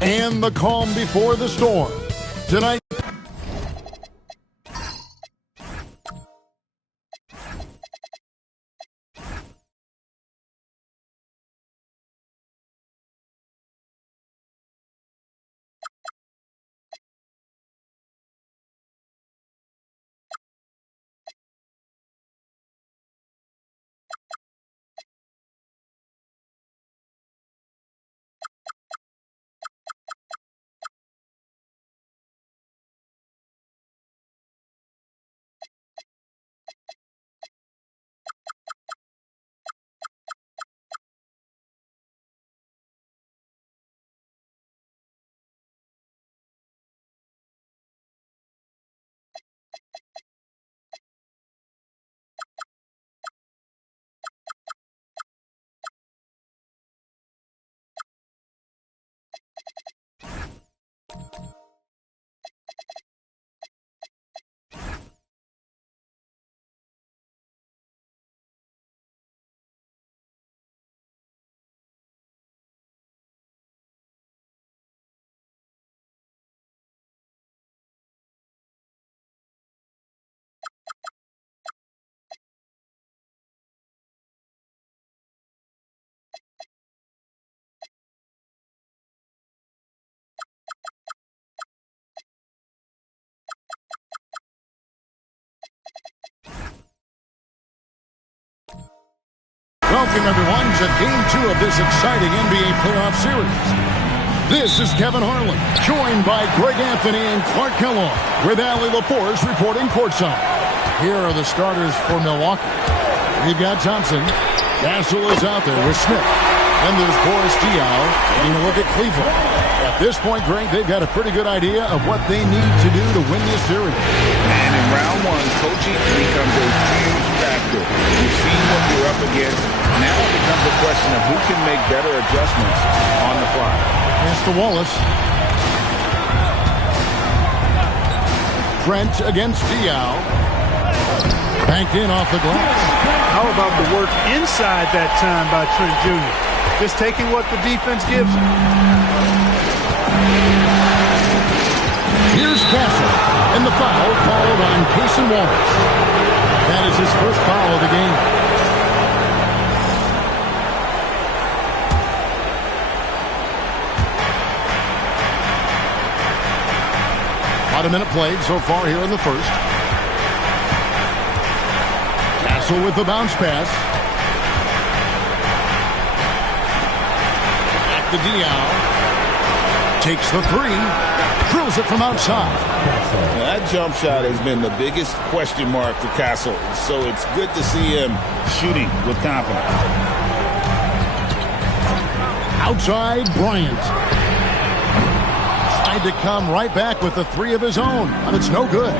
and the calm before the storm. Tonight, welcome everyone to Game 2 of this exciting NBA playoff series. This is Kevin Harlan, joined by Greg Anthony and Clark Kellogg, with Allie LaForce reporting courtside. Here are the starters for Milwaukee. We've got Thompson. Castle is out there with Smith. Then there's Boris Diaw taking a look at Cleveland. At this point, Greg, they've got a pretty good idea of what they need to do to win this series. And in round one, coaching becomes a huge factor. You've seen what you're up against. Now it becomes a question of who can make better adjustments on the fly. Pass to Wallace. Trent against Diaw. Banked in off the glass. How about the work inside that time by Trent Jr.? Just taking what the defense gives him. Here's Castle, and the foul called on Cason Wallace. That is his first foul of the game. About a minute played so far here in the first. Castle with the bounce pass. Back to Diaw. Takes the three. Drills it from outside. Now, that jump shot has been the biggest question mark for Castle, so it's good to see him shooting with confidence. Outside, Bryant. Tried to come right back with the three of his own, but it's no good.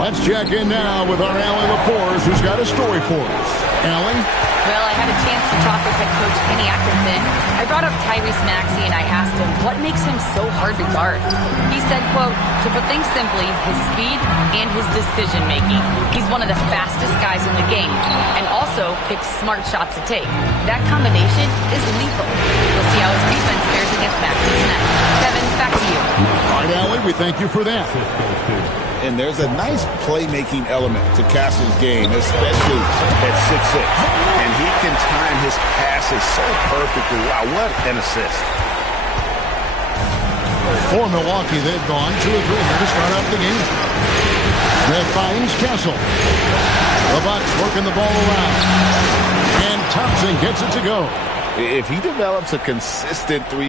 Let's check in now with our Allie LaForce, who's got a story for us. Allie? Well, I had a chance to talk with head coach Kenny Atkinson. I brought up Tyrese Maxey and I asked him what makes him so hard to guard. He said, quote, to put things simply, his speed and his decision making. He's one of the fastest guys in the game and also picks smart shots to take. That combination is lethal. We'll see how his defense fares against Maxey tonight. Kevin, back to you. All right, Allie, we thank you for that. And there's a nice playmaking element to Castle's game, especially at 6'6". And he can time his passes so perfectly. Wow, what an assist. For Milwaukee, they've gone 2 or 3 here to start out the game. Smith finds Castle. The Bucks working the ball around. And Thompson gets it to go. If he develops a consistent three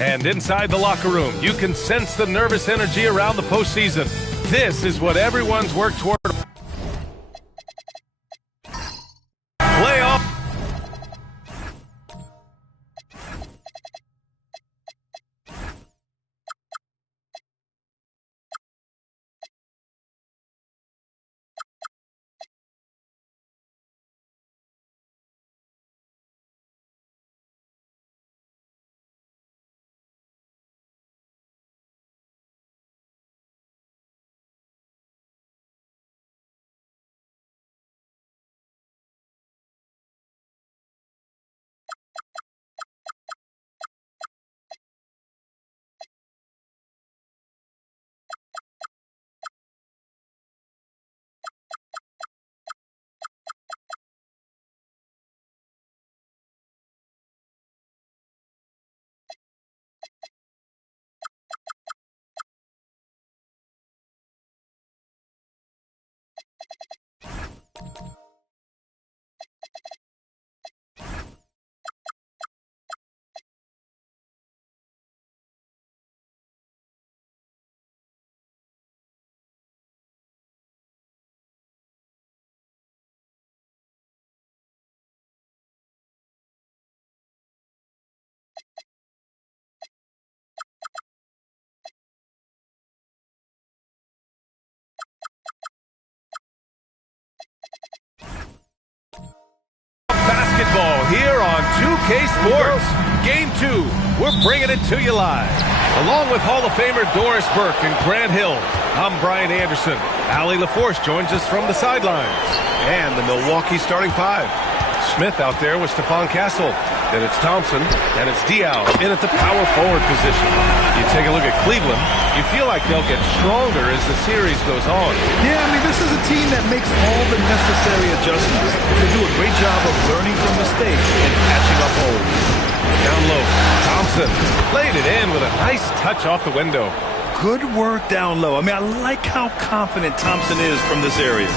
And inside the locker room, you can sense the nervous energy around the postseason. This is what everyone's worked toward. Playoff. Basketball here on 2K Sports. Game 2, we're bringing it to you live. Along with Hall of Famer Doris Burke and Grant Hill, I'm Brian Anderson. Allie LaForce joins us from the sidelines. And the Milwaukee starting five. Smith out there with Stephon Castle. Then it's Thompson, and it's Diaw in at the power forward position. You take a look at Cleveland, you feel like they'll get stronger as the series goes on. Yeah, I mean, this is a team that makes all the necessary adjustments. They do a great job of learning from mistakes and patching up holes. Down low, Thompson laid it in with a nice touch off the window. Good work down low. I mean, I like how confident Thompson is from this area.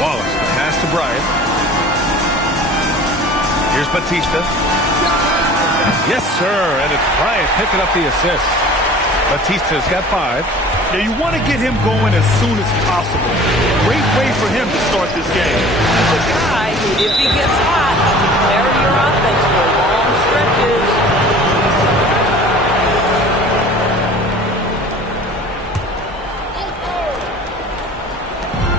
Wallace, the pass to Bryant. Here's Batista. Yes, sir, and it's Bryant picking up the assist. Batista's got 5. Yeah, you want to get him going as soon as possible. Great way for him to start this game. He's a guy who, if he gets hot, can carry your offense for long stretches.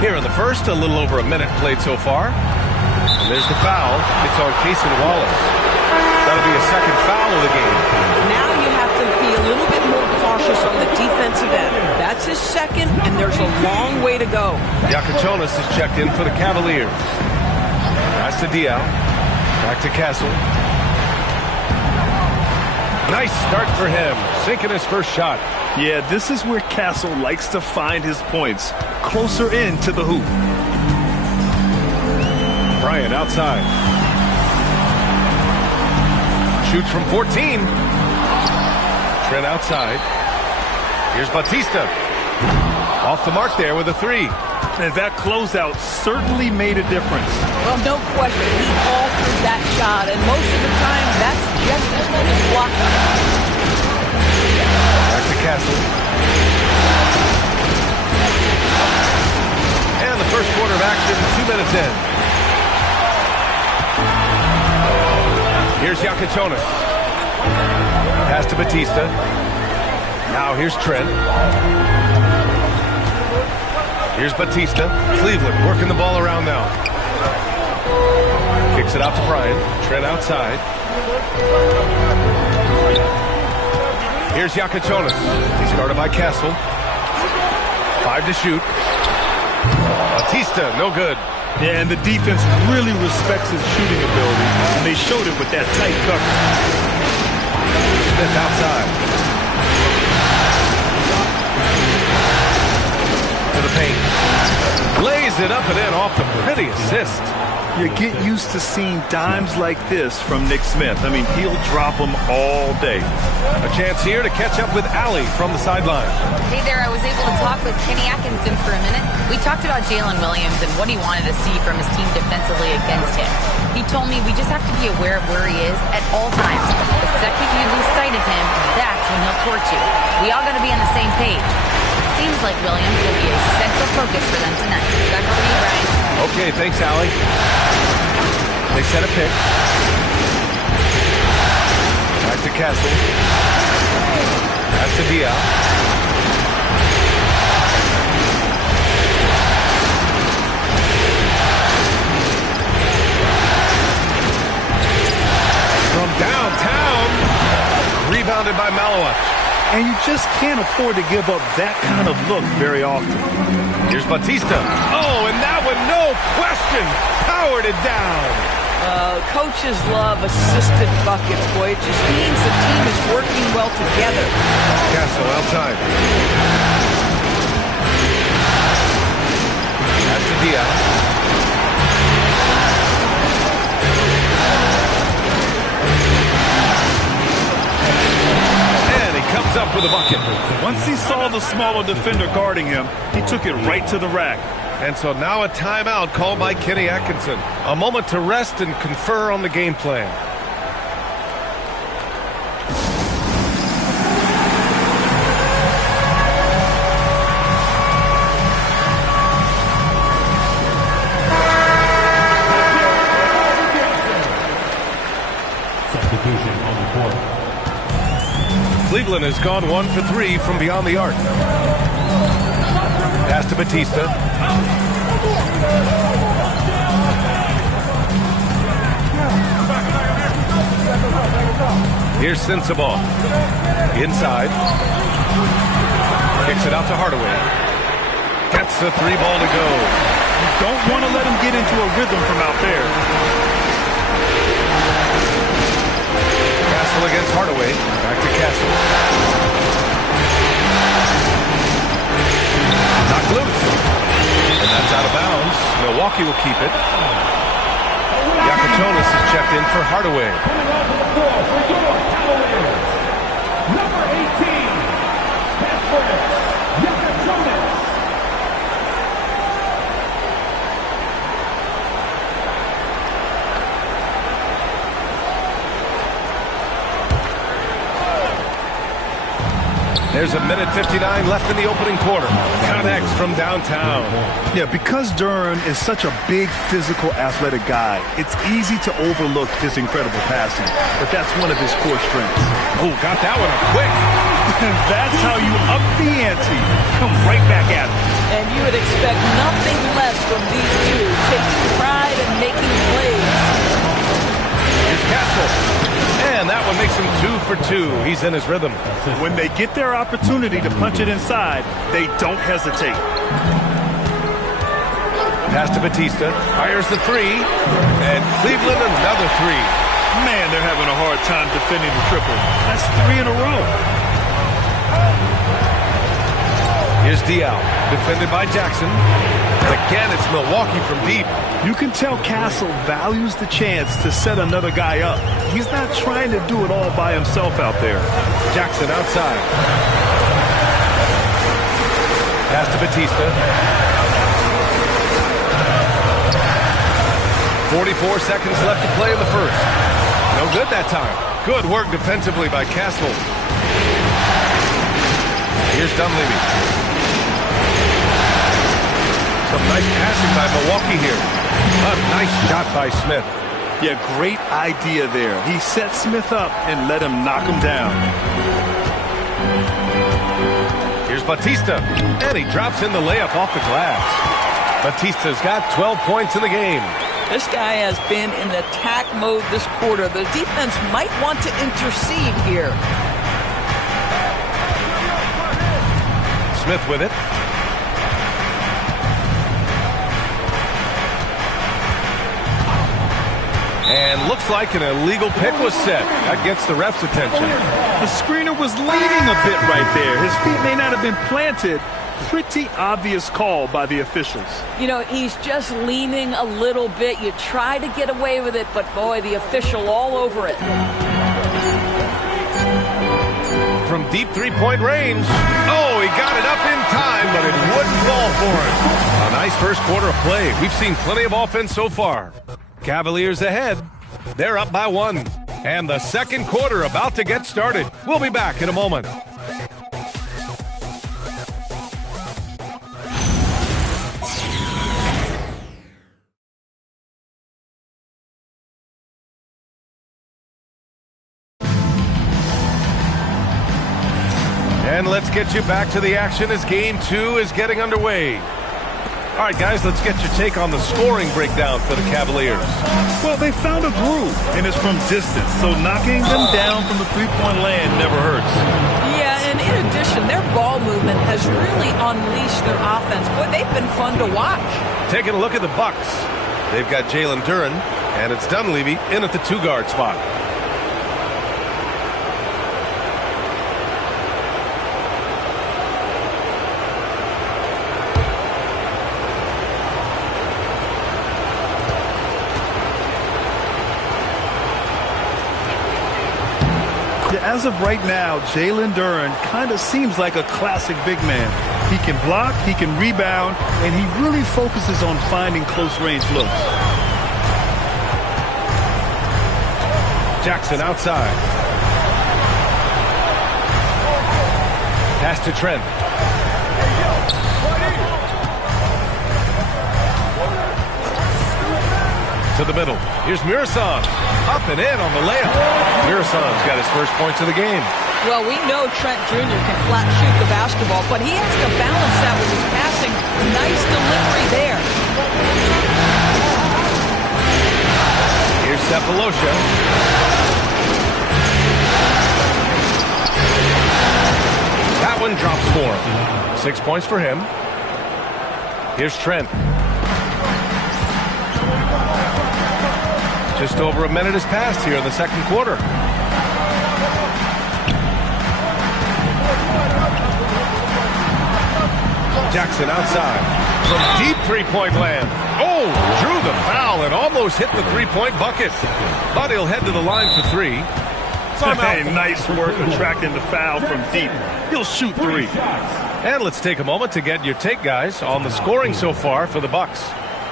Here in the first, a little over a minute played so far. And there's the foul. It's on Cason Wallace. That'll be a second foul of the game. Now you have to be a little bit more cautious on the defensive end. That's his second, and there's a long way to go. Yakachonis is checked in for the Cavaliers. Pass to Diaw. Back to Castle. Nice start for him. Sinking his first shot. Yeah, this is where Castle likes to find his points. Closer in to the hoop. Bryant outside. Shoots from 14. Trent outside. Here's Batista. Off the mark there with a 3. And that closeout certainly made a difference. Well, no question. He altered that shot, and most of the time, that's just as good as blocking. Back to Castle. And the first quarter of action, 2 minutes in. Here's Yakachonis. Pass to Batista. Now here's Trent. Here's Batista. Cleveland working the ball around now. Kicks it out to Bryant. Trent outside. Here's Yakachonis. He's guarded by Castle. 5 to shoot. Batista, no good. Yeah, and the defense really respects his shooting ability, and they showed it with that tight cover. Smith outside. To the paint. Lays it up and in off the pretty assist. You get used to seeing dimes like this from Nick Smith. I mean, he'll drop them all day. A chance here to catch up with Allie from the sideline. Hey there, I was able to talk with Kenny Atkinson for a minute. We talked about Jalen Williams and what he wanted to see from his team defensively against him. He told me we just have to be aware of where he is at all times. The second you lose sight of him, that's when he'll torch you. We all got to be on the same page. It seems like Williams will be a central focus for them tonight. Back over to you, Brian. Okay, thanks, Allie. They set a pick. Back to Castle. That's to Diaz. From downtown. Rebounded by Malowich. And you just can't afford to give up that kind of look very often. Here's Batista. Oh, and that one, no question, powered it down. Coaches love assisted buckets, boy. It just means the team is working well together. Castle outside. That's to Diaz. And he comes up with a bucket. Once he saw the smaller defender guarding him, he took it right to the rack. And so now a timeout called by Kenny Atkinson. A moment to rest and confer on the game plan. Substitution on the court. Cleveland has gone 1 for 3 from beyond the arc. Pass to Batista. Here's Sensabaugh. Inside. Kicks it out to Hardaway. Gets the 3 ball to go. You don't want to let him get into a rhythm from out there. Castle against Hardaway. Back to Castle. Knocked loose. And that's out of bounds. Milwaukee will keep it. Yakatonis is checked in for Hardaway. Number 18, Yakatonis. There's a minute 59 left in the opening quarter. Connex from downtown. Yeah, because Duran is such a big, physical, athletic guy, it's easy to overlook his incredible passing. But that's one of his core strengths. Oh, got that one up quick. That's how you up the ante. Come right back at him. And you would expect nothing less from these two, taking pride and making plays. Here's Castle. And that one makes him 2 for 2. He's in his rhythm. When they get their opportunity to punch it inside, they don't hesitate. Pass to Batista. Fires the 3. And Cleveland another 3. Man, they're having a hard time defending the triple. That's 3 in a row. Here's Diaw. Defended by Jackson. And again, it's Milwaukee from deep. You can tell Castle values the chance to set another guy up. He's not trying to do it all by himself out there. Jackson outside. Pass to Batista. 44 seconds left to play in the first. No good that time. Good work defensively by Castle. Here's Dunleavy. Some nice passing by Milwaukee here. A nice shot by Smith. Yeah, great idea there. He set Smith up and let him knock him down. Here's Batista. And he drops in the layup off the glass. Batista's got 12 points in the game. This guy has been in attack mode this quarter. The defense might want to intercede here. Smith with it. And looks like an illegal pick was set. That gets the ref's attention. The screener was leaning a bit right there. His feet may not have been planted, pretty obvious call by the officials. You know, he's just leaning a little bit. You try to get away with it, but boy, the official all over it. From deep three-point range. Oh, he got it up in time, but it wouldn't fall for him. A nice first quarter of play. We've seen plenty of offense so far. Cavaliers ahead. They're up by 1. And the second quarter about to get started. We'll be back in a moment. And let's get you back to the action as Game 2 is getting underway. All right, guys, let's get your take on the scoring breakdown for the Cavaliers. Well, they found a groove, and it's from distance, so knocking them down from the three-point land never hurts. Yeah, and in addition, their ball movement has really unleashed their offense. Boy, they've been fun to watch. Taking a look at the Bucks. They've got Jalen Duren, and it's Dunleavy in at the 2-guard spot. As of right now, Jalen Duren kind of seems like a classic big man. He can block, he can rebound, and he really focuses on finding close-range looks. Jackson outside. Pass to Trent. To the middle. Here's Murasan. Up and in on the layup. Murasan's got his first points of the game. Well, we know Trent Jr. can flat shoot the basketball, but he has to balance that with his passing. Nice delivery there. Here's Cephalosha. That one drops for him. 6 points for him. Here's Trent. Just over a minute has passed here in the second quarter. Jackson outside. From deep three-point land. Oh, drew the foul and almost hit the three-point bucket. But he'll head to the line for 3. Hey, nice work attracting the foul from deep. He'll shoot 3. And let's take a moment to get your take, guys, on the scoring so far for the Bucks.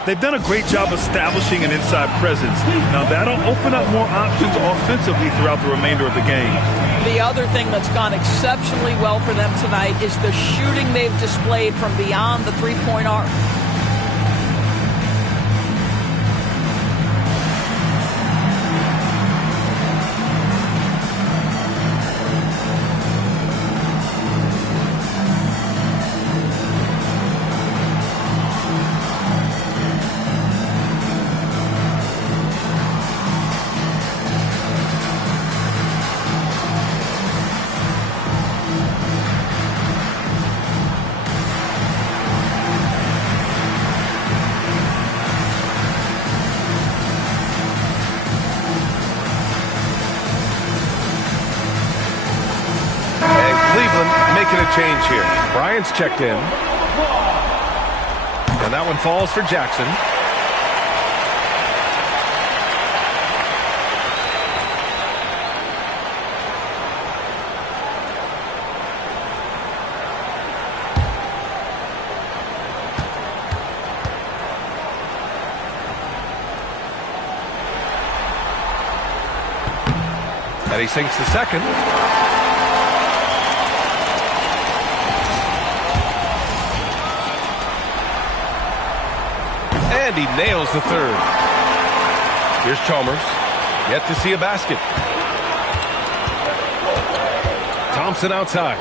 They've done a great job establishing an inside presence. Now, that'll open up more options offensively throughout the remainder of the game. The other thing that's gone exceptionally well for them tonight is the shooting they've displayed from beyond the three-point arc. Making a change here. Bryant's checked in. And that one falls for Jackson. And he sinks the second. And he nails the third. Here's Chalmers. Yet to see a basket. Thompson outside.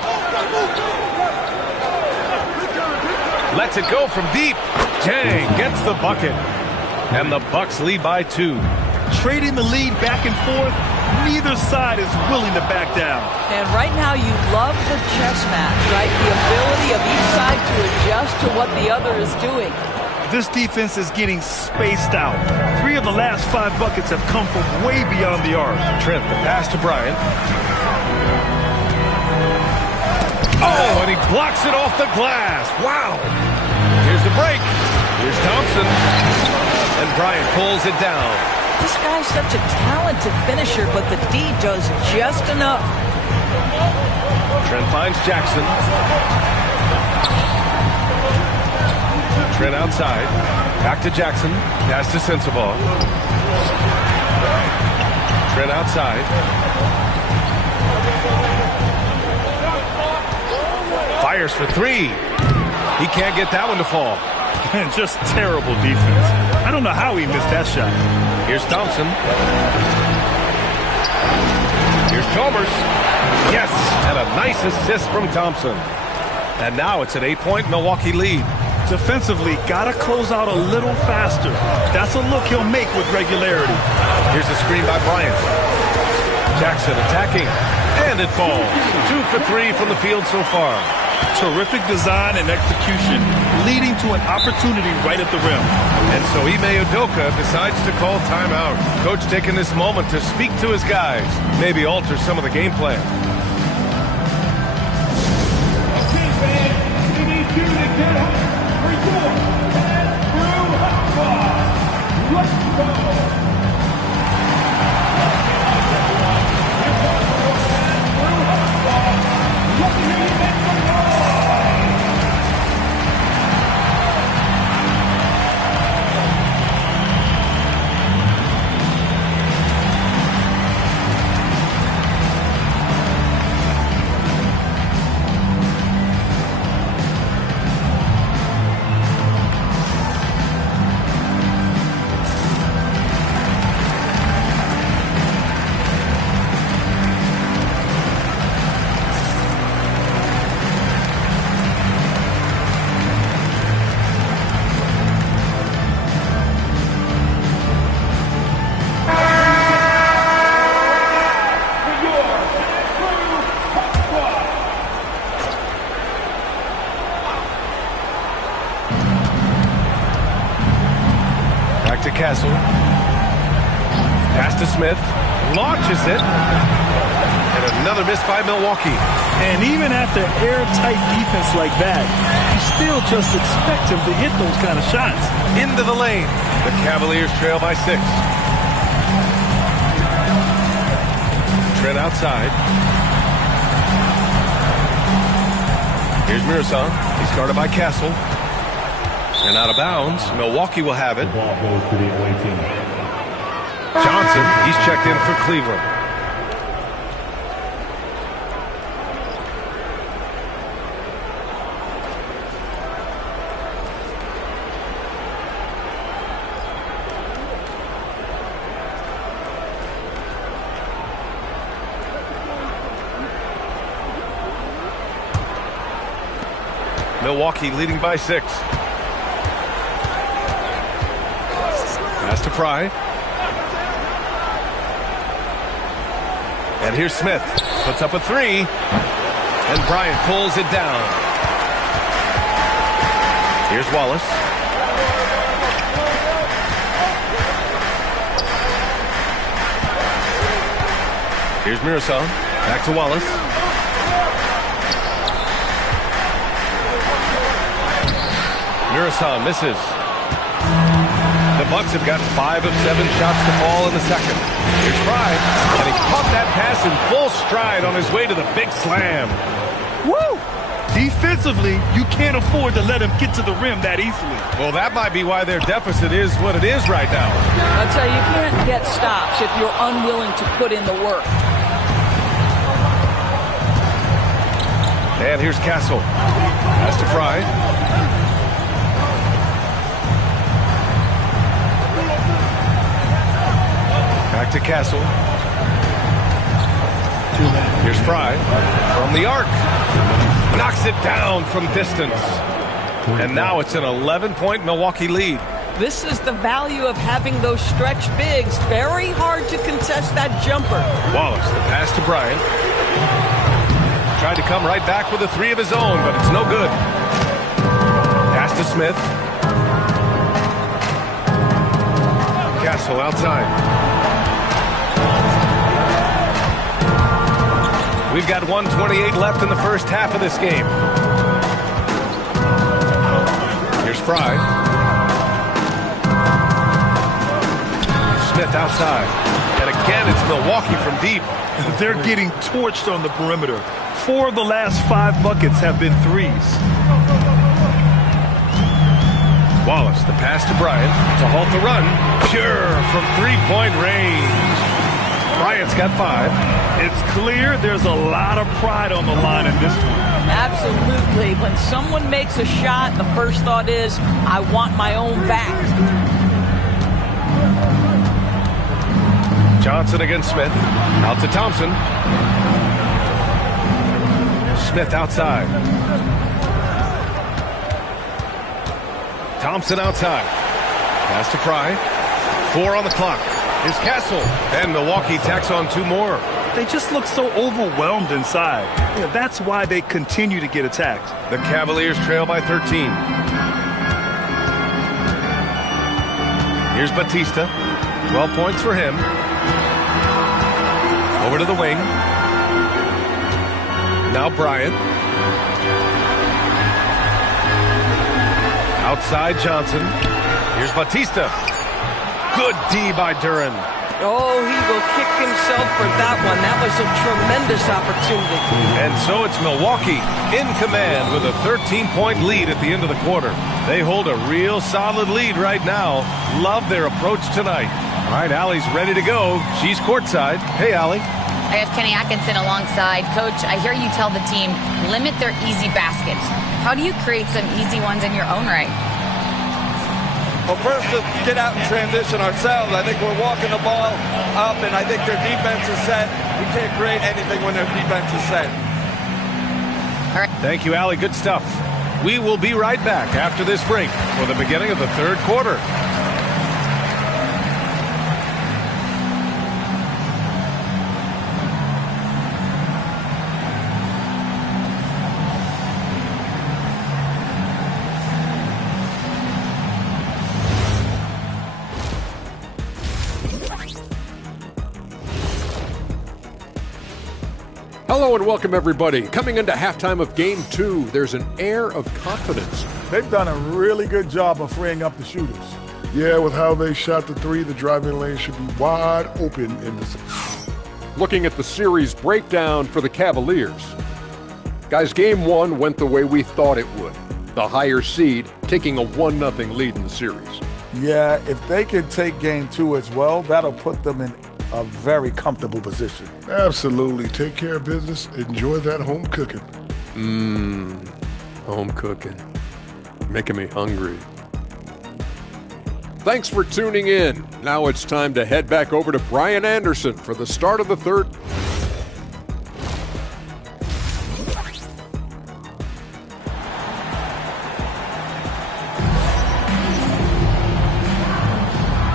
Lets it go from deep. Jang gets the bucket. And the Bucks lead by 2. Trading the lead back and forth, neither side is willing to back down. And right now you love the chess match, right? The ability of each side to adjust to what the other is doing. This defense is getting spaced out. 3 of the last 5 buckets have come from way beyond the arc. Trent, the pass to Bryant. Oh, and he blocks it off the glass. Wow. Here's the break. Here's Thompson. And Bryant pulls it down. This guy's such a talented finisher, but the D does just enough. Trent finds Jackson. Trent outside. Back to Jackson. Pass to Sensabaugh. Trent outside. Fires for three. He can't get that one to fall. Just terrible defense. I don't know how he missed that shot. Here's Thompson. Here's Chalmers. Yes, and a nice assist from Thompson. And now it's an 8-point Milwaukee lead. Defensively, gotta close out a little faster. That's a look he'll make with regularity. Here's a screen by Bryant. Jackson attacking, and it falls. 2 for 3 from the field so far. Terrific design and execution, leading to an opportunity right at the rim. And so Ime Udoka decides to call timeout. Coach taking this moment to speak to his guys, maybe alter some of the game plan. Okay, fans, we need you to get up for your pass-through hotspot. Let's go. Castle. Pass to Smith. Launches it. And another miss by Milwaukee. And even after airtight defense like that, you still just expect him to hit those kind of shots. Into the lane. The Cavaliers trail by 6. Trent outside. Here's Mirza. He's guarded by Castle. And out of bounds, Milwaukee will have it. The ball goes to the away team. Johnson, he's checked in for Cleveland. Milwaukee leading by 6. Pass to Fry. And here's Smith. Puts up a 3. And Bryant pulls it down. Here's Wallace. Here's Mirza. Back to Wallace. Mirza misses. The Bucks have got 5 of 7 shots to fall in the second. Here's Fry, and he caught that pass in full stride on his way to the big slam. Woo! Defensively, you can't afford to let him get to the rim that easily. Well, that might be why their deficit is what it is right now. I'll tell you, you can't get stops if you're unwilling to put in the work. And here's Castle. Pass to Fry. Back to Castle. Here's Fry from the arc. Knocks it down from distance. And now it's an 11-point Milwaukee lead. This is the value of having those stretch bigs. Very hard to contest that jumper. Wallace, the pass to Bryant. Tried to come right back with a 3 of his own, but it's no good. Pass to Smith. Castle outside. We've got 1:28 left in the first half of this game. Here's Fry. Smith outside. And again, it's Milwaukee from deep. They're getting torched on the perimeter. 4 of the last 5 buckets have been threes. Wallace, the pass to Bryant to halt the run. Pure from three-point range. Bryant's got 5. It's clear there's a lot of pride on the line in this one. Absolutely. When someone makes a shot, the first thought is, I want my own back. Johnson against Smith. Out to Thompson. Smith outside. Thompson outside. Pass to Fry. 4 on the clock. Here's Castle. And Milwaukee tacks on 2 more. They just look so overwhelmed inside. That's why they continue to get attacked. The Cavaliers trail by 13. Here's Batista. 12 points for him. Over to the wing. Now Bryant. Outside Johnson. Here's Batista. Good D by Duran. Oh, he will kick himself for that one. That was a tremendous opportunity. And so it's Milwaukee in command with a 13-point lead at the end of the quarter. They hold a real solid lead right now. Love their approach tonight. All right, Allie's ready to go. She's courtside. Hey, Allie. I have Kenny Atkinson alongside. Coach, I hear you tell the team, limit their easy baskets. How do you create some easy ones in your own right? Well, first, to get out and transition ourselves. I think we're walking the ball up, and I think their defense is set. We can't create anything when their defense is set. All right. Thank you, Allie. Good stuff. We will be right back after this break for the beginning of the third quarter. Hello and welcome, everybody. Coming into halftime of Game 2, there's an air of confidence. They've done a really good job of freeing up the shooters. Yeah, with how they shot the 3, the driving lane should be wide open in this. Looking at the series breakdown for the Cavaliers. Guys, Game 1 went the way we thought it would. The higher seed taking a 1-0 lead in the series. Yeah, if they can take Game 2 as well, that'll put them in a very comfortable position. Absolutely. Take care of business. Enjoy that home cooking. Home cooking. Making me hungry. Thanks for tuning in. Now it's time to head back over to Brian Anderson for the start of the third.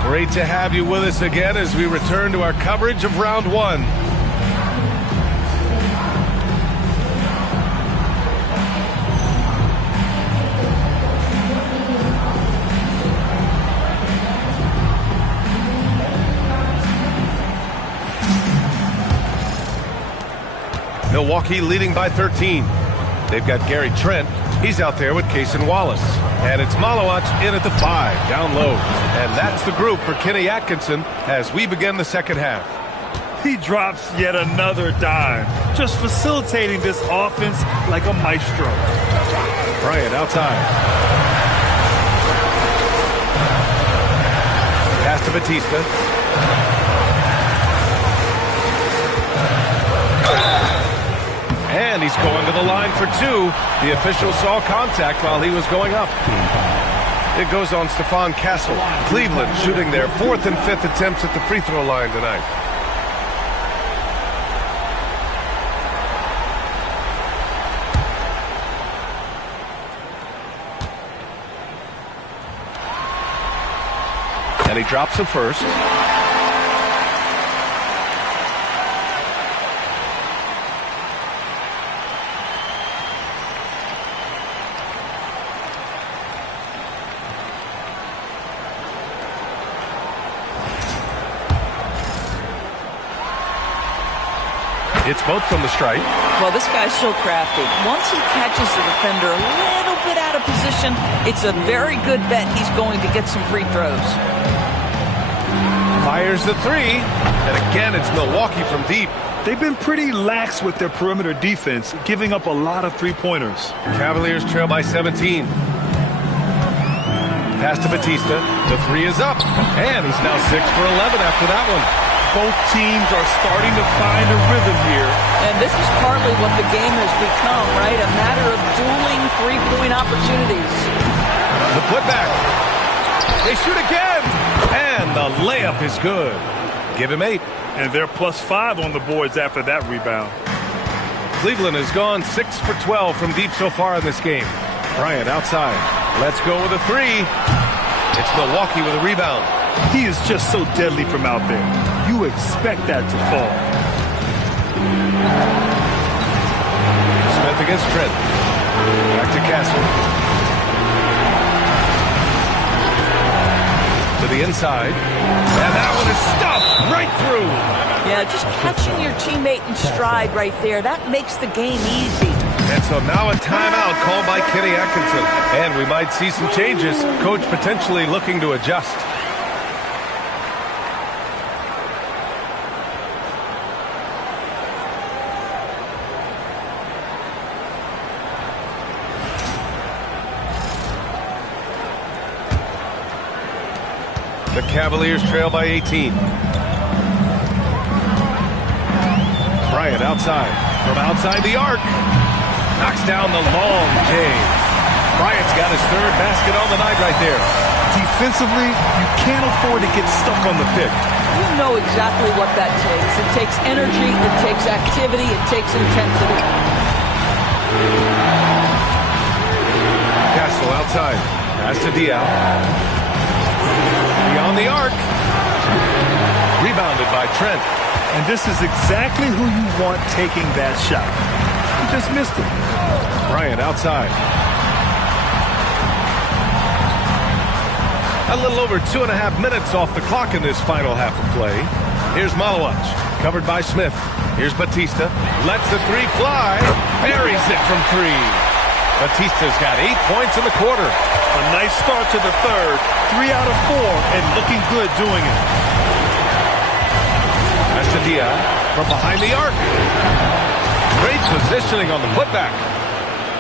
Great to have you with us again as we return to our coverage of round 1. Milwaukee leading by 13. They've got Gary Trent. He's out there with Cason Wallace. And it's Malowacz in at the 5, down low. And that's the group for Kenny Atkinson as we begin the second half. He drops yet another dime, just facilitating this offense like a maestro. Bryant outside. Pass to Batista. And he's going to the line for 2. The official saw contact while he was going up. It goes on Stephon Castle. Cleveland shooting their 4th and 5th attempts at the free throw line tonight. And he drops the first. Hits both from the stripe. Well, this guy's so crafty. Once he catches the defender a little bit out of position, it's a very good bet he's going to get some free throws. Fires the three. And again, it's Milwaukee from deep. They've been pretty lax with their perimeter defense, giving up a lot of three-pointers. Cavaliers trail by 17. Pass to Batista. The three is up. And he's now 6 for 11 after that one. Both teams are starting to find a rhythm here. And this is partly what the game has become, right? A matter of dueling three-point opportunities. The putback. They shoot again. And the layup is good. Give him 8. And they're +5 on the boards after that rebound. Cleveland has gone 6 for 12 from deep so far in this game. Bryant outside. Let's go with a three. It's Milwaukee with a rebound. He is just so deadly from out there. You expect that to fall. Smith against Trent. Back to Castle. To the inside. And that one is stuffed right through. Yeah, just catching your teammate in stride right there. That makes the game easy. And so now a timeout called by Kenny Atkinson. And we might see some changes. Coach potentially looking to adjust. The Cavaliers trail by 18. Bryant outside. From outside the arc. Knocks down the long James. Bryant's got his third basket on the night right there. Defensively, you can't afford to get stuck on the pick. You know exactly what that takes. It takes energy, it takes activity, it takes intensity. Castle outside. Pass to Diaw. Beyond the arc. Rebounded by Trent. And this is exactly who you want taking that shot. He just missed it. Bryant outside. A little over 2.5 minutes off the clock in this final half of play. Here's Malawach, covered by Smith. Here's Batista. Lets the three fly. Buries it from three. Batista's got 8 points in the quarter. A nice start to the third. 3 out of 4 and looking good doing it. That's to Diaw from behind the arc. Great positioning on the putback.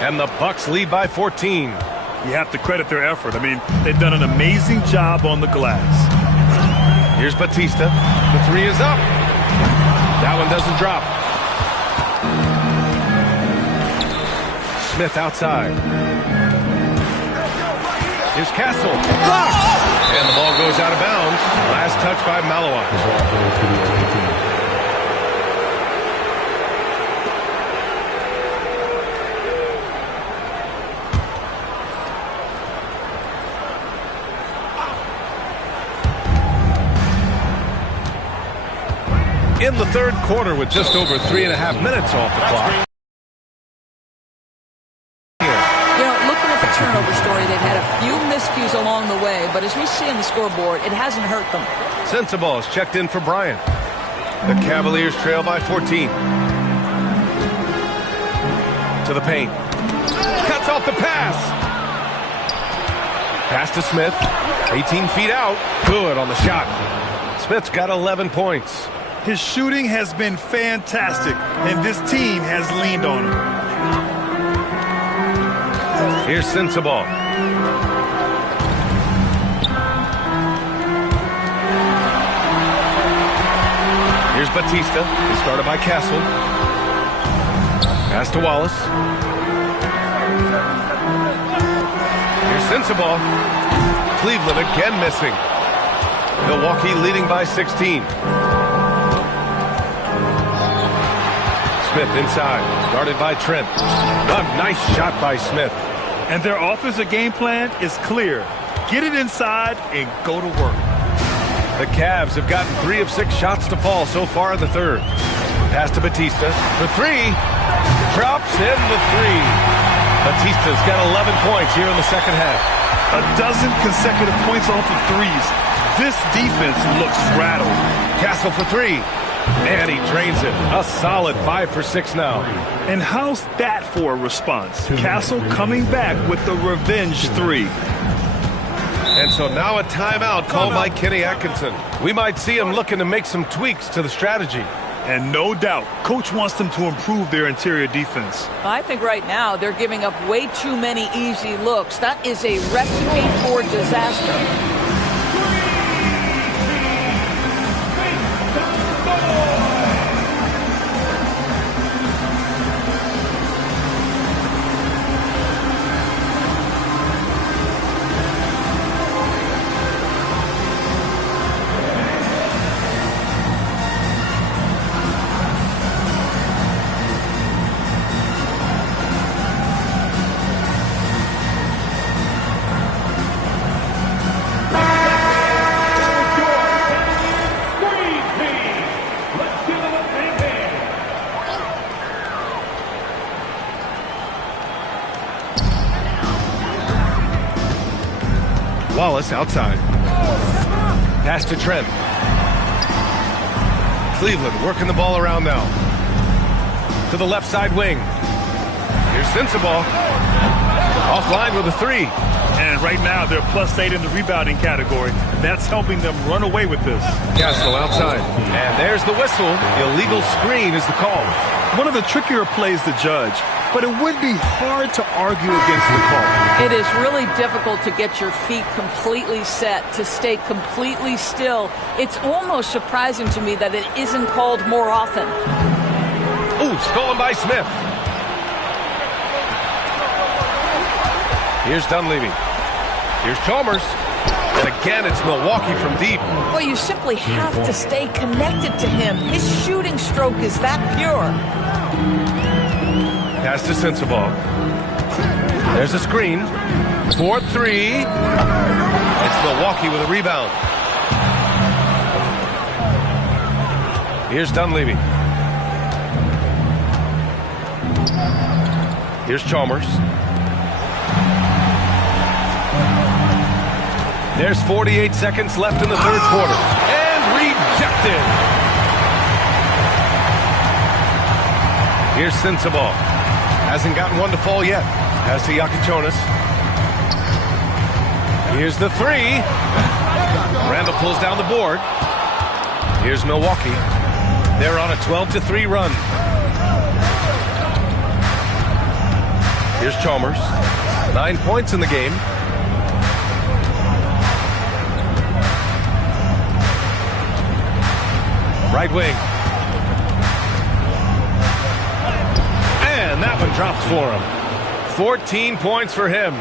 And the Bucks lead by 14. You have to credit their effort. I mean, they've done an amazing job on the glass. Here's Batista. The three is up. That one doesn't drop. Smith outside. Here's Castle. Blocked! And the ball goes out of bounds. Last touch by Malawach. In the third quarter with just over 3.5 minutes off the clock. Turnover story. They've had a few miscues along the way, but as we see on the scoreboard, it hasn't hurt them. Sensabaugh is checked in for Bryant. The Cavaliers trail by 14. To the paint. Cuts off the pass. Pass to Smith. 18 feet out. Good on the shot. Smith's got 11 points. His shooting has been fantastic, and this team has leaned on him. Here's Sensabaugh. Here's Batista. He started by Castle. Pass to Wallace. Here's Sensabaugh. Cleveland again missing. Milwaukee leading by 16. Smith inside. Guarded by Trent. A nice shot by Smith. And their offensive game plan is clear. Get it inside and go to work. The Cavs have gotten 3 of 6 shots to fall so far in the third. Pass to Batista for 3. Drops in the 3. Batista's got 11 points here in the second half. A dozen consecutive points off of threes. This defense looks rattled. Castle for 3. And he drains it. A solid 5 for 6 now. And how's that for a response? Castle coming back with the revenge 3. And so now a timeout called by Kenny Atkinson. We might see him looking to make some tweaks to the strategy. And no doubt, Coach wants them to improve their interior defense. I think right now they're giving up way too many easy looks. That is a recipe for disaster. Wallace outside. Pass to Trent. Cleveland working the ball around now. To the left side wing. Here's Sensabaugh. Offline with a 3. And right now they're +8 in the rebounding category. That's helping them run away with this. Castle outside. And there's the whistle. Illegal screen is the call. One of the trickier plays to judge, but it would be hard to argue against the call. It is really difficult to get your feet completely set, to stay completely still. It's almost surprising to me that it isn't called more often. Ooh, stolen by Smith. Here's Dunleavy. Here's Chalmers. And again, it's Milwaukee from deep. Well, you simply have to stay connected to him. His shooting stroke is that pure. Pass to Sensabaugh. There's a screen. 4-3. It's Milwaukee with a rebound. Here's Dunleavy. Here's Chalmers. There's 48 seconds left in the third quarter. And rejected. Here's Sensabaugh. Hasn't gotten one to fall yet. Has to Yakichonis. Here's the 3. Randall pulls down the board. Here's Milwaukee. They're on a 12-3 run. Here's Chalmers. 9 points in the game. Right wing. And that one drops for him. 14 points for him.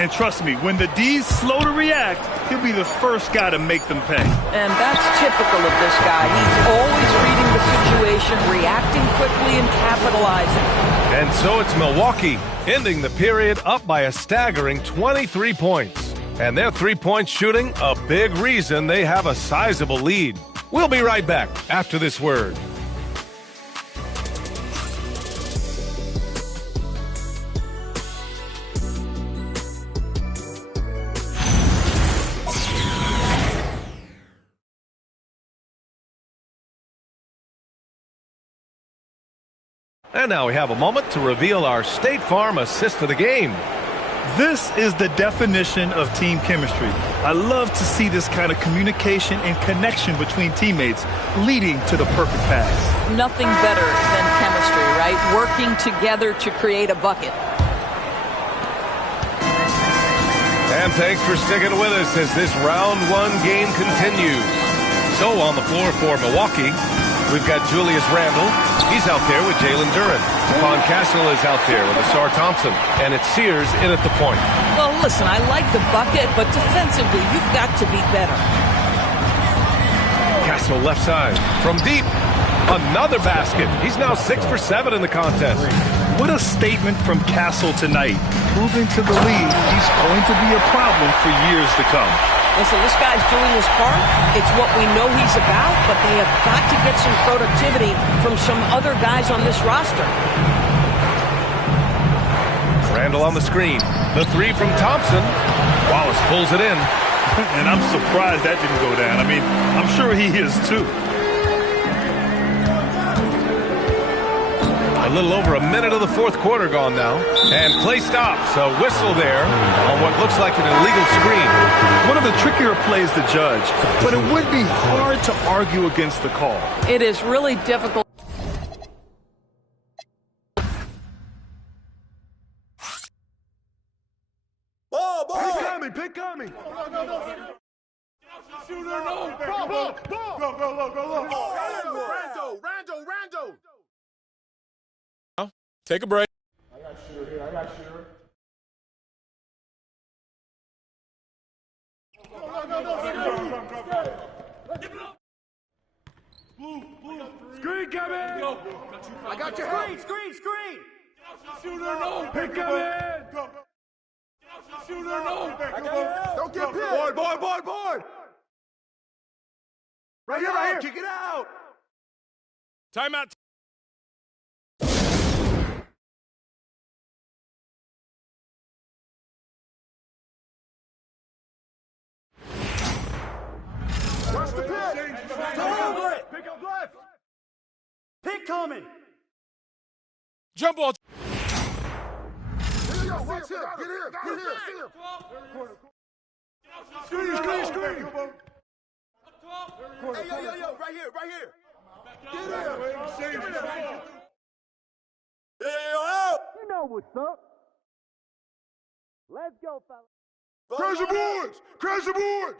And trust me, when the D's slow to react, he'll be the first guy to make them pay. And that's typical of this guy. He's always reading the situation, reacting quickly, and capitalizing. And so it's Milwaukee, ending the period up by a staggering 23 points. And their three-point shooting, a big reason they have a sizable lead. We'll be right back after this word. And now we have a moment to reveal our State Farm assist of the game. This is the definition of team chemistry. I love to see this kind of communication and connection between teammates leading to the perfect pass. Nothing better than chemistry, right? Working together to create a bucket. And thanks for sticking with us as this round one game continues. So on the floor for Milwaukee, we've got Julius Randle. He's out there with Jalen Duren. Stephon Castle is out there with Asar Thompson. And it's Sears in at the point. Well, listen, I like the bucket, but defensively, you've got to be better. Castle left side. From deep. Another basket. He's now 6 for 7 in the contest. What a statement from Castle tonight. Proving to the league he's going to be a problem for years to come. Listen, this guy's doing his part. It's what we know he's about, but they have got to get some productivity from some other guys on this roster. Randall on the screen. The 3 from Thompson. Wallace pulls it in. And I'm surprised that didn't go down. I mean, I'm sure he is too. little over a minute of the fourth quarter gone now. And play stops. A whistle there on what looks like an illegal screen. One of the trickier plays to judge, but it would be hard to argue against the call. It is really difficult. Pick on me. Shooter, no. Go. Rando. Take a break. I got shooter here. Blue. Screen coming. I got your head. Screen. Shooter, no. Pick coming. Shooter, no. Don't get pinned. Board. Right here. Kick it out. Timeout. Watch the pick. Pick up left. Pick coming. Jump ball. Watch him. Get here. Screen. Hey, yo. Right here. Get him. You know what's up. Let's go, fellas. Crash the boards.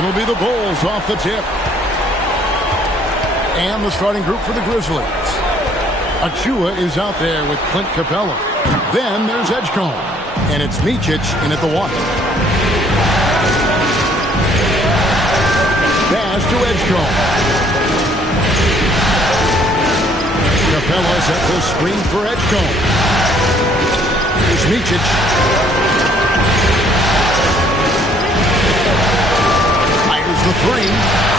It'll be the Bulls off the tip. And the starting group for the Grizzlies. Achua is out there with Clint Capella. Then there's Edgecombe. And it's Micic in at the one. Pass to Edgecombe. Capella sets the screen for Edgecombe. Here's Micic. Fires the three.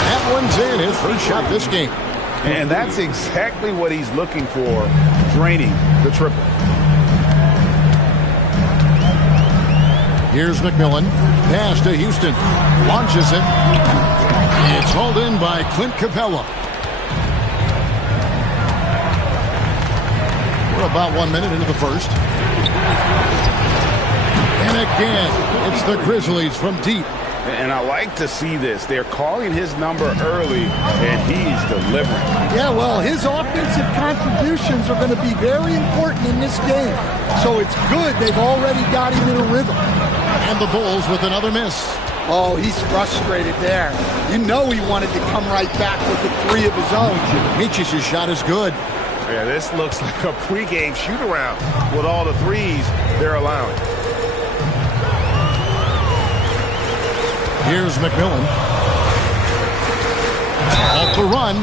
That one's in. His first shot this game. And that's exactly what he's looking for, draining the triple. Here's McMillan. Pass to Houston. Launches it. It's hauled in by Clint Capella. We're about 1 minute into the first. And again, it's the Grizzlies from deep. And I like to see this. They're calling his number early, and he's delivering. Yeah, well, his offensive contributions are going to be very important in this game. So it's good they've already got him in a rhythm. And the Bulls with another miss. Oh, he's frustrated there. You know he wanted to come right back with the three of his own. Micic's shot is good. Yeah, this looks like a pregame shoot-around with all the threes they're allowing. Here's McMillan. Off the run.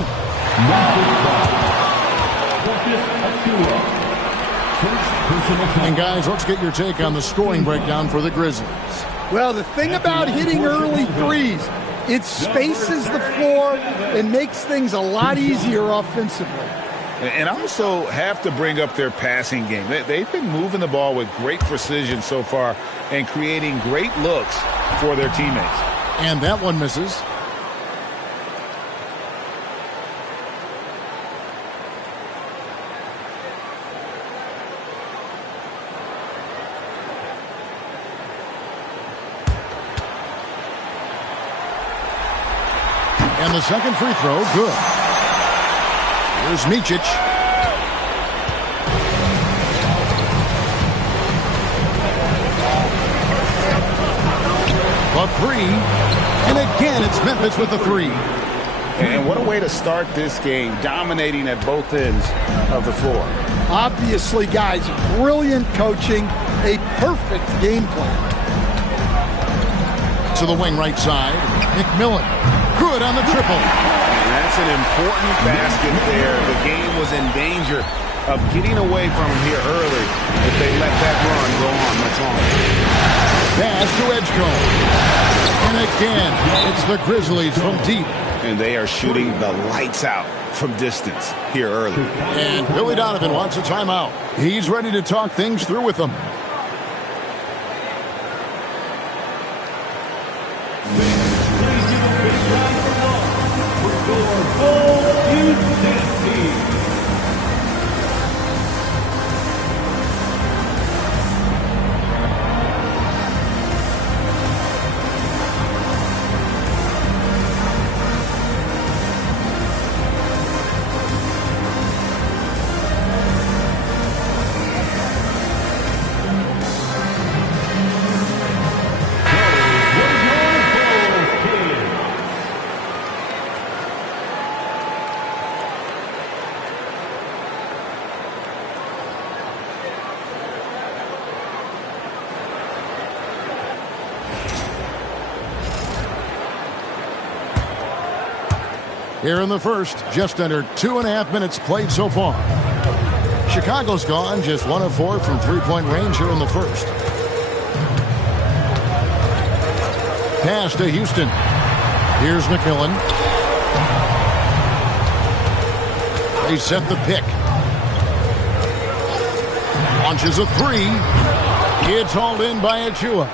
And guys, let's get your take on the scoring breakdown for the Grizzlies. Well, the thing about hitting early threes, it spaces the floor and makes things a lot easier offensively. And also have to bring up their passing game. They've been moving the ball with great precision so far and creating great looks for their teammates. And that one misses. And the second free throw, good. Here's Micic. A three. And again, it's Memphis with the three. And what a way to start this game, dominating at both ends of the floor. Obviously, guys, brilliant coaching, a perfect game plan. To the wing right side, McMillan. Good on the triple. And that's an important basket there. The game was in danger of getting away from him here early if they let that run go on much longer. Pass to Edgecombe. And again, it's the Grizzlies from deep. And they are shooting the lights out from distance here early. And Billy Donovan wants a timeout. He's ready to talk things through with them. Here in the first, just under 2.5 minutes played so far. Chicago's gone just 1 of 4 from three-point range here in the first. Pass to Houston. Here's McMillan. They set the pick. Launches a three. It's hauled in by Achua.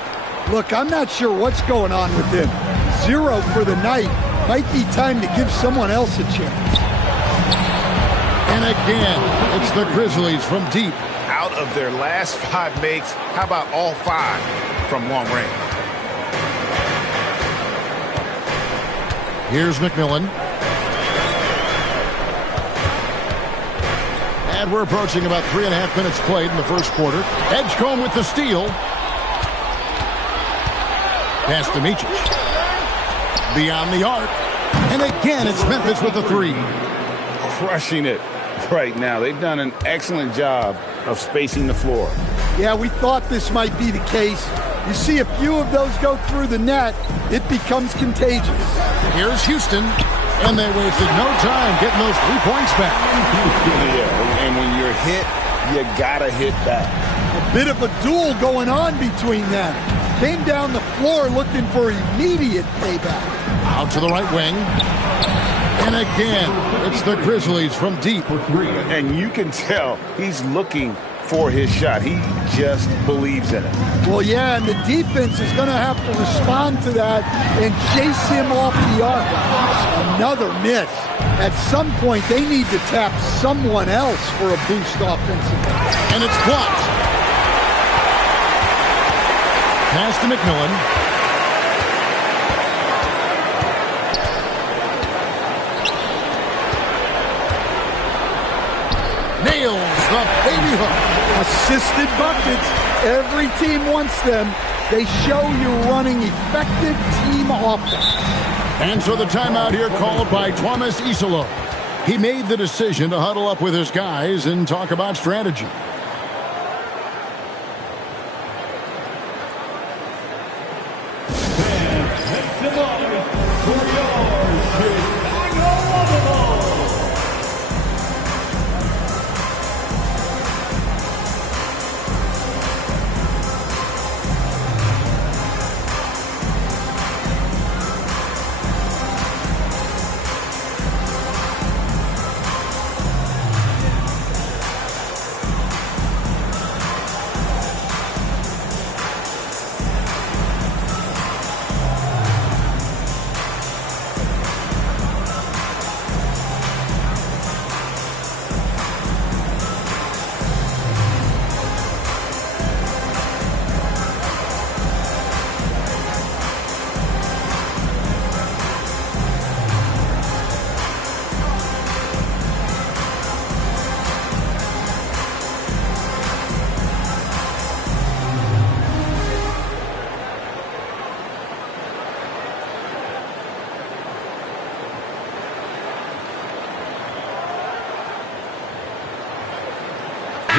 Look, I'm not sure what's going on with him. 0 for the night. Might be time to give someone else a chance. And again, it's the Grizzlies from deep. Out of their last 5 makes, how about all 5 from long range? Here's McMillan. And we're approaching about 3.5 minutes played in the first quarter. Edgecombe with the steal. Pass to Micic. Beyond the arc. And again, it's Memphis with the three. Crushing it right now. They've done an excellent job of spacing the floor. Yeah, we thought this might be the case. You see a few of those go through the net, it becomes contagious. Here's Houston. And they wasted no time getting those 3 points back. Yeah, and when you're hit, you gotta hit back. A bit of a duel going on between them. Came down the floor looking for immediate payback. Out to the right wing. And again, it's the Grizzlies from deep. And you can tell he's looking for his shot. He just believes in it. Well, yeah, and the defense is going to have to respond to that and chase him off the arc. Another miss. At some point, they need to tap someone else for a boost offensively. And it's blocked. Pass to McMillan. Nails the baby hook. Assisted buckets. Every team wants them. They show you're running effective team offense. And so the timeout here called by Thomas Isolo. He made the decision to huddle up with his guys and talk about strategy.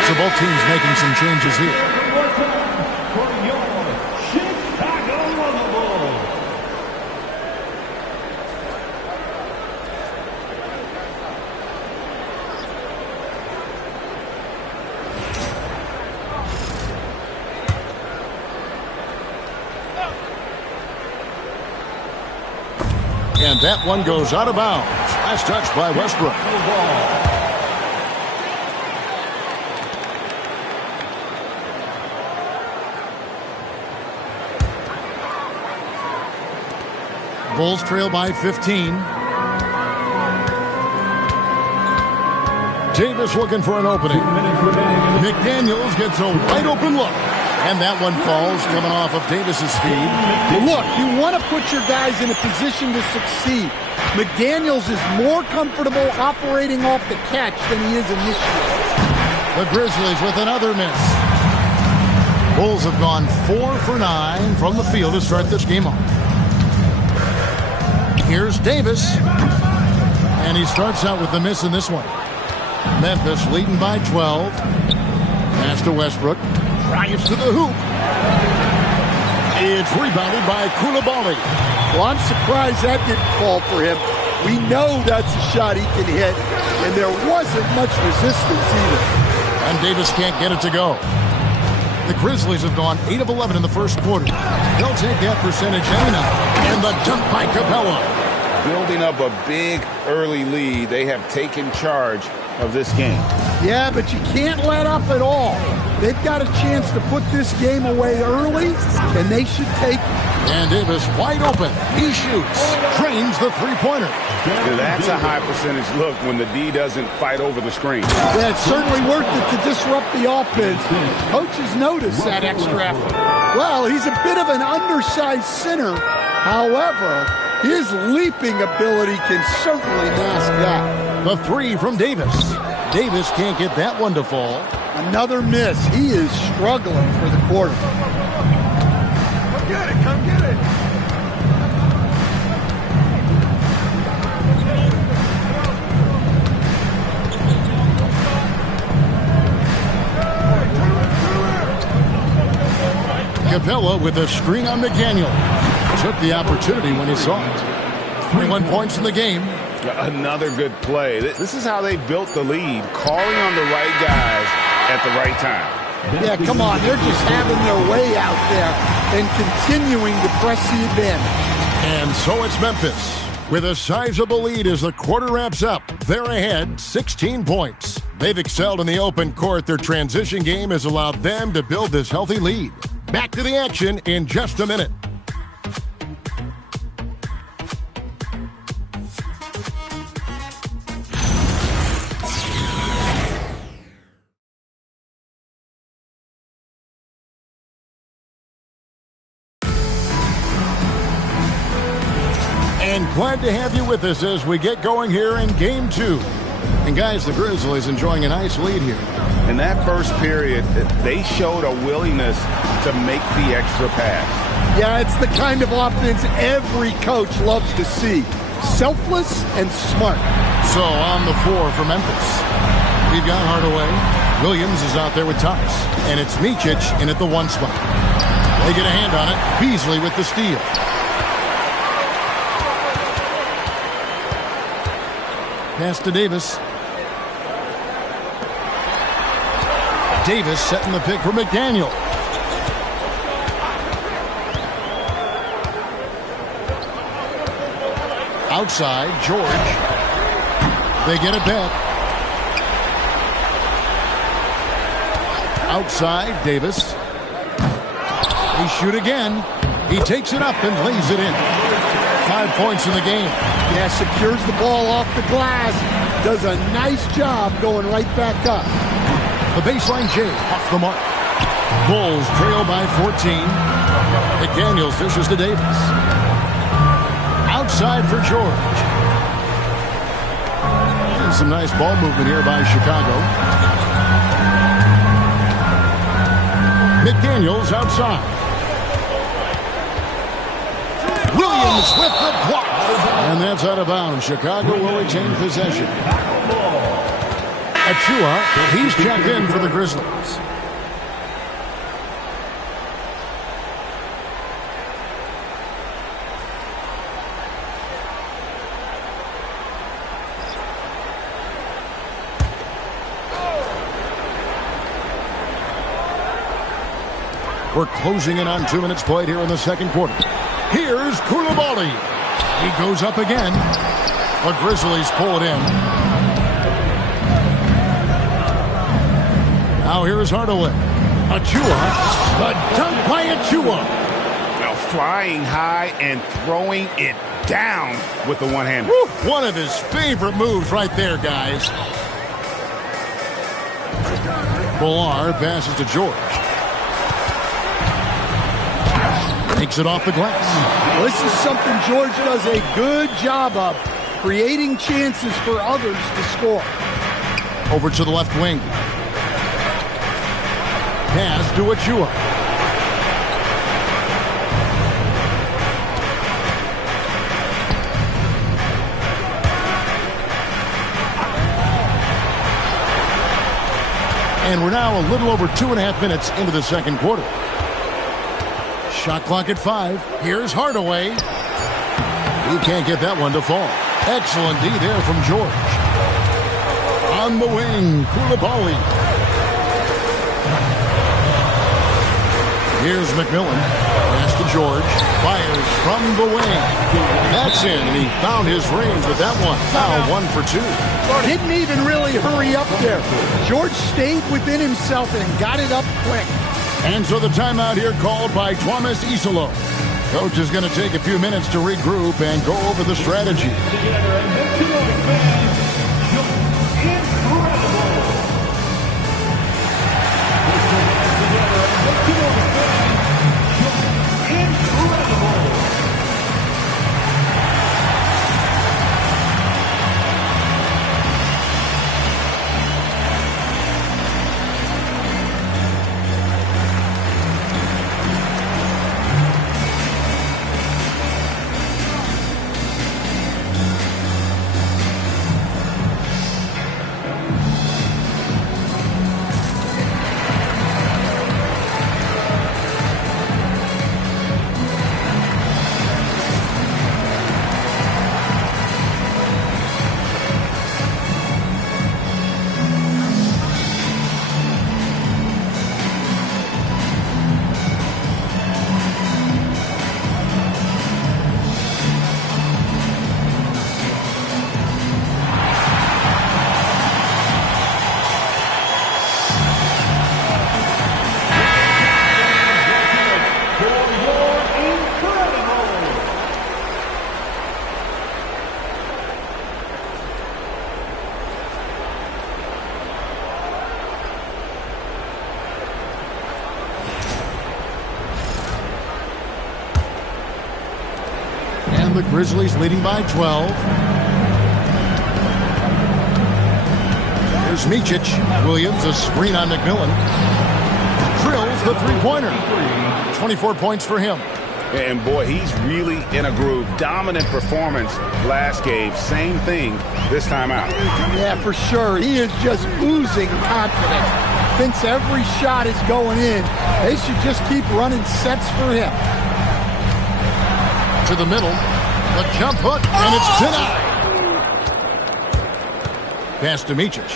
So both teams making some changes here. For your Chicago Bulls. And that one goes out of bounds. Last touch by Westbrook. Bulls trail by 15. Davis looking for an opening. McDaniels gets a wide open look. And that one falls coming off of Davis's speed. Look, you want to put your guys in a position to succeed. McDaniels is more comfortable operating off the catch than he is initiating. The Grizzlies with another miss. Bulls have gone 4 for 9 from the field to start this game off. Here's Davis. And he starts out with the miss in this one. Memphis leading by 12. Pass to Westbrook. Drives to the hoop. It's rebounded by Coulibaly. Well, I'm surprised that didn't fall for him. We know that's a shot he can hit, and there wasn't much resistance either. And Davis can't get it to go. The Grizzlies have gone 8 of 11 in the first quarter. They'll take that percentage anyhow. And the dunk by Capella. Building up a big early lead, they have taken charge of this game. Yeah, but you can't let up at all. They've got a chance to put this game away early, and they should take it. And Davis wide open. He shoots. Drains the three-pointer. That's a high percentage look when the D doesn't fight over the screen. Yeah, it's certainly worth it to disrupt the offense. Coaches notice that extra effort. Well, he's a bit of an undersized center. However, his leaping ability can certainly mask that. The three from Davis. Davis can't get that one to fall. Another miss. He is struggling for the quarter. Come get it, come get it. Capella with a screen on McDaniel. Took the opportunity when he saw it. 21 points in the game. Another good play. This is how they built the lead, calling on the right guys at the right time. Yeah, come on. They're just having their way out there and continuing to press the advantage. And so it's Memphis with a sizable lead as the quarter wraps up. They're ahead 16 points. They've excelled in the open court. Their transition game has allowed them to build this healthy lead. Back to the action in just a minute. And glad to have you with us as we get going here in Game 2. And guys, the Grizzlies enjoying a nice lead here. In that first period, they showed a willingness to make the extra pass. Yeah, it's the kind of offense every coach loves to see. Selfless and smart. So on the floor for Memphis, we've got Hardaway. Williams is out there with Thomas. And it's Micic in at the 1 spot. They get a hand on it. Beasley with the steal. Pass to Davis. Davis setting the pick for McDaniel. Outside, George. They get it back. Outside, Davis. They shoot again. He takes it up and lays it in. 5 points in the game. Yeah, secures the ball off the glass. Does a nice job going right back up. The baseline J off the mark. Bulls trail by 14. McDaniels dishes to Davis. Outside for George. And some nice ball movement here by Chicago. McDaniels outside. Williams with the block. And that's out of bounds. Chicago will retain possession. Achua, he's checked in for the Grizzlies. We're closing in on 2 minutes played here in the second quarter. Here's Coulibaly. He goes up again. The Grizzlies pull it in. Now here's Hardaway. Achua. The dunk by Achua. Now flying high and throwing it down with the one-hander. One of his favorite moves right there, guys. Bullar passes to George. Takes it off the glass. Well, this is something George does a good job of, creating chances for others to score. Over to the left wing. Pass to Achua. And we're now a little over 2.5 minutes into the second quarter. Shot clock at 5. Here's Hardaway. He can't get that one to fall. Excellent D there from George. On the wing, Coulibaly. Here's McMillan. Pass to George. Fires from the wing. That's in, and he found his range with that one. Foul 1 for 2. Didn't even really hurry up there. George stayed within himself and got it up quick. And so the timeout here called by Thomas Isolo. Coach is going to take a few minutes to regroup and go over the strategy. The Grizzlies leading by 12. Here's Micic. Williams, a screen on McMillan. Drills the three-pointer. 24 points for him. And boy, he's really in a groove. Dominant performance last game. Same thing this time out. Yeah, for sure. He is just oozing confidence. Thinks every shot is going in. They should just keep running sets for him. To the middle. The jump hook, and it's denied. Pass to Micic.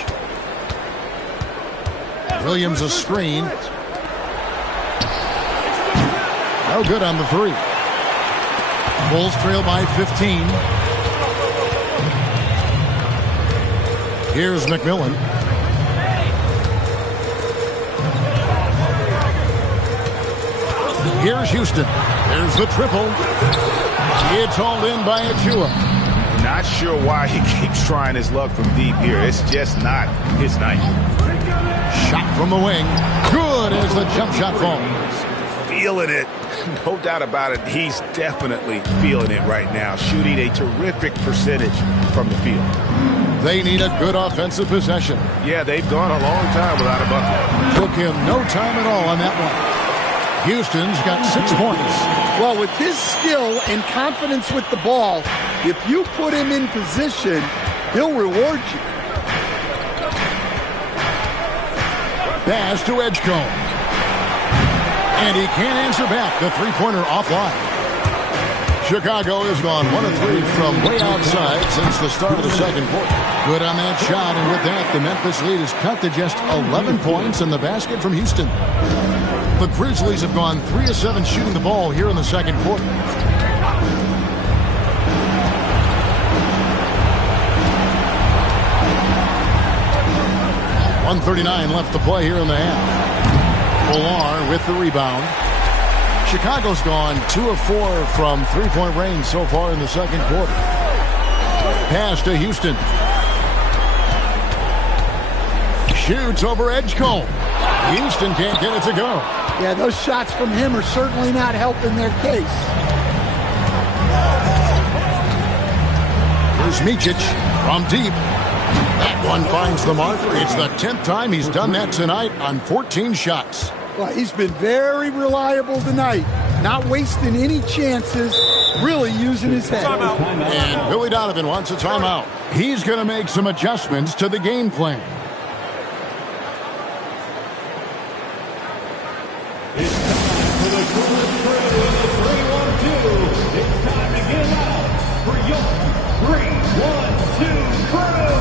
Williams a screen. No good on the three. Bulls trail by 15. Here's McMillan. Here's Houston. There's the triple. It's hauled in by Achua. Not sure why he keeps trying his luck from deep here. It's just not his night. Shot from the wing. Good as the jump shot falls. Feeling it. No doubt about it. He's definitely feeling it right now. Shooting a terrific percentage from the field. They need a good offensive possession. Yeah, they've gone a long time without a bucket. Took him no time at all on that one. Houston's got 6 points. Well, with his skill and confidence with the ball, if you put him in position, he'll reward you. Pass to Edgecombe. And he can't answer back. The three-pointer offline. Chicago has gone 1 of 3 from way outside since the start of the second quarter. Good on that shot, and with that, the Memphis lead is cut to just 11 points in the basket from Houston. The Grizzlies have gone 3 of 7 shooting the ball here in the second quarter. .139 left to play here in the half. Millar with the rebound. Chicago's gone 2 of 4 from three-point range so far in the second quarter. Pass to Houston. Shoots over Edgecombe. Houston can't get it to go. Yeah, those shots from him are certainly not helping their case. Here's Micic from deep. That one finds the mark. It's the 10th time he's done that tonight on 14 shots. Well, he's been very reliable tonight. Not wasting any chances, really using his head. And Billy Donovan wants a timeout. He's going to make some adjustments to the game plan. It's time for the Coolest Crew in the 3-1-2. It's time to get out for your 3-1-2 crew.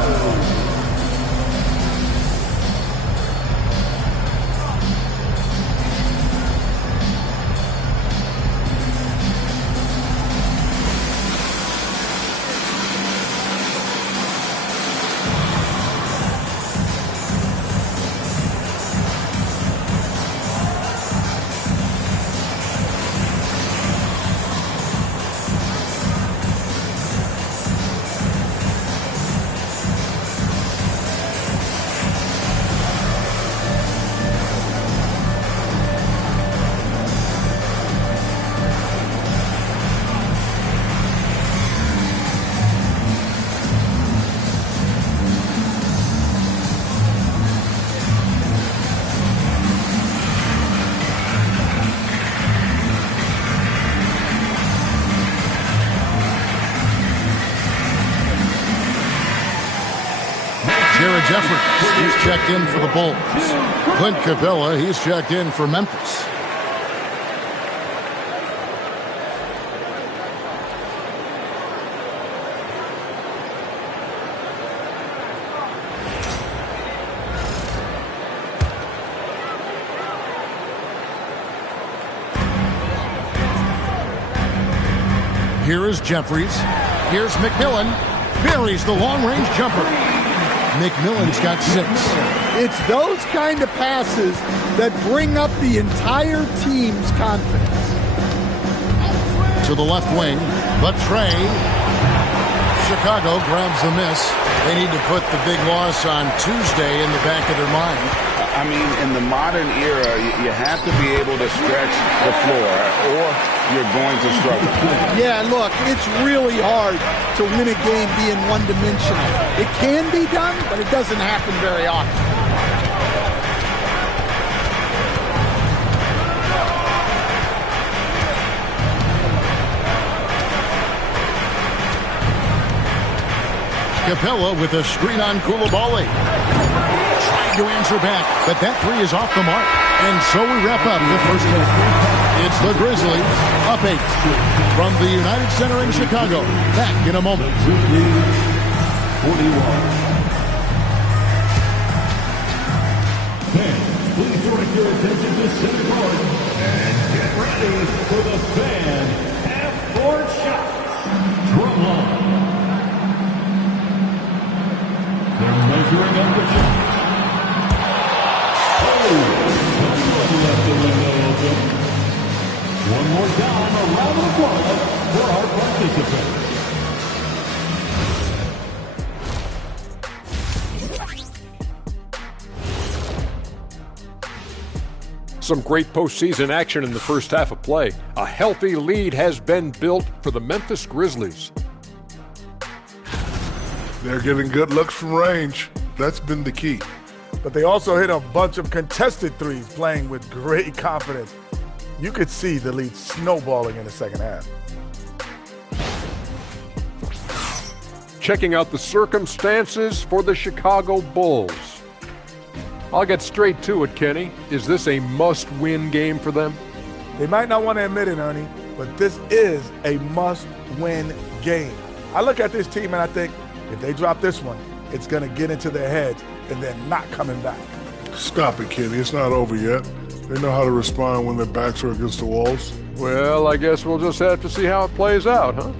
Jeffrey, he's checked in for the Bulls. Clint Capella, he's checked in for Memphis. Here is Jeffries. Here's McMillan. Buries the long-range jumper. McMillan's got 6. It's those kind of passes that bring up the entire team's confidence. To the left wing, the tray. Chicago grabs the miss. They need to put the big loss on Tuesday in the back of their mind. I mean, in the modern era, you have to be able to stretch the floor or you're going to struggle. Yeah, look, it's really hard to win a game being one-dimensional. It can be done, but it doesn't happen very often. Capella with a screen on Koulibaly. Trying to answer back, but that three is off the mark. And so we wrap up the first half. It's the Grizzlies up 8 from the United Center in Chicago. Back in a moment. 41. Fans, please direct your attention to center court and get ready for the fan half-court shots. Drum on. They're measuring up the shot. Someone left the window open. One more time, a round of applause for our participants. Some great postseason action in the first half of play. A healthy lead has been built for the Memphis Grizzlies. They're getting good looks from range. That's been the key. But they also hit a bunch of contested threes, playing with great confidence. You could see the lead snowballing in the second half. Checking out the circumstances for the Chicago Bulls. I'll get straight to it, Kenny. Is this a must-win game for them? They might not want to admit it, Ernie, but this is a must-win game. I look at this team and I think, if they drop this one, it's going to get into their heads and they're not coming back. Stop it, Kenny. It's not over yet. They know how to respond when their backs are against the walls. Well, I guess we'll just have to see how it plays out, huh?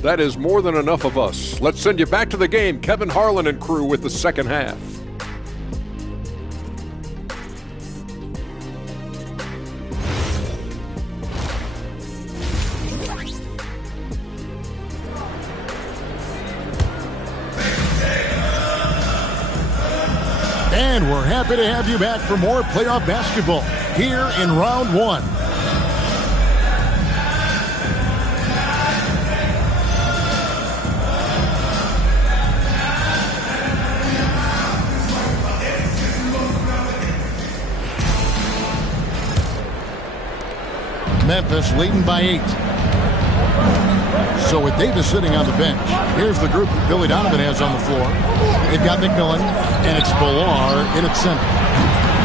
That is more than enough of us. Let's send you back to the game. Kevin Harlan and crew with the second half. And we're happy to have you back for more playoff basketball here in round 1. Memphis leading by 8. So with Davis sitting on the bench, here's the group that Billy Donovan has on the floor. They've got McMillan, and it's Villar in at center.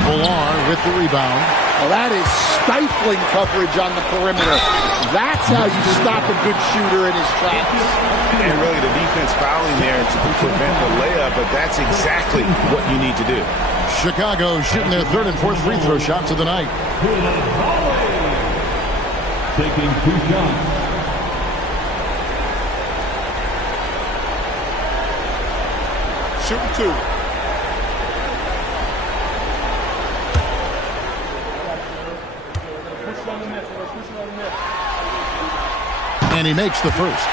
Villar with the rebound. Well, that is stifling coverage on the perimeter. That's how you stop a good shooter in his tracks. And really the defense fouling there to prevent the layup, but that's exactly what you need to do. Chicago shooting their third and fourth free throw shots of the night. Taking 2 shots. Shooting 2. And he makes the first.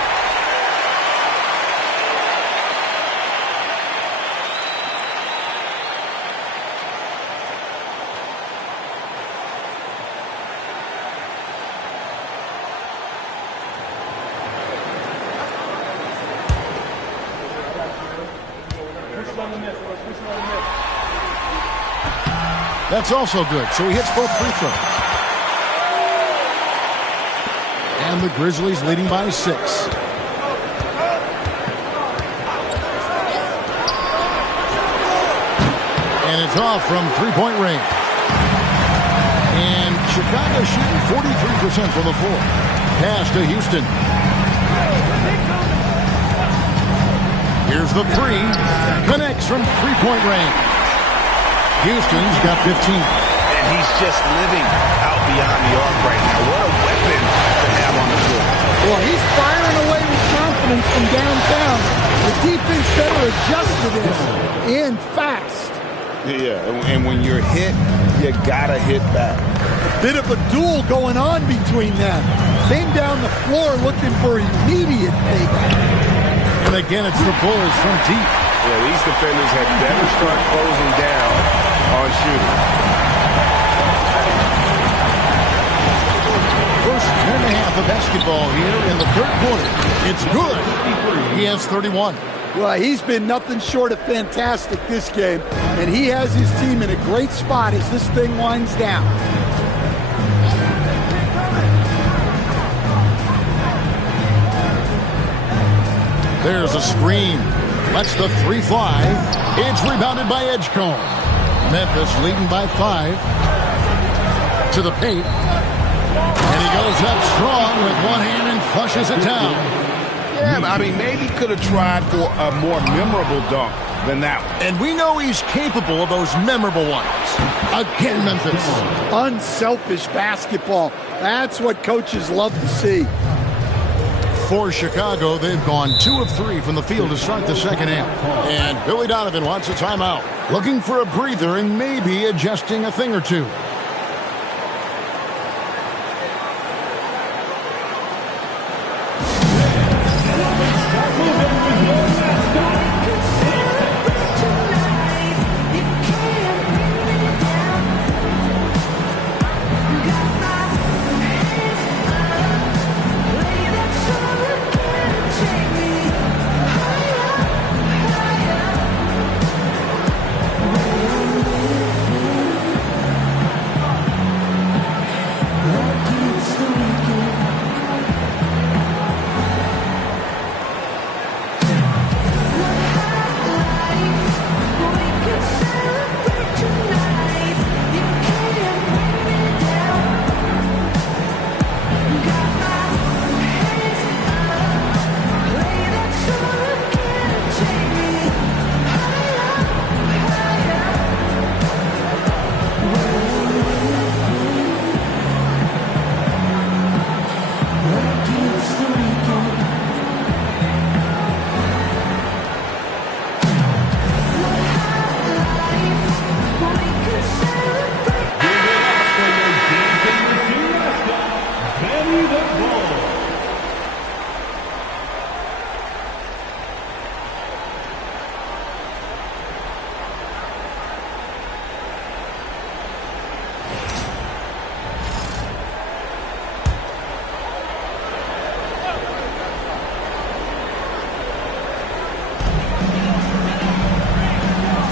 That's also good. So he hits both free throws. And the Grizzlies leading by 6. And it's off from three-point range. And Chicago shooting 43% from the floor. Pass to Houston. Here's the three. Connects from three-point range. Houston's got 15. And he's just living out beyond the arc right now. What a weapon to have on the floor. Well, he's firing away with confidence from downtown. The defense better adjust to this, and fast. Yeah, and when you're hit, you gotta hit back. A bit of a duel going on between them. Came down the floor looking for immediate payback. And again, it's the Bulls from deep. Yeah, these defenders had better start closing down on shooting. First 10.5 of basketball here in the third quarter. It's good. He has 31. Well, he's been nothing short of fantastic this game, and he has his team in a great spot as this thing winds down. There's a screen. Lets the three fly. It's rebounded by Edgecombe. Memphis leading by 5. To the paint. And he goes up strong with one hand and flushes it down. Yeah, I mean, maybe could have tried for a more memorable dunk than that one. And we know he's capable of those memorable ones. Again, Memphis. Unselfish basketball. That's what coaches love to see. For Chicago, they've gone 2 of 3 from the field to start the second half. And Billy Donovan wants a timeout. Looking for a breather and maybe adjusting a thing or two.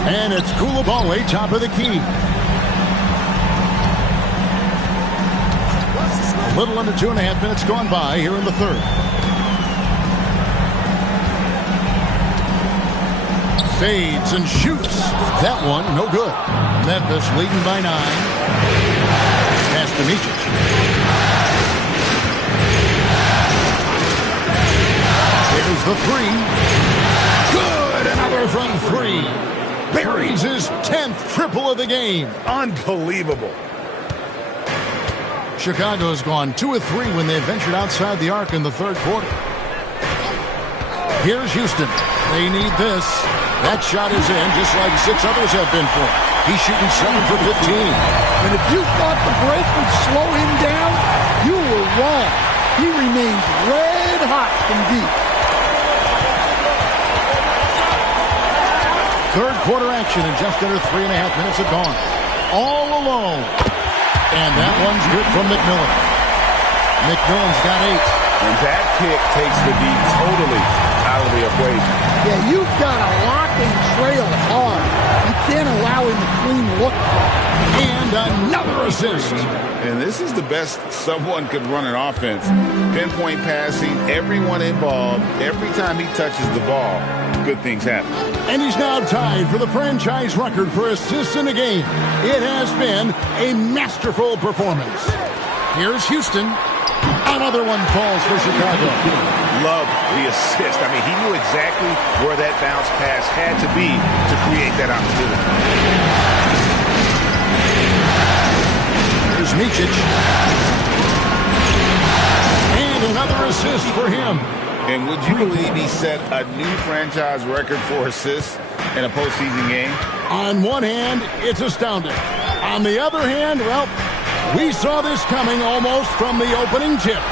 And it's Koulibaly, top of the key. A little under 2.5 minutes gone by here in the third. Fades and shoots. That one, no good. Memphis leading by 9. Pass to Micic. Here's the 3. Good, another from 3. Buries his 10th triple of the game. Unbelievable. Chicago has gone 2 of 3 when they ventured outside the arc in the third quarter. Here's Houston. They need this. That shot is in, just like 6 others have been for him. He's shooting 7 for 15. And if you thought the break would slow him down, you were wrong. He remains red hot from deep. Third quarter action in just under 3.5 minutes have gone. All alone. And that one's good from McMillan. McMillan's got 8. And that kick takes the D totally out of the equation. Yeah, you've got to lock and trail hard. You can't allow him to clean look. And another assist. And this is the best someone could run an offense. Pinpoint passing, everyone involved. Every time he touches the ball, good things happen. And he's now tied for the franchise record for assists in a game. It has been a masterful performance. Here's Houston. Another one falls for Chicago. Love the assist. I mean, he knew exactly where that bounce pass had to be to create that opportunity. Here's Micic. And another assist for him. And would you believe he set a new franchise record for assists in a postseason game? On one hand, it's astounding. On the other hand, well, we saw this coming almost from the opening tip.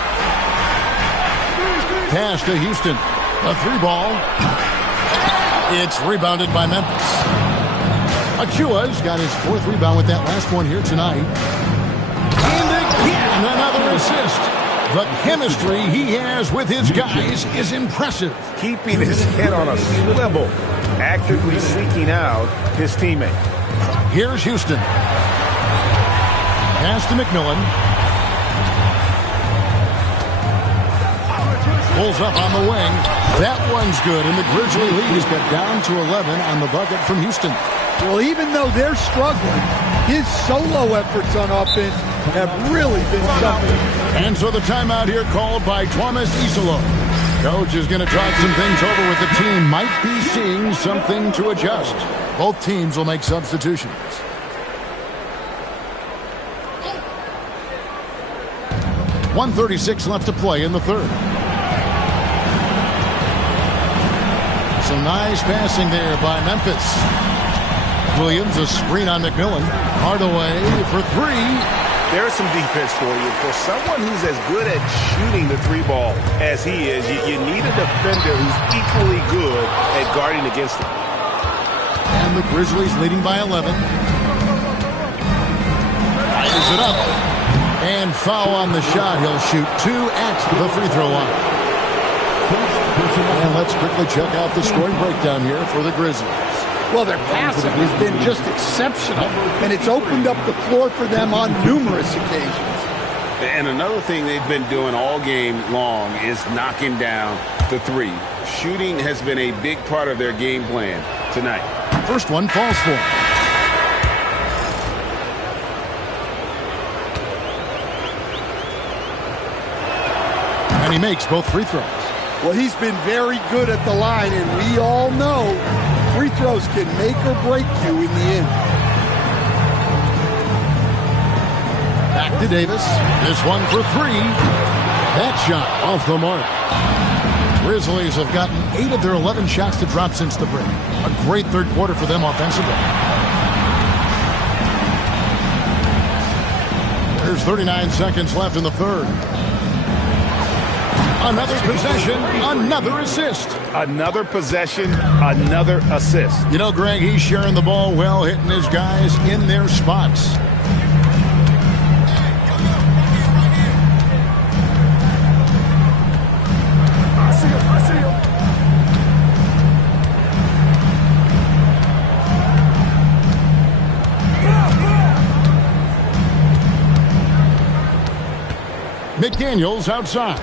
Pass to Houston. A three ball. It's rebounded by Memphis. Achua's got his fourth rebound with that last one here tonight. And again, another assist. The chemistry he has with his guys is impressive. Keeping his head on a swivel, actively seeking out his teammate. Here's Houston. Pass to McMillan. Pulls up on the wing. That one's good, and the Grizzly lead is cut down to 11 on the bucket from Houston. Well, even though they're struggling, his solo efforts on offense have really been something. And so the timeout here called by Thomas Isolo. Coach is going to talk some things over with the team. Might be seeing something to adjust. Both teams will make substitutions. .136 left to play in the third. Some nice passing there by Memphis. Williams, a screen on McMillan. Hardaway for three. There's some defense for you. For someone who's as good at shooting the three ball as he is, you need a defender who's equally good at guarding against him. And the Grizzlies leading by 11. Fires it up. And foul on the shot. He'll shoot two at the free throw line. And let's quickly check out the scoring breakdown here for the Grizzlies. Well, their passing has been just exceptional, and it's opened up the floor for them on numerous occasions. And another thing they've been doing all game long is knocking down the three. Shooting has been a big part of their game plan tonight. First one falls for him. And he makes both free throws. Well, he's been very good at the line, and we all know free throws can make or break you in the end. Back to Davis. This one for three. That shot off the mark. Grizzlies have gotten 8 of their 11 shots to drop since the break. A great third quarter for them offensively. There's 39 seconds left in the third. Another possession, another assist. Another possession, another assist. You know, Greg, he's sharing the ball well, hitting his guys in their spots. I see him. McDaniels outside.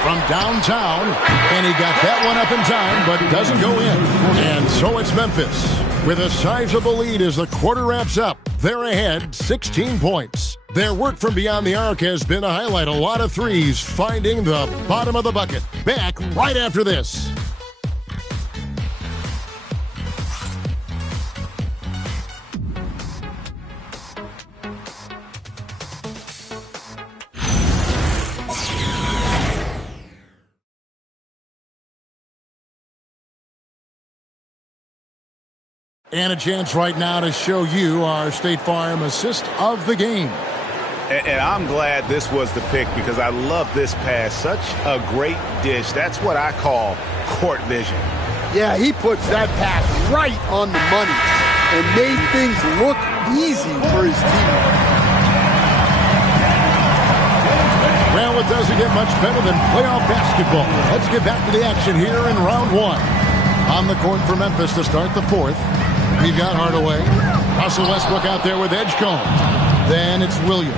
From downtown, and he got that one up in time, but doesn't go in. And so it's Memphis with a sizable lead as the quarter wraps up. They're ahead 16 points. Their work from beyond the arc has been a highlight. A lot of threes finding the bottom of the bucket. Back right after this. And a chance right now to show you our State Farm assist of the game. And I'm glad this was the pick because I love this pass. Such a great dish. That's what I call court vision. Yeah, he puts that pass right on the money and made things look easy for his team. Well, it doesn't get much better than playoff basketball. Let's get back to the action here in round one. On the court for Memphis to start the fourth. We've got Hardaway. Russell Westbrook out there with Edgecombe. Then it's Williams.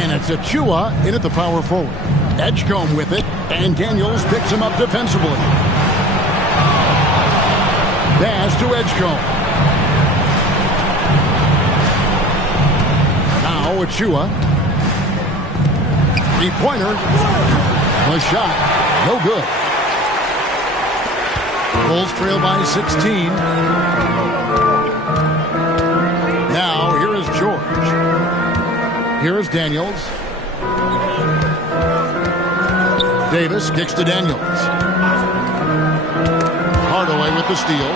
And it's Achua in at the power forward. Edgecombe with it. And Daniels picks him up defensively. Pass to Edgecombe. Now Achua. Three-pointer. The shot. No good. Bulls trail by 16. Now, here is George. Here is Daniels. Davis kicks to Daniels. Hardaway with the steal.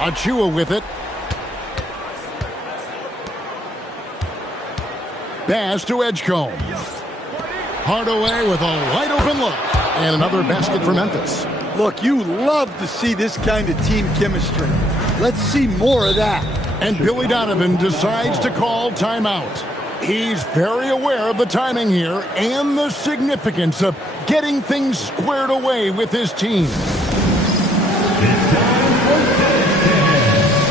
Achua with it. Pass to Edgecombe. Hardaway with a wide open look. And another basket for Memphis. Look, you love to see this kind of team chemistry. Let's see more of that. And Billy Donovan decides to call timeout. He's very aware of the timing here and the significance of getting things squared away with his team. It's time for JSK.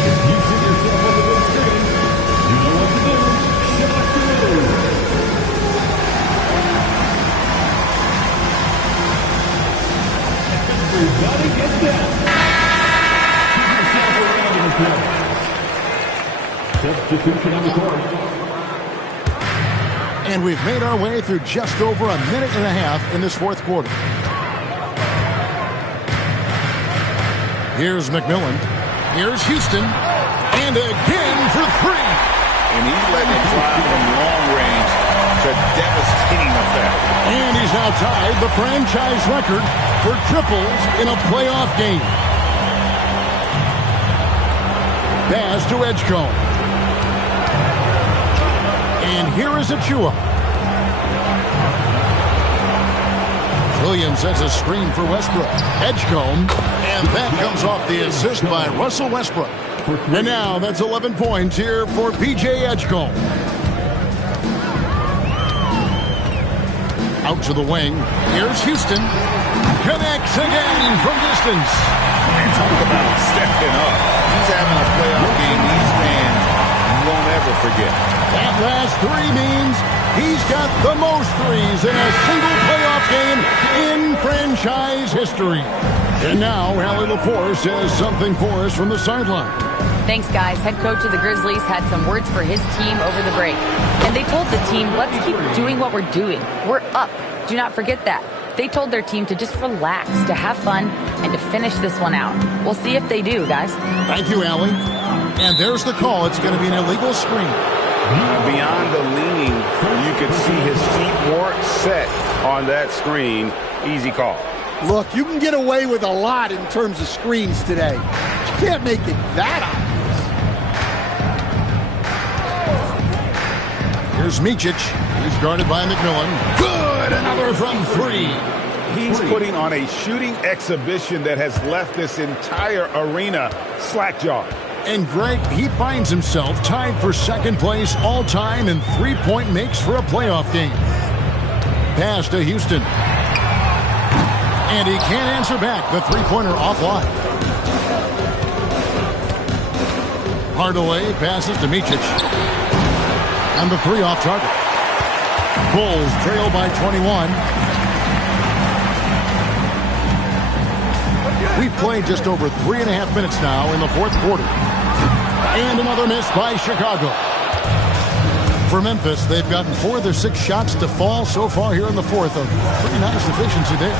If you see yourself on the big screen, you know what to do. Shots to move. Everybody get down. Keep yourself around in the court. Substitution on the court. And we've made our way through just over a minute and a half in this fourth quarter. Here's McMillan. Here's Houston. And again for three. And he's letting it fly from long range to devastating effect. And he's now tied the franchise record for triples in a playoff game. Pass to Edgecombe. And here is Achua. Williams sets a screen for Westbrook. Edgecombe. And that comes off the assist by Russell Westbrook. And now that's 11 points here for P.J. Edgecombe. Out to the wing. Here's Houston. Connects again from distance. And talk about stepping up. He's having a playoff game these fans won't ever forget. That last three means he's got the most threes in a single playoff game in franchise history. And now Allie LaForce says something for us from the sideline. Thanks, guys. Head coach of the Grizzlies had some words for his team over the break. And they told the team, let's keep doing what we're doing. We're up. Do not forget that. They told their team to just relax, to have fun, and to finish this one out. We'll see if they do, guys. Thank you, Allie. And there's the call. It's going to be an illegal screen. Beyond the leaning, you could see his feet weren't set on that screen. Easy call. Look, you can get away with a lot in terms of screens today. You can't make it that obvious. Here's Micic. He's guarded by McMillan. Good! Another from three. He's putting on a shooting exhibition that has left this entire arena slack-jawed. And Greg, he finds himself tied for second place all-time in three-point makes for a playoff game. Pass to Houston. And he can't answer back. The three-pointer offline. Hardaway passes to Micic. And the three off target. Bulls trail by 21. We've played just over 3.5 minutes now in the fourth quarter. And another miss by Chicago. For Memphis, they've gotten 4 of their 6 shots to fall so far here in the fourth. A pretty nice efficiency there.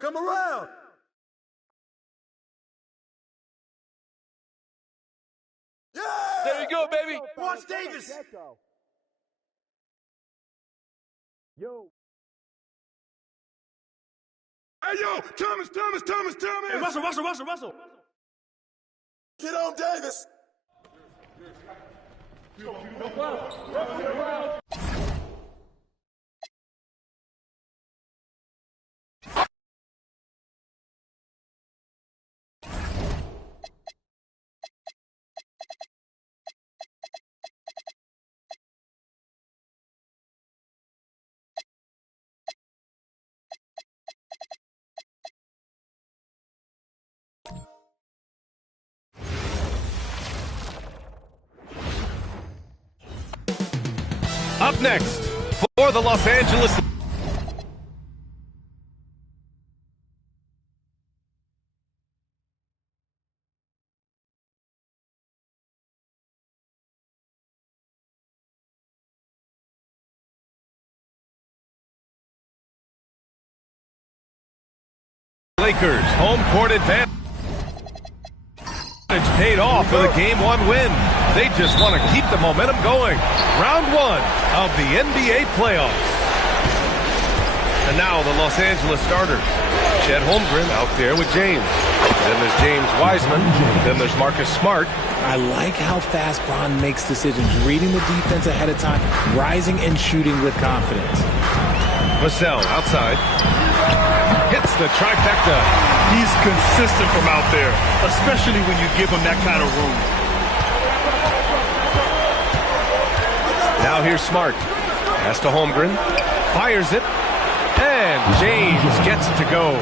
Come around. Yeah! There you go, baby. Watch Davis. Yo. Hey, yo, Thomas. Hey, Russell. Get on Davis. Up next, for the Los Angeles Lakers, home court advantage paid off with a Game 1 win. They just want to keep the momentum going. Round 1 of the NBA playoffs. And now the Los Angeles starters. Chet Holmgren out there with James. Then there's James Wiseman. Then there's Marcus Smart. I like how fast Bron makes decisions, reading the defense ahead of time, rising and shooting with confidence. Vassell outside. Hits the trifecta. He's consistent from out there, especially when you give him that kind of room. Now here's Smart. Pass to Holmgren. Fires it. And James gets it to go.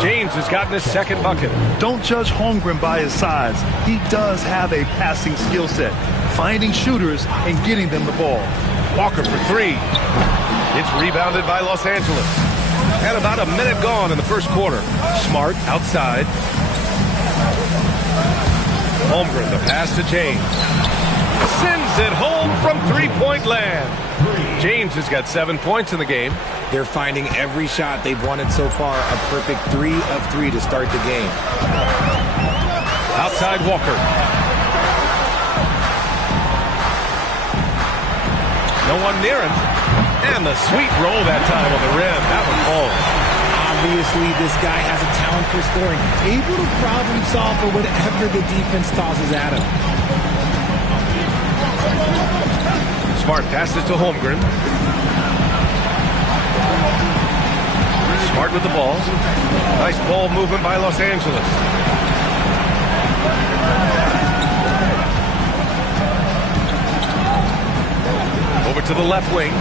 James has gotten his second bucket. Don't judge Holmgren by his size. He does have a passing skill set, finding shooters and getting them the ball. Walker for three. It's rebounded by Los Angeles. And about a minute gone in the first quarter. Smart outside. Holmgren, the pass to James. Sends it home from three-point land. James has got 7 points in the game. They're finding every shot they've wanted so far. A perfect 3 of 3 to start the game. Outside Walker. No one near him. And the sweet roll that time on the rim. That one falls. Obviously, this guy has a talent for scoring. Able to problem solve for whatever the defense tosses at him. Smart passes to Holmgren. Smart with the ball. Nice ball movement by Los Angeles. Over to the left wing.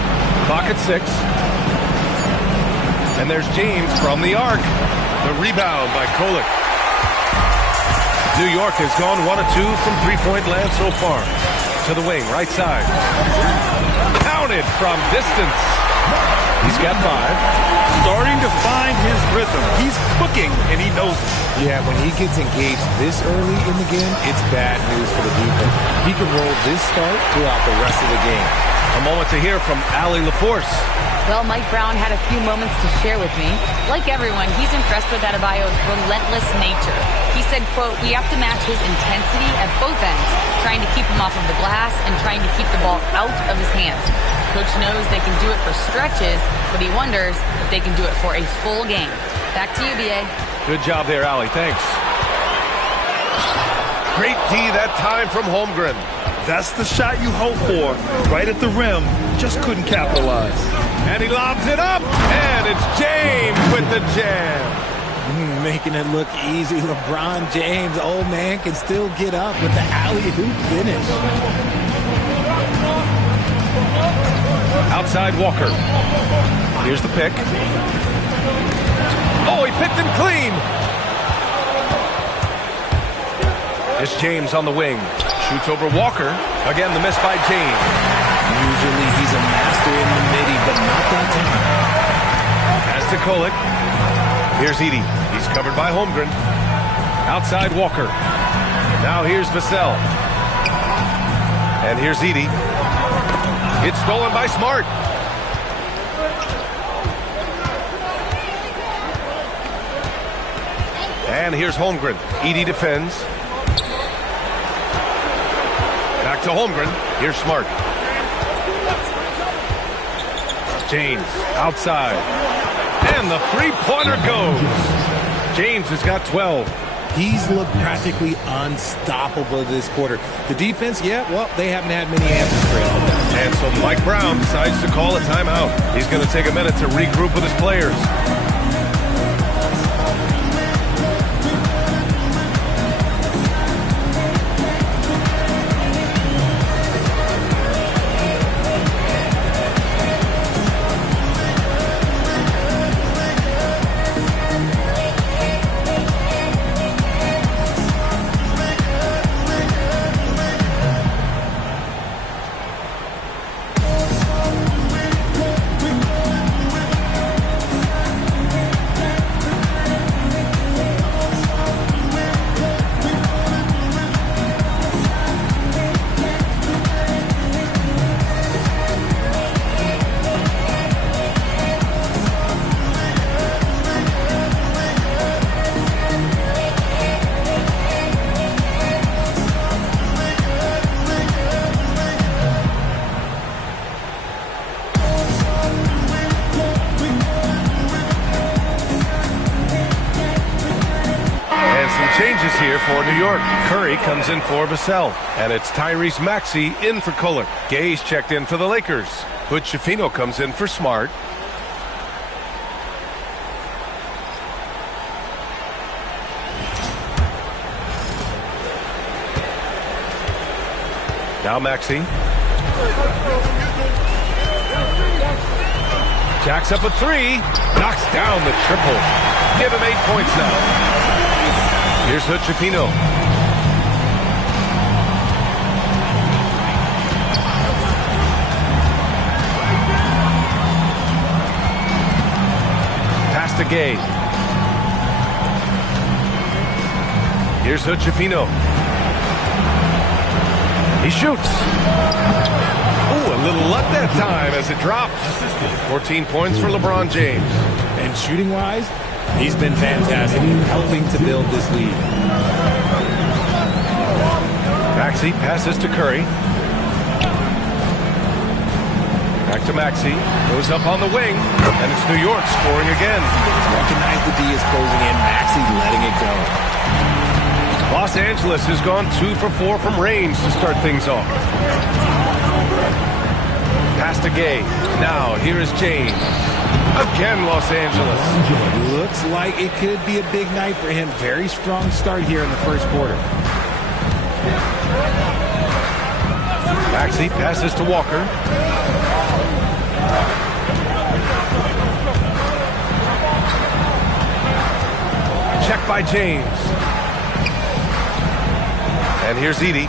Clock at 6. And there's James from the arc. The rebound by Kolek. New York has gone 1 of 2 from three-point land so far. To the wing, right side. Counted from distance. He's got 5. Starting to find his rhythm. He's cooking, and he knows it. Yeah, when he gets engaged this early in the game, it's bad news for the defense. He can roll this start throughout the rest of the game. A moment to hear from Allie LaForce. Well, Mike Brown had a few moments to share with me. Like everyone, he's impressed with Adebayo's relentless nature. He said, quote, "We have to match his intensity at both ends, trying to keep him off of the glass and trying to keep the ball out of his hands. Coach knows they can do it for stretches, but he wonders if they can do it for a full game." Back to you, B.A. Good job there, Allie. Thanks. Great D that time from Holmgren. That's the shot you hope for. Right at the rim. Just couldn't capitalize. And he lobs it up. And it's James with the jam. Making it look easy. LeBron James, old man, can still get up with the alley-oop finish. Outside Walker. Here's the pick. Oh, he picked him clean. It's James on the wing. Shoots over Walker. Again, the miss by James. Usually he's a master in the midi, but not that time. Pass to Kolek. Here's Edey. He's covered by Holmgren. Outside Walker. Now here's Vassell. And here's Edey. It's stolen by Smart. And here's Holmgren. Edey defends. Back to Holmgren. Here's Smart. James outside. And the three-pointer goes. James has got 12. He's looked practically unstoppable this quarter. The defense, yeah, well, they haven't had many answers for him. And so Mike Brown decides to call a timeout. He's going to take a minute to regroup with his players. New York. Curry comes in for Vassell. And it's Tyrese Maxey in for Kulich. Gay's checked in for the Lakers. Hood Schifino comes in for Smart. Now Maxey. Jacks up a three. Knocks down the triple. Give him 8 points now. Here's Hood Schifino. Pass to Gay. Here's Hood Schifino. He shoots. Ooh, a little luck that time as it drops. 14 points for LeBron James. And shooting-wise, he's been fantastic in helping to build this lead. Maxey passes to Curry. Back to Maxey. Goes up on the wing. And it's New York scoring again. Recognize the D is closing in. Maxey letting it go. Los Angeles has gone 2 for 4 from range to start things off. Pass to Gay. Now, here is James. Again, Los Angeles. Looks like it could be a big night for him. Very strong start here in the first quarter. Maxey passes to Walker. Check by James. And here's Edey.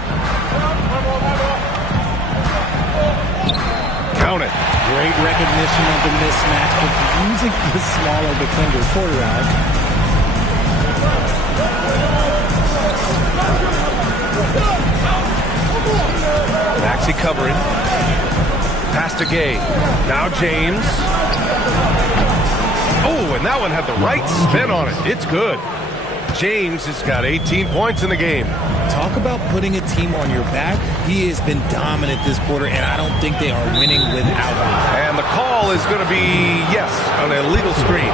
Count it. Great recognition of the mismatch, but using the smaller defender quarter out. Maxey covering. Pass to Gay. Now James. Oh, and that one had the right spin on it. It's good. James has got 18 points in the game. Talk about putting a team on your back. He has been dominant this quarter, and I don't think they are winning without him. And the call is going to be, yes, an illegal screen.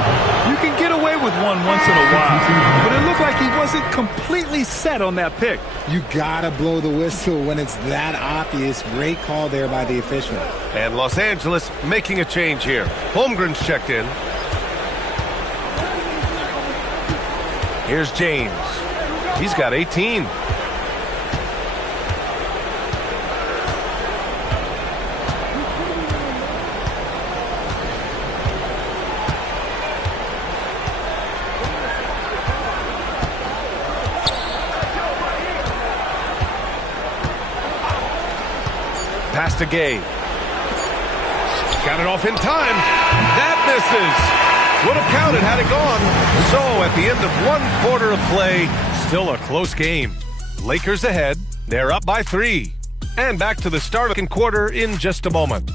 You can get away with one once in a while, but it looked like he wasn't completely set on that pick. You gotta blow the whistle when it's that obvious. Great call there by the official. And Los Angeles making a change here. Holmgren's checked in. Here's James. He's got 18. Pass to Gay. Got it off in time. That misses. Would have counted had it gone. So at the end of 1 quarter of play, still a close game. Lakers ahead. They're up by 3. And back to the start of the second quarter in just a moment.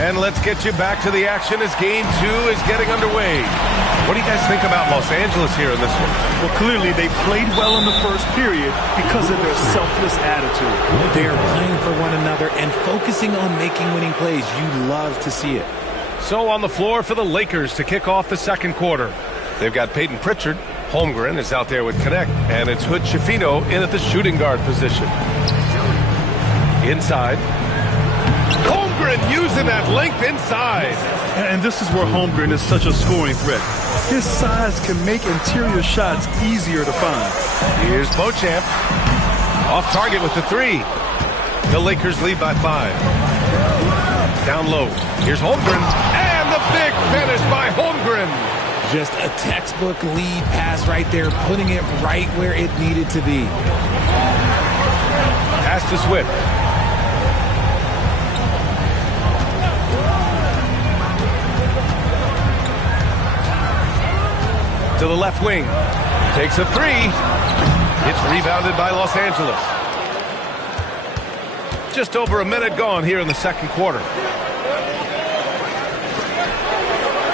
And let's get you back to the action as Game 2 is getting underway. What do you guys think about Los Angeles here in this one? Well, clearly they played well in the first period because of their selfless attitude. They're playing for one another and focusing on making winning plays. You love to see it. So on the floor for the Lakers to kick off the second quarter. They've got Peyton Pritchard. Holmgren is out there with Connect. And it's Hood Schifino in at the shooting guard position. Inside. Holmgren using that length inside. And this is where Holmgren is such a scoring threat. His size can make interior shots easier to find. Here's Beauchamp. Off target with the 3. The Lakers lead by 5. Down low. Here's Holmgren. And the big finish by Holmgren. Just a textbook lead pass right there, putting it right where it needed to be. Pass to Swift. To the left wing. Takes a 3. It's rebounded by Los Angeles. Just over a minute gone here in the second quarter.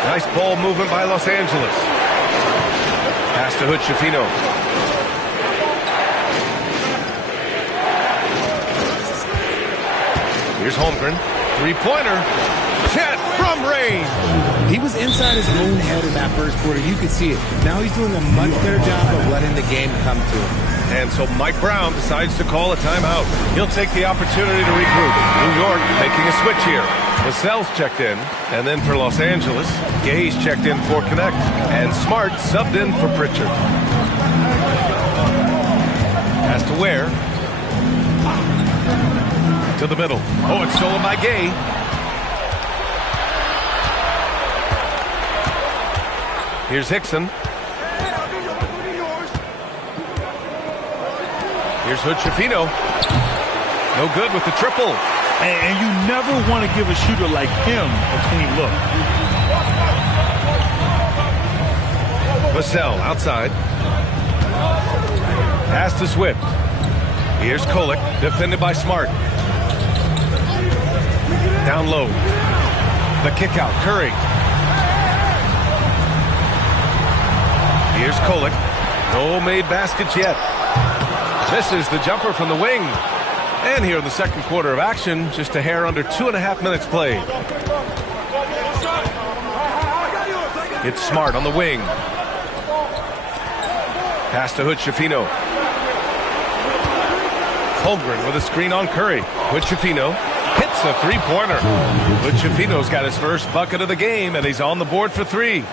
Nice ball movement by Los Angeles. Pass to Hood-Schifino. Here's Holmgren. Three-pointer. Chet from range. He was inside his own head in that first quarter. You could see it. Now he's doing a much better job of letting the game come to him. And so Mike Brown decides to call a timeout. He'll take the opportunity to regroup. New York making a switch here. Lascelles checked in, and then for Los Angeles, Gage checked in for Connect, and Smart subbed in for Pritchard. Pass to Ware. To the middle. Oh, it's stolen by Gay. Here's Hickson. Here's Hood-Schifino. No good with the triple. And you never want to give a shooter like him a clean look. Vassell outside. Pass to Swift. Here's Kolek, defended by Smart. Down low. The kick out. Curry. Here's Kolek. No made baskets yet. Misses the jumper from the wing. And here in the second quarter of action, just a hair under 2.5 minutes played. It's Smart on the wing. Pass to Hood-Schifino. Holmgren with a screen on Curry. Hood-Schifino hits a three-pointer. Hood-Schifino's got his first bucket of the game, and he's on the board for three.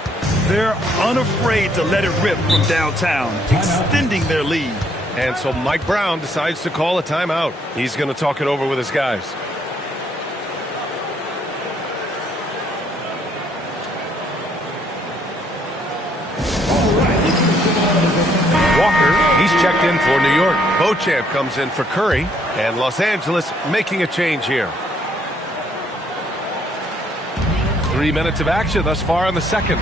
They're unafraid to let it rip from downtown, extending their lead. And so Mike Brown decides to call a timeout. He's going to talk it over with his guys. Walker, he's checked in for New York. Beauchamp comes in for Curry. And Los Angeles making a change here. 3 minutes of action thus far in the second.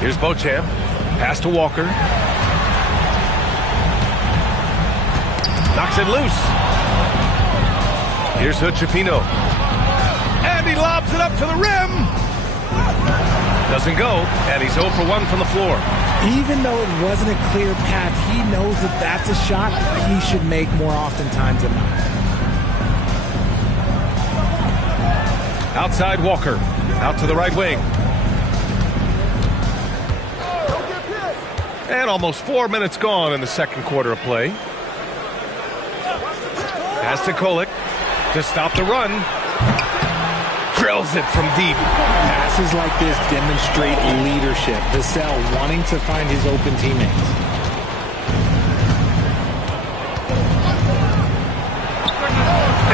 Here's Beauchamp. Pass to Walker. Knocks it loose. Here's Hood-Schifino. And he lobs it up to the rim. Doesn't go, and he's 0 for 1 from the floor. Even though it wasn't a clear path, he knows that that's a shot he should make more oftentimes than not. Outside Walker. Out to the right wing. And almost 4 minutes gone in the second quarter of play. Pass to Kolek to stop the run. Drills it from deep. Passes like this demonstrate leadership. Vassell wanting to find his open teammates.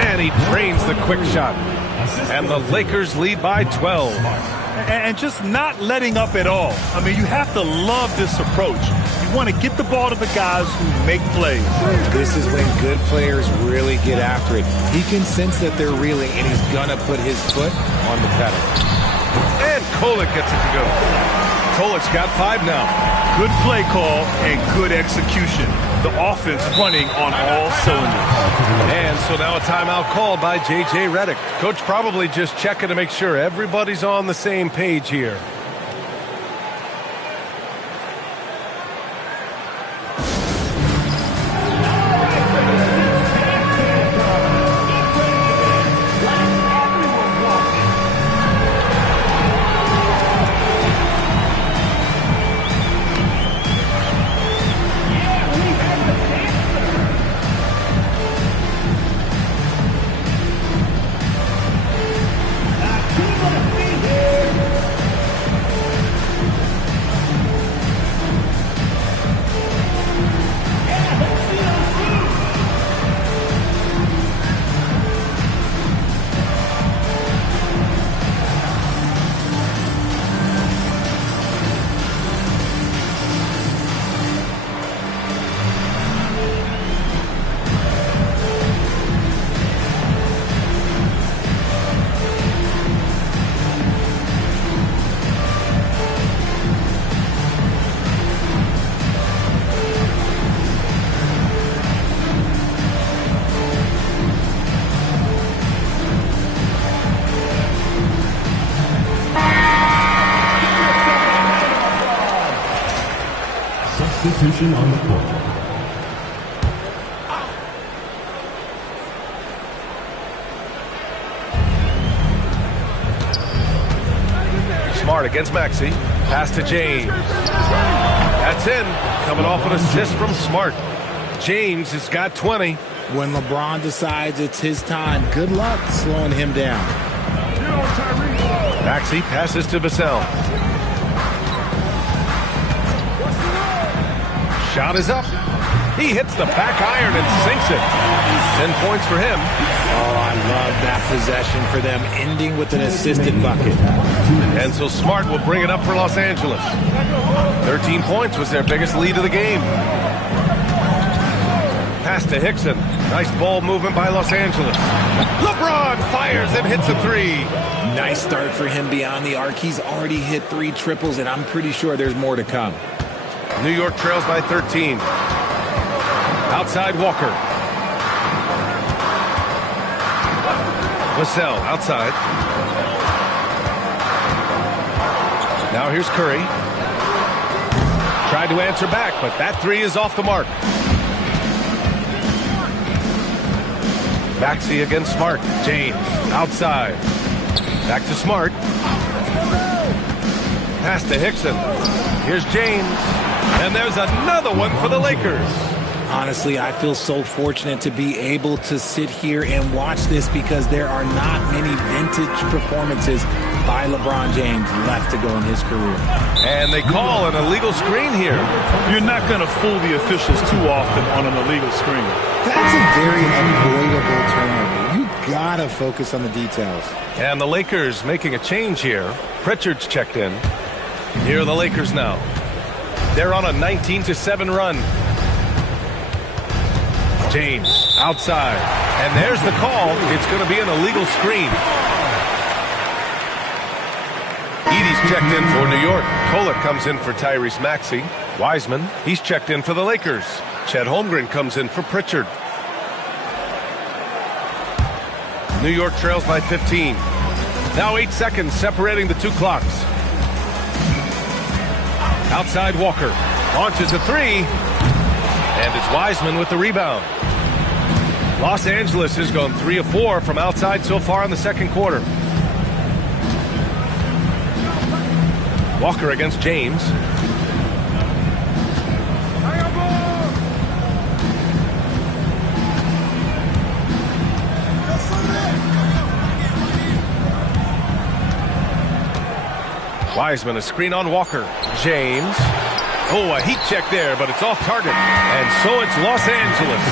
And he drains the quick shot. And the Lakers lead by 12. And just not letting up at all. I mean, you have to love this approach. You want to get the ball to the guys who make plays. This is when good players really get after it. He can sense that they're reeling, and he's going to put his foot on the pedal. And Kolek gets it to go. Kolek's got 5 now. Good play call and good execution. The offense running on all cylinders. And so now a timeout called by J.J. Redick. Coach probably just checking to make sure everybody's on the same page here. substitution on the court. Smart against Maxey. Pass to James. That's in. Coming off an assist from Smart. James has got 20. When LeBron decides it's his time, good luck slowing him down. Maxey passes to Vassell. Shot is up. He hits the back iron and sinks it. 10 points for him. Oh, I love that possession for them, ending with an assisted bucket. And so Smart will bring it up for Los Angeles. 13 points was their biggest lead of the game. Pass to Hickson. Nice ball movement by Los Angeles. LeBron fires and hits a three. Nice start for him beyond the arc. He's already hit 3 triples, and I'm pretty sure there's more to come. New York trails by 13. Outside Walker. Vassell outside. Now here's Curry. Tried to answer back, but that three is off the mark. Maxey against Smart. James outside. Back to Smart. Pass to Hickson. Here's James. And there's another one for the Lakers. Honestly, I feel so fortunate to be able to sit here and watch this because there are not many vintage performances by LeBron James left to go in his career. And they call an illegal screen here. You're not going to fool the officials too often on an illegal screen. That's a very avoidable turnover. You got to focus on the details. And the Lakers making a change here. Pritchard's checked in. Here are the Lakers now. They're on a 19-7 run. James outside. And there's the call. It's going to be an illegal screen. Edey's checked in for New York. Kolek comes in for Tyrese Maxey. Wiseman, he's checked in for the Lakers. Chet Holmgren comes in for Pritchard. New York trails by 15. Now 8 seconds separating the two clocks. Outside Walker. Launches a three. And it's Wiseman with the rebound. Los Angeles has gone 3 of 4 from outside so far in the second quarter. Walker against James. Wiseman, a screen on Walker. James. Oh, a heat check there, but it's off target. And so it's Los Angeles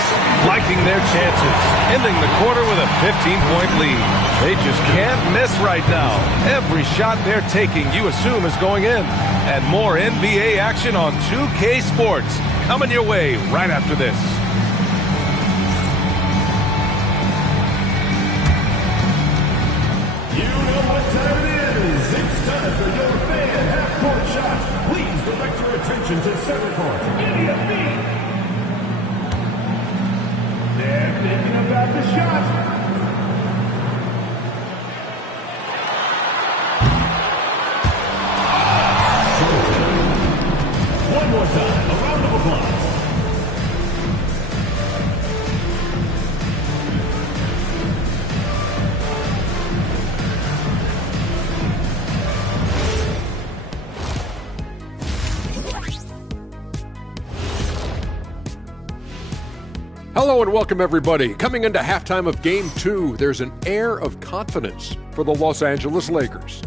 liking their chances, ending the quarter with a 15-point lead. They just can't miss right now. Every shot they're taking, you assume, is going in. And more NBA action on 2K Sports coming your way right after this. You know what time it is. It's time for your fan half-court shots. Please direct your attention to center court. Idiot beat. They're thinking about the shot. One more time, a round of applause. Hello and welcome, everybody. Coming into halftime of Game 2, there's an air of confidence for the Los Angeles Lakers.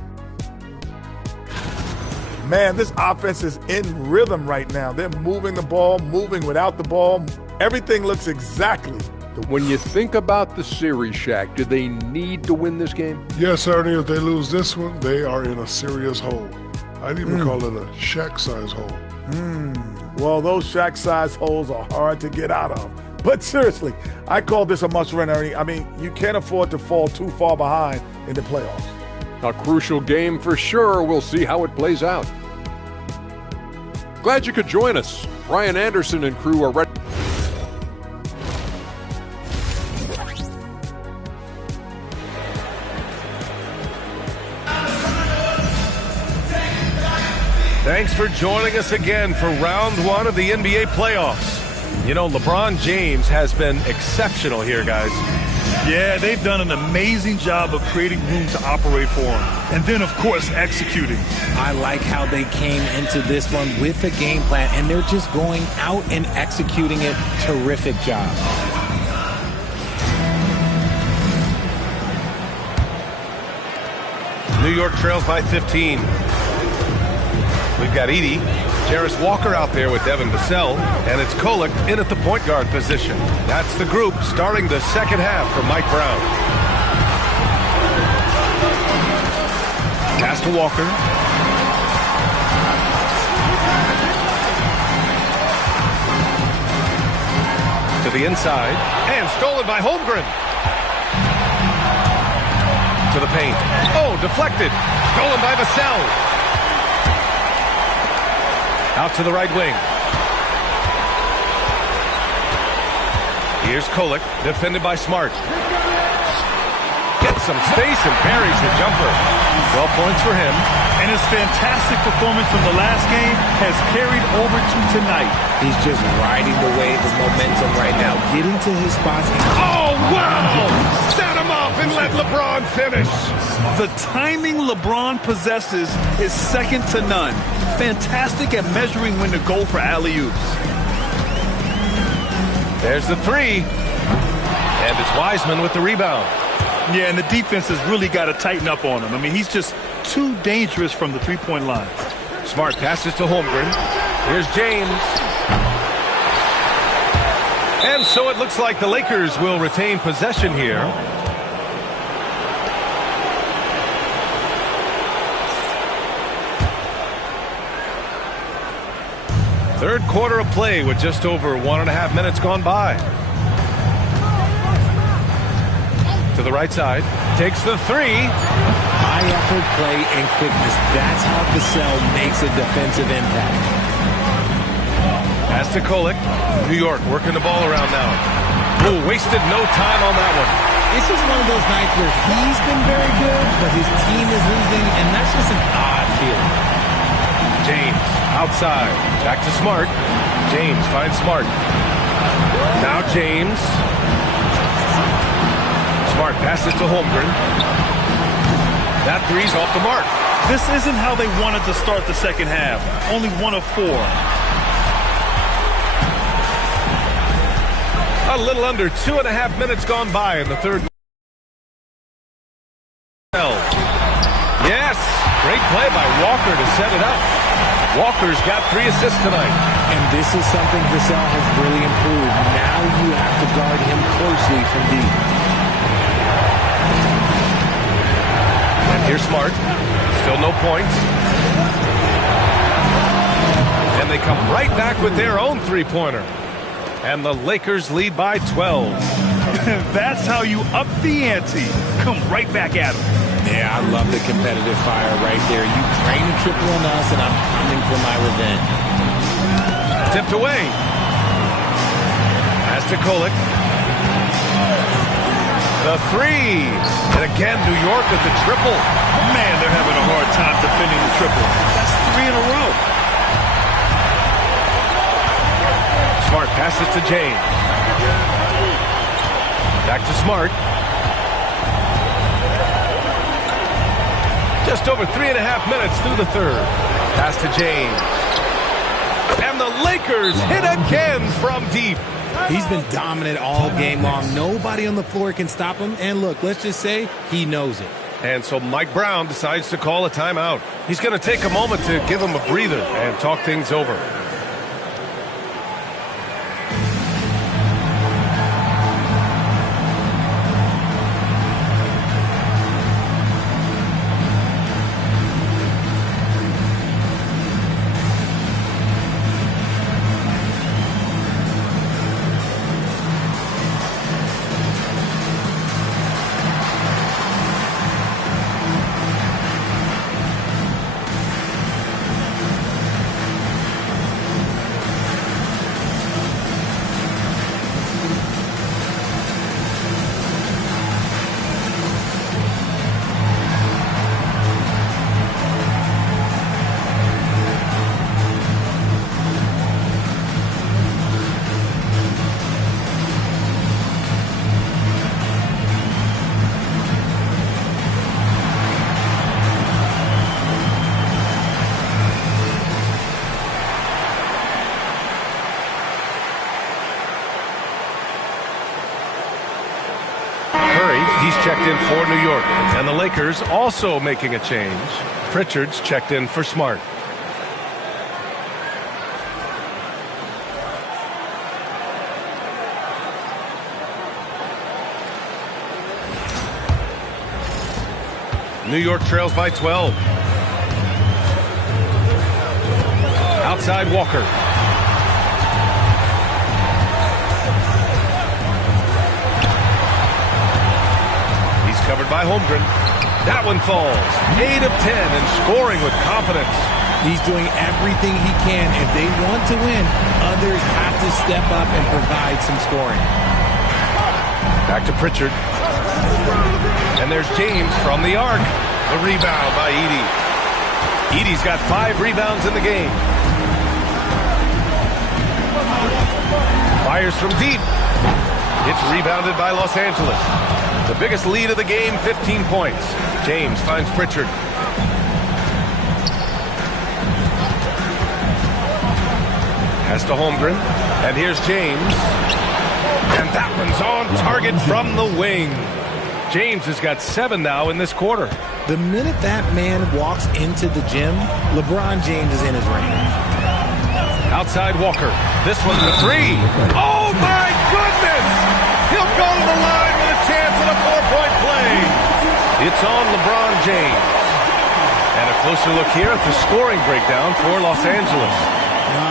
Man, this offense is in rhythm right now. They're moving the ball, moving without the ball. Everything looks exactly the way. When you think about the series, Shaq, do they need to win this game? Yes, Ernie, if they lose this one, they are in a serious hole. I'd even call it a Shaq-size hole. Well, those Shaq-size holes are hard to get out of. But seriously, I call this a must-win, Ernie. I mean, you can't afford to fall too far behind in the playoffs. A crucial game for sure. We'll see how it plays out. Glad you could join us. Brian Anderson and crew are ready. Thanks for joining us again for round one of the NBA playoffs. You know, LeBron James has been exceptional here, guys. Yeah, they've done an amazing job of creating room to operate for him. And then, of course, executing. I like how they came into this one with a game plan, and they're just going out and executing it. Terrific job. New York trails by 15. We've got Edey, Jarris Walker out there with Devin Vassell, and it's Kolek in at the point guard position. That's the group starting the second half for Mike Brown. Pass to Walker. To the inside, and stolen by Holmgren. To the paint. Oh, deflected. Stolen by Vassell. Out to the right wing. Here's Kolek, defended by Smart. Gets some space and parries the jumper. 12 points for him. And his fantastic performance from the last game has carried over to tonight. He's just riding the wave of momentum right now, getting to his spots. Oh, wow! Set him up and let LeBron finish. The timing LeBron possesses is second to none. Fantastic at measuring when to go for alley-oops. There's the three. And it's Wiseman with the rebound. Yeah, and the defense has really got to tighten up on him. I mean, he's just too dangerous from the three-point line. Smart passes to Holmgren. Here's James. And so it looks like the Lakers will retain possession here. Third quarter of play with just over 1.5 minutes gone by. To the right side, takes the three. High effort play and quickness. That's how Vassell makes a defensive impact. Pass to Kolek. New York working the ball around now. Oh, wasted no time on that one. It's just one of those nights where he's been very good, but his team is losing, and that's just an odd feeling. James outside. Back to Smart. James finds Smart. Now James. Smart passes to Holmgren. That three's off the mark. This isn't how they wanted to start the second half. Only 1 of 4. A little under 2.5 minutes gone by in the third. Yes, great play by Walker to set it up. Walker's got 3 assists tonight. And this is something Vassell has really improved. Now you have to guard him closely from deep. And here's Smart. Still no points. And they come right back with their own three-pointer. And the Lakers lead by 12. That's how you up the ante. Come right back at him. Yeah, I love the competitive fire right there. You drain a triple on us, and I'm coming for my revenge. Tipped away. Pass to Kolek. The three. And again, New York with the triple. Man, they're having a hard time defending the triple. That's 3 in a row. Smart passes to James. Back to Smart. Just over 3.5 minutes through the third. Pass to James. And the Lakers hit again from deep. He's been dominant all game long. Nobody on the floor can stop him. And look, let's just say he knows it. And so Mike Brown decides to call a timeout. He's going to take a moment to give him a breather and talk things over. checked in for New York. And the Lakers also making a change. Pritchard's checked in for Smart. New York trails by 12. Outside Walker. He's covered by Holmgren. That one falls. 8 of 10 and scoring with confidence. He's doing everything he can. If they want to win, others have to step up and provide some scoring. Back to Pritchard. And there's James from the arc. The rebound by Edey. Edey's got 5 rebounds in the game. Fires from deep. It's rebounded by Los Angeles. The biggest lead of the game, 15 points. James finds Pritchard. Pass to Holmgren. And here's James. And that one's on target from the wing. James has got 7 now in this quarter. The minute that man walks into the gym, LeBron James is in his range. Outside Walker. This one's a 3. Oh, my goodness! He'll go to the line with a chance at a 4-point play. It's on LeBron James. And a closer look here at the scoring breakdown for Los Angeles.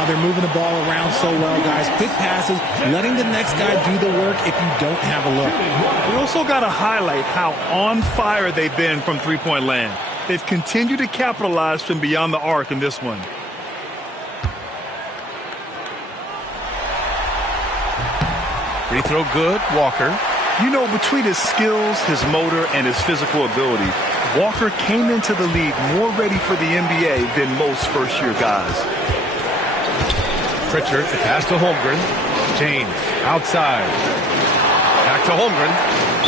They're moving the ball around so well, guys. Quick passes, letting the next guy do the work if you don't have a look. We also got to highlight how on fire they've been from three-point land. They've continued to capitalize from beyond the arc in this one. Free throw good, Walker. You know, between his skills, his motor, and his physical ability, Walker came into the league more ready for the NBA than most first-year guys. Pritchard, pass to Holmgren. James, outside. Back to Holmgren.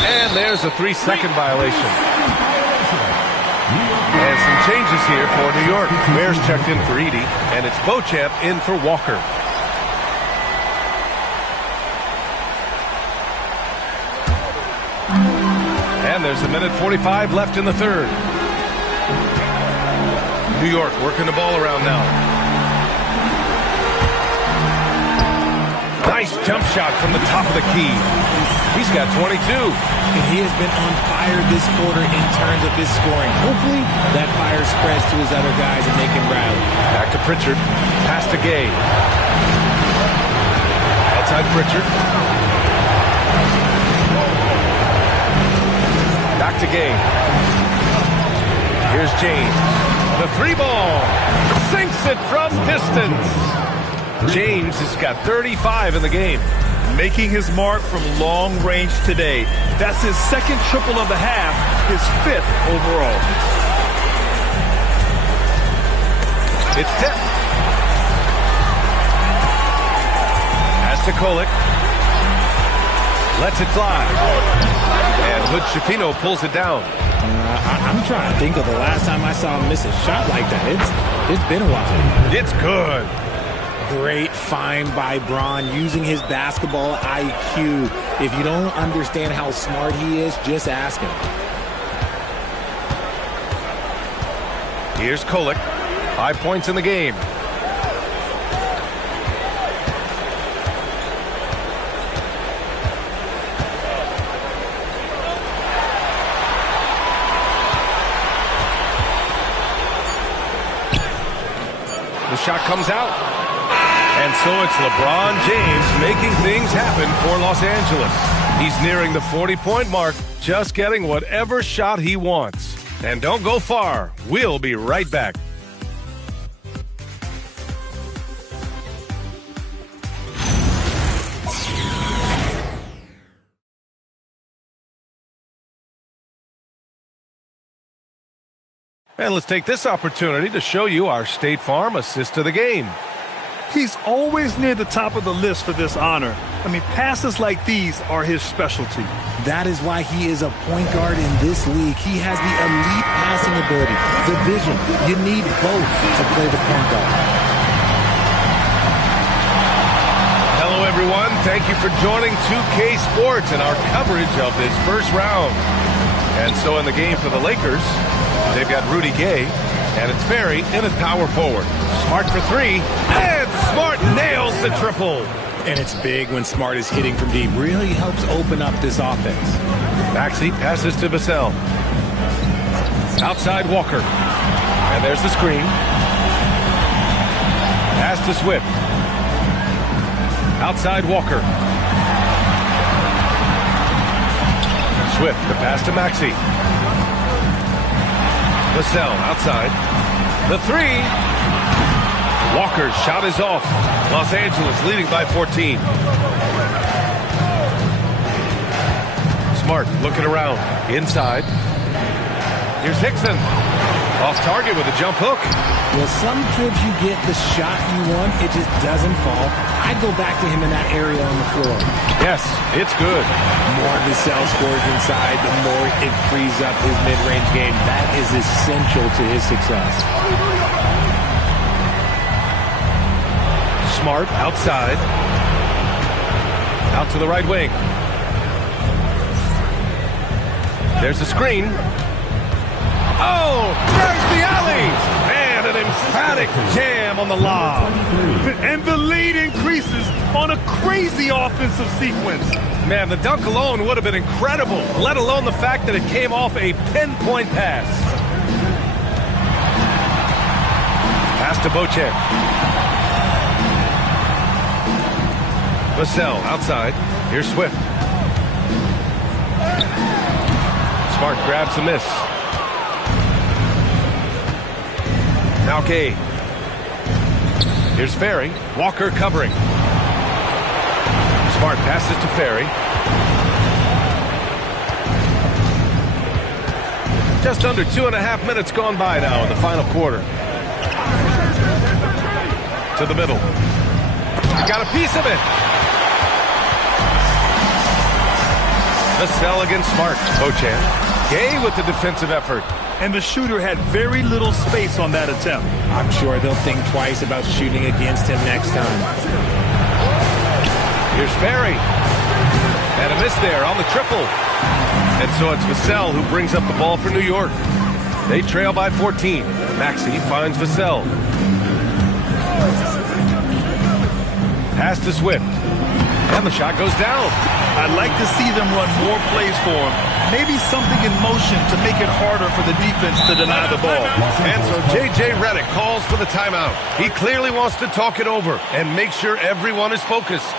And there's a 3-second violation. And some changes here for New York. Bears checked in for Edey, and it's Beauchamp in for Walker. And there's a minute 45 left in the third. New York working the ball around now. Nice jump shot from the top of the key. He's got 22. And he has been on fire this quarter in terms of his scoring. Hopefully that fire spreads to his other guys and they can rally. Back to Pritchard. Pass to Gay. Outside Pritchard. Back to Gay. Here's James. The 3-ball. Sinks it from distance. James has got 35 in the game. Making his mark from long range today. That's his second triple of the half, his 5th overall. It's tipped. Pass to Kolek. Lets it fly. And Hood Schifino pulls it down. I'm trying to think of the last time I saw him miss a shot like that. It's been a while. It's good. Great find by Braun using his basketball IQ. If you don't understand how smart he is, just ask him. Here's Kolek. 5 points in the game. The shot comes out. And so it's LeBron James making things happen for Los Angeles. He's nearing the 40-point mark, just getting whatever shot he wants. And don't go far. We'll be right back. And let's take this opportunity to show you our State Farm assist to the game. He's always near the top of the list for this honor. I mean, passes like these are his specialty. That is why he is a point guard in this league. He has the elite passing ability, the vision. You need both to play the point guard. Hello, everyone. Thank you for joining 2K Sports and our coverage of this first round. And so in the game for the Lakers, they've got Rudy Gay, and it's Ferry in at power forward. Smart for three, and Smart nails the triple. And it's big when Smart is hitting from deep. Really helps open up this offense. Maxey passes to Vassell. Outside Walker. And there's the screen. Pass to Swift. Outside Walker. Swift, the pass to Maxey. Vassell outside. The three. Walker's shot is off. Los Angeles leading by 14. Smart looking around. Inside. Here's Hickson. Off target with a jump hook. Well, some trips you get the shot you want, it just doesn't fall. I'd go back to him in that area on the floor. Yes, it's good. More Vassell scores inside, the more it frees up his mid-range game. That is essential to his success. Smart outside. Out to the right wing. There's the screen. Oh, there's the alley. And an emphatic jam on the lob. And the lead increases on a crazy offensive sequence. Man, the dunk alone would have been incredible, let alone the fact that it came off a pinpoint pass. Pass to Beauchamp. Vassell outside. Here's Swift. Smart grabs the miss. Now Gay. Here's Ferry. Walker covering. Smart passes to Ferry. Just under 2.5 minutes gone by now in the final quarter. To the middle. He got a piece of it. Vassell against Smart. Beauchamp. Gay with the defensive effort. And the shooter had very little space on that attempt. I'm sure they'll think twice about shooting against him next time. Here's Ferry. And a miss there on the triple. And so it's Vassell who brings up the ball for New York. They trail by 14. Maxey finds Vassell. Pass to Swift. And the shot goes down. I'd like to see them run more plays for him. Maybe something in motion to make it harder for the defense to deny the ball. And so J.J. Redick calls for the timeout. He clearly wants to talk it over and make sure everyone is focused.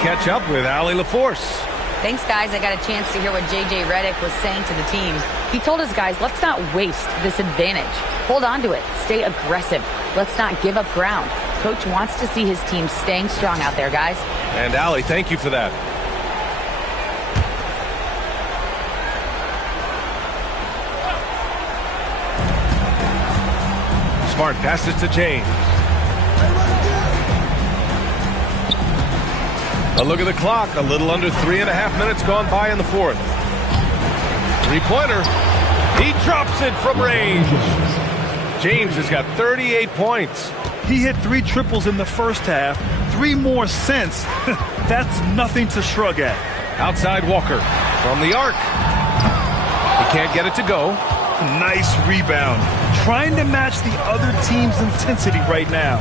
Catch up with Allie LaForce. Thanks, guys. I got a chance to hear what J.J. Redick was saying to the team. He told his guys, let's not waste this advantage. Hold on to it. Stay aggressive. Let's not give up ground. Coach wants to see his team staying strong out there, guys. And Allie, thank you for that. Smart passes to James. A look at the clock. A little under 3.5 minutes gone by in the fourth. Three-pointer. He drops it from range. James has got 38 points. He hit 3 triples in the first half. 3 more since. That's nothing to shrug at. Outside Walker from the arc. Can't get it to go. Nice rebound. Trying to match the other team's intensity right now.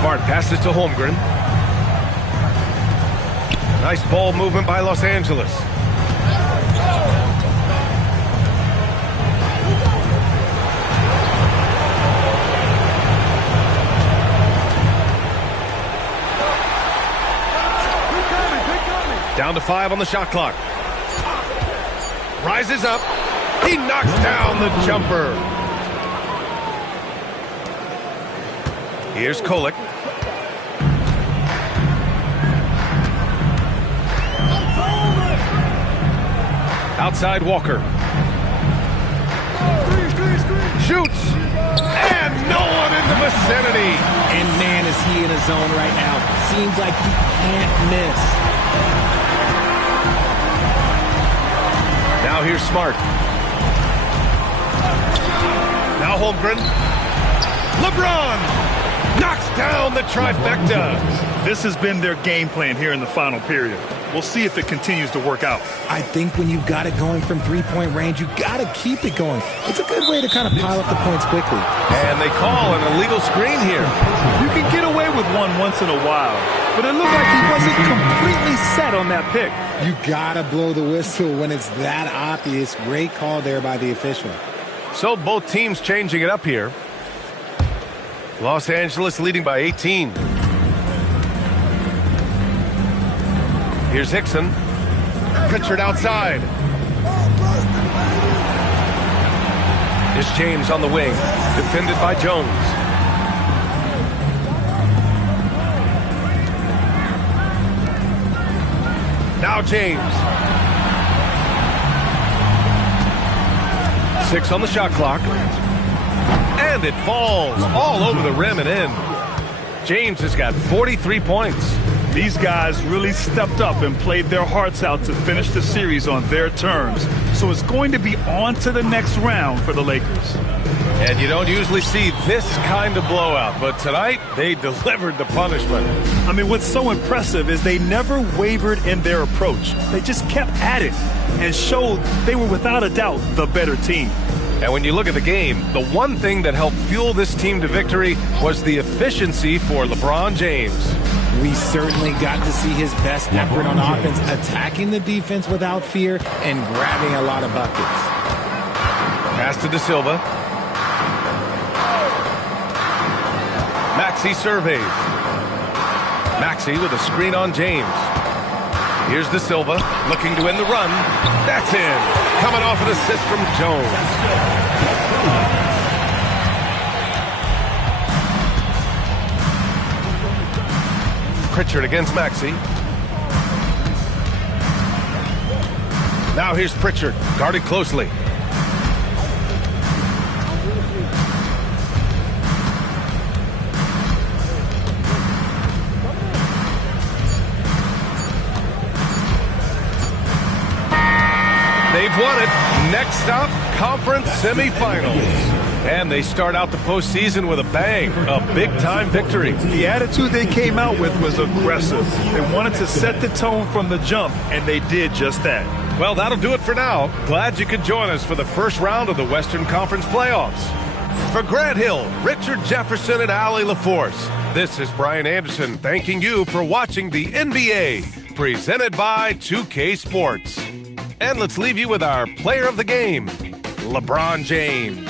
Smart passes to Holmgren. Nice ball movement by Los Angeles. Down to 5 on the shot clock. Rises up. He knocks down the jumper. Here's Kolek. Outside Walker. Shoots. And no one in the vicinity. And man, is he in a zone right now. Seems like he can't miss. Now here's Smart. Now Holmgren. LeBron knocks down the trifecta. This has been their game plan here in the final period. We'll see if it continues to work out. I think when you've got it going from three-point range, you got to keep it going. It's a good way to kind of pile up the points quickly. And they call an illegal screen here. You can get away with one once in a while, but it looked like he wasn't completely set on that pick. You got to blow the whistle when it's that obvious. Great call there by the official. So both teams changing it up here. Los Angeles leading by 18. Here's Hickson. Pritchard outside. Here's James on the wing. Defended by Jones. Now James. 6 on the shot clock. And it falls all over the rim and in. James has got 43 points. These guys really stepped up and played their hearts out to finish the series on their terms. So it's going to be on to the next round for the Lakers. And you don't usually see this kind of blowout, but tonight they delivered the punishment. I mean, what's so impressive is they never wavered in their approach. They just kept at it and showed they were without a doubt the better team. And when you look at the game, the one thing that helped fuel this team to victory was the efficiency for LeBron James. We certainly got to see his best effort on offense, attacking the defense without fear and grabbing a lot of buckets. Pass to De Silva. Maxey surveys. Maxey with a screen on James. Here's De Silva looking to end the run. That's in. Coming off an assist from Jones. Pritchard against Maxey. Now here's Pritchard, guarded closely. They've won it. Next stop, conference semifinals. And they start out the postseason with a bang, a big-time victory. The attitude they came out with was aggressive. They wanted to set the tone from the jump, and they did just that. Well, that'll do it for now. Glad you could join us for the first round of the Western Conference playoffs. For Grant Hill, Richard Jefferson, and Allie LaForce, this is Brian Anderson thanking you for watching the NBA, presented by 2K Sports. And let's leave you with our player of the game, LeBron James.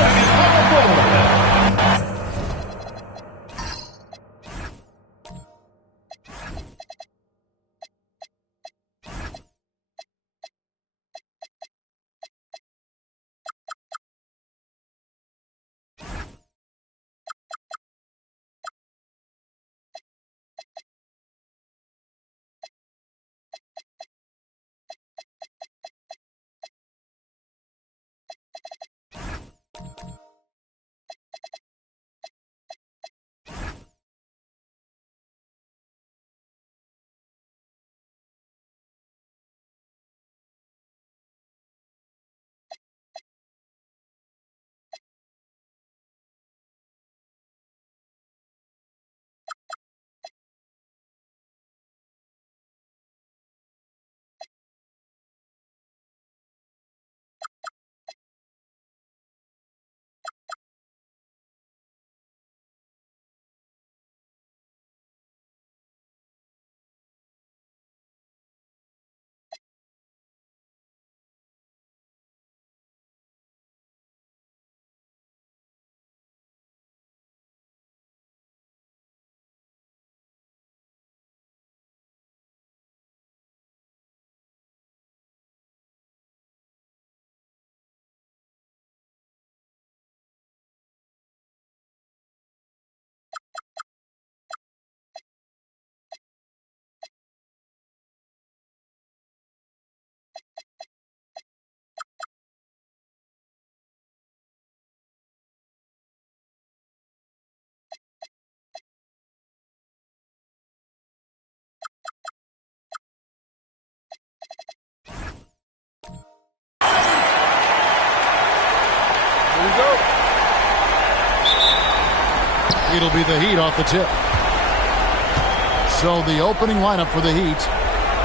representing power forward. It'll be the Heat off the tip. So the opening lineup for the Heat,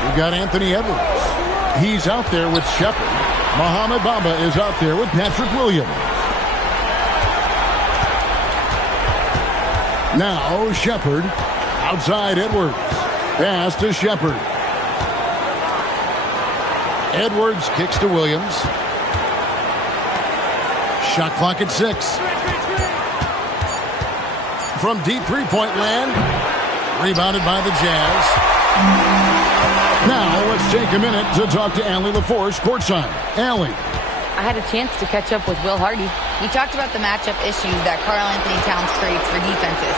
we've got Anthony Edwards. He's out there with Shepard. Mohamed Bamba is out there with Patrick Williams. Now Shepard outside Edwards. Pass to Shepard. Edwards kicks to Williams. Shot clock at 6. From deep three-point land. Rebounded by the Jazz. Now let's take a minute to talk to Allie LaForce courtside. Allie. I had a chance to catch up with Will Hardy. We talked about the matchup issues that Karl Anthony Towns creates for defenses.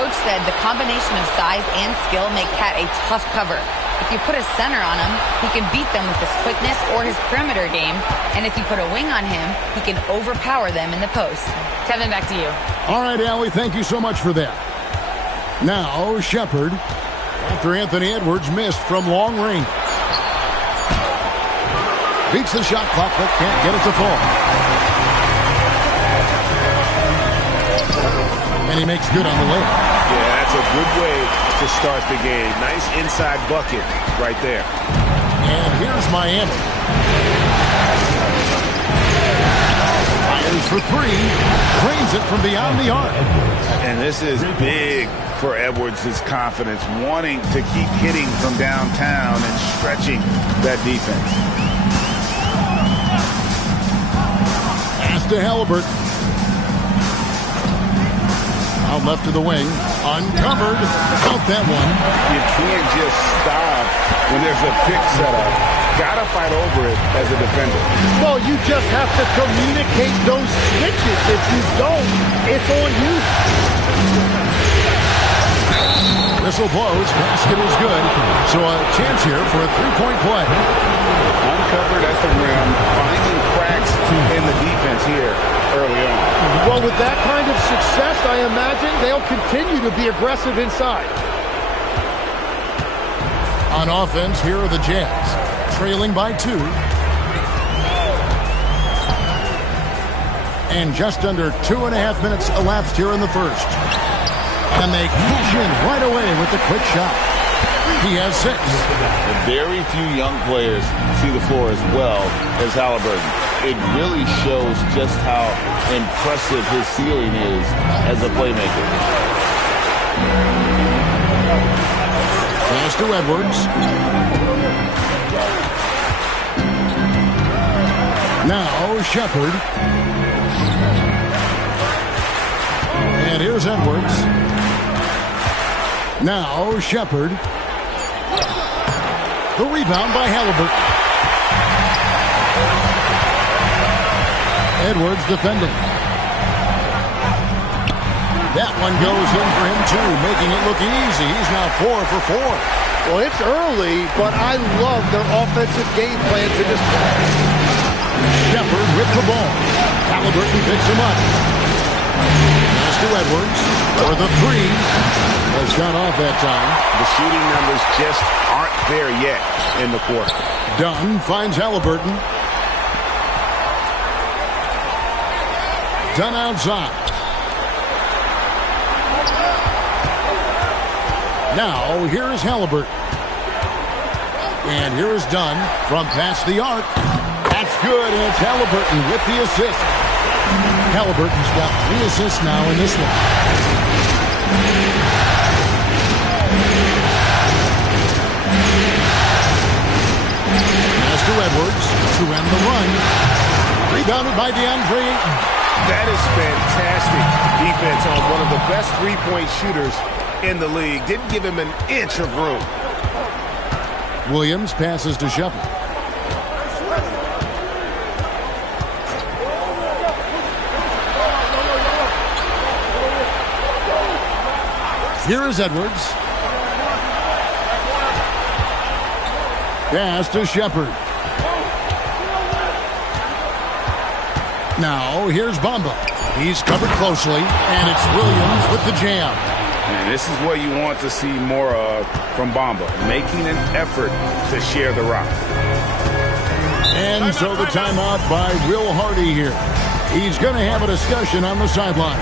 Coach said the combination of size and skill make Cat a tough cover. If you put a center on him, he can beat them with his quickness or his perimeter game. And if you put a wing on him, he can overpower them in the post. Kevin, back to you. All right, Allie, thank you so much for that. Now, Shepard, after Anthony Edwards missed from long range. Beats the shot clock, but can't get it to fall. And he makes good on the layup. Yeah, that's a good way to start the game. Nice inside bucket right there. And here's Miami. Fires for 3. Drains it from beyond the arc. And this is big for Edwards' confidence, wanting to keep hitting from downtown and stretching that defense. Pass to Halliburton. Out left to the wing. Uncovered. Out that one. You can't just stop when there's a pick set up. Gotta fight over it as a defender. Well, you just have to communicate those switches. If you don't, it's on you. Whistle blows. Basket is good. So a chance here for a three-point play. Uncovered at the rim. Finding cracks in the defense here early on. Well, with that kind of success, I imagine they'll continue to be aggressive inside. On offense, here are the Jazz, trailing by 2. And just under 2.5 minutes elapsed here in the first. And they cash in right away with the quick shot. He has 6. Very few young players see the floor as well as Halliburton. It really shows just how impressive his ceiling is as a playmaker. Pass to Edwards. Now Shepard. And here's Edwards. Now Shepard. The rebound by Halliburton. Edwards defending. That one goes in for him too, making it look easy. He's now 4 for 4. Well, it's early, but I love their offensive game plan to this point. Shepard with the ball. Halliburton picks him up. Pass to Edwards for the three. Was shot off that time. The shooting numbers just aren't there yet in the quarter. Dunn finds Halliburton. Dunn outside. Now, here is Halliburton. And here is Dunn from past the arc. That's good, and it's Halliburton with the assist. Halliburton's got 3 assists now in this one. Pass to Edwards to end the run. Rebounded by DeAndre Ayton. That is fantastic defense on one of the best three-point shooters in the league. Didn't give him an inch of room. Williams passes to Shepard. Here is Edwards. Pass to Shepard. Now, here's Bamba. He's covered closely, and it's Williams with the jam. And this is what you want to see more of from Bamba, making an effort to share the rock. And so the timeout by Will Hardy here. He's going to have a discussion on the sideline.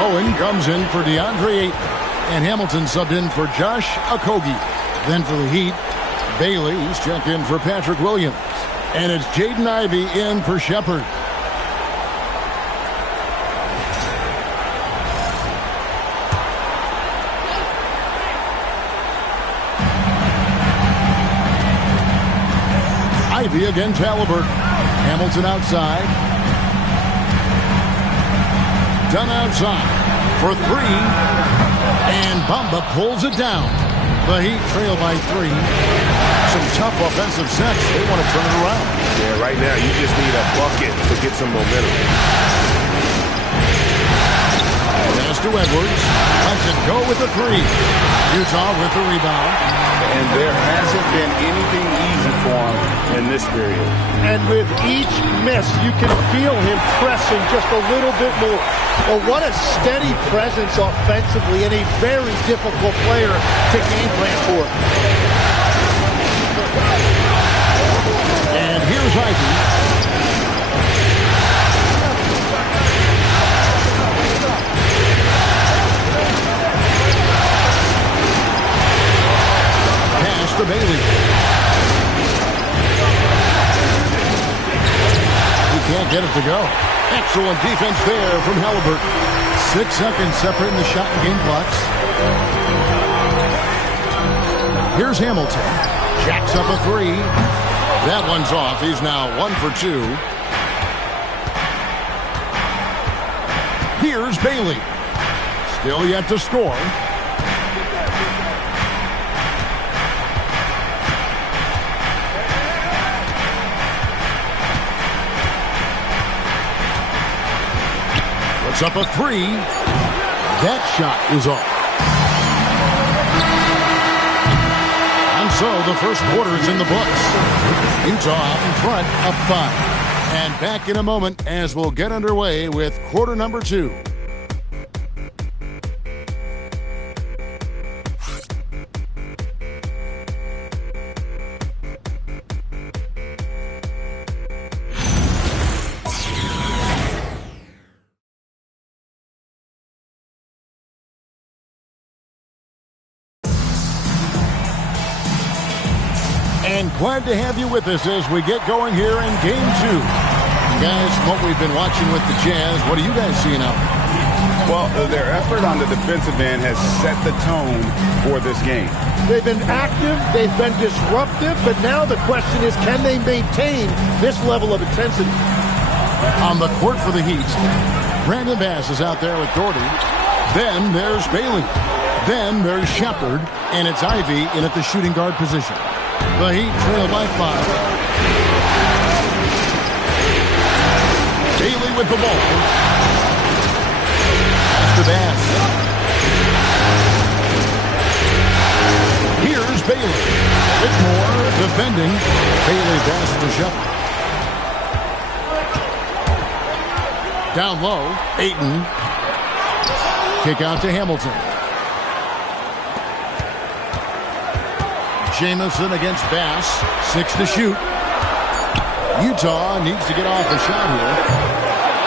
Owen comes in for DeAndre Ayton, and Hamilton subbed in for Josh Okogie. Then for the Heat, Bailey's checked in for Patrick Williams, and it's Jaden Ivey in for Shepard. Ivey against Halliburton. Hamilton outside. Dunn outside for three, and Bamba pulls it down. The Heat trail by 3. Some tough offensive sets. They want to turn it around. Yeah, right now you just need a bucket to get some momentum. Pass to Edwards. Lets it go with the 3. Utah with the rebound. And there hasn't been anything easy for him in this period. And with each miss, you can feel him pressing just a little bit more. Well, what a steady presence offensively and a very difficult player to game plan for. And here's Ivey. Pass to Bailey. He can't get it to go. Excellent defense there from Halliburton. 6 seconds separating the shot and game clocks. Here's Hamilton. Jacks up a 3. That one's off. He's now 1 for 2. Here's Bailey. Still yet to score. Puts up a 3. That shot is off. And so the first quarter is in the books. Utah out in front, up 5. And back in a moment as we'll get underway with quarter number 2. And glad to have you with us as we get going here in Game 2. Guys, what we've been watching with the Jazz, what are you guys seeing out there? Well, their effort on the defensive end has set the tone for this game. They've been active, they've been disruptive, but now the question is, can they maintain this level of intensity? On the court for the Heat, Brandon Bass is out there with Doherty. Then there's Bailey. Then there's Shepard, and it's Ivy in at the shooting guard position. The Heat trail by 5. Bailey with the ball. Pass to Bass. Here's Bailey. Whitmore defending. Bailey, Bass to Shepard. Down low. Ayton. Kick out to Hamilton. Jamison against Bass. 6 to shoot. Utah needs to get off the shot here.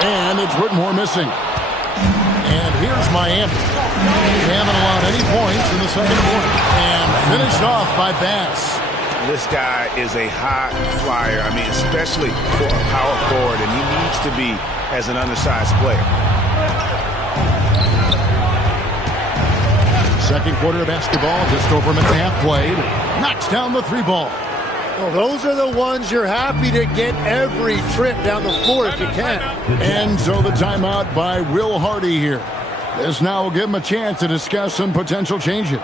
And it's Whitmore missing. And here's Miami. They haven't allowed any points in the second quarter. And finished off by Bass. This guy is a high flyer. I mean, especially for a power forward. And he needs to be as an undersized player. Second quarter of basketball, just over a minute and a half played. Knocks down the 3 ball. Well, those are the ones you're happy to get every trip down the floor if you can. And so the timeout by Will Hardy here. This now will give him a chance to discuss some potential changes.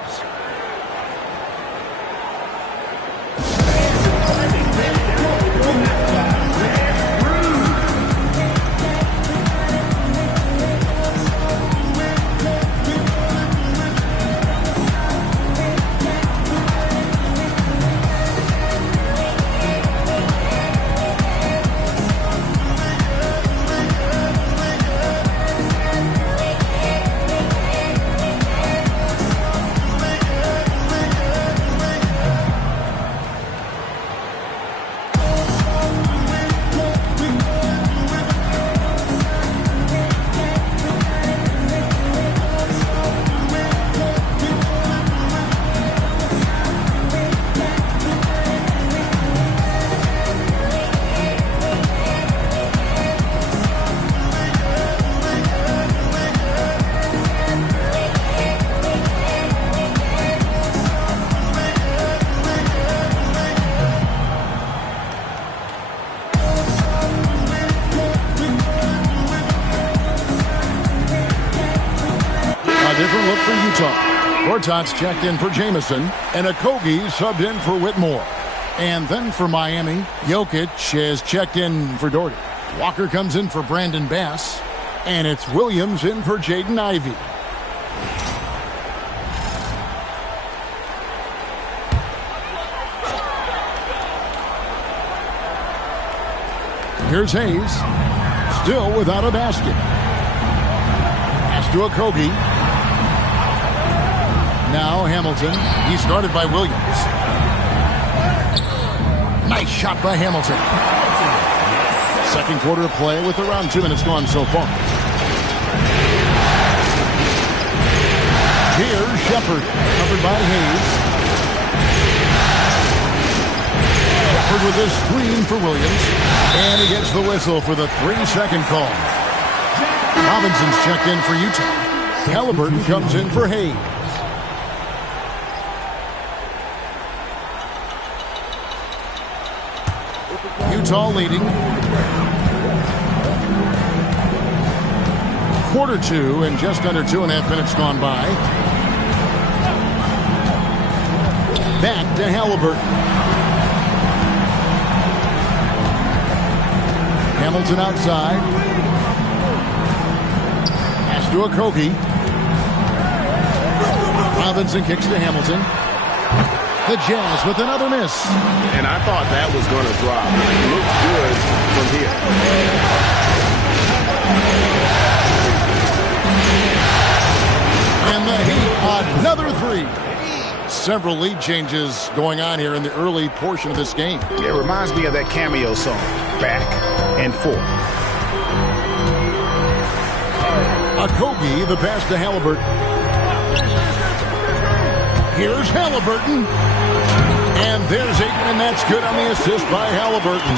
Different look for Utah. Gortat's checked in for Jamison, and Okogie subbed in for Whitmore. And then for Miami, Jokic has checked in for Doherty. Walker comes in for Brandon Bass, and it's Williams in for Jaden Ivey. Here's Hayes, still without a basket. Pass to Okogie. Now Hamilton. He's guarded by Williams. Nice shot by Hamilton. Second quarter of play with around 2 minutes gone so far. Here's Shepard, covered by Hayes. Shepard with his screen for Williams. And he gets the whistle for the 3-second call. Robinson's checked in for Utah. Halliburton comes in for Hayes. Utah leading. Quarter 2 and just under 2.5 minutes gone by. Back to Halliburton. Hamilton outside. Pass to Okogie. Robinson kicks to Hamilton. The Jazz with another miss. And I thought that was going to drop. It looks good from here. And the Heat, another three. Several lead changes going on here in the early portion of this game. It reminds me of that cameo song, Back and Forth. Okogie, the pass to Halliburton. Here's Halliburton. And there's Ayton, and that's good on the assist by Halliburton.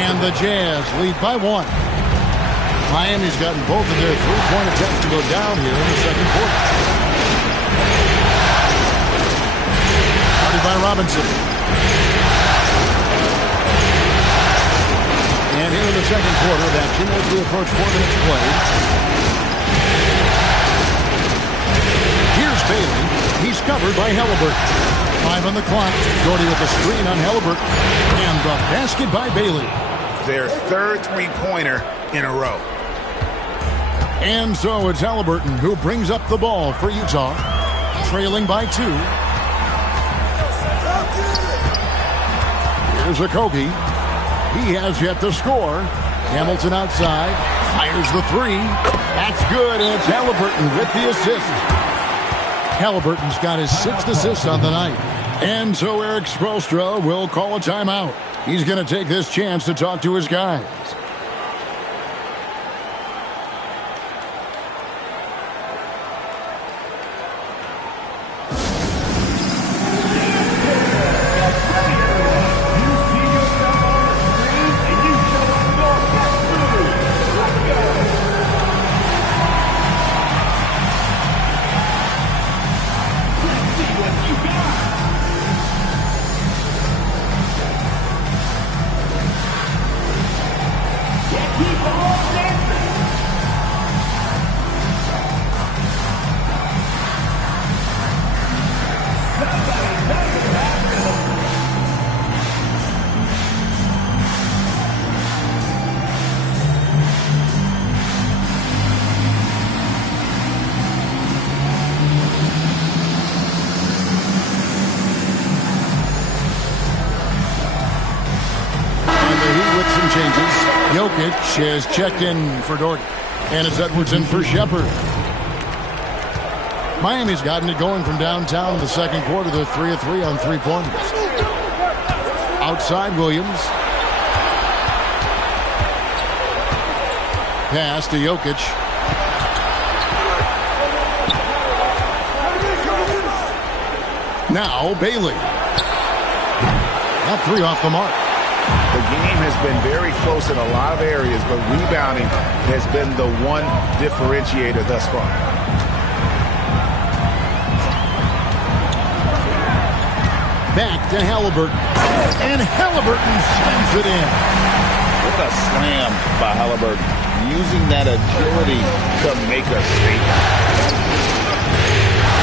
And the Jazz lead by 1. Miami's gotten both of their three-point attempts to go down here in the second quarter. Started by Robinson. And here in the second quarter of action as we approach 4 minutes played. Here's Bailey. He's covered by Halliburton. 5 on the clock. Gordy with the screen on Halliburton. And the basket by Bailey. Their third three-pointer in a row. And so it's Halliburton who brings up the ball for Utah. Trailing by 2. Here's Okogie. He has yet to score. Hamilton outside. Fires the 3. That's good, and it's Halliburton with the assist. Halliburton's got his 6th assist on the night. And so Eric Spoelstra will call a timeout. He's going to take this chance to talk to his guys. Jokic has checked in for Dort. And it's Edwards in for Shepard. Miami's gotten it going from downtown in the second quarter. They're 3 of 3 on three-pointers. Outside Williams. Pass to Jokic. Now Bailey. That 3 off the mark. The game has been very close in a lot of areas, but rebounding has been the one differentiator thus far. Back to Halliburton. And Halliburton slams it in. What a slam by Halliburton. Using that agility to make a statement.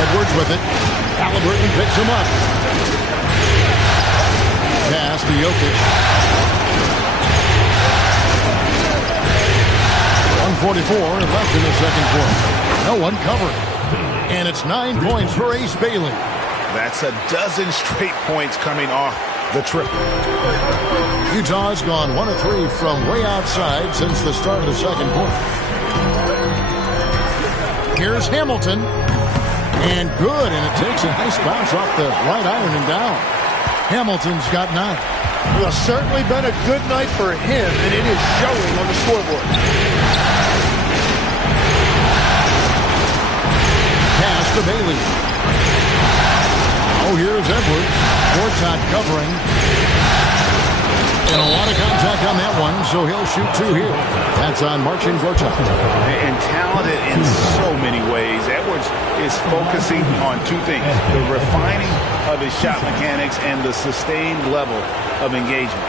Edwards with it. Halliburton picks him up. Pass to Jokic. 1:44 left in the second quarter. No one covering. And it's 9 points for Ace Bailey. That's a dozen straight points coming off the triple. Utah's gone 1 of 3 from way outside since the start of the second quarter. Here's Hamilton. And good, and it takes a nice bounce off the right iron and down. Hamilton's got 9. Well, certainly been a good night for him, and it is showing on the scoreboard. Pass to Bailey. Oh, here's Edwards. Gortat covering. And a lot of contact on that one, so he'll shoot 2 here. That's on Marcin Gortat. And talented in so many ways. Edwards is focusing on 2 things. The refining of his shot mechanics and the sustained level of engagement.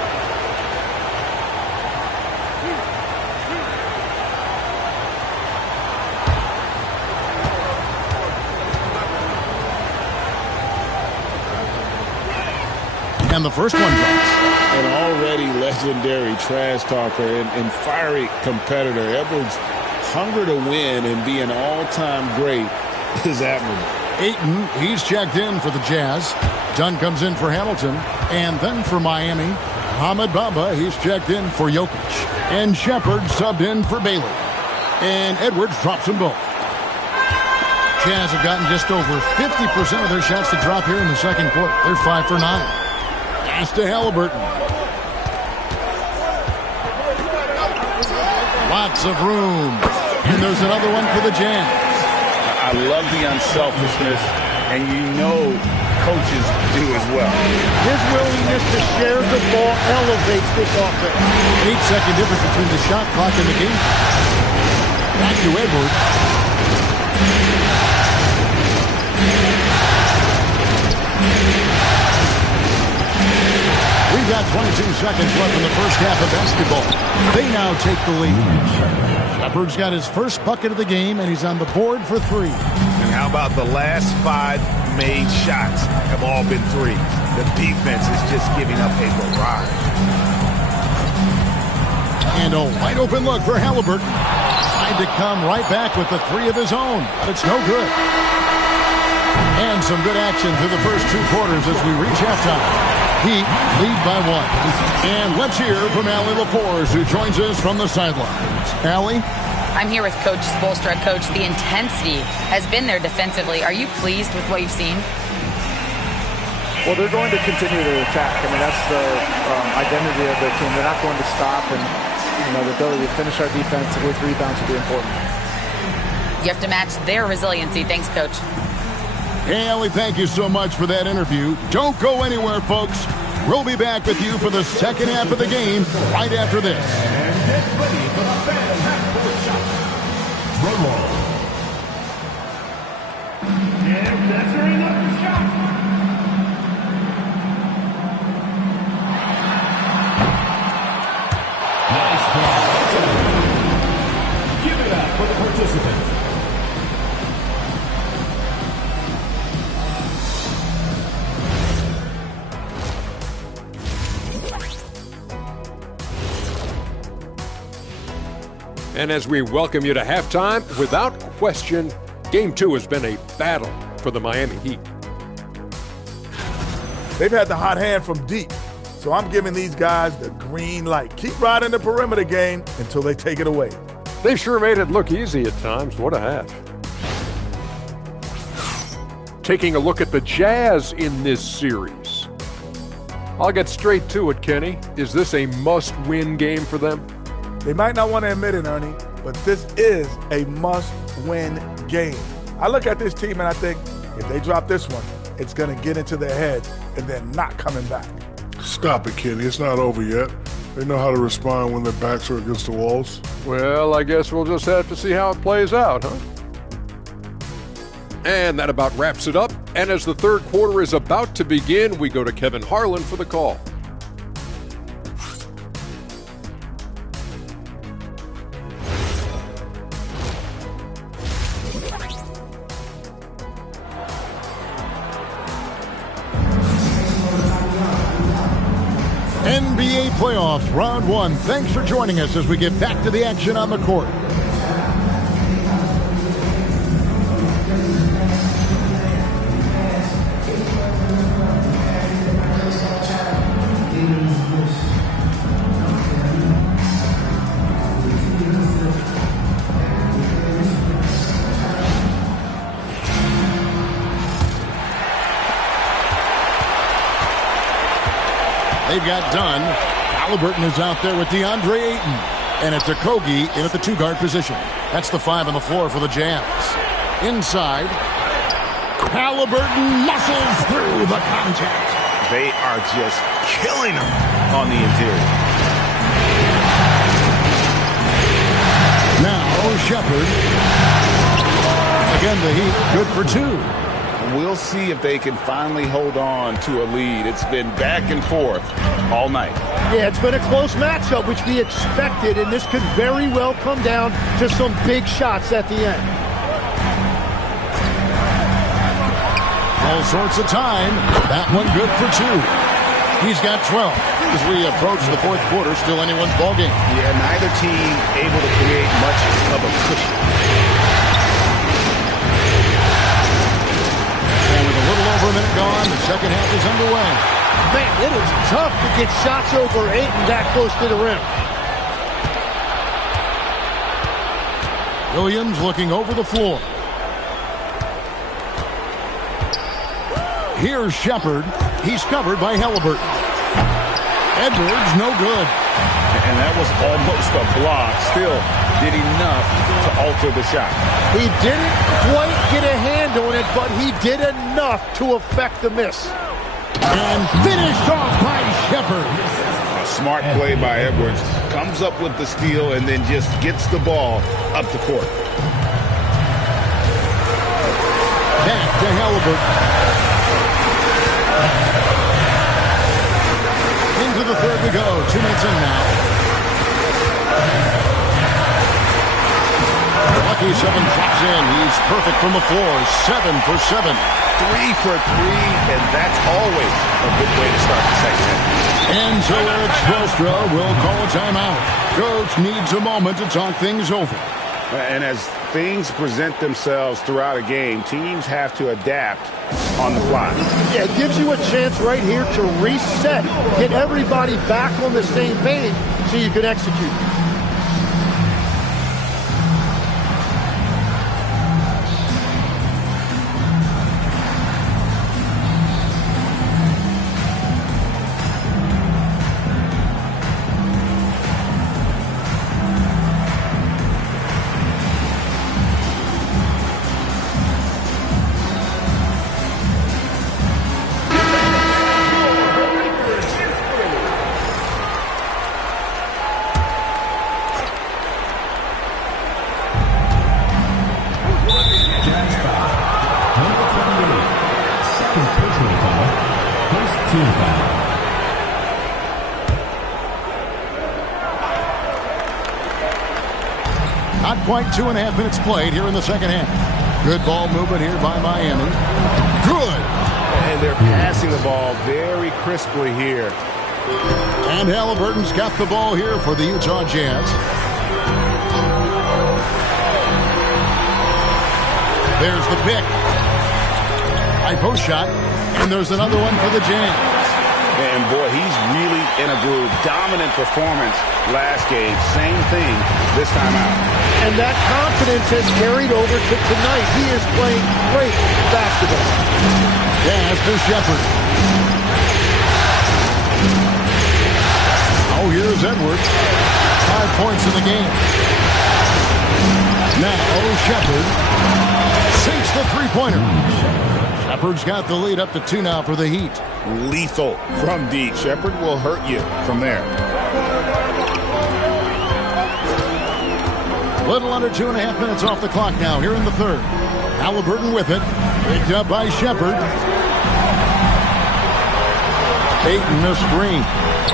And the first one drops. An already legendary trash talker and fiery competitor. Edwards' hunger to win and be an all-time great is admirable. Ayton, he's checked in for the Jazz. Dunn comes in for Hamilton. And then for Miami, Ahmed Bamba, he's checked in for Jokic. And Shepard subbed in for Bailey. And Edwards drops them both. Jazz have gotten just over 50% of their shots to drop here in the second quarter. They're 5 for 9. Pass to Halliburton. Lots of room. And there's another one for the Jazz. I love the unselfishness, and you know coaches do as well. His willingness to share the ball elevates this offense. 8-second difference between the shot clock and the game. Back to Edwards. We've got 22 seconds left in the first half of basketball. They now take the lead. Shepard's got his first bucket of the game, and he's on the board for 3. And how about the last 5 made shots have all been threes? The defense is just giving up a barrage. And a wide open look for Halliburton. Tried to come right back with the 3 of his own, but it's no good. And some good action through the first 2 quarters as we reach halftime. Heat lead by 1. And let's hear from Allie LaForce, who joins us from the sidelines. Allie? I'm here with Coach Spoelstra. Coach, the intensity has been there defensively. Are you pleased with what you've seen? Well, they're going to continue to attack. I mean, that's the identity of their team. They're not going to stop, and the ability to finish our defense with rebounds will be important. You have to match their resiliency. Thanks, Coach. Hey, Allie, thank you so much for that interview. Don't go anywhere, folks. We'll be back with you for the second half of the game right after this. And get ready for the fan half-court shot. Drum roll. And measuring up the shot. Nice pass. Give it up for the participants. And as we welcome you to halftime, without question, Game 2 has been a battle for the Miami Heat. They've had the hot hand from deep, so I'm giving these guys the green light. Keep riding the perimeter game until they take it away. They sure made it look easy at times. What a half. Taking a look at the Jazz in this series. I'll get straight to it, Kenny. Is this a must-win game for them? They might not want to admit it, Ernie, but this is a must-win game. I look at this team and I think if they drop this one, it's going to get into their heads and they're not coming back. Stop it, Kenny. It's not over yet. They know how to respond when their backs are against the walls. Well, I guess we'll just have to see how it plays out, huh? And that about wraps it up. And as the third quarter is about to begin, we go to Kevin Harlan for the call. NBA playoffs, round 1. Thanks for joining us as we get back to the action on the court. They've got Dunn. Halliburton is out there with DeAndre Ayton. And it's Okogie in at the 2-guard position. That's the 5 on the floor for the Jazz. Inside, Halliburton muscles through the contact. They are just killing them on the interior. Now, Shepard. Again, the Heat good for 2. We'll see if they can finally hold on to a lead. It's been back and forth all night. Yeah, it's been a close matchup, which we expected, and this could very well come down to some big shots at the end. All sorts of time. That one good for 2. He's got 12. As we approach the fourth quarter, still anyone's ballgame. Yeah, neither team able to create much of a cushion. And with a little over a minute gone, the second half is underway. Man, it is tough to get shots over Ayton that close to the rim. Williams looking over the floor. Here's Shepard. He's covered by Halliburton. Edwards, no good. And that was almost a block. Still did enough to alter the shot. He didn't quite get a hand on it, but he did enough to affect the miss. And finished off by Shepard. A smart play by Edwards. Comes up with the steal and then just gets the ball up the court. Back to Halliburton. Into the third we go. 2 minutes in now. Lucky 7 drops in. He's perfect from the floor. 7 for 7. 3 for 3, and that's always a good way to start the second half. And so Eric Spoelstra will call a timeout. Coach needs a moment to talk things over. And as things present themselves throughout a game, teams have to adapt on the fly. Yeah, it gives you a chance right here to reset, get everybody back on the same page so you can execute. Not quite 2.5 minutes played here in the second half. Good ball movement here by Miami. Good. And they're passing the ball very crisply here. And Halliburton's got the ball here for the Utah Jazz. There's the pick. High post shot. And there's another one for the Jazz. And boy, he's really in a groove. Dominant performance last game. Same thing this time out. And that confidence has carried over to tonight. He is playing great basketball. Pass to Shepard. Oh, here's Edwards. 5 points in the game. Now, Shepard sinks the three-pointer. Shepard's got the lead up to 2 now for the Heat. Lethal from deep. Shepard will hurt you from there. Little under 2.5 minutes off the clock now here in the third. Halliburton with it. Picked up by Shepard. Ayton the screen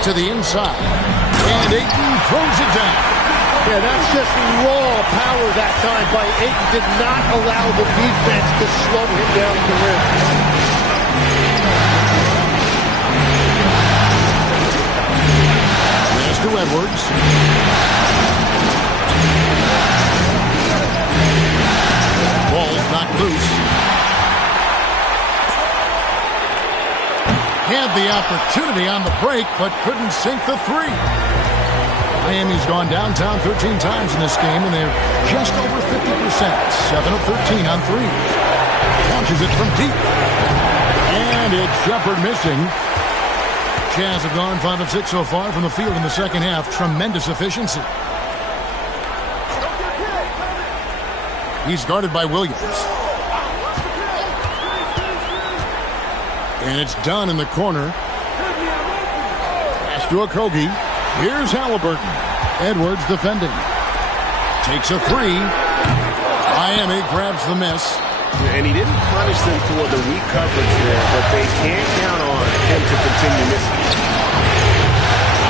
to the inside. And Ayton throws it down. Yeah, that's just raw power that time by Ayton. Did not allow the defense to slow him down at the rim. Pass to Edwards. Ball's knocked loose. Had the opportunity on the break, but couldn't sink the three. Miami's gone downtown 13 times in this game, and they're just over 50%. 7 of 13 on threes. Launches it from deep. And it's Shepard missing. Jazz have gone 5 of 6 so far from the field in the second half. Tremendous efficiency. He's guarded by Williams. And it's done in the corner. Pass to Okogie. Here's Halliburton. Edwards defending. Takes a three. Miami grabs the miss. And he didn't punish them for the weak coverage there, but they can't count on him to continue missing.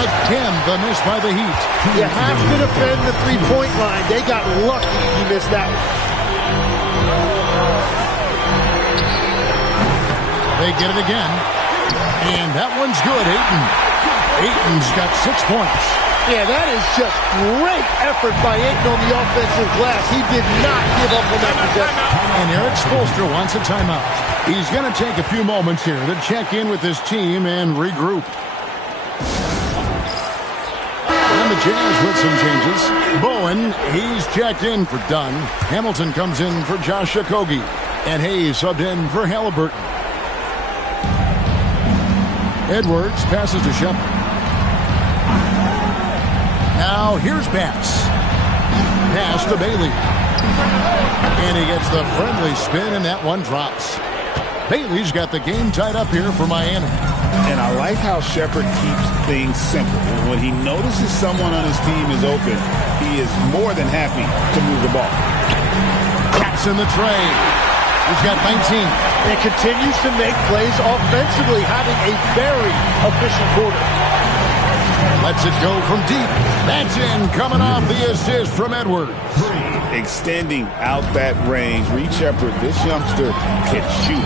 Again, the miss by the Heat. You have to defend the three-point line. They got lucky he missed that one. They get it again. And that one's good, Ayton. Ayton's got 6 points. Yeah, that is just great effort by Ayton on the offensive glass. He did not give up on that possession. And Eric Spoelstra wants a timeout. He's going to take a few moments here to check in with his team and regroup. And the Jazz with some changes. Bowen, he's checked in for Dunn. Hamilton comes in for Josh Okogie. And Hayes subbed in for Halliburton. Edwards passes to Shepard. Now here's Bass. Pass to Bailey. And he gets the friendly spin, and that one drops. Bailey's got the game tied up here for Miami. And I like how Shepard keeps things simple. When he notices someone on his team is open, he is more than happy to move the ball. Taps in the tray. He's got 19. And continues to make plays offensively, having a very efficient quarter. Lets it go from deep. That's in, coming off the assist from Edwards. Extending out that range. Reed Shepard, this youngster can shoot.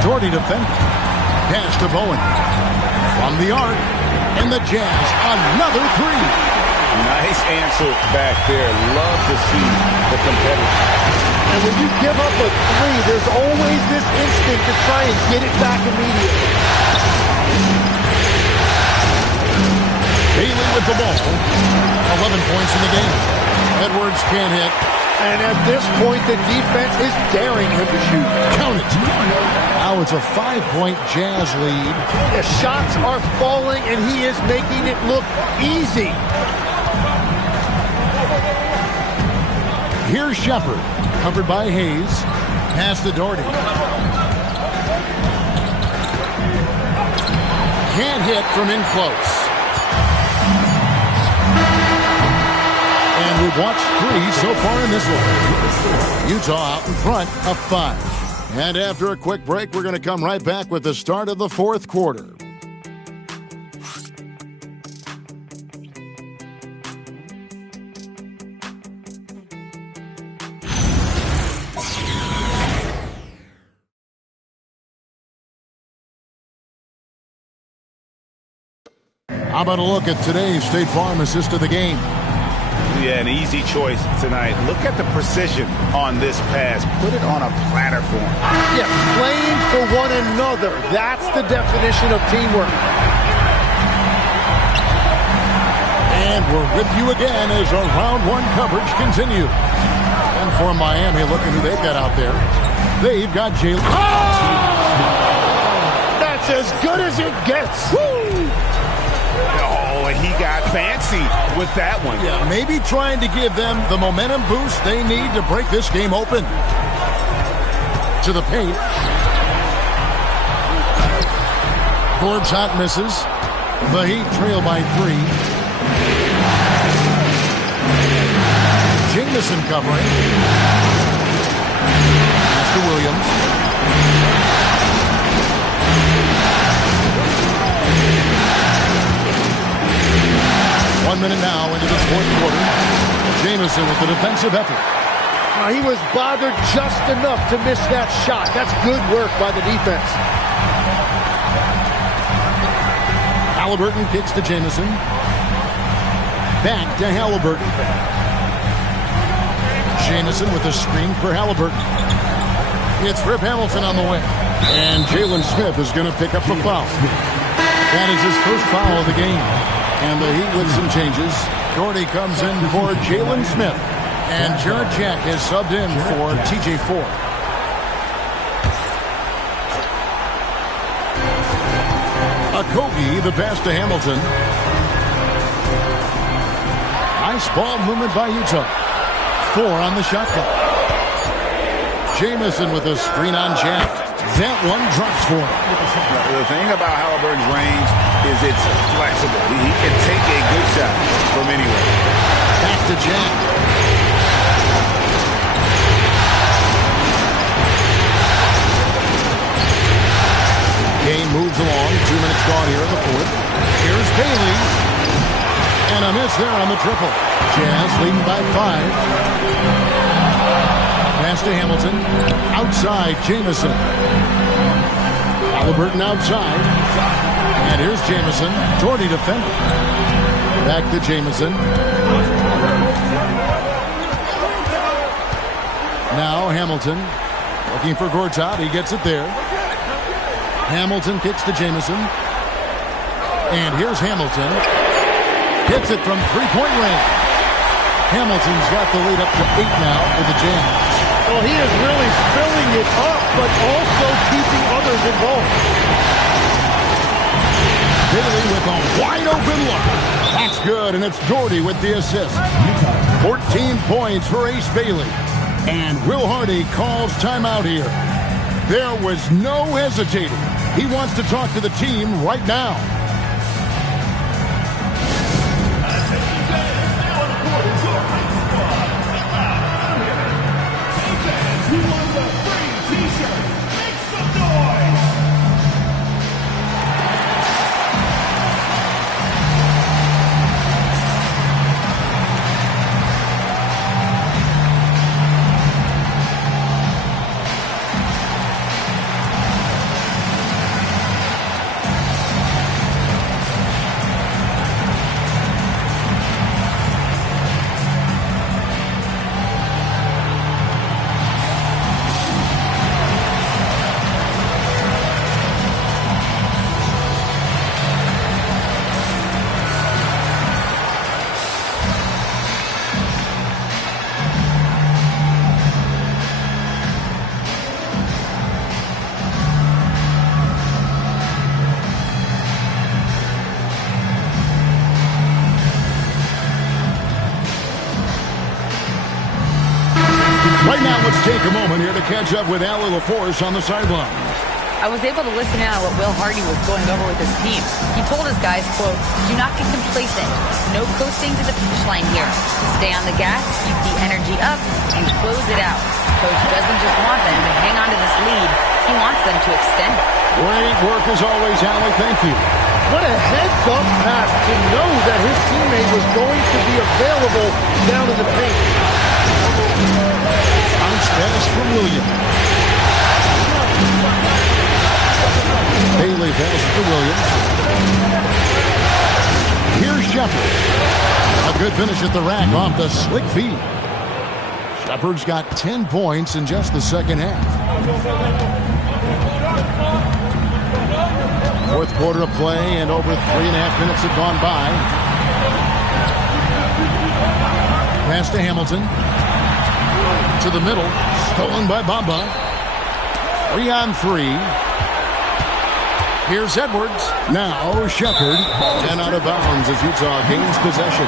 Doherty defending. Pass to Bowen. From the arc. And the Jazz, another three. Nice answer back there. Love to see the competitor. And when you give up a three, there's always this instinct to try and get it back immediately. Bailey with the ball. 11 points in the game. Edwards can't hit. And at this point, the defense is daring him to shoot. Count it. Now it's a 5-point Jazz lead. The shots are falling, and he is making it look easy. Here's Shepard, covered by Hayes. Pass to Doherty. Can't hit from in close. And we've watched 3 so far in this one. Utah out in front of 5. And after a quick break, we're going to come right back with the start of the 4th quarter. How about a look at today's State Farm assist of the game? Yeah, an easy choice tonight. Look at the precision on this pass. Put it on a platter for him. Yeah, playing for one another. That's the definition of teamwork. And we're with you again as our round 1 coverage continues. And for Miami, look at who they've got out there. They've got Jalen. That's as good as it gets. Woo! Oh, and he got fancy with that one. Yeah, maybe trying to give them the momentum boost they need to break this game open. To the paint. Forbes shot misses. The Heat trail by 3. Jamison covering. Pass to Williams. One minute now into this 4th quarter. Jamison with the defensive effort. He was bothered just enough to miss that shot. That's good work by the defense. Halliburton kicks to Jamison. Back to Halliburton. Jamison with a screen for Halliburton. It's Rip Hamilton on the way. And Jalen Smith is going to pick up the foul. That is his first foul of the game. And the Heat with some changes. Doherty comes in for Jalen Smith. And Jared Jack has subbed in for TJ Ford. Okogie, the pass to Hamilton. Nice ball movement by Utah. 4 on the shot clock. Jamison with a screen on Jack. That one drops for him. The thing about Halliburton's range is it's flexible. He can take a good shot from anywhere. Back to Jack. Game moves along. 2 minutes gone here in the 4th. Here's Bailey. And a miss there on the triple. Jazz leading by 5. Pass to Hamilton. Outside, Jamison. Halliburton outside. And here's Jamison. Jordy defending. Back to Jamison. Now Hamilton. Looking for Gortat. He gets it there. Hamilton kicks to Jamison. And here's Hamilton. Hits it from three-point range. Hamilton's got the lead up to 8 now for the Jazz. Well, he is really filling it up, but also keeping others involved. Bailey with a wide-open look. That's good, and it's Jordy with the assist. 14 points for Ace Bailey. And Will Hardy calls timeout here. There was no hesitating. He wants to talk to the team right now. Who wants a free t-shirt? Make some noise! Right now, let's take a moment here to catch up with Allie LaForce on the sidelines. I was able to listen in on what Will Hardy was going over with his team. He told his guys, quote, do not get complacent. No coasting to the finish line here. Stay on the gas, keep the energy up, and close it out. Coach doesn't just want them to hang on to this lead. He wants them to extend it. Great work as always, Allie. Thank you. What a heads-up pass to know that his teammate was going to be available down in the paint. Bounce pass from Williams. Bailey passes to Williams. Here's Shepard. A good finish at the rack off the slick feed. Shepard's got 10 points in just the second half. Fourth quarter of play, and over 3.5 minutes have gone by. Pass to Hamilton. To the middle. Stolen by Bamba. 3-on-3. Here's Edwards. Now Shepard. And out of bounds as Utah gains possession.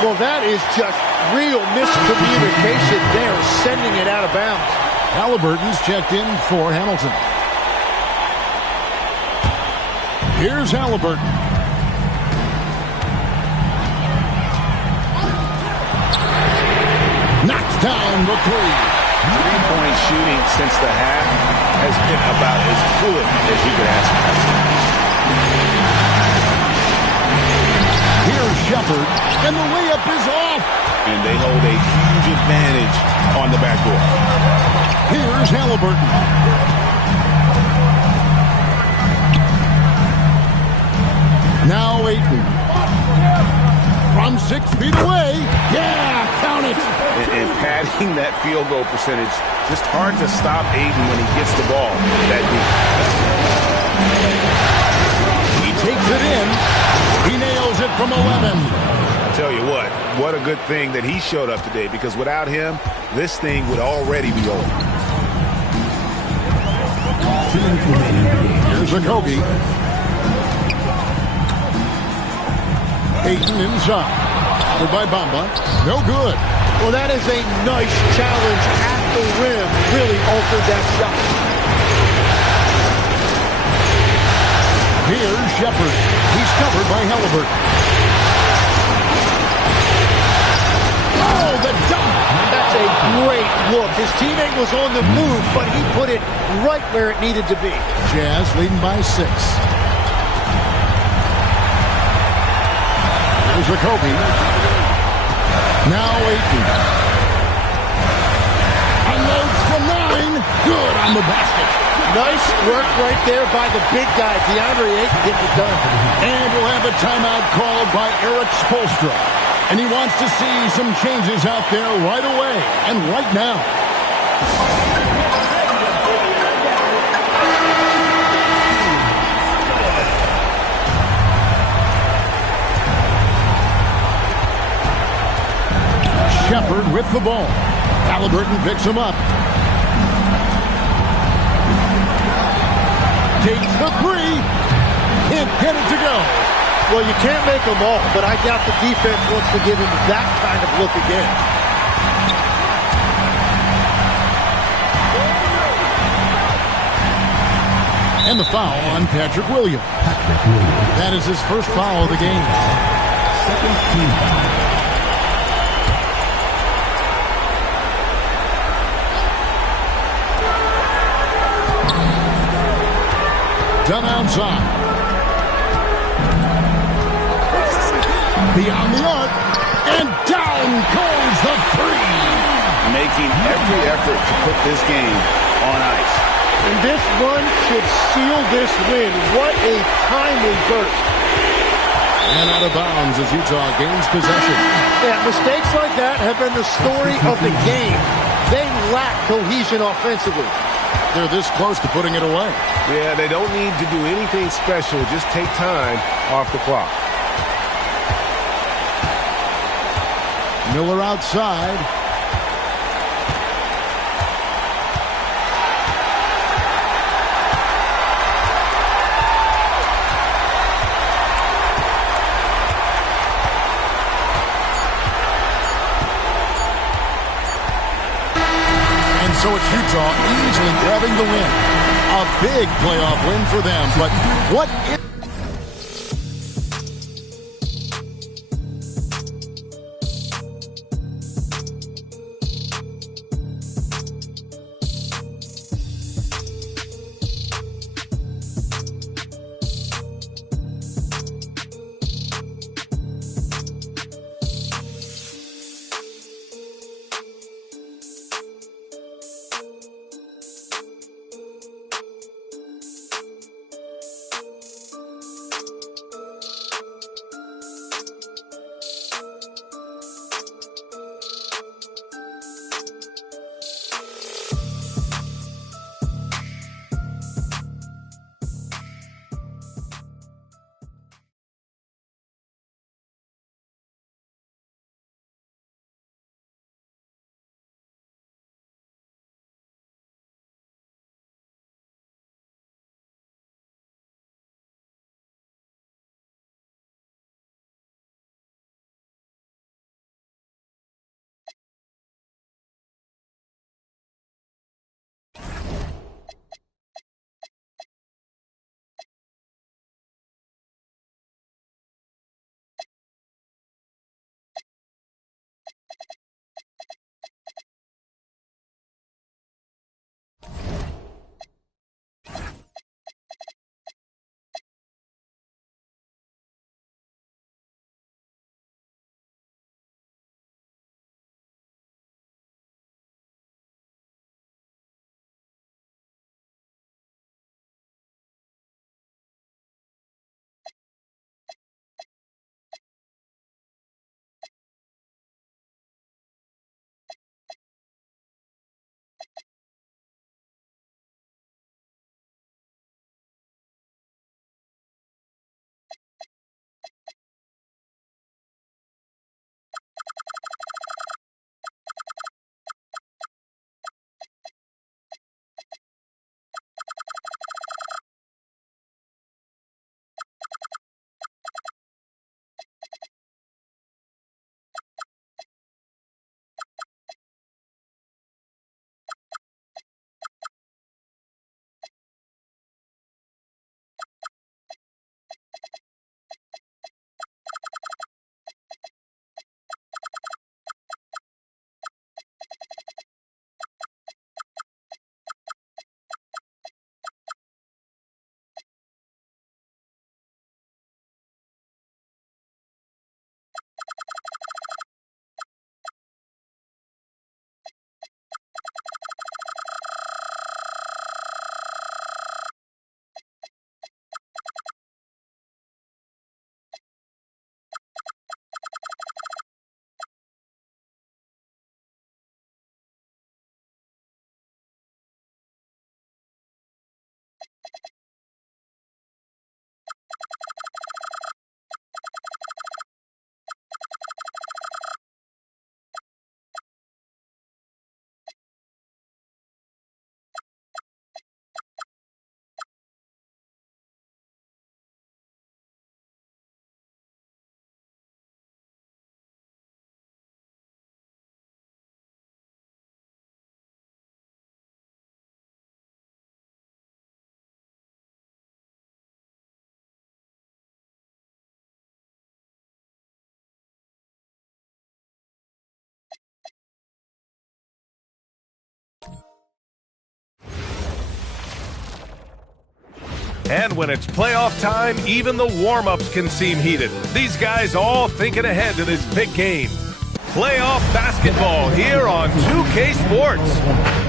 Well, that is just real miscommunication there, sending it out of bounds. Halliburton's checked in for Hamilton. Here's Halliburton. Knocks down the three. Three-point shooting since the half has been about as good as you could ask for. Here's Shepard, and the layup is off. And they hold a huge advantage on the backboard. Here's Halliburton. Now Ayton. From 6 feet away. Yeah, count it. And padding that field goal percentage, just hard to stop Ayton when he gets the ball that deep. He takes it in. He nails it from 11. I tell you what a good thing that he showed up today, because without him, this thing would already be over. Here's Jacoby. Ayton inside. Covered by Bamba. No good. Well, that is a nice challenge at the rim. Really altered that shot. Here's Shepard. He's covered by Halliburton. Oh, the dunk. That's a great look. His teammate was on the move, but he put it right where it needed to be. Jazz leading by 6. Here's Jacoby. Now Ayton. Unloads Good on the basket. Nice work right there by the big guy, DeAndre Ayton, getting it done. And we'll have a timeout called by Eric Spoelstra. And he wants to see some changes out there right away and right now. Shepard with the ball. Halliburton picks him up. Takes the three. Can't get it to go. Well, you can't make them all, but I doubt the defense wants to give him that kind of look again. And the foul on Patrick Williams. That is his first foul of the game. Second team foul. Done outside. Beyond the arc. And down goes the three. Making every effort to put this game on ice. And this run should seal this win. What a timely burst. And out of bounds as Utah gains possession. Yeah, mistakes like that have been the story of the game. They lack cohesion offensively. They're this close to putting it away. Yeah, they don't need to do anything special. Just take time off the clock. Miller outside. So it's Utah easily grabbing the win. A big playoff win for them. But what is... And when it's playoff time, even the warm-ups can seem heated. These guys all thinking ahead to this big game. Playoff basketball here on 2K Sports.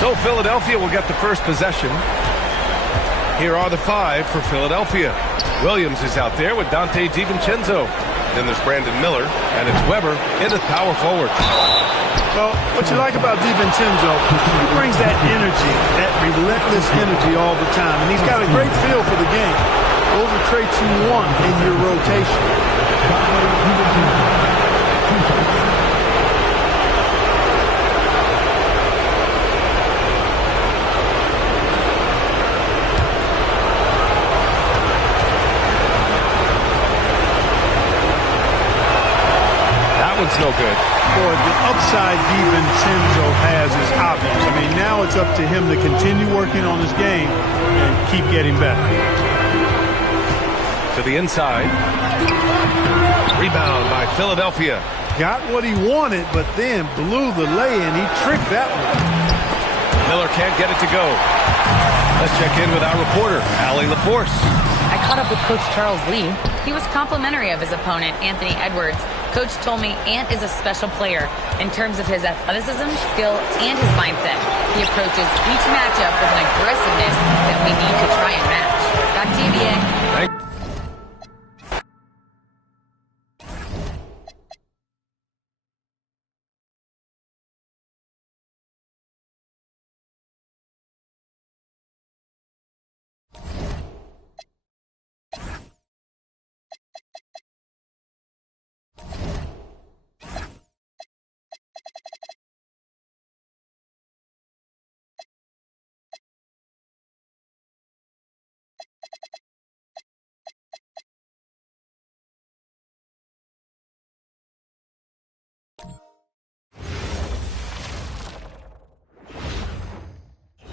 So Philadelphia will get the first possession. Here are the 5 for Philadelphia. Williams is out there with Dante DiVincenzo. Then there's Brandon Miller, and it's Weber in the power forward. Well, what you like about DiVincenzo, he brings that energy, that relentless energy all the time, and he's got a great feel for the game. Those are traits you want in your rotation. It's no good. Boy, the upside DiVincenzo has is obvious. I mean, now it's up to him to continue working on his game and keep getting better. To the inside. Rebound by Philadelphia. Got what he wanted, but then blew the lay-in. He tricked that one. Miller can't get it to go. Let's check in with our reporter, Allie LaForce. I caught up with Coach Charles Lee. He was complimentary of his opponent, Anthony Edwards. Coach told me Ant is a special player in terms of his athleticism, skill, and his mindset. He approaches each matchup with an aggressiveness that we need to try and match. Back to you, BA.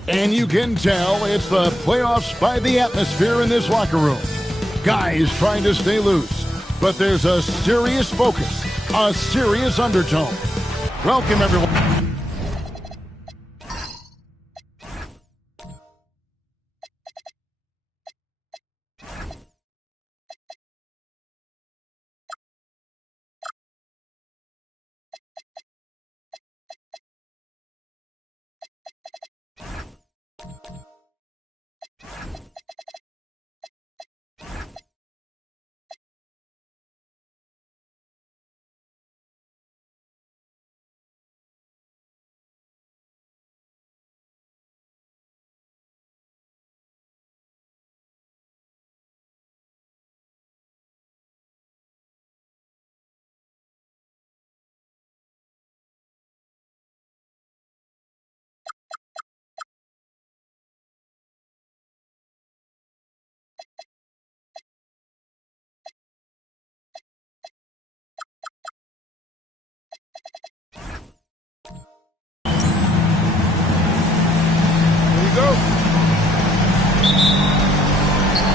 And you can tell it's the playoffs by the atmosphere in this locker room. Guys trying to stay loose, but there's a serious focus, a serious undertone. Welcome, everyone.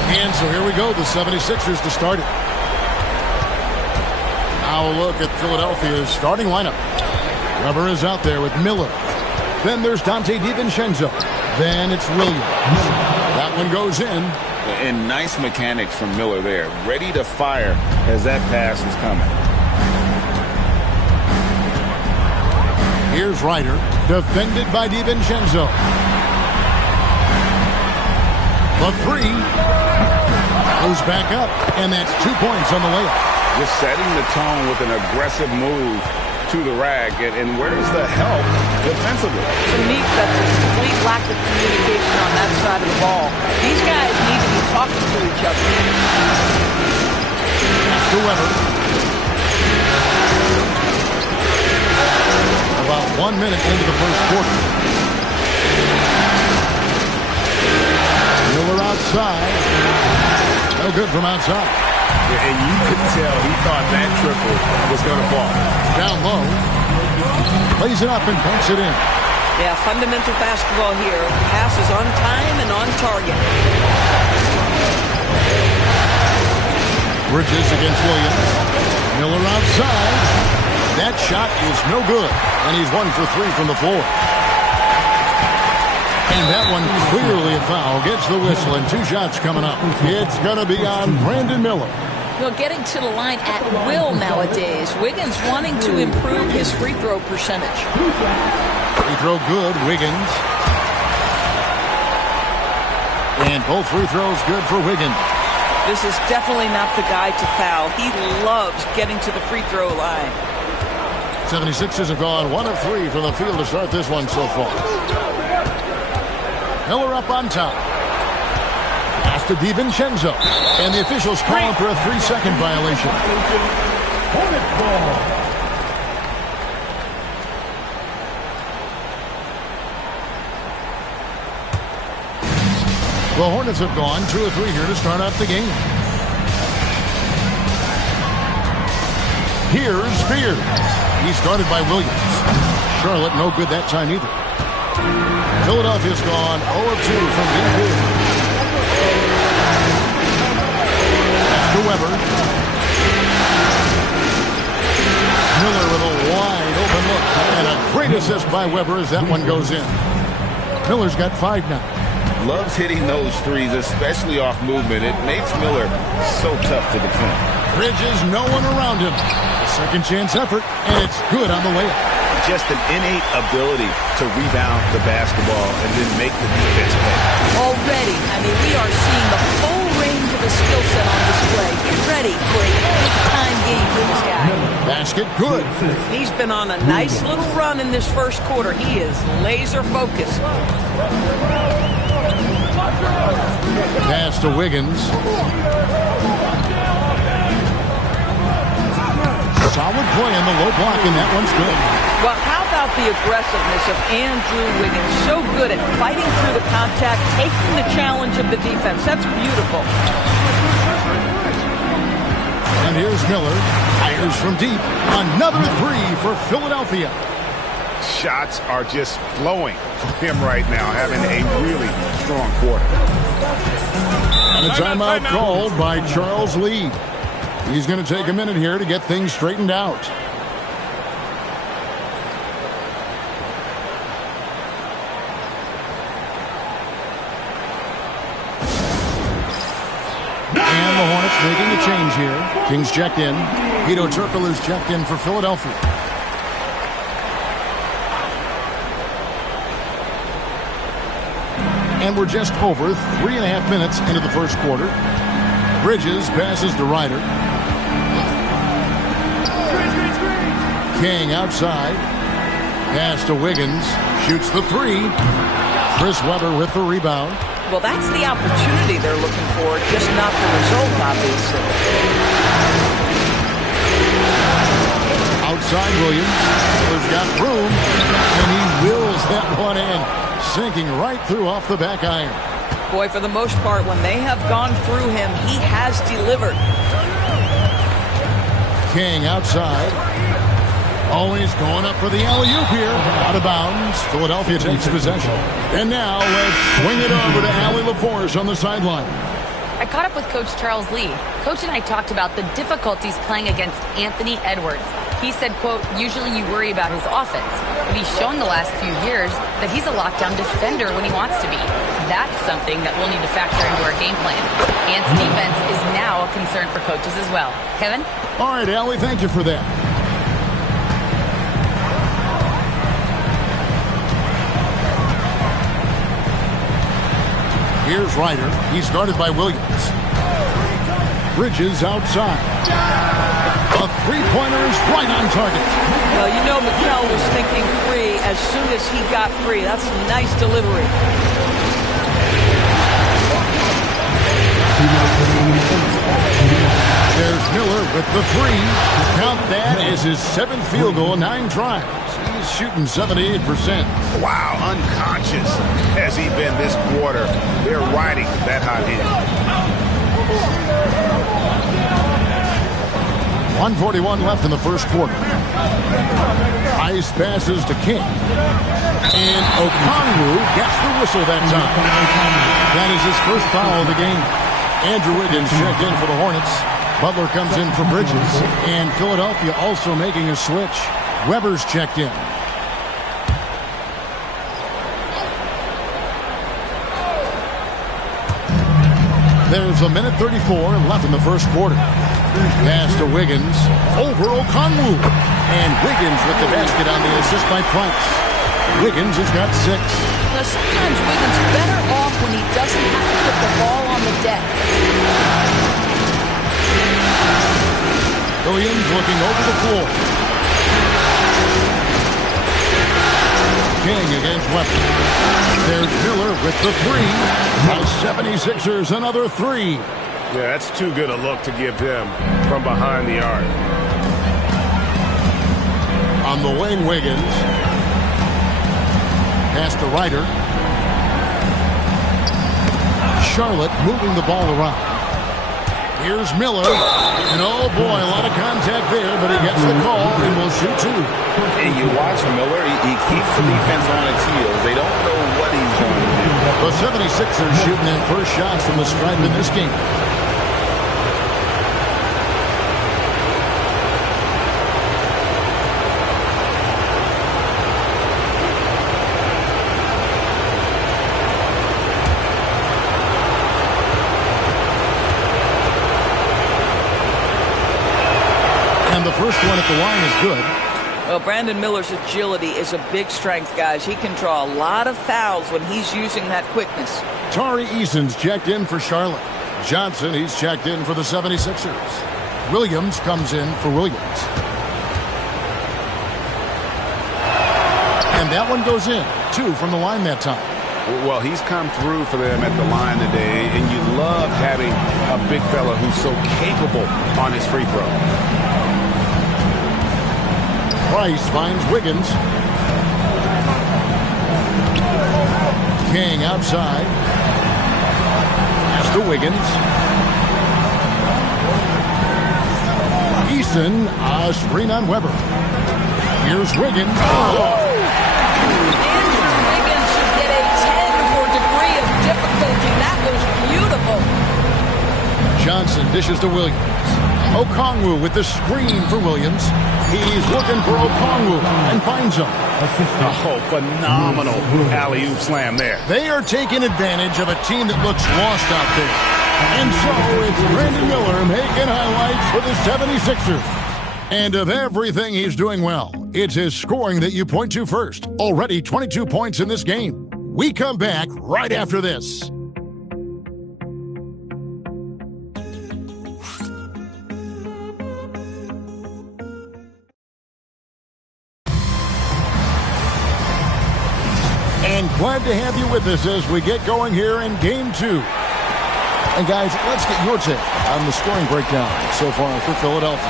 And so here we go, the 76ers to start it. Now a look at Philadelphia's starting lineup. Weber is out there with Miller. Then there's Dante DiVincenzo. Then it's Williams. That one goes in. And nice mechanics from Miller there. Ready to fire as that pass is coming. Here's Ryder, defended by DiVincenzo. The three. Goes back up, and that's 2 points on the layup. Just setting the tone with an aggressive move to the rack. And where's the help defensively? To me, that's a complete lack of communication on that side of the ball. These guys need to be talking to each other. That's to Weber. About 1 minute into the first quarter. Miller outside. No good from outside. Yeah, and you could tell he thought that triple was going to fall. Down low. Plays it up and banks it in. Yeah, fundamental basketball here. Passes on time and on target. Bridges against Williams. Miller outside. That shot is no good. And he's 1 for 3 from the floor. And that one clearly a foul. Gets the whistle and 2 shots coming up. It's going to be on Brandon Miller. Well, getting to the line at will nowadays. Wiggins wanting to improve his free throw percentage. Free throw good, Wiggins. And both free throws good for Wiggins. This is definitely not the guy to foul. He loves getting to the free throw line. 76ers have gone 1 of 3 from the field to start this one so far. Miller up on top. Pass to DiVincenzo. And the officials calling for a 3-second violation. The Hornets have gone 2 of 3 here to start out the game. Here's Spears. He's guarded by Williams. Charlotte no good that time either. Philadelphia's gone 0 of 2 from deep. That's to Weber. Miller with a wide open look. And a great assist by Weber as that one goes in. Miller's got 5 now. Loves hitting those threes, especially off movement. It makes Miller so tough to defend. Bridges, no one around him. A second chance effort, and it's good on the layup. Just an innate ability to rebound the basketball and then make the defense pay. Already, I mean, we are seeing the full range of the skill set on display. Get ready for a big-time game for this guy. Basket good. He's been on a nice little run in this first quarter. He is laser-focused. Pass to Wiggins. Solid play on the low block, and that one's good. Well, how about the aggressiveness of Andrew Wiggins? So good at fighting through the contact, taking the challenge of the defense. That's beautiful. And here's Miller. Fires from deep. Another 3 for Philadelphia. Shots are just flowing for him right now, having a really strong quarter. And a timeout called by Charles Lee. He's going to take a minute here to get things straightened out. And the Hornets making a change here. Kings checked in. Guido Turkel is checked in for Philadelphia. And we're just over 3.5 minutes into the first quarter. Bridges passes to Ryder. King outside. Pass to Wiggins. Shoots the 3. Chris Webber with the rebound. Well, that's the opportunity they're looking for, just not the result, obviously. Outside Williams. Miller's got room. And he wills that one in. Sinking right through off the back iron. Boy, for the most part, when they have gone through him, he has delivered. King outside. Always going up for the alley-oop here. Out of bounds. Philadelphia takes possession. And now let's swing it over to Allie LaForce on the sideline. I caught up with Coach Charles Lee. Coach and I talked about the difficulties playing against Anthony Edwards. He said, quote, usually you worry about his offense, but he's shown the last few years that he's a lockdown defender when he wants to be. That's something that we'll need to factor into our game plan. Ant's defense is now a concern for coaches as well. Kevin? All right, Allie, thank you for that. Here's Ryder. He's guarded by Williams. Bridges outside. A three-pointer is right on target. Well, you know Mikel was thinking free as soon as he got free. That's a nice delivery. There's Miller with the three. Count that as his 7th field goal in 9 tries. He's shooting 78%. Wow, unconscious has he been this quarter. They're riding that hot hit. 1:41 left in the first quarter. Ice passes to King. And Okongwu gets the whistle that time. That is his first foul of the game. Andrew Wiggins checked in for the Hornets. Butler comes in for Bridges. And Philadelphia also making a switch. Weber's checked in. There's a minute 34 left in the first quarter. Pass to Wiggins. Over Okongwu. And Wiggins with the basket on the assist by Price. Wiggins has got 6. Now, sometimes Wiggins better off when he doesn't have to put the ball on the deck. Williams looking over the floor. King against Weber. There's Miller with the three. The 76ers another 3. Yeah, that's too good a look to give them from behind the arc. On the wing, Wiggins. Pass to Ryder. Charlotte moving the ball around. Here's Miller. And oh boy, a lot of contact there, but he gets the call and will shoot 2. And you watch Miller, he keeps the defense on its heels. They don't know what he's going to do. The 76ers shooting their first shots from the stripe in this game. The first one at the line is good. Well, Brandon Miller's agility is a big strength, guys. He can draw a lot of fouls when he's using that quickness. Tari Eason's checked in for Charlotte. Johnson, he's checked in for the 76ers. Williams comes in for Williams. And that one goes in. 2 from the line that time. Well, he's come through for them at the line today, and you love having a big fella who's so capable on his free throw. Price finds Wiggins. King outside. Pass to Wiggins. Eason, a screen on Weber. Here's Wiggins. Oh! Andrew Wiggins should get a 10 for degree of difficulty. That was beautiful. Johnson dishes to Williams. Okongwu with the screen for Williams. He's looking for Okongwu and finds him. Oh, phenomenal alley-oop slam there. They are taking advantage of a team that looks lost out there. And so it's Brandon Miller making highlights for the 76ers. And of everything he's doing well, it's his scoring that you point to first. Already 22 points in this game. We come back right after this. And glad to have you with us as we get going here in Game 2. And guys, let's get your take on the scoring breakdown so far for Philadelphia.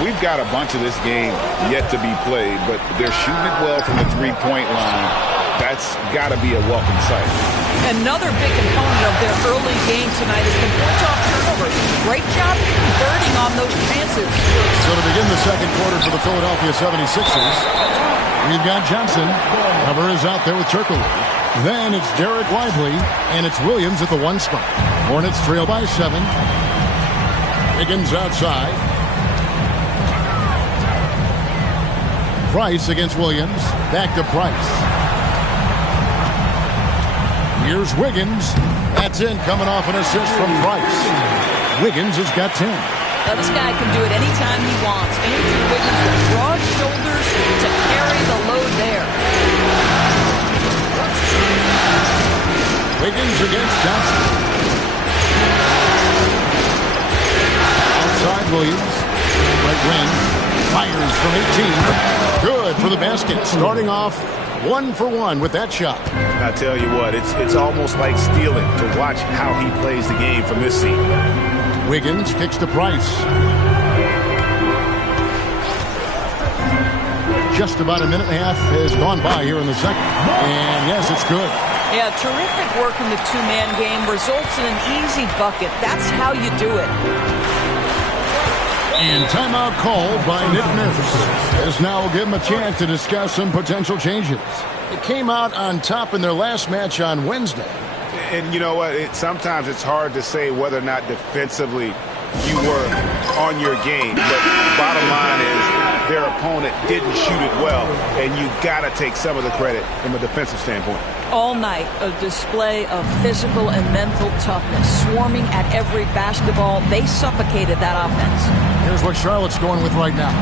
We've got a bunch of this game yet to be played, but they're shooting it well from the three-point line. That's got to be a welcome sight. Another big component of their early game tonight is the points-off turnovers. Great job converting on those chances. So to begin the second quarter for the Philadelphia 76ers, we've got Johnson. Weber is out there with Turkoglu. Then it's Derek Lively, and it's Williams at the 1 spot. Hornets trail by 7. Wiggins outside. Price against Williams. Back to Price. Here's Wiggins. That's in, coming off an assist from Price. Wiggins has got 10. Now, this guy can do it anytime he wants. Andrew Wiggins with broad shoulders to carry the load there. Wiggins against Johnson. basket, starting off 1 for 1 with that shot. I tell you what, it's almost like stealing to watch how he plays the game from this seat. Wiggins kicks to Price. Just about a minute and a half has gone by here in the second. And yes, it's good. Yeah, terrific work in the two-man game results in an easy bucket. That's how you do it. And timeout called by Nick Nurse. As now will give him a chance to discuss some potential changes. It came out on top in their last match on Wednesday. And you know what? Sometimes it's hard to say whether or not defensively you were on your game. But bottom line is their opponent didn't shoot it well, and you got to take some of the credit from a defensive standpoint. All night, a display of physical and mental toughness, swarming at every basketball. They suffocated that offense. Here's what Charlotte's going with right now.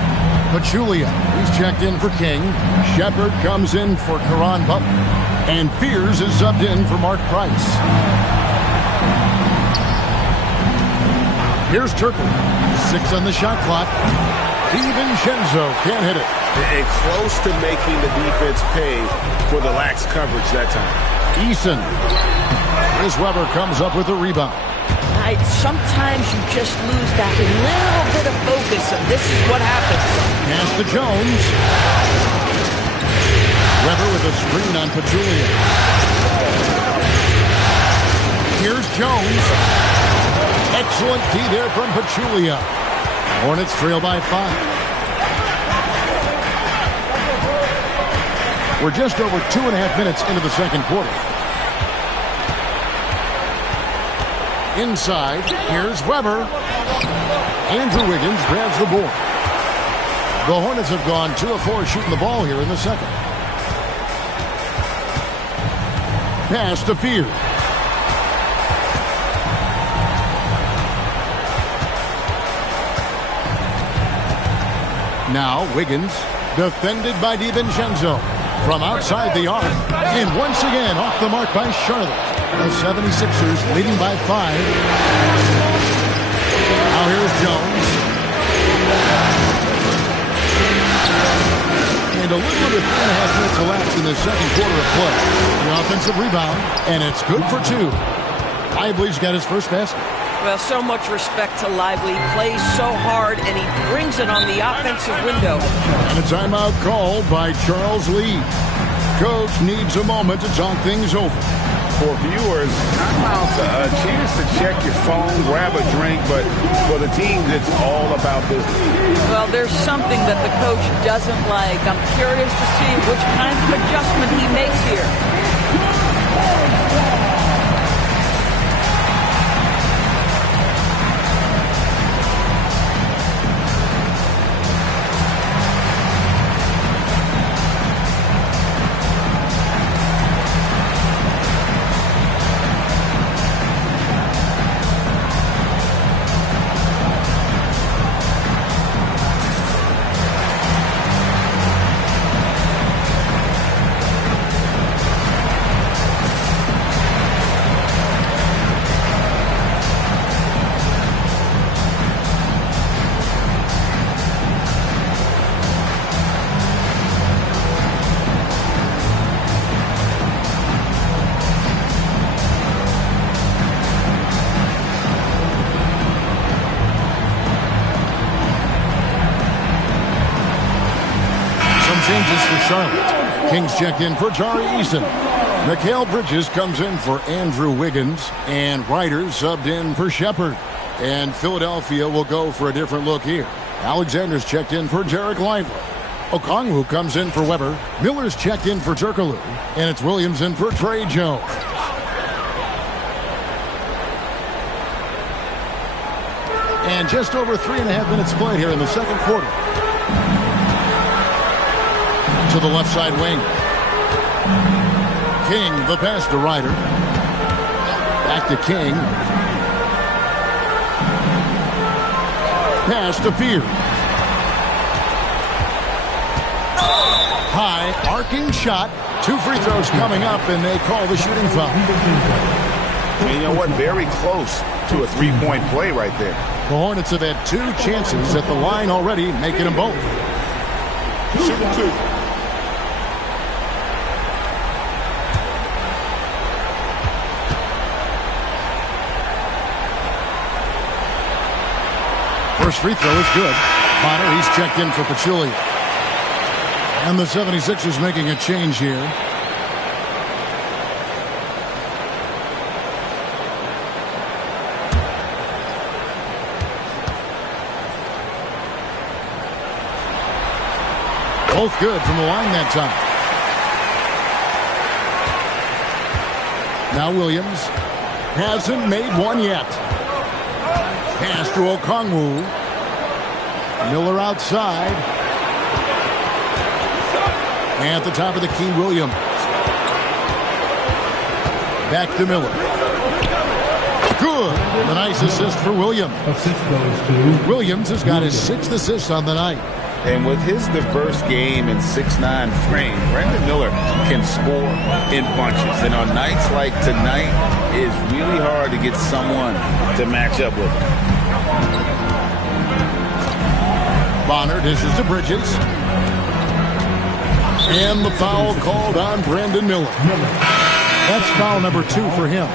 Pachulia, he's checked in for King. Shepard comes in for Caron Butler. And Fears is subbed in for Mark Price. Here's Turkey. 6 on the shot clock. DiVincenzo can't hit it. And close to making the defense pay for the lax coverage that time. Eason. Chris Webber comes up with a rebound. Sometimes you just lose that little bit of focus, and this is what happens. Pass to Jones. Webber with a screen on Pachulia. Here's Jones. Excellent D there from Pachulia. Hornets trail by 5. We're just over 2.5 minutes into the second quarter. Inside, here's Webber. Andrew Wiggins grabs the board. The Hornets have gone 2 of 4 shooting the ball here in the second. Pass to Fear. Now Wiggins, defended by DiVincenzo. From outside the arc, and once again off the mark by Charlotte. The 76ers leading by 5. Now here's Jones. And a little under 3.5 minutes elapsed in the second quarter of play. The offensive rebound, and it's good for 2. Lively's got his first basket. Well, so much respect to Lively. He plays so hard, and he brings it on the offensive window. And a timeout called by Charles Lee. Coach needs a moment to talk things over. For viewers, timeout's a chance to check your phone, grab a drink, but for the teams, it's all about business. Well, there's something that the coach doesn't like. I'm curious to see which kind of adjustment he makes here. Changes for Charlotte. Kings checked in for Jari Eason. Mikal Bridges comes in for Andrew Wiggins. And Ryder subbed in for Shepard. And Philadelphia will go for a different look here. Alexander's checked in for Jarek Lively. Okongwu comes in for Webber. Miller's checked in for Turkoglu. And it's Williams in for Trey Jones. And just over 3.5 minutes played here in the second quarter. To the left side wing. King, the pass to Ryder. Back to King. Pass to Fear. High, arcing shot. 2 free throws coming up, and they call the shooting foul. And you know what? Very close to a 3-point play right there. The Hornets have had 2 chances at the line already, making them both. Shooting 2. First free throw is good. Bonner, he's checked in for Pachulia. And the 76ers making a change here. Both good from the line that time. Now Williams hasn't made one yet. Pass to Okongwu. Miller outside. And at the top of the key, Williams. Back to Miller. Good. The nice assist for Williams. Williams has got his 6th assist on the night. And with his diverse game and 6'9" frame, Brandon Miller can score in bunches. And on nights like tonight, it's really hard to get someone to match up with him. Bonner dishes to Bridges. And the foul called on Brandon Miller. That's foul number 2 for him.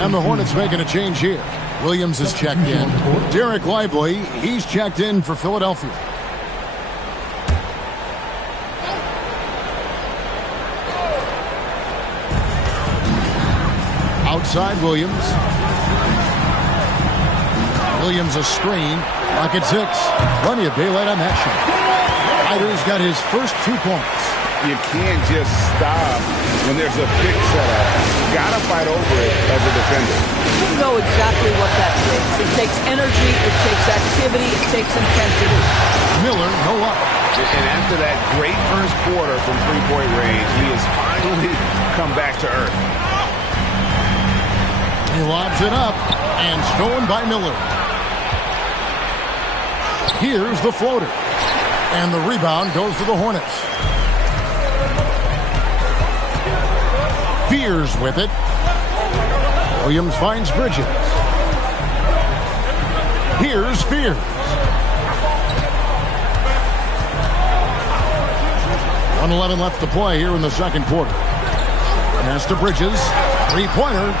And the Hornets making a change here. Williams is checked in. Derek Lively, he's checked in for Philadelphia. Outside Williams. Williams a screen. Rocket 6. Plenty of daylight on that shot. Ryder's got his first 2 points. You can't just stop when there's a pick set up. You gotta fight over it as a defender. You know exactly what that takes. It takes energy, it takes activity, it takes intensity. Miller, no luck. And after that great first quarter from three-point range, he has finally come back to earth. He lobs it up and stolen by Miller. Here's the floater. And the rebound goes to the Hornets. Fears with it. Williams finds Bridges. Here's Fears. .111 left to play here in the second quarter. Pass to Bridges. Three-pointer.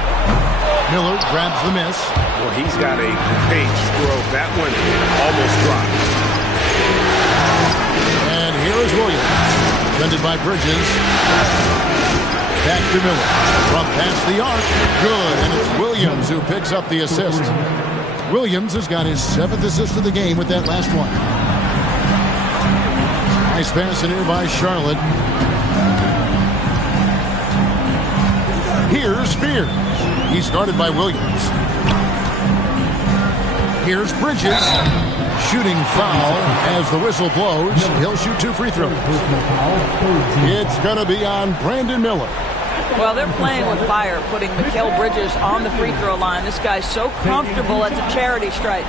Miller grabs the miss. Well, he's got a great stroke. That one almost dropped. And here is Williams. Defended by Bridges. Back to Miller. From past the arc. Good. And it's Williams who picks up the assist. Williams has got his 7th assist of the game with that last one. Nice pass in here by Charlotte. Here's Fears. He's guarded by Williams. Here's Bridges. Shooting foul as the whistle blows. He'll shoot 2 free throws. It's going to be on Brandon Miller. Well, they're playing with fire, putting Mikal Bridges on the free throw line. This guy's so comfortable at the charity stripe.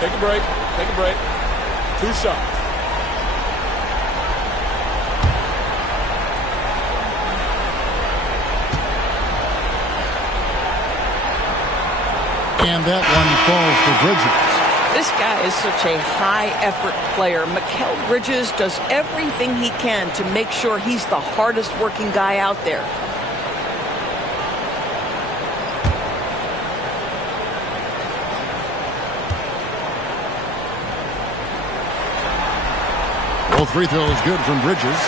Take a break. Take a break. 2 shots. And that one falls for Bridges. This guy is such a high-effort player. Mikal Bridges does everything he can to make sure he's the hardest-working guy out there. Both free throws good from Bridges.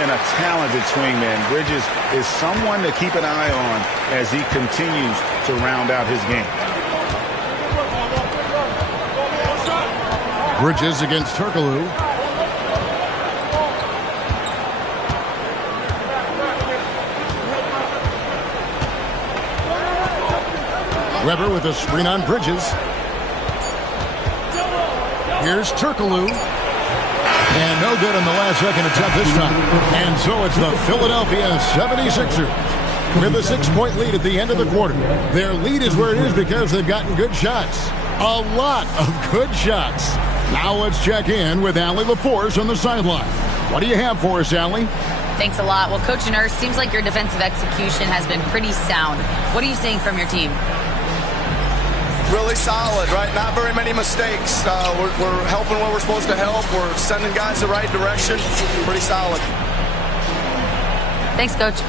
And a talented swingman. Bridges is someone to keep an eye on as he continues to round out his game. Bridges against Turkoglu. Weber with a screen on Bridges. Here's Turkoglu. And no good on the last second attempt this time. And so it's the Philadelphia 76ers with a 6-point lead at the end of the quarter. Their lead is where it is because they've gotten good shots. A lot of good shots. Now let's check in with Allie LaForce on the sideline. What do you have for us, Allie? Thanks a lot. Well, Coach Nurse, seems like your defensive execution has been pretty sound. What are you seeing from your team? Really solid, right? Not very many mistakes. We're helping where we're supposed to help. We're sending guys the right direction. Pretty solid. Thanks, Coach.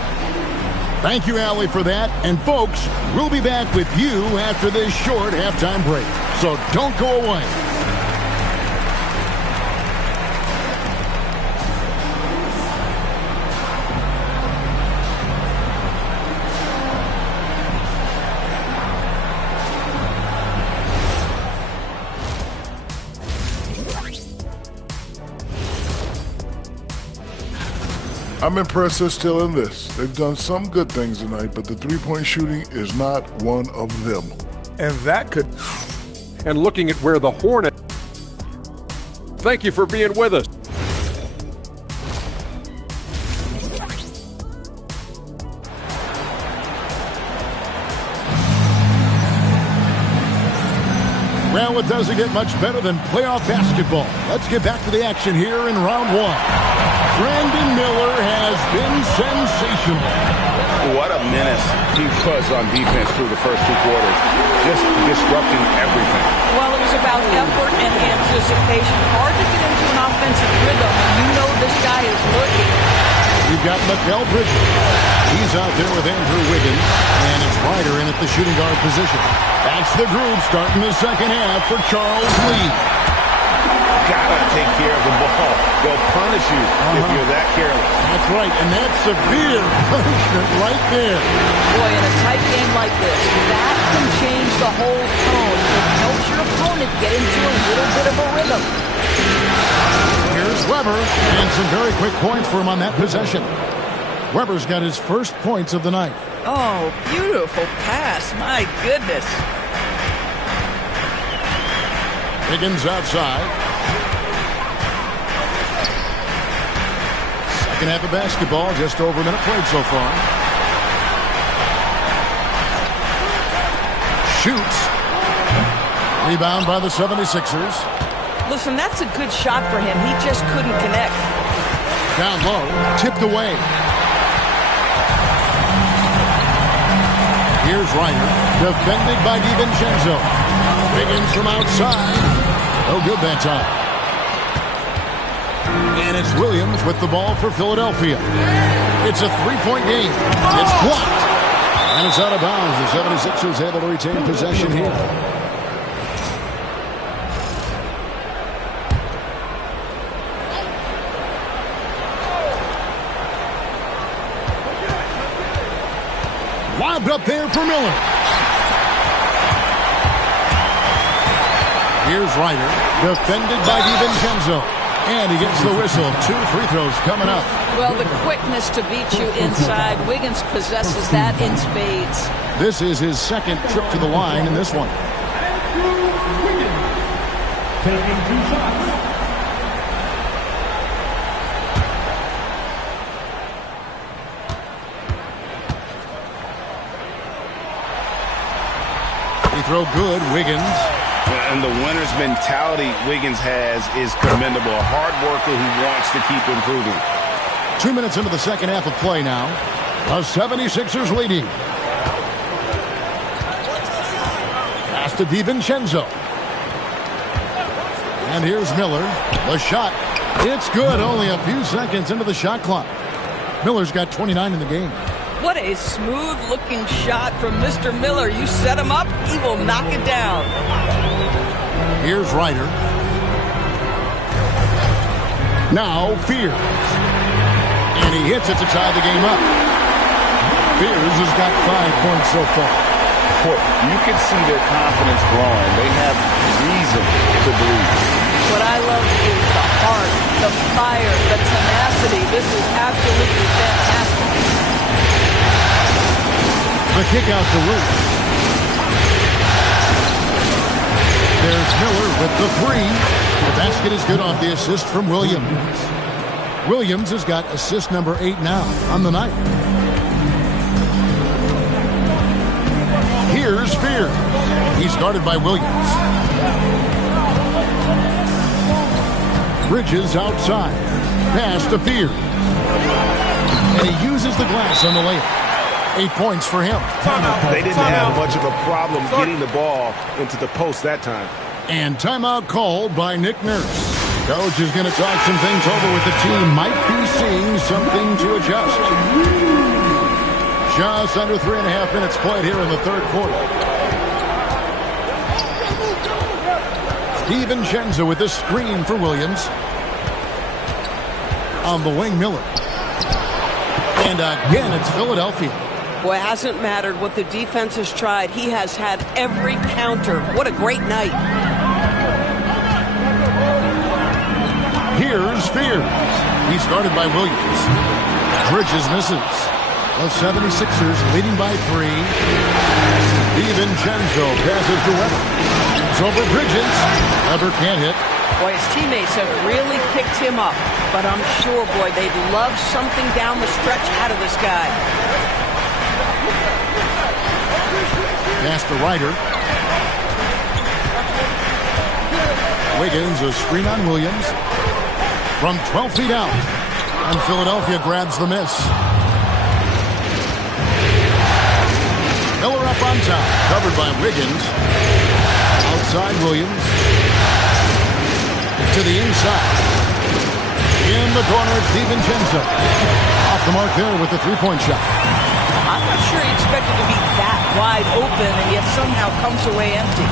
Thank you, Allie, for that. And, folks, we'll be back with you after this short halftime break. So don't go away. I'm impressed they're still in this. They've done some good things tonight, but the three-point shooting is not one of them. And that could... And looking at where the Hornet... Thank you for being with us. Well, it doesn't get much better than playoff basketball. Let's get back to the action here in round one. Brandon Miller has been sensational. What a menace he was on defense through the first two quarters. Just disrupting everything. Well, it was about effort and anticipation. Hard to get into an offensive rhythm when you know this guy is looking. We've got Mikal Bridges. He's out there with Andrew Wiggins, and it's Ryder in at the shooting guard position. That's the group starting the second half for Charles Lee. Gotta take care of the ball. They'll punish you if you're that careless. That's right, and that's severe punishment right there. Boy, in a tight game like this, that can change the whole tone. It helps your opponent get into a little bit of a rhythm. Here's Weber, and some very quick points for him on that possession. Weber's got his first points of the night. Oh, beautiful pass. My goodness. Wiggins outside. Second half of basketball, just over a minute played so far. Shoots. Rebound by the 76ers. Listen, that's a good shot for him. He just couldn't connect. Down low, tipped away. Here's Ryder, defended by DiVincenzo. Wiggins from outside. No good that time. And it's Williams with the ball for Philadelphia. It's a three-point game. It's blocked. And it's out of bounds. The 76ers able to retain possession here. Lobbed up there for Miller. Here's Ryder, defended by DiVincenzo. And he gets the whistle. 2 free throws coming up. Well, the quickness to beat you inside. Wiggins possesses that in spades. This is his second trip to the line in this one. Taking 2 shots. He throw good, Wiggins. And the winner's mentality Wiggins has is commendable. A hard worker who wants to keep improving. 2 minutes into the second half of play now. The 76ers leading. Pass to DiVincenzo. And here's Miller. The shot. It's good. Only a few seconds into the shot clock. Miller's got 29 in the game. What a smooth-looking shot from Mr. Miller. You set him up, he will knock it down. Here's Ryder. Now Fears. And he hits it to tie the game up. Fears has got 5 points so far. You can see their confidence growing. They have reason to believe. What I love is the heart, the fire, the tenacity. This is absolutely fantastic. The kick out to Luke. There's Miller with the 3. The basket is good off the assist from Williams. Williams has got assist number 8 now on the night. Here's Fears. He's guarded by Williams. Bridges outside. Pass to Fears. And he uses the glass on the layup. 8 points for him. They didn't have much of a problem getting the ball into the post that time. And timeout called by Nick Nurse. Coach is going to talk some things over with the team. Might be seeing something to adjust. Just under 3.5 minutes played here in the third quarter. DiVincenzo with the screen for Williams. On the wing, Miller. And again, it's Philadelphia. Boy, it hasn't mattered what the defense has tried. He has had every counter. What a great night. Here's Fears. He started by Williams. Bridges misses. The 76ers leading by 3. DiVincenzo passes to Weber. It's over Bridges. Weber can't hit. Boy, his teammates have really picked him up. But I'm sure, boy, they'd love something down the stretch out of this guy. Pass to Ryder. Wiggins, a screen on Williams. From 12 feet out. And Philadelphia grabs the miss. Miller up on top. Covered by Wiggins. Outside Williams. To the inside. In the corner, it's DiVincenzo. Off the mark there with the three-point shot. I'm not sure he expected to be that wide open and yet somehow comes away empty.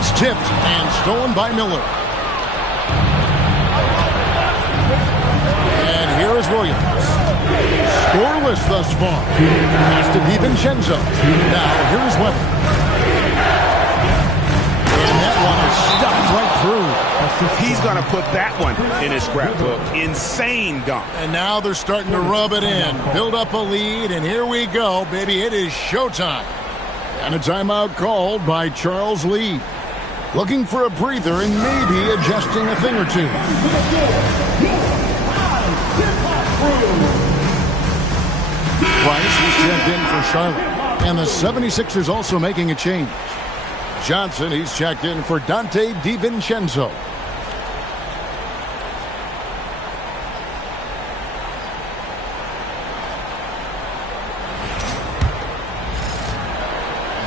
It's tipped and stolen by Miller. And here is Williams. Scoreless thus far. Pass to DiVincenzo. Now here's Weber. And that one is stuffed right through. He's going to put that one in his scrapbook. Insane dunk. And now they're starting to rub it in. Build up a lead, and here we go, baby. It is showtime. And a timeout called by Charles Lee. Looking for a breather and maybe adjusting a thing or two. Price was checked in for Charlotte. And the 76ers also making a change. Johnson, he's checked in for Dante DiVincenzo.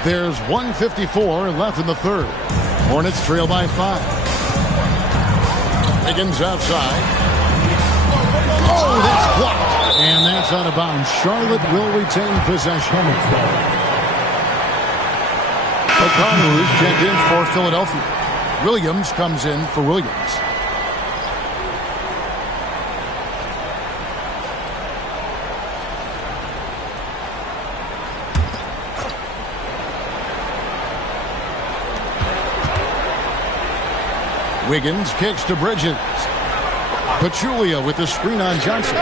There's 1:54 left in the third. Hornets trail by 5. Wiggins outside. Oh, that's blocked. And that's out of bounds. Charlotte will retain possession. O'Connor is checked in for Philadelphia. Williams comes in for Williams. Wiggins kicks to Bridges. Pachulia with the screen on Johnson.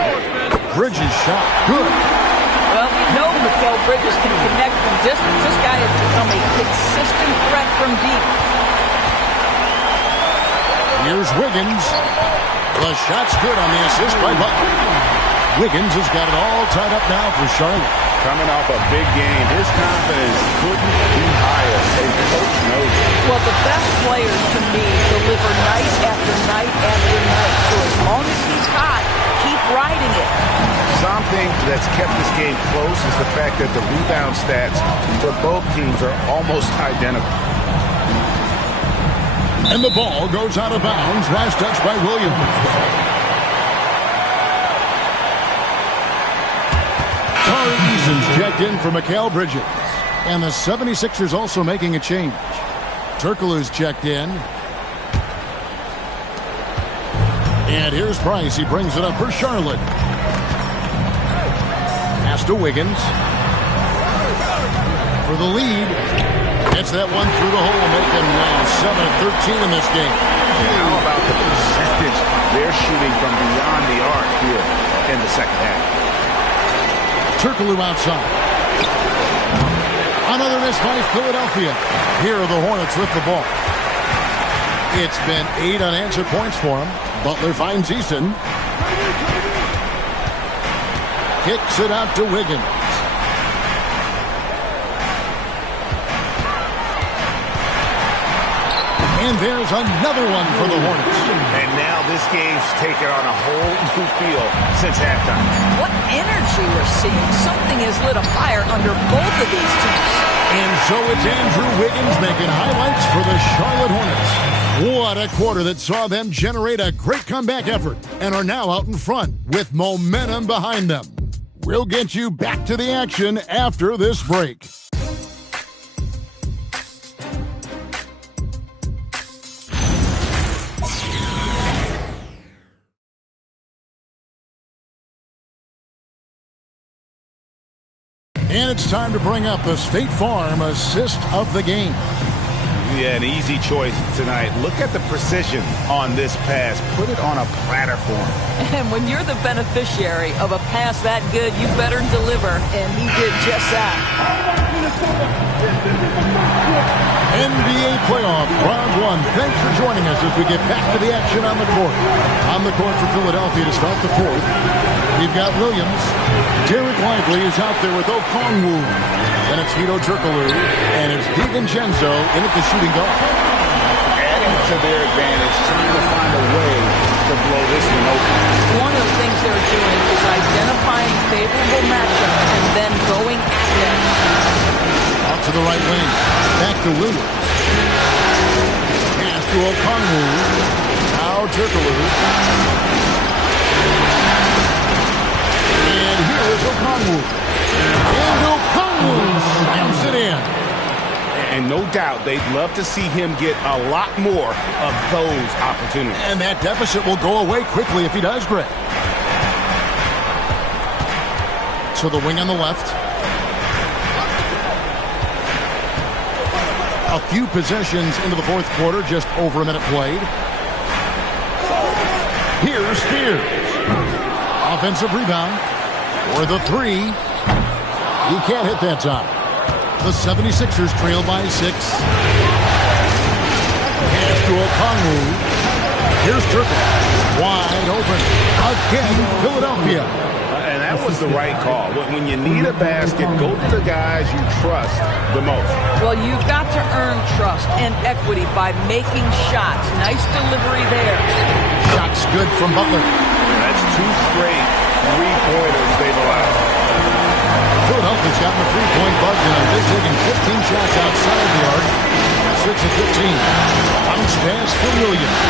Bridges shot. Good. Well, we know Mikal Bridges can connect from distance. This guy has become a consistent threat from deep. Here's Wiggins. The shot's good on the assist by Butler. Wiggins has got it all tied up now for Charlotte. Coming off a big game, his confidence couldn't be higher. And coach knows it. Well, the best players to me deliver night after night after night. So as long as he's hot, keep riding it. Something that's kept this game close is the fact that the rebound stats for both teams are almost identical. And the ball goes out of bounds. Last touch by Williams. Tari Eason's checked in for Mikal Bridges. And the 76ers also making a change. Turkoglu's checked in. And here's Price. He brings it up for Charlotte. Pass to Wiggins. For the lead. Gets that one through the hole, making 7-13 in this game. How about the percentage they're shooting from beyond the arc here in the second half? Turkoglu outside. Another miss by Philadelphia. Here are the Hornets with the ball. It's been 8 unanswered points for him. Butler finds Eason. Kicks it out to Wiggins. And there's another one for the Hornets. And now this game's taken on a whole new feel since halftime. What energy we're seeing. Something has lit a fire under both of these teams. And so it's Andrew Wiggins making highlights for the Charlotte Hornets. What a quarter that saw them generate a great comeback effort and are now out in front with momentum behind them. We'll get you back to the action after this break. And it's time to bring up the State Farm assist of the game. Yeah, an easy choice tonight. Look at the precision on this pass. Put it on a platter for him. And when you're the beneficiary of a pass that good, you better deliver, and he did just that. NBA playoff round one. Thanks for joining us as we get back to the action on the court. On the court for Philadelphia to start the fourth. We've got Williams. Derek Lively is out there with Okongwu. Then it's Vito Turkoglu, and it's DiVincenzo in at the shooting guard. Adding to their advantage, trying to find a way to blow this one open. One of the things they're doing is identifying favorable matchups and then going at them. Out to the right wing. Back to Williams. Pass to Okongwu. Now Turkoglu. And here is Okongwu. And Okongwu slams it in. And no doubt they'd love to see him get a lot more of those opportunities. And that deficit will go away quickly if he does, Greg. So the wing on the left. A few possessions into the fourth quarter, just over a minute played. Here's Spears. Offensive rebound for the three. He can't hit that time. The 76ers trail by 6. Pass to Okongwu. Here's Turkle. Wide open. Again, Philadelphia. And that was the right call. When you need a basket, go to the guys you trust the most. Well, you've got to earn trust and equity by making shots. Nice delivery there. Shots good from Butler. That's 2 straight three-pointers they've allowed. Philadelphia's gotten a three-point bug tonight. They've taken 15 shots outside the arc. 6 of 15. Bounce pass for Williams.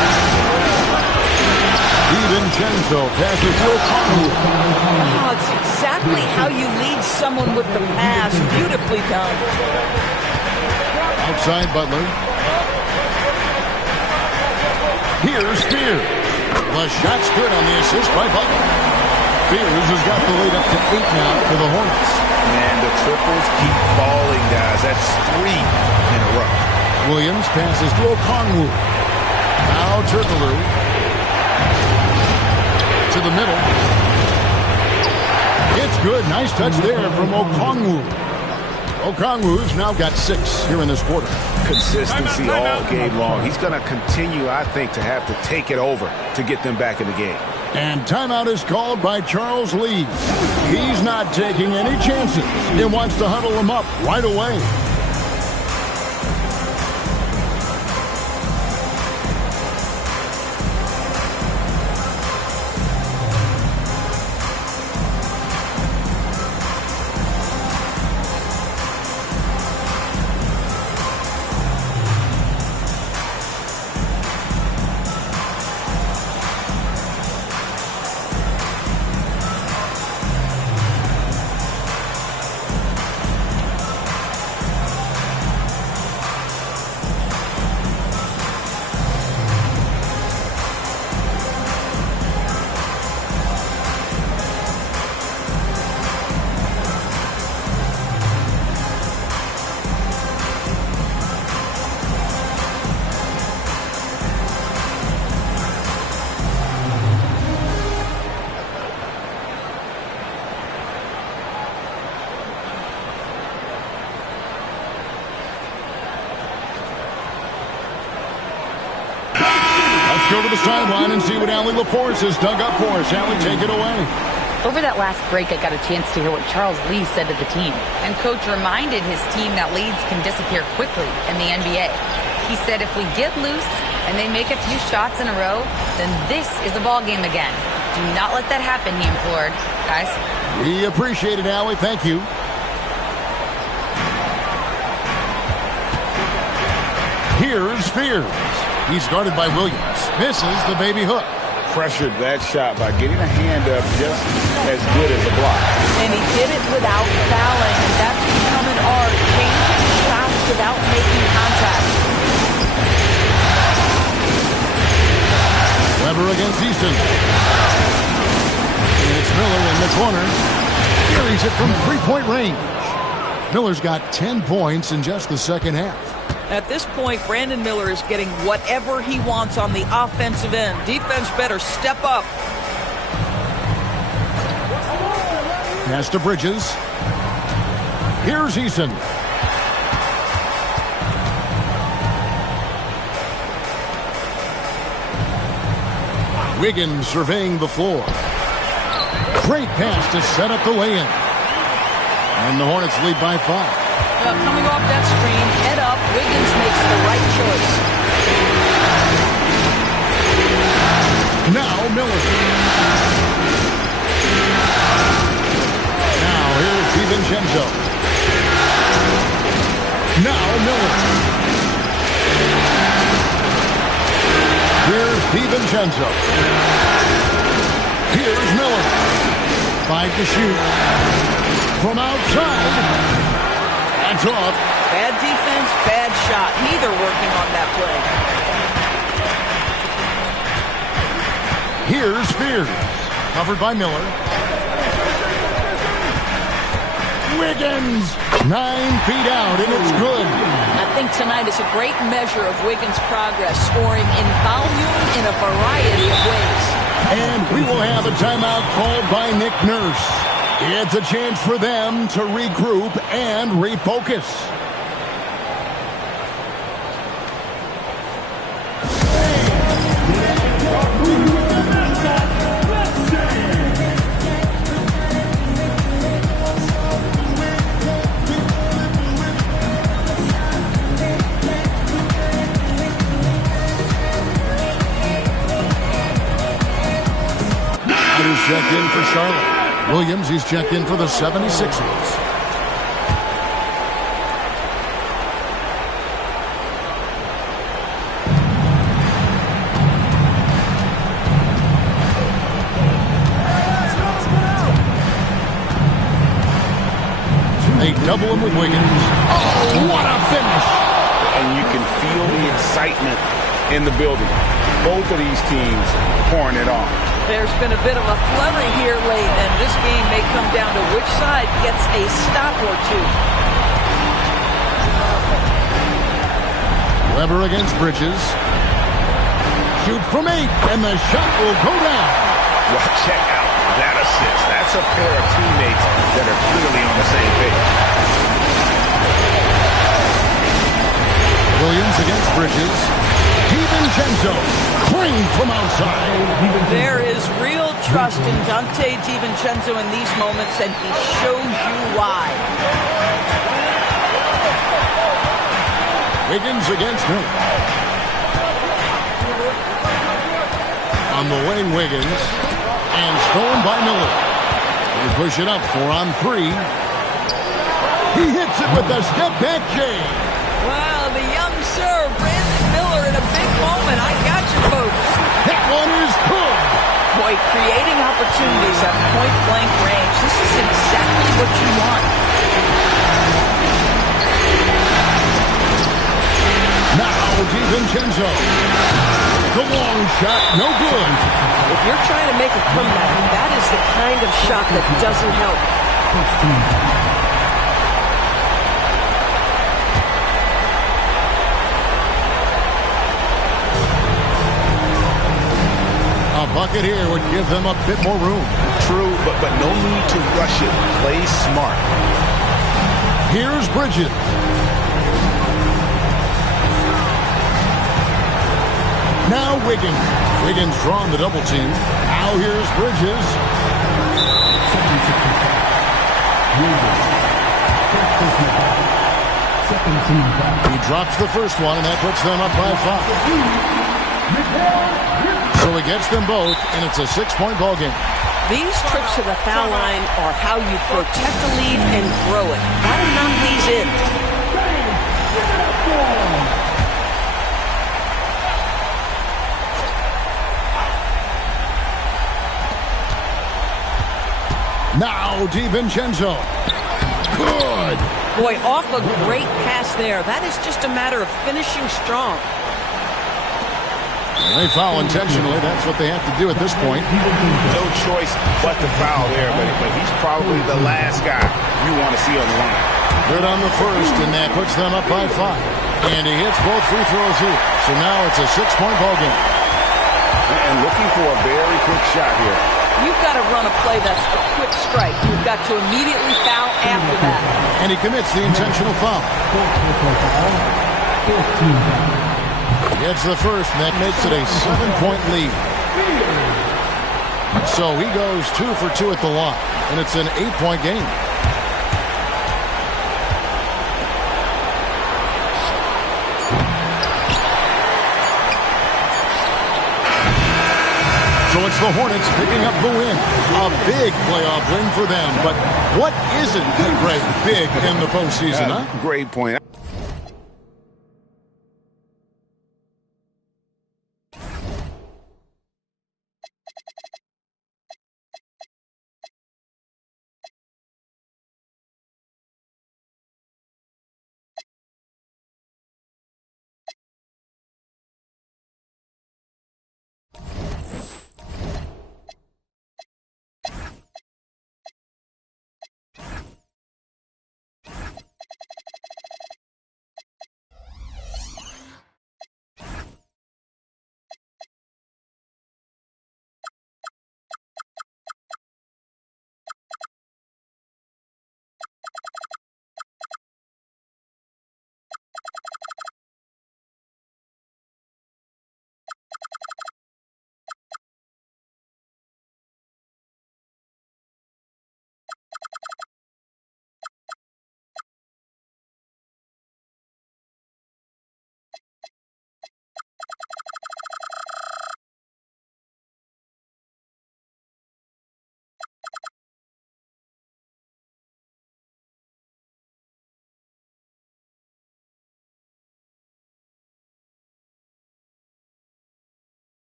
DiVincenzo passes to Okongwu. Oh, it's exactly how you lead someone with the pass. Beautifully done. Outside Butler. Here's Spears. The shot's good on the assist by Butler. Spears has got the lead up to 8 now for the Hornets. And the triples keep falling, guys. That's 3 in a row. Williams passes to Okongwu. Now Turkoglu. To the middle. It's good. Nice touch there from Okongwu. Okongwu's now got 6 here in this quarter. Consistency all game long. He's going to continue, I think, to have to take it over to get them back in the game. And timeout is called by Charles Lee. He's not taking any chances. He wants to huddle them up right away. Go to the sideline and see what Allie LaForce has dug up for us. Allie, take it away. Over that last break, I got a chance to hear what Charles Lee said to the team. And Coach reminded his team that leads can disappear quickly in the NBA. He said if we get loose and they make a few shots in a row, then this is a ball game again. Do not let that happen, he implored. Guys. We appreciate it, Allie. Thank you. Here's Spears. He's guarded by Williams. Misses the baby hook. Pressured that shot by getting a hand up just as good as a block. And he did it without fouling, and that's become an art, changing shots without making contact. Weber against Easton. And it's Miller in the corner. Carries it from three-point range. Miller's got 10 points in just the second half. At this point, Brandon Miller is getting whatever he wants on the offensive end. Defense better step up. Pass to Bridges. Here's Eason. Wiggins surveying the floor. Great pass to set up the lay-in. And the Hornets lead by 5. Coming off that screen, head up, Wiggins makes the right choice. Now Miller. Now here's DiVincenzo. Now Miller. Here's DiVincenzo. Here's Miller. 5 to shoot. From outside. That's off. Bad defense, bad shot. Neither working on that play. Here's Spears. Covered by Miller. Wiggins. 9 feet out, and it's good. I think tonight is a great measure of Wiggins' progress, scoring in volume in a variety of ways. And we will have a timeout called by Nick Nurse. It's a chance for them to regroup and refocus. Checked in for Charlotte. Williams, he's checked in for the 76ers. They double him with Wiggins. Oh, what a finish! And you can feel the excitement in the building. Both of these teams pouring it on. There's been a bit of a flurry here late, and this game may come down to which side gets a stop or two. Weber against Bridges. Shoot from 8, and the shot will go down. Well, check out that assist. That's a pair of teammates that are clearly on the same page. Williams against Bridges. DiVincenzo, clean from outside. There is real trust in Dante DiVincenzo in these moments, and he shows you why. Wiggins against Miller. On the wing, Wiggins. And stolen by Miller. They push it up 4 on 3. He hits it with the step-back J. Wow, the young serve, Brandon Miller in a big moment. I got you, folks. That one is good. Boy, creating opportunities at point-blank range. This is exactly what you want. Now DiVincenzo. The long shot, no good. If you're trying to make a comeback, that is the kind of shot that doesn't help. A bucket here would give them a bit more room. True, but no need to rush it. Play smart. Here's Bridges. Now Wiggins. Wiggins drawing the double team. Now here's Bridges. He drops the first one, and that puts them up by 5. So he gets them both, and it's a 6-point ball game. These trips to the foul line are how you protect the lead and grow it. Gotta knock these in. Now DiVincenzo. Good. Boy, off a great pass there. That is just a matter of finishing strong. They foul intentionally. That's what they have to do at this point. No choice but to foul there, but he's probably the last guy you want to see on the line. Good on the first, and that puts them up by 5. And he hits both free throws here. So now it's a 6-point ball game. And looking for a very quick shot here. You've got to run a play that's a quick strike. You've got to immediately foul after that. And he commits the intentional foul. Gets the first, and that makes it a 7-point lead. So he goes 2 for 2 at the line, and it's an 8-point game. So it's the Hornets picking up the win. A big playoff win for them. But what isn't great big in the postseason, huh? Great point.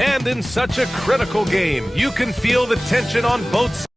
And in such a critical game, you can feel the tension on both sides.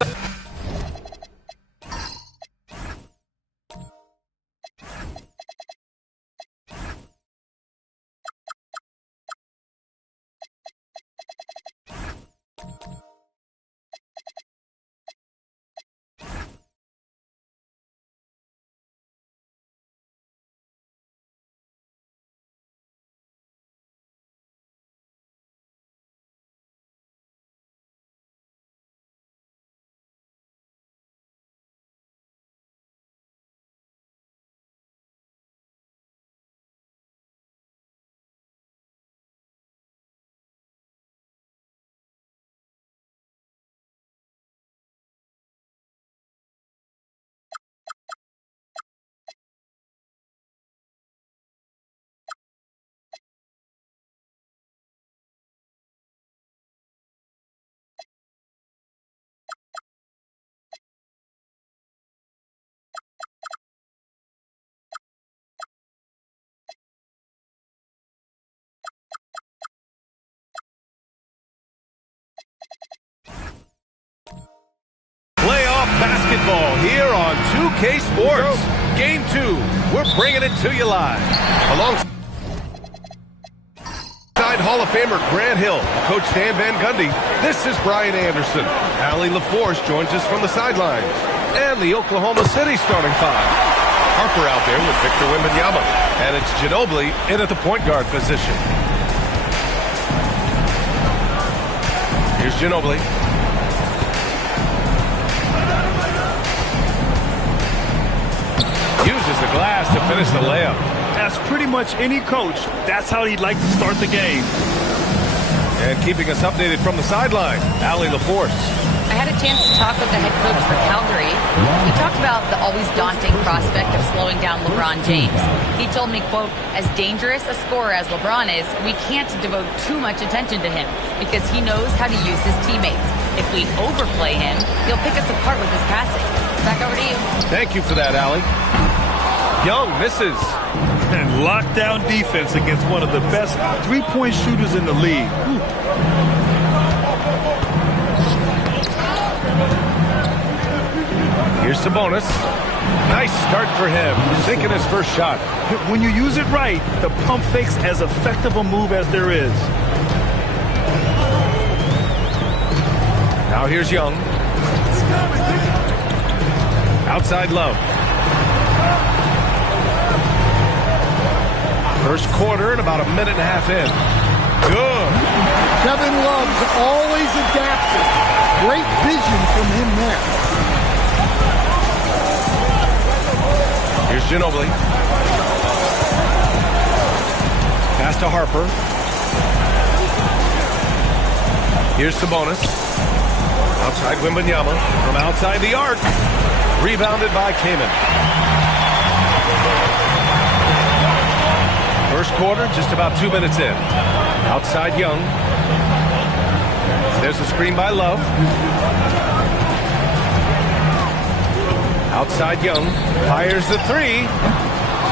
Playoff basketball here on 2K Sports. Game 2, we're bringing it to you live. Alongside Hall of Famer Grant Hill, Coach Dan Van Gundy, this is Brian Anderson. Allie LaForce joins us from the sidelines. And the Oklahoma City starting five. Harper out there with Victor Wembanyama. And it's Ginobili in at the point guard position. Here's Ginobili. Uses the glass to finish the layup. That's pretty much any coach. That's how he'd like to start the game. And keeping us updated from the sideline, Allie LaForce. I had a chance to talk with the head coach for Calgary. We talked about the always daunting prospect of slowing down LeBron James. He told me, quote, as dangerous a scorer as LeBron is, we can't devote too much attention to him because he knows how to use his teammates. If we overplay him, he'll pick us apart with his passing. Back over to you. Thank you for that, Allie. Young misses. And lockdown defense against one of the best three-point shooters in the league. Here's Sabonis. Nice start for him, sinking his first shot. When you use it right, the pump fake's as effective a move as there is. Now here's Young. Outside Love. First quarter and about a minute and a half in. Good. Kevin Love's always adapted. Great vision from him there. Here's Ginobili. Pass to Harper. Here's Sabonis. Outside Wembanyama. From outside the arc. Rebounded by Kaman. First quarter, just about 2 minutes in. Outside Young. There's a screen by Love. Outside Young. Fires the three.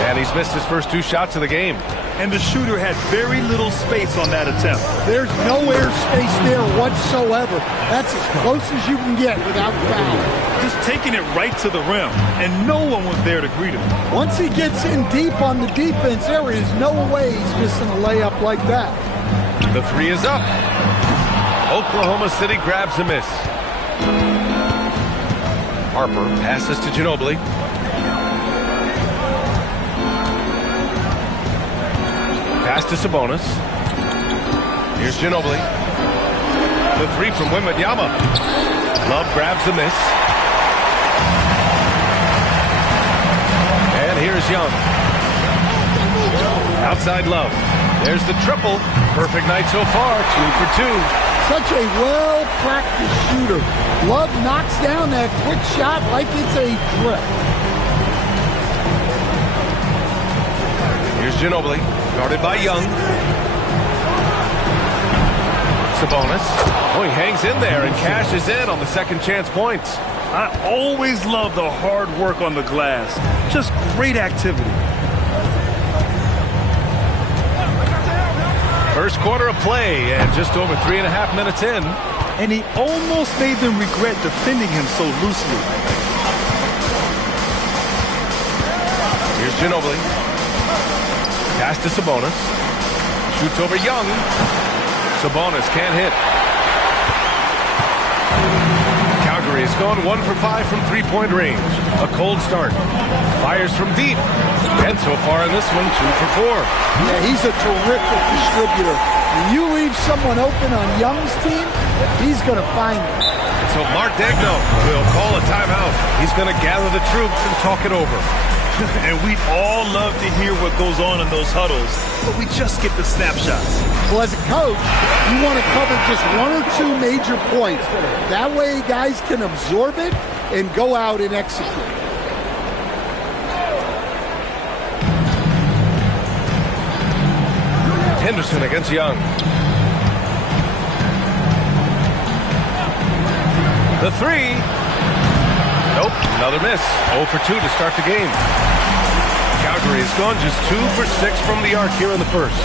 And he's missed his first two shots of the game. And the shooter had very little space on that attempt. There's no air space there whatsoever. That's as close as you can get without fouling. Just taking it right to the rim, and no one was there to greet him. Once he gets in deep on the defense, there is no way he's missing a layup like that. The three is up. Oklahoma City grabs a miss. Harper passes to Ginobili. Pass to Sabonis. Here's Ginobili. The three from Wembanyama. Love grabs the miss. And here's Young. Outside Love. There's the triple. Perfect night so far. 2 for 2. Such a well-practiced shooter. Love knocks down that quick shot like it's a drip. Here's Ginobili. Guarded by Young. Sabonis. Oh, he hangs in there and cashes in on the second chance points. I always love the hard work on the glass. Just great activity. First quarter of play and just over 3.5 minutes in. And he almost made them regret defending him so loosely. Here's Ginobili. Pass to Sabonis. Shoots over Young. Sabonis can't hit. Calgary has gone 1 for 5 from three-point range. A cold start. Fires from deep. And so far in this one, 2 for 4. Yeah, he's a terrific distributor. When you leave someone open on Young's team, he's going to find them. So Mark Daigneault will call a timeout. He's going to gather the troops and talk it over. And we'd all love to hear what goes on in those huddles, but we just get the snapshots. Well, as a coach, you want to cover just 1 or 2 major points. That way guys can absorb it and go out and execute. Henderson against Young. The 3. Nope, another miss. 0 for 2 to start the game. Calgary has gone just 2 for 6 from the arc here in the first.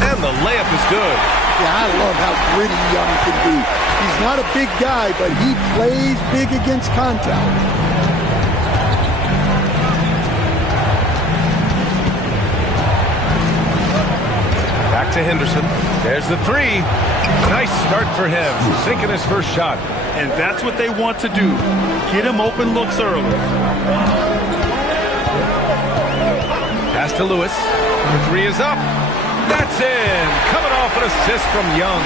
And the layup is good. Yeah, I love how gritty Young can be. He's not a big guy, but he plays big against contact. Back to Henderson. There's the 3. Nice start for him, sinking his first shot. And that's what they want to do. Get him open looks early. Pass to Lewis. The 3 is up. That's in. Coming off an assist from Young.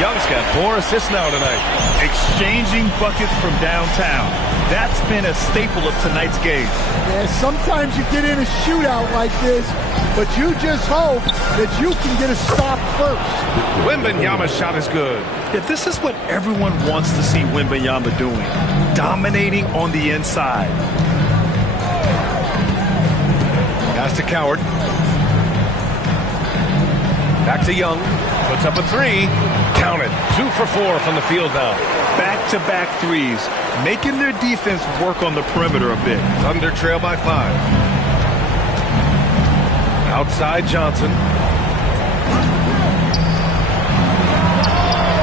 Young's got 4 assists now tonight. Exchanging buckets from downtown. That's been a staple of tonight's game. Yeah, sometimes you get in a shootout like this, but you just hope that you can get a stop first. Wembanyama's shot is good. Yeah, this is what everyone wants to see Wembanyama doing. Dominating on the inside. Pass to Coward. Back to Young. Puts up a 3. Counted. 2 for 4 from the field now. Back-to-back threes. Making their defense work on the perimeter a bit. Thunder trail by 5. Outside Johnson.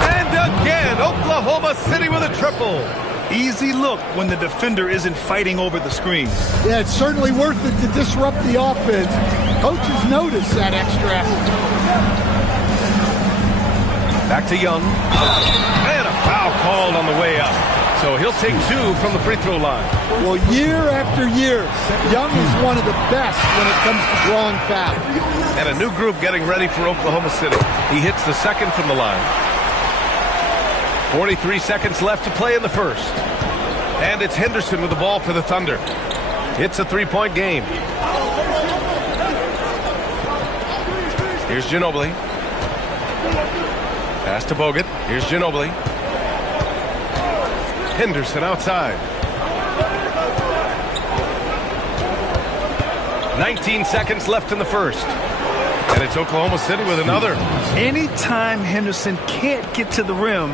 And again, Oklahoma City with a triple. Easy look when the defender isn't fighting over the screen. Yeah, it's certainly worth it to disrupt the offense. Coaches notice that extra effort. Back to Young. And a foul called on the way up. So he'll take 2 from the free throw line. Well, year after year, Young is one of the best when it comes to drawing fouls. And a new group getting ready for Oklahoma City. He hits the second from the line. 43 seconds left to play in the first. And it's Henderson with the ball for the Thunder. It's a 3-point game. Here's Ginobili. Pass to Bogut. Here's Ginobili. Henderson outside. 19 seconds left in the first. And it's Oklahoma City with another. Anytime Henderson can't get to the rim,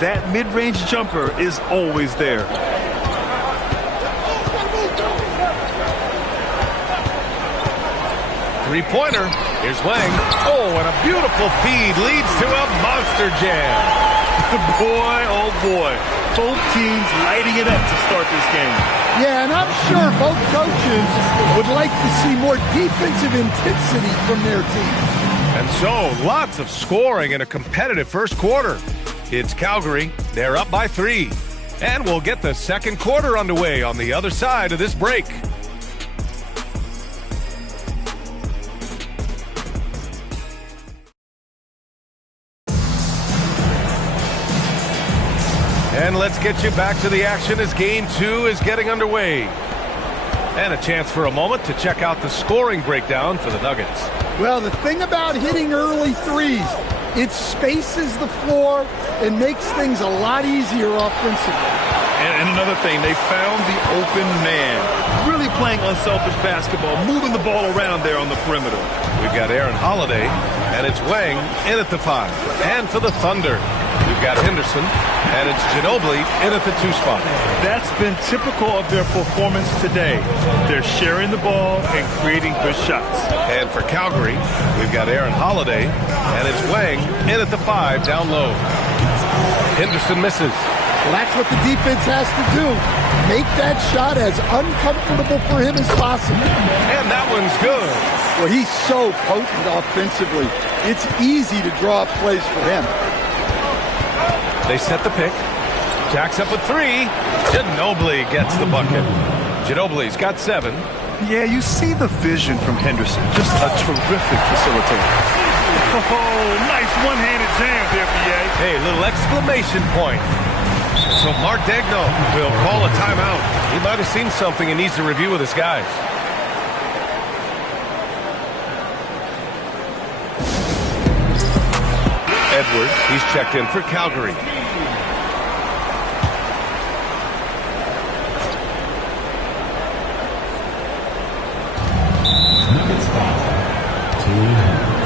that mid-range jumper is always there. Three-pointer. Here's Wang. Oh, and a beautiful feed leads to a monster jam. Boy, oh boy. Both teams lighting it up to start this game. Yeah, and I'm sure both coaches would like to see more defensive intensity from their team. And so, lots of scoring in a competitive first quarter. It's Calgary. They're up by 3. And we'll get the second quarter underway on the other side of this break. And let's get you back to the action as Game 2 is getting underway. And a chance for a moment to check out the scoring breakdown for the Nuggets. Well, the thing about hitting early threes, it spaces the floor and makes things a lot easier offensively. And another thing, they found the open man. Really playing unselfish basketball, moving the ball around there on the perimeter. We've got Aaron Holiday, and it's Wang in at the 5. And for the Thunder, we've got Henderson, and it's Ginobili in at the 2 spot. That's been typical of their performance today. They're sharing the ball and creating good shots. And for Calgary, we've got Aaron Holiday, and it's Wang in at the 5 down low. Henderson misses. Well, that's what the defense has to do. Make that shot as uncomfortable for him as possible. And that one's good. Well, he's so potent offensively. It's easy to draw up plays for him. They set the pick. Jacks up with 3. Ginobili gets the bucket. Ginobili's got 7. Yeah, you see the vision from Henderson. Just a terrific facilitator. Oh, nice one-handed jam there, BA. Hey, little exclamation point. So Mark Degno will call a timeout. He might have seen something and needs to review with his guys. Edwards, he's checked in for Calgary.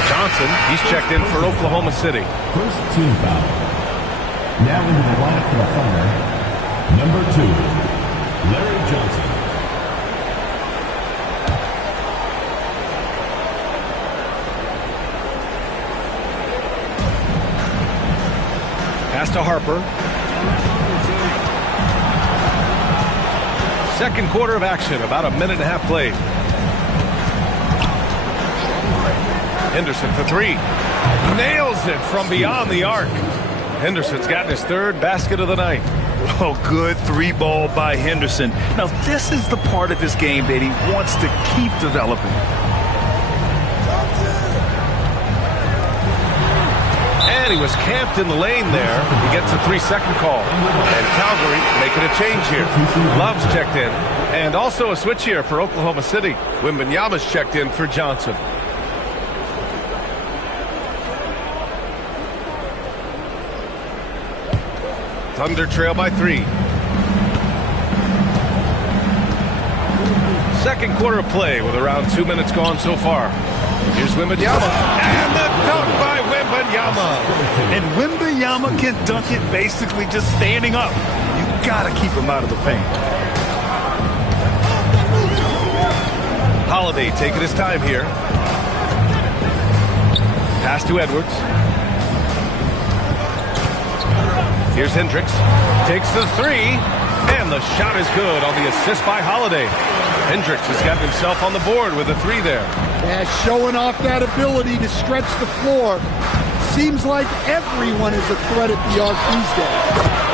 Johnson, he's checked in for Oklahoma City. First team foul. Now into the lineup for the Thunder, number 2, Larry Johnson. Pass to Harper. Second quarter of action, about a minute and a half played. Henderson for 3. Nails it from beyond the arc. Henderson's gotten his 3rd basket of the night. Oh, good 3-ball by Henderson. Now, this is the part of his game that he wants to keep developing. And he was camped in the lane there. He gets a 3-second call. And Calgary making a change here. Love's checked in. And also a switch here for Oklahoma City. Wembanyama's checked in for Johnson. Thunder trail by 3. Second quarter of play with around 2 minutes gone so far. Here's Wembanyama. And the dunk by Wembanyama. And Wembanyama can dunk it basically just standing up. You got to keep him out of the paint. Holiday taking his time here. Pass to Edwards. Here's Hendricks. Takes the 3. And the shot is good on the assist by Holiday. Hendricks has gotten himself on the board with a 3 there. Yeah, showing off that ability to stretch the floor. Seems like everyone is a threat at the arc these days.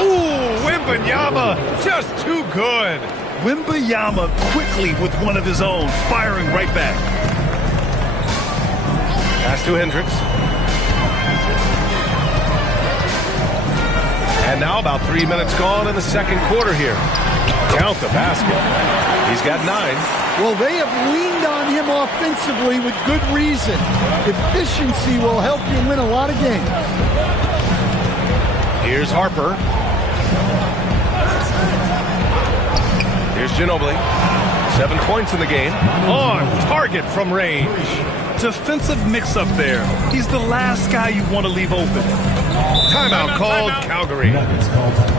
Ooh, Wembanyama, just too good. Wembanyama quickly with one of his own, firing right back. Pass to Hendricks. And now about 3 minutes gone in the second quarter here. Count the basket. He's got 9. Well, they have leaned on him offensively with good reason. Efficiency will help you win a lot of games. Here's Harper. Here's Ginobili. 7 points in the game. On target from range. Defensive mix-up there. He's the last guy you want to leave open. Timeout called Calgary.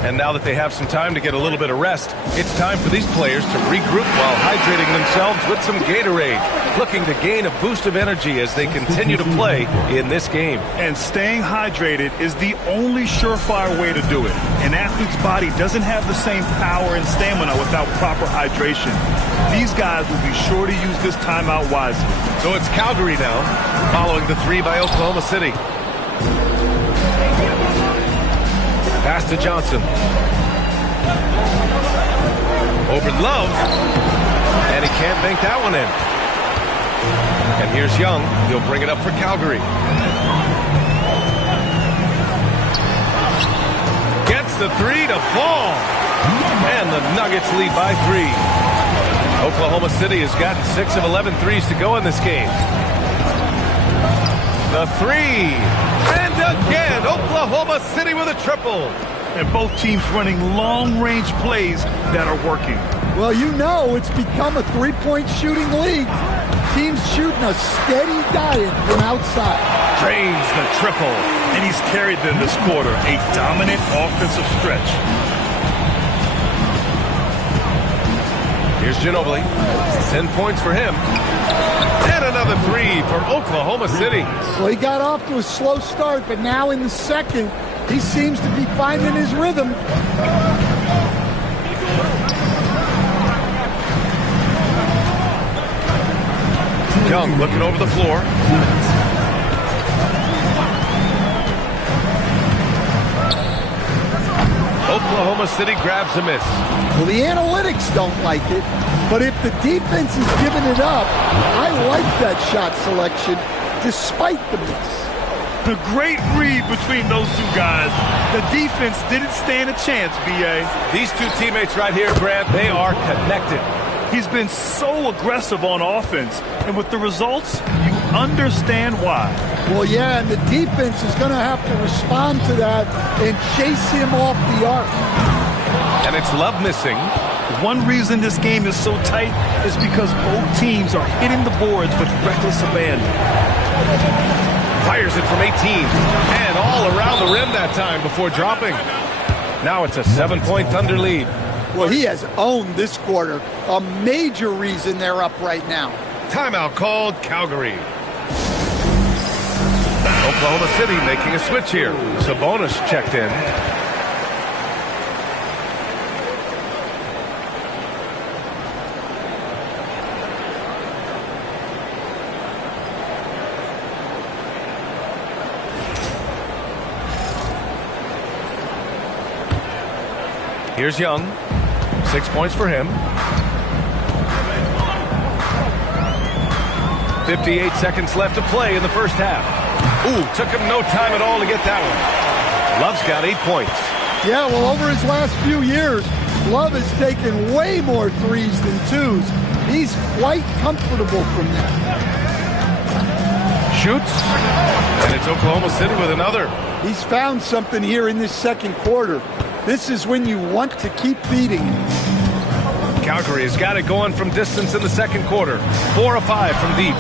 And now that they have some time to get a little bit of rest, it's time for these players to regroup while hydrating themselves with some Gatorade, looking to gain a boost of energy as they continue to play in this game. And staying hydrated is the only surefire way to do it. An athlete's body doesn't have the same power and stamina without proper hydration. These guys will be sure to use this timeout wisely. So it's Calgary now, following the 3 by Oklahoma City. Pass to Johnson. Over Love. And he can't bank that one in. And here's Young. He'll bring it up for Calgary. Gets the 3 to fall. And the Nuggets lead by 3. Oklahoma City has gotten 6 of 11 threes to go in this game. The 3. And again, Oklahoma City with a triple. and both teams running long-range plays that are working. Well, you know it's become a three-point shooting league. Teams shooting a steady diet from outside. Drains the triple, and he's carried them this quarter. A dominant offensive stretch. Here's Ginobili. 10 points for him. And another three for Oklahoma City. Well, he got off to a slow start, but now in the second, he seems to be finding his rhythm. Young looking over the floor. Oklahoma City grabs a miss. Well, the analytics don't like it, but if the defense is giving it up, I like that shot selection despite the miss. The great read between those two guys. The defense didn't stand a chance, B.A. These two teammates right here, Grant, they are connected. He's been so aggressive on offense, and with the results, you understand why. Well, yeah, and the defense is going to have to respond to that and chase him off the arc. And it's Love missing. One reason this game is so tight is because both teams are hitting the boards with reckless abandon. Fires it from 18, and all around the rim that time before dropping. Now it's a 7-point Thunder lead. Well, he has owned this quarter. A major reason they're up right now. Timeout called, Calgary. Oklahoma City making a switch here. Sabonis checked in. Here's Young. 6 points for him. 58 seconds left to play in the first half. Ooh, took him no time at all to get that one. Love's got 8 points. Yeah, well, over his last few years, Love has taken way more threes than twos. He's quite comfortable from that. Shoots, and it's Oklahoma City with another. He's found something here in this second quarter. This is when you want to keep feeding him. Calgary has got it going from distance in the second quarter. 4 of 5 from deep.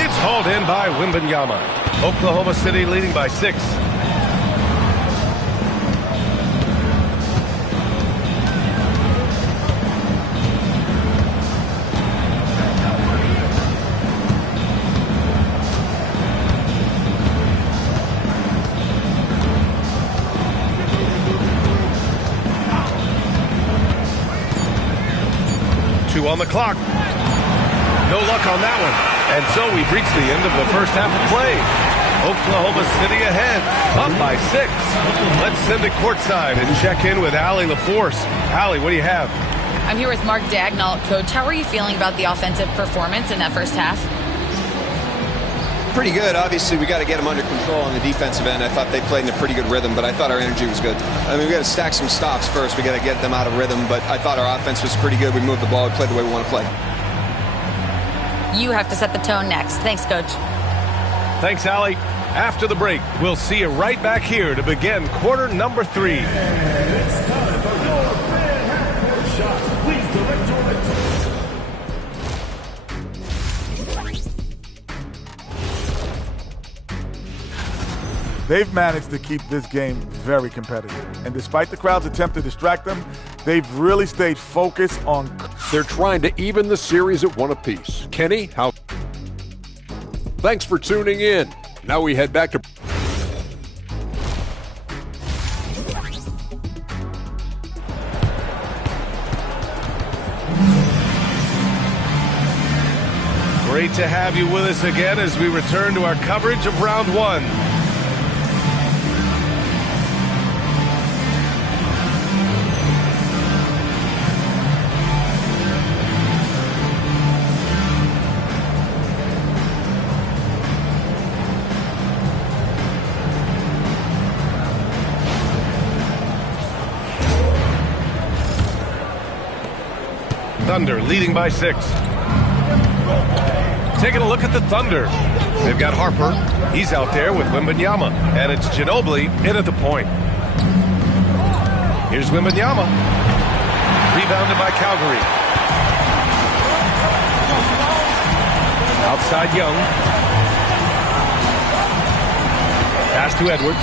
It's hauled in by Wembanyama. Oklahoma City leading by 6. On the clock. No luck on that one. And so we've reached the end of the first half of play. Oklahoma City ahead, up by 6. Let's send it courtside and check in with Allie LaForce. Allie, what do you have? I'm here with Mark Dagnall. Coach, how are you feeling about the offensive performance in that first half? Pretty good. Obviously, we got to get them under control on the defensive end. I thought they played in a pretty good rhythm, but I thought our energy was good. I mean, we got to stack some stops first. We got to get them out of rhythm, but I thought our offense was pretty good. We moved the ball. We played the way we want to play. You have to set the tone next. Thanks, Coach. Thanks, Allie. After the break, we'll see you right back here to begin quarter number 3. It's time for your half-court shots. Please direct your attention. They've managed to keep this game very competitive. And despite the crowd's attempt to distract them, they've really stayed focused on... They're trying to even the series at 1 apiece. Kenny, how... Thanks for tuning in. Now we head back to... Great to have you with us again as we return to our coverage of round 1. Thunder leading by 6. Taking a look at the Thunder. They've got Harper. He's out there with Wembanyama. And it's Ginobili in at the point. Here's Wembanyama. Rebounded by Calgary. Outside Young. Pass to Edwards.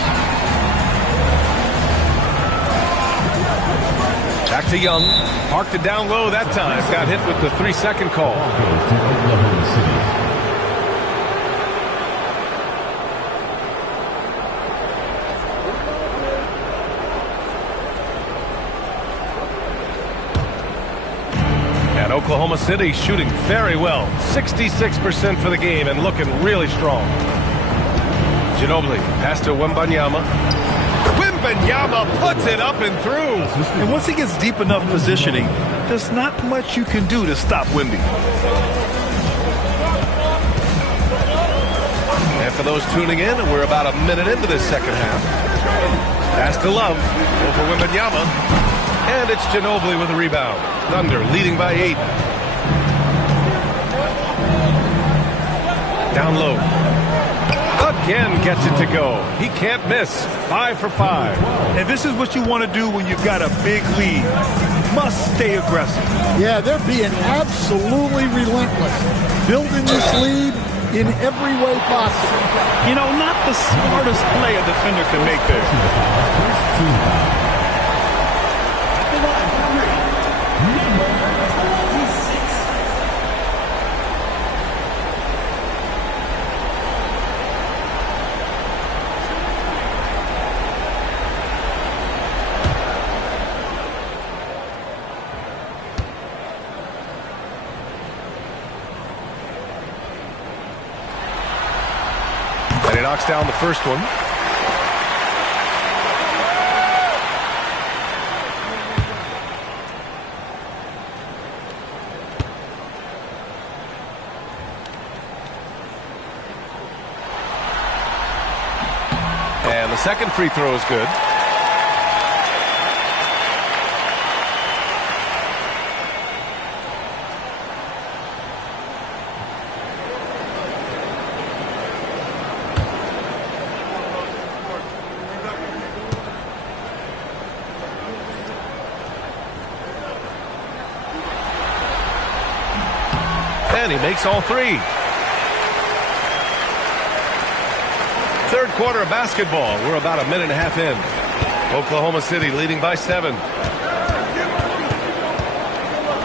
Back to Young. Parked it down low that time. Got hit with the 3-second call. And Oklahoma City shooting very well. 66% for the game and looking really strong. Ginobili, pass to Wembanyama. Wembanyama puts it up and through. And once he gets deep enough positioning, there's not much you can do to stop Wemby. And for those tuning in, we're about a minute into this second half. Pass to Love over Wembanyama. And it's Ginobili with a rebound. Thunder leading by 8. Down low. Again gets it to go. He can't miss. 5 for 5. And this is what you want to do when you've got a big lead. Must stay aggressive. Yeah, they're being absolutely relentless. Building this lead in every way possible. You know, not the smartest play a defender can make there. And he knocks down the first one. And the second free throw is good. And he makes all 3. Third quarter of basketball. We're about a minute and a half in. Oklahoma City leading by 7.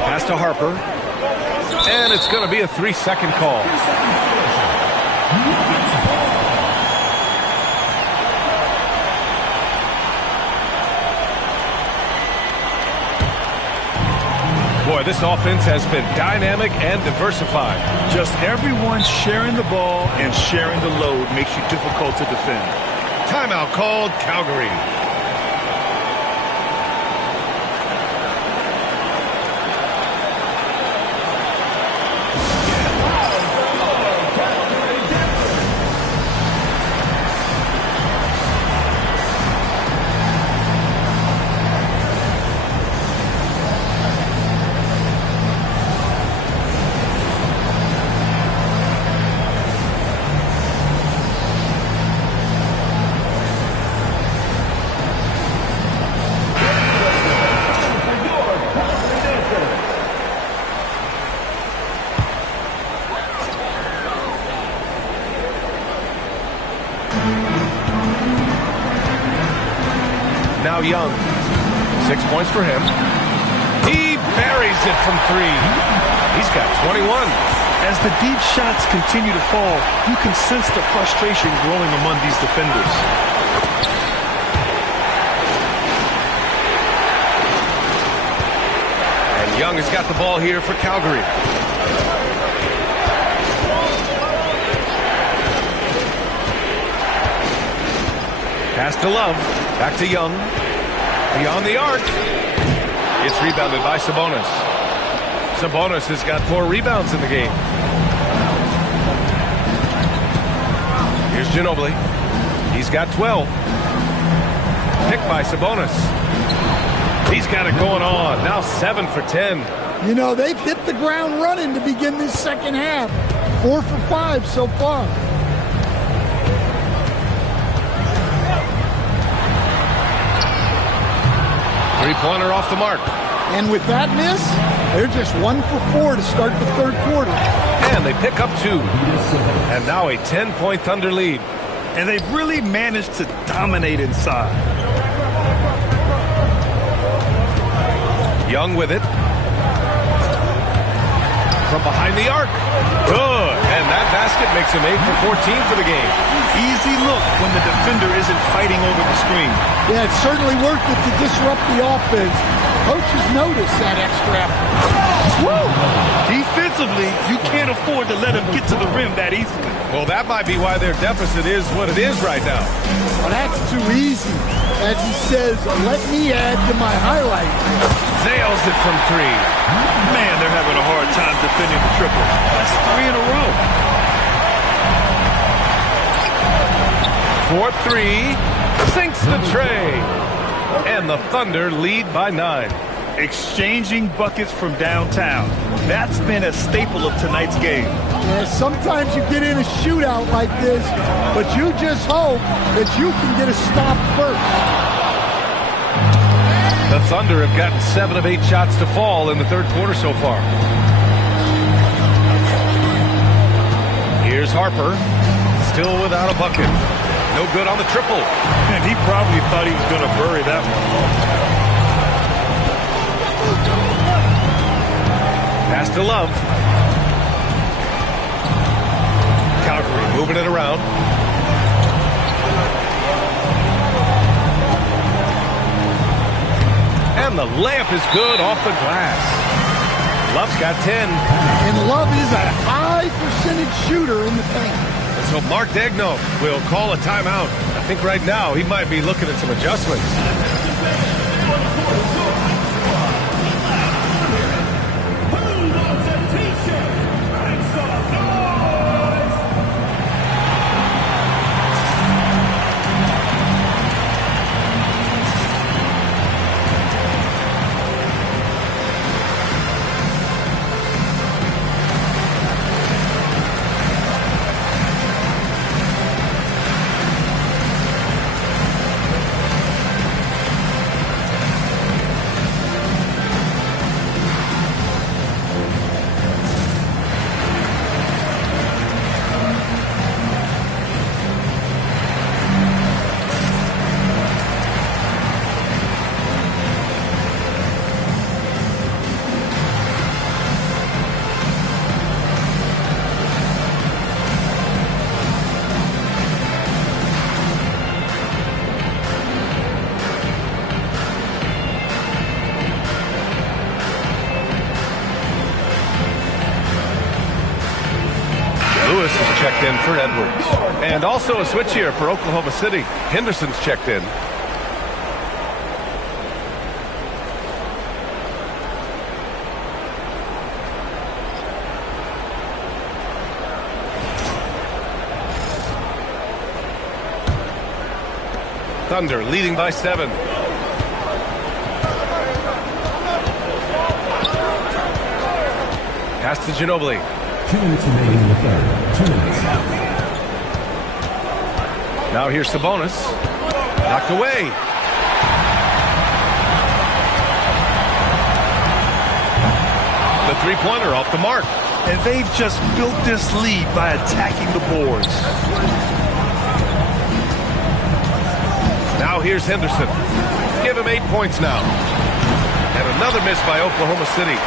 Pass to Harper. And it's going to be a 3-second call. Boy, this offense has been dynamic and diversified. Just everyone sharing the ball and sharing the load makes you difficult to defend. Timeout called, Calgary. Now Young. 6 points for him. He buries it from 3. He's got 21. As the deep shots continue to fall, you can sense the frustration growing among these defenders. And Young has got the ball here for Calgary. Pass to Love. Back to Young. Beyond the arc. It's rebounded by Sabonis. Sabonis has got 4 rebounds in the game. Here's Ginobili. He's got 12. Picked by Sabonis. He's got it going on. Now 7 for 10. You know, they've hit the ground running to begin this second half. 4 for 5 so far. Three-pointer off the mark. And with that miss, they're just 1 for 4 to start the third quarter. And they pick up 2. And now a 10-point Thunder lead. And they've really managed to dominate inside. Young with it. From behind the arc. Good. And that basket makes him 8 for 14 for the game. Easy look when the defender isn't fighting over the screen. Yeah, it's certainly worth it to disrupt the offense. Coaches notice that extra effort. Woo! Defensively, you can't afford to let him get to the rim that easily. Well, that might be why their deficit is what it is right now. Well, that's too easy. As he says, let me add to my highlight. Nails it from 3. Man, they're having a hard time defending the triple. That's 3 in a row. 4-3. Sinks the tray. And the Thunder lead by 9. Exchanging buckets from downtown. That's been a staple of tonight's game. Yeah, sometimes you get in a shootout like this, but you just hope that you can get a stop first. The Thunder have gotten 7 of 8 shots to fall in the third quarter so far. Here's Harper, still without a bucket. No good on the triple. And he probably thought he was going to bury that one. Pass to Love. Calgary moving it around. And the layup is good off the glass. Love's got 10. And Love is a high percentage shooter in the paint. And so Mark Daigneault will call a timeout. I think right now he might be looking at some adjustments. Lewis is checked in for Edwards. And also a switch here for Oklahoma City. Henderson's checked in. Thunder leading by 7. Pass to Ginobili. 2 minutes remaining in the third. 2 minutes. Now here's Sabonis. Knocked away. The three-pointer off the mark. And they've just built this lead by attacking the boards. Now here's Henderson. Give him 8 points now. And another miss by Oklahoma City.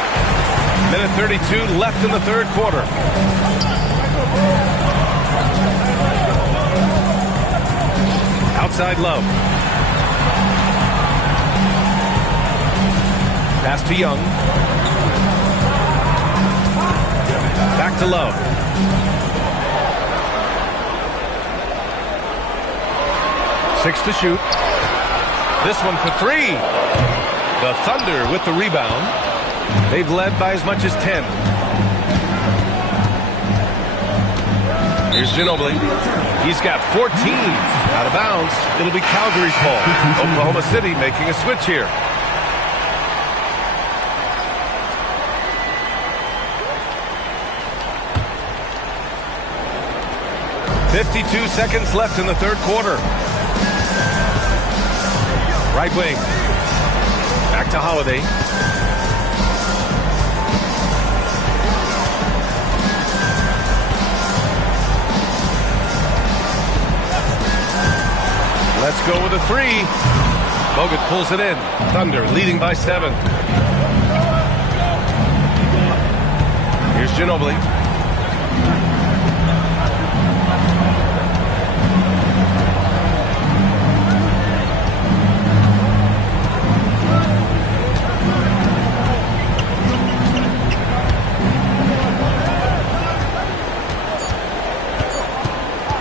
Minute 32 left in the third quarter. Outside Love. Pass to Young. Back to Love. Six to shoot. This one for 3. The Thunder with the rebound. They've led by as much as 10. Here's Ginobili. He's got 14. Out of bounds. It'll be Calgary's ball. Oklahoma City making a switch here. .52 seconds left in the third quarter. Right wing. Back to Holiday. Let's go with a 3. Bogut pulls it in. Thunder leading by 7. Here's Ginobili.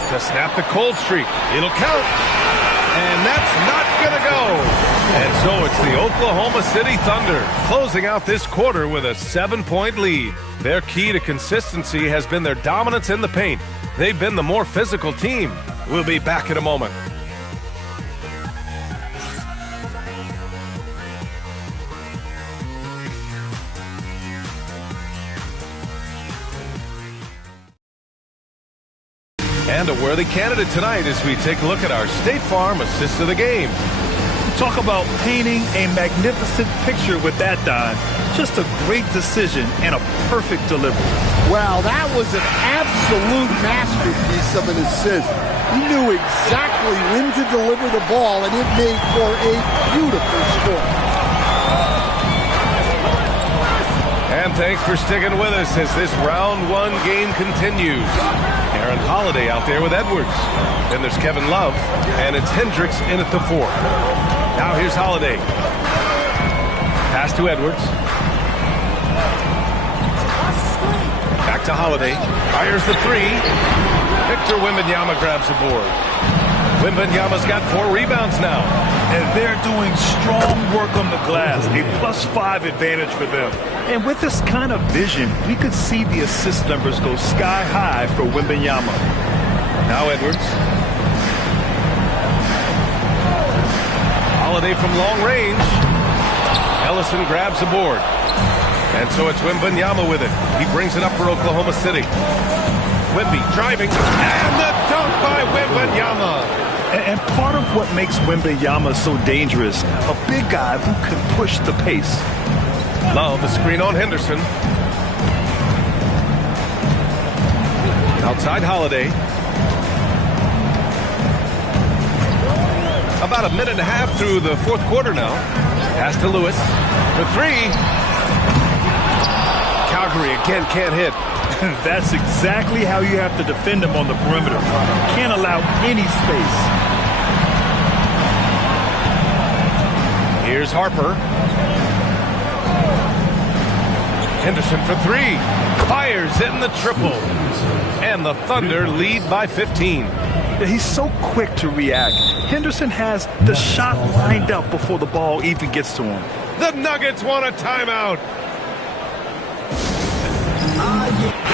To snap the cold streak. It'll count. And that's not going to go. And so it's the Oklahoma City Thunder closing out this quarter with a 7-point lead. Their key to consistency has been their dominance in the paint. They've been the more physical team. We'll be back in a moment. And a worthy candidate tonight as we take a look at our State Farm assist of the game. Talk about painting a magnificent picture with that, Don. Just a great decision and a perfect delivery. Well, that was an absolute masterpiece of an assist. He knew exactly when to deliver the ball, and it made for a beautiful score. And thanks for sticking with us as this round 1 game continues. Aaron Holiday out there with Edwards. Then there's Kevin Love, and it's Hendricks in at the 4. Now here's Holiday. Pass to Edwards. Back to Holiday. Fires the 3. Victor Wembanyama grabs the board. Wembanyama's got 4 rebounds now. And they're doing strong work on the glass. A +5 advantage for them. And with this kind of vision, we could see the assist numbers go sky high for Wembanyama. Now Edwards. Holiday from long range. Ellison grabs the board. And so it's Wembanyama with it. He brings it up for Oklahoma City. Wemby driving. And the dunk by Wembanyama. And part of what makes Wembanyama so dangerous, a big guy who can push the pace. Love a screen on Henderson. Outside Holiday. About a minute and a half through the 4th quarter now. Pass to Lewis for 3. Calgary again can't hit. That's exactly how you have to defend him on the perimeter. Can't allow any space. Here's Harper. Henderson for 3. Fires in the triple. And the Thunder lead by 15. He's so quick to react. Henderson has the shot lined up before the ball even gets to him. The Nuggets want a timeout.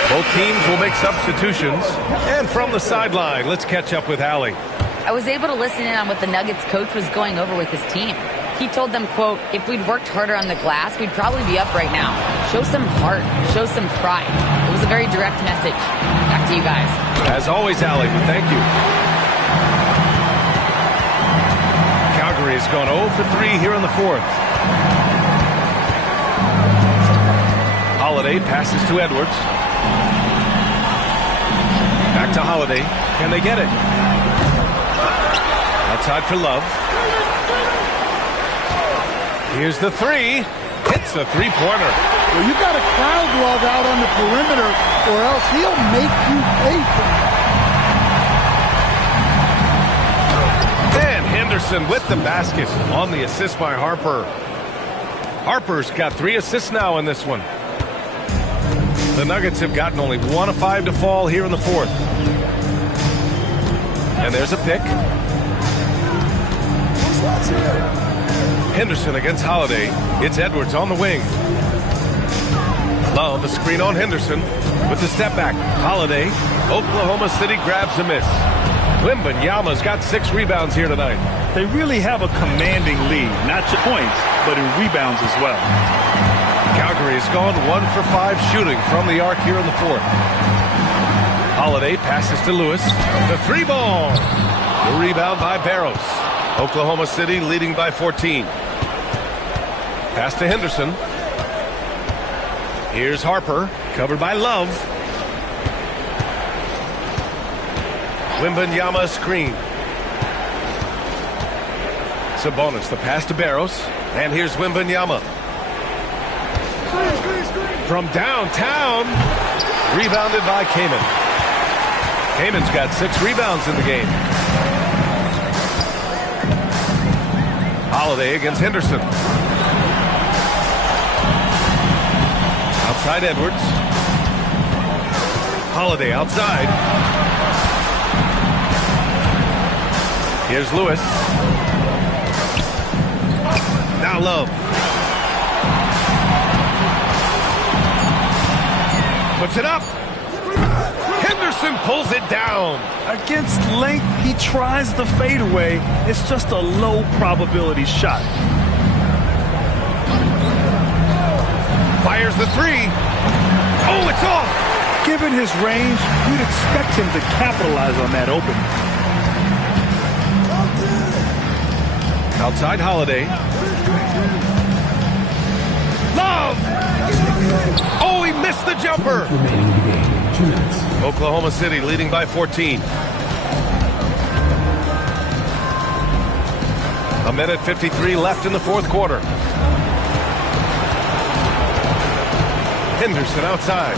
Both teams will make substitutions. And from the sideline, let's catch up with Allie. I was able to listen in on what the Nuggets coach was going over with his team. He told them, quote, if we'd worked harder on the glass, we'd probably be up right now. Show some heart. Show some pride. It was a very direct message. Back to you guys. As always, Allie, we thank you. Calgary has gone 0 for 3 here in the 4th. Holiday passes to Edwards. Back to Holiday. Can they get it? Outside for Love. Here's the 3. Hits a 3-pointer. Well, you got to crowd Love out on the perimeter, or else he'll make you pay for it. And Henderson with the basket on the assist by Harper. Harper's got 3 assists now in this one. The Nuggets have gotten only 1 of 5 to fall here in the 4th. And there's a pick. Henderson against Holiday. It's Edwards on the wing. Love a screen on Henderson with the step back. Holiday. Oklahoma City grabs a miss. Wembanyama's got 6 rebounds here tonight. They really have a commanding lead, not just points, but in rebounds as well. Calgary has gone 1 for 5 shooting from the arc here in the 4th. Holiday passes to Lewis. The 3-ball. The rebound by Barros. Oklahoma City leading by 14. Pass to Henderson. Here's Harper, covered by Love. Wembanyama screen. Sabonis, the pass to Barros. And here's Wembanyama. From downtown. Rebounded by Kaman. Kaman's got 6 rebounds in the game. Holiday against Henderson. Outside Edwards. Holiday outside. Here's Lewis. Now Love. Puts it up. Henderson pulls it down. Against length, he tries the fadeaway. It's just a low probability shot. Fires the 3. Oh, it's off. Given his range, you'd expect him to capitalize on that opening. Outside Holiday. Love! Oh, he missed the jumper. Oklahoma City leading by 14. A minute 53 left in the fourth quarter. Henderson outside.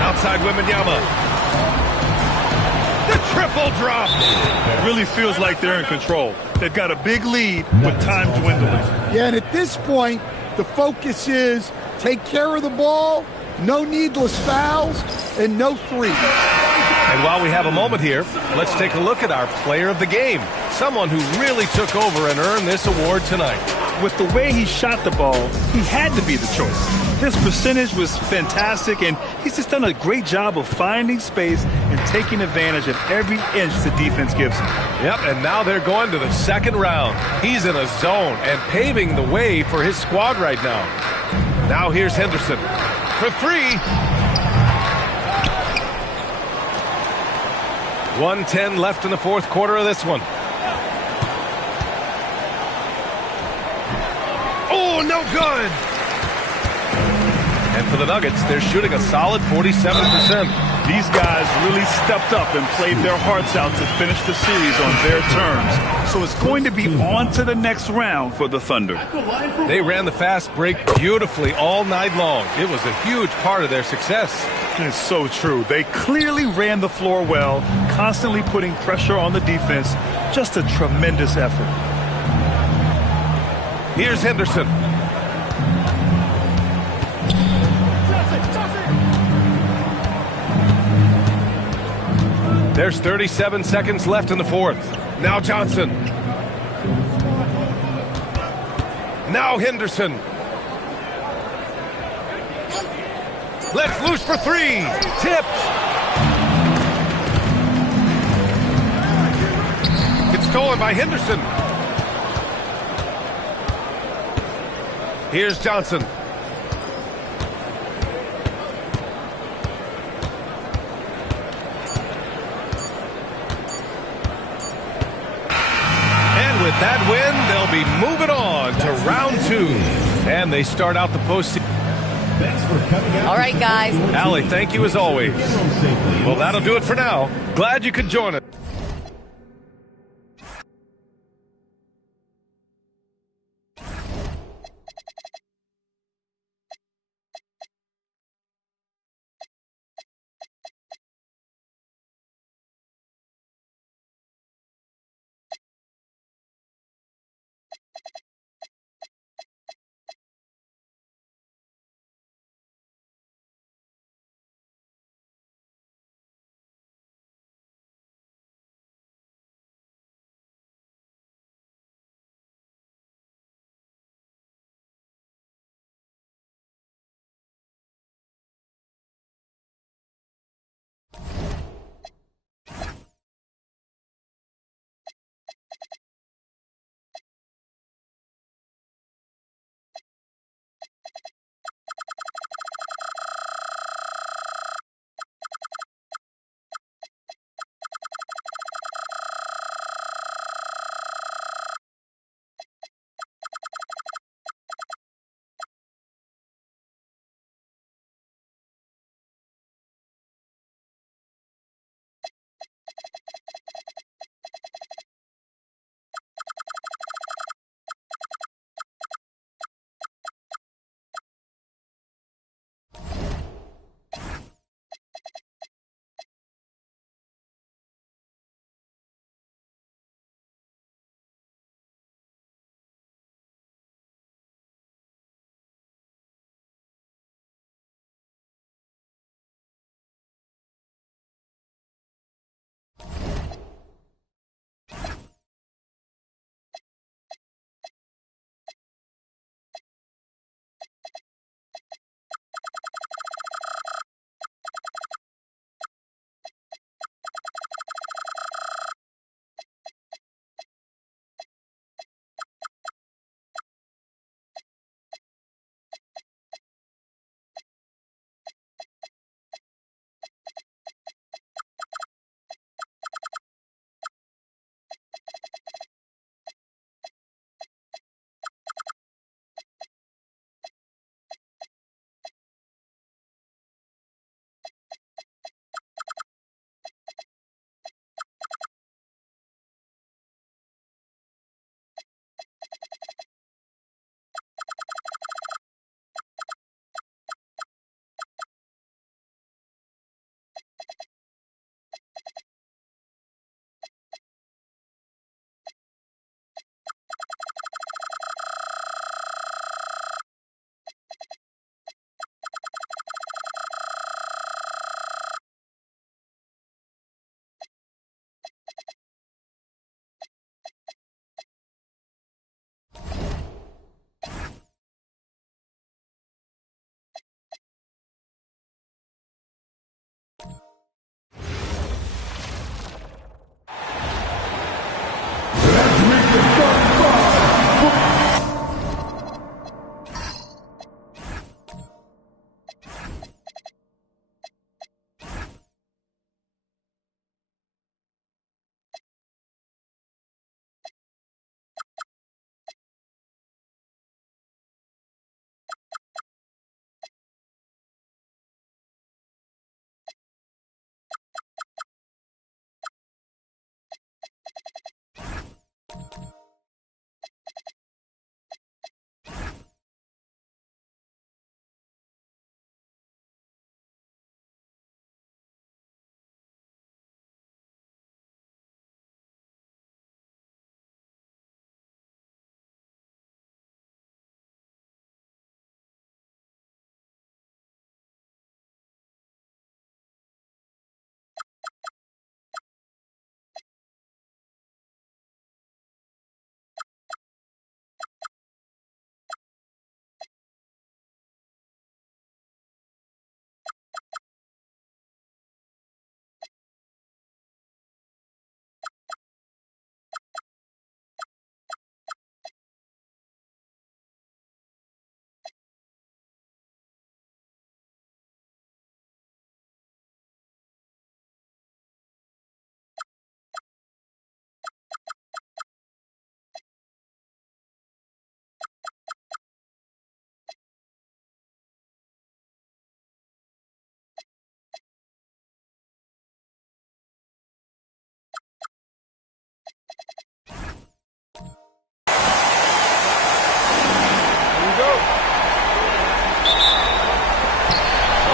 Outside Wembanyama. The triple drop. It really feels like they're in control. They've got a big lead with time dwindling. Yeah, and at this point, the focus is take care of the ball, no needless fouls, and no threes. And while we have a moment here, let's take a look at our player of the game. Someone who really took over and earned this award tonight. With the way he shot the ball, he had to be the choice. His percentage was fantastic, and he's just done a great job of finding space and taking advantage of every inch the defense gives him. Yep, and now they're going to the second round. He's in a zone and paving the way for his squad right now. Now here's Henderson for 3. 1:10 left in the fourth quarter of this one. Oh, no good. And for the Nuggets, they're shooting a solid 47%. These guys really stepped up and played their hearts out to finish the series on their terms. So it's going to be on to the next round for the Thunder. They ran the fast break beautifully all night long. It was a huge part of their success. It's so true. They clearly ran the floor well, constantly putting pressure on the defense. Just a tremendous effort. Here's Henderson. There's 37 seconds left in the fourth. Now Johnson. Now Henderson. Let's loose for 3. Tipped. It's stolen by Henderson. Here's Johnson. And with that win, they'll be moving on to round 2. And they start out the postseason. All right, guys. Allie, thank you as always. Well, that'll do it for now. Glad you could join us.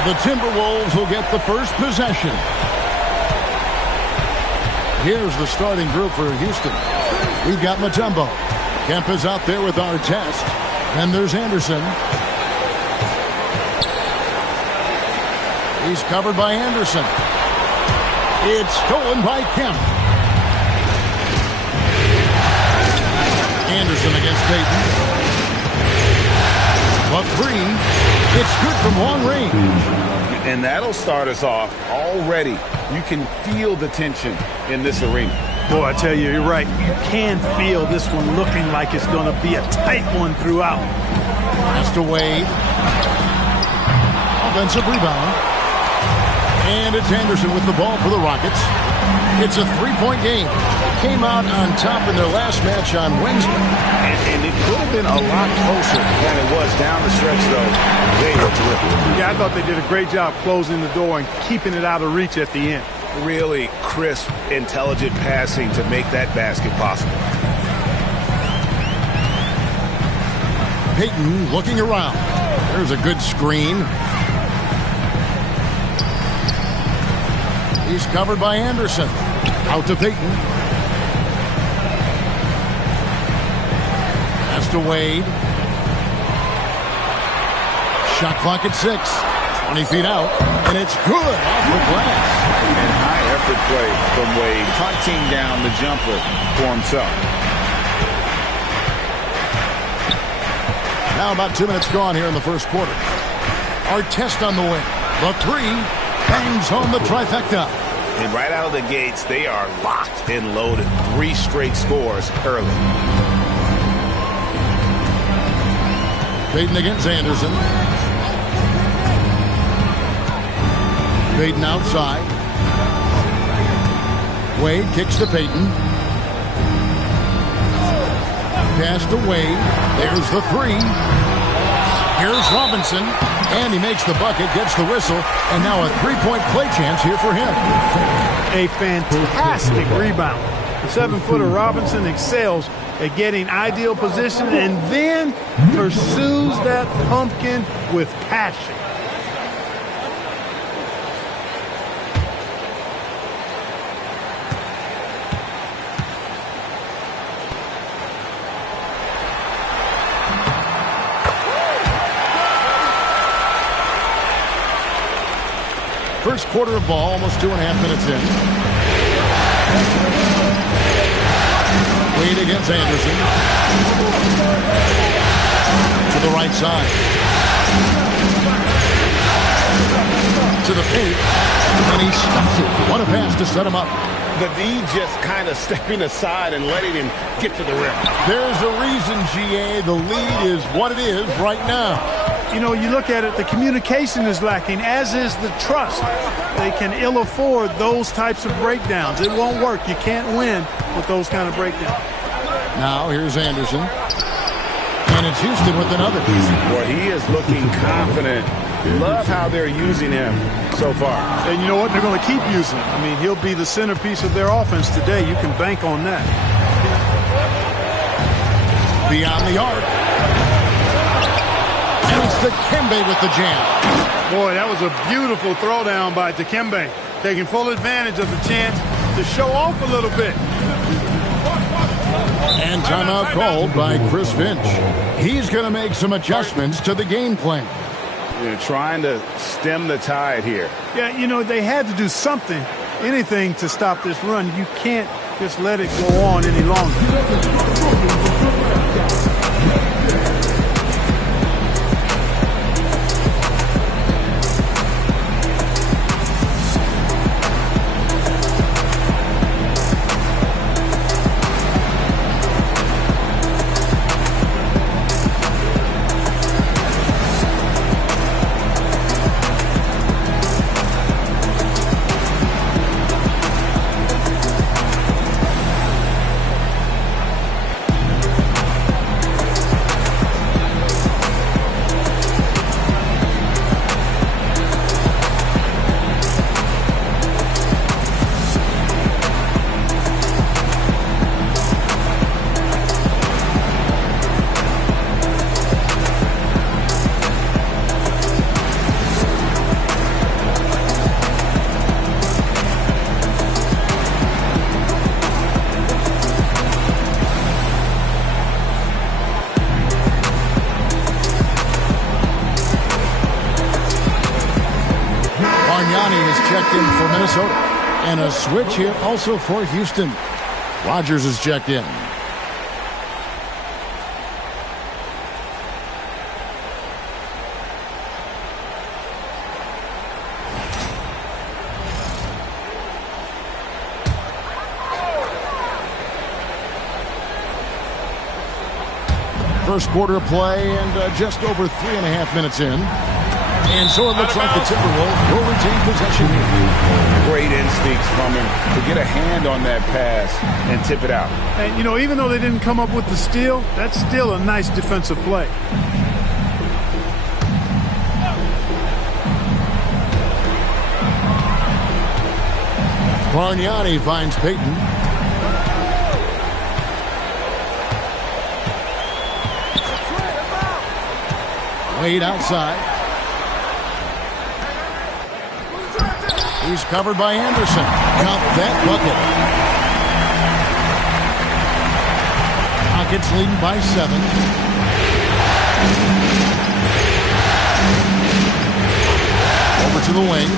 the Timberwolves will get the first possession. Here's the starting group for Houston. We've got Mutombo. Kemp is out there with our test. And there's Anderson. He's covered by Anderson. It's stolen by Kemp. Anderson against Payton. A three. It's good from long range. And that'll start us off already. You can feel the tension in this arena. Boy, I tell you, you're right. You can feel this one looking like it's going to be a tight one throughout. Pass to Wade. Offensive rebound. And it's Anderson with the ball for the Rockets. It's a three-point game. Came out on top in their last match on Wednesday. And it could have been a lot closer than it was down the stretch, though. They were terrific. Yeah, I thought they did a great job closing the door and keeping it out of reach at the end. Really crisp, intelligent passing to make that basket possible. Payton looking around. There's a good screen. He's covered by Anderson. Out to Payton. Pass to Wade. Shot clock at 6. 20 feet out. And it's good off the glass. And high effort play from Wade. Hunting down the jumper for himself. Now about 2 minutes gone here in the first quarter. Our test on the win. The three bangs home the trifecta. And right out of the gates, they are locked and loaded. 3 straight scores early. Payton against Anderson. Payton outside. Wade kicks to Payton. Pass to Wade. There's the three. Here's Robinson. And he makes the bucket, gets the whistle, and now a three-point play chance here for him. A fantastic rebound. The 7-footer Robinson excels at getting ideal position and then pursues that pumpkin with passion. First quarter of ball, almost 2.5 minutes in. Wade against Anderson. To the right side. To the paint. And he stuffs it. What a pass to set him up. The D just kind of stepping aside and letting him get to the rim. There's a reason, GA. The lead is what it is right now. You know, you look at it, the communication is lacking, as is the trust. They can ill afford those types of breakdowns. It won't work. You can't win with those kind of breakdowns. Now here's Anderson. And it's Houston with another. Well, he is looking confident. Love how they're using him so far. And you know what? They're going to keep using him. I mean, he'll be the centerpiece of their offense today. You can bank on that. Beyond the arc. And it's Dikembe with the jam. Boy, that was a beautiful throwdown by Dikembe, taking full advantage of the chance to show off a little bit. And timeout called by Chris Finch. He's going to make some adjustments to the game plan. They're trying to stem the tide here. Yeah, you know, they had to do something, anything to stop this run. You can't just let it go on any longer. checked in for Minnesota. And a switch here also for Houston. Rodgers is checked in. First quarter of play and just over 3.5 minutes in. And so it looks like the Timberwolves will retain possession here. Great instincts from him to get a hand on that pass and tip it out. And, you know, even though they didn't come up with the steal, that's still a nice defensive play. Bargnani finds Payton. Wade outside. He's covered by Anderson. Count that bucket. Rockets leading by 7. Over to the wing.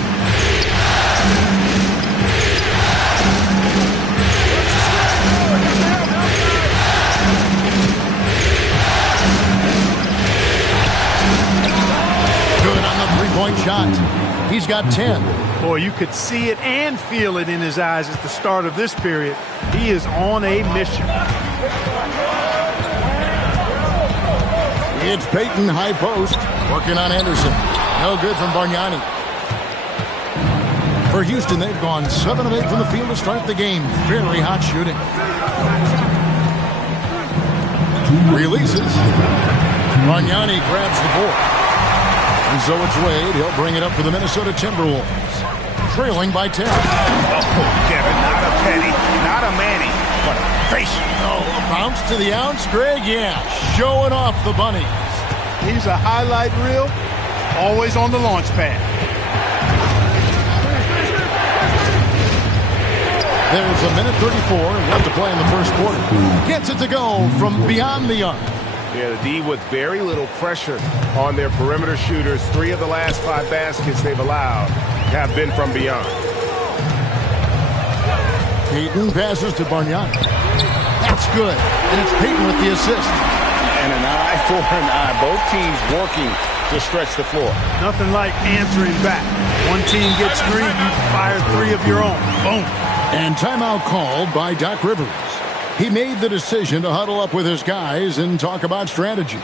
Good on the three-point shot. He's got 10. Boy, you could see it and feel it in his eyes at the start of this period. He is on a mission. It's Payton, high post, working on Anderson. No good from Bargnani. For Houston, they've gone 7 of 8 from the field to start the game. Very hot shooting. Releases. Bargnani grabs the board. And so it's Wade. He'll bring it up for the Minnesota Timberwolves. Trailing by 10. Oh, Kevin, not a penny, not a Manny, but a face. Oh, a bounce to the ounce, Greg? Yeah, showing off the bunnies. He's a highlight reel, always on the launch pad. There's a minute 34 left to play in the first quarter. Gets it to go from beyond the arc. Yeah, the D with very little pressure on their perimeter shooters. 3 of the last 5 baskets they've allowed have been from beyond. Payton passes to Bargnani. That's good. And it's Payton with the assist. And an eye for an eye. Both teams working to stretch the floor. Nothing like answering back. One team gets 3, you fire 3 of your own. Boom. And timeout called by Doc Rivers. He made the decision to huddle up with his guys and talk about strategy.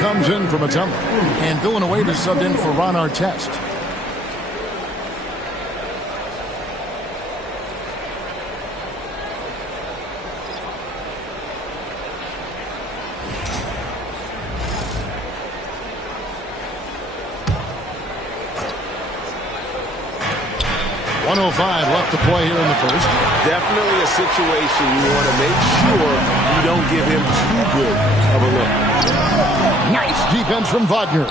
Comes in from a tumble. And Villanueva is subbed in for Ron Artest. .105 left to play here in the first. Definitely a situation you want to make sure you don't give him too good of a look. Nice defense from Wagner.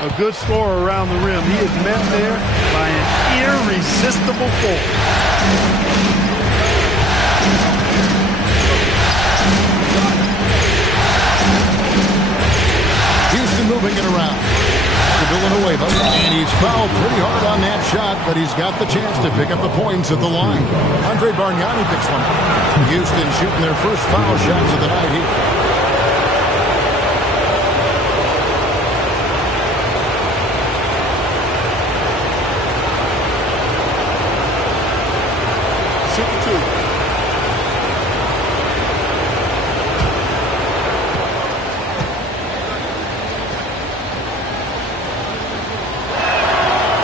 A good scorer around the rim. He is met there by an irresistible force. Houston moving it around. The Villanueva, and he's fouled pretty hard on that shot, but he's got the chance to pick up the points at the line. Andre Bargnani picks one up. Houston shooting their first foul shots of the night here.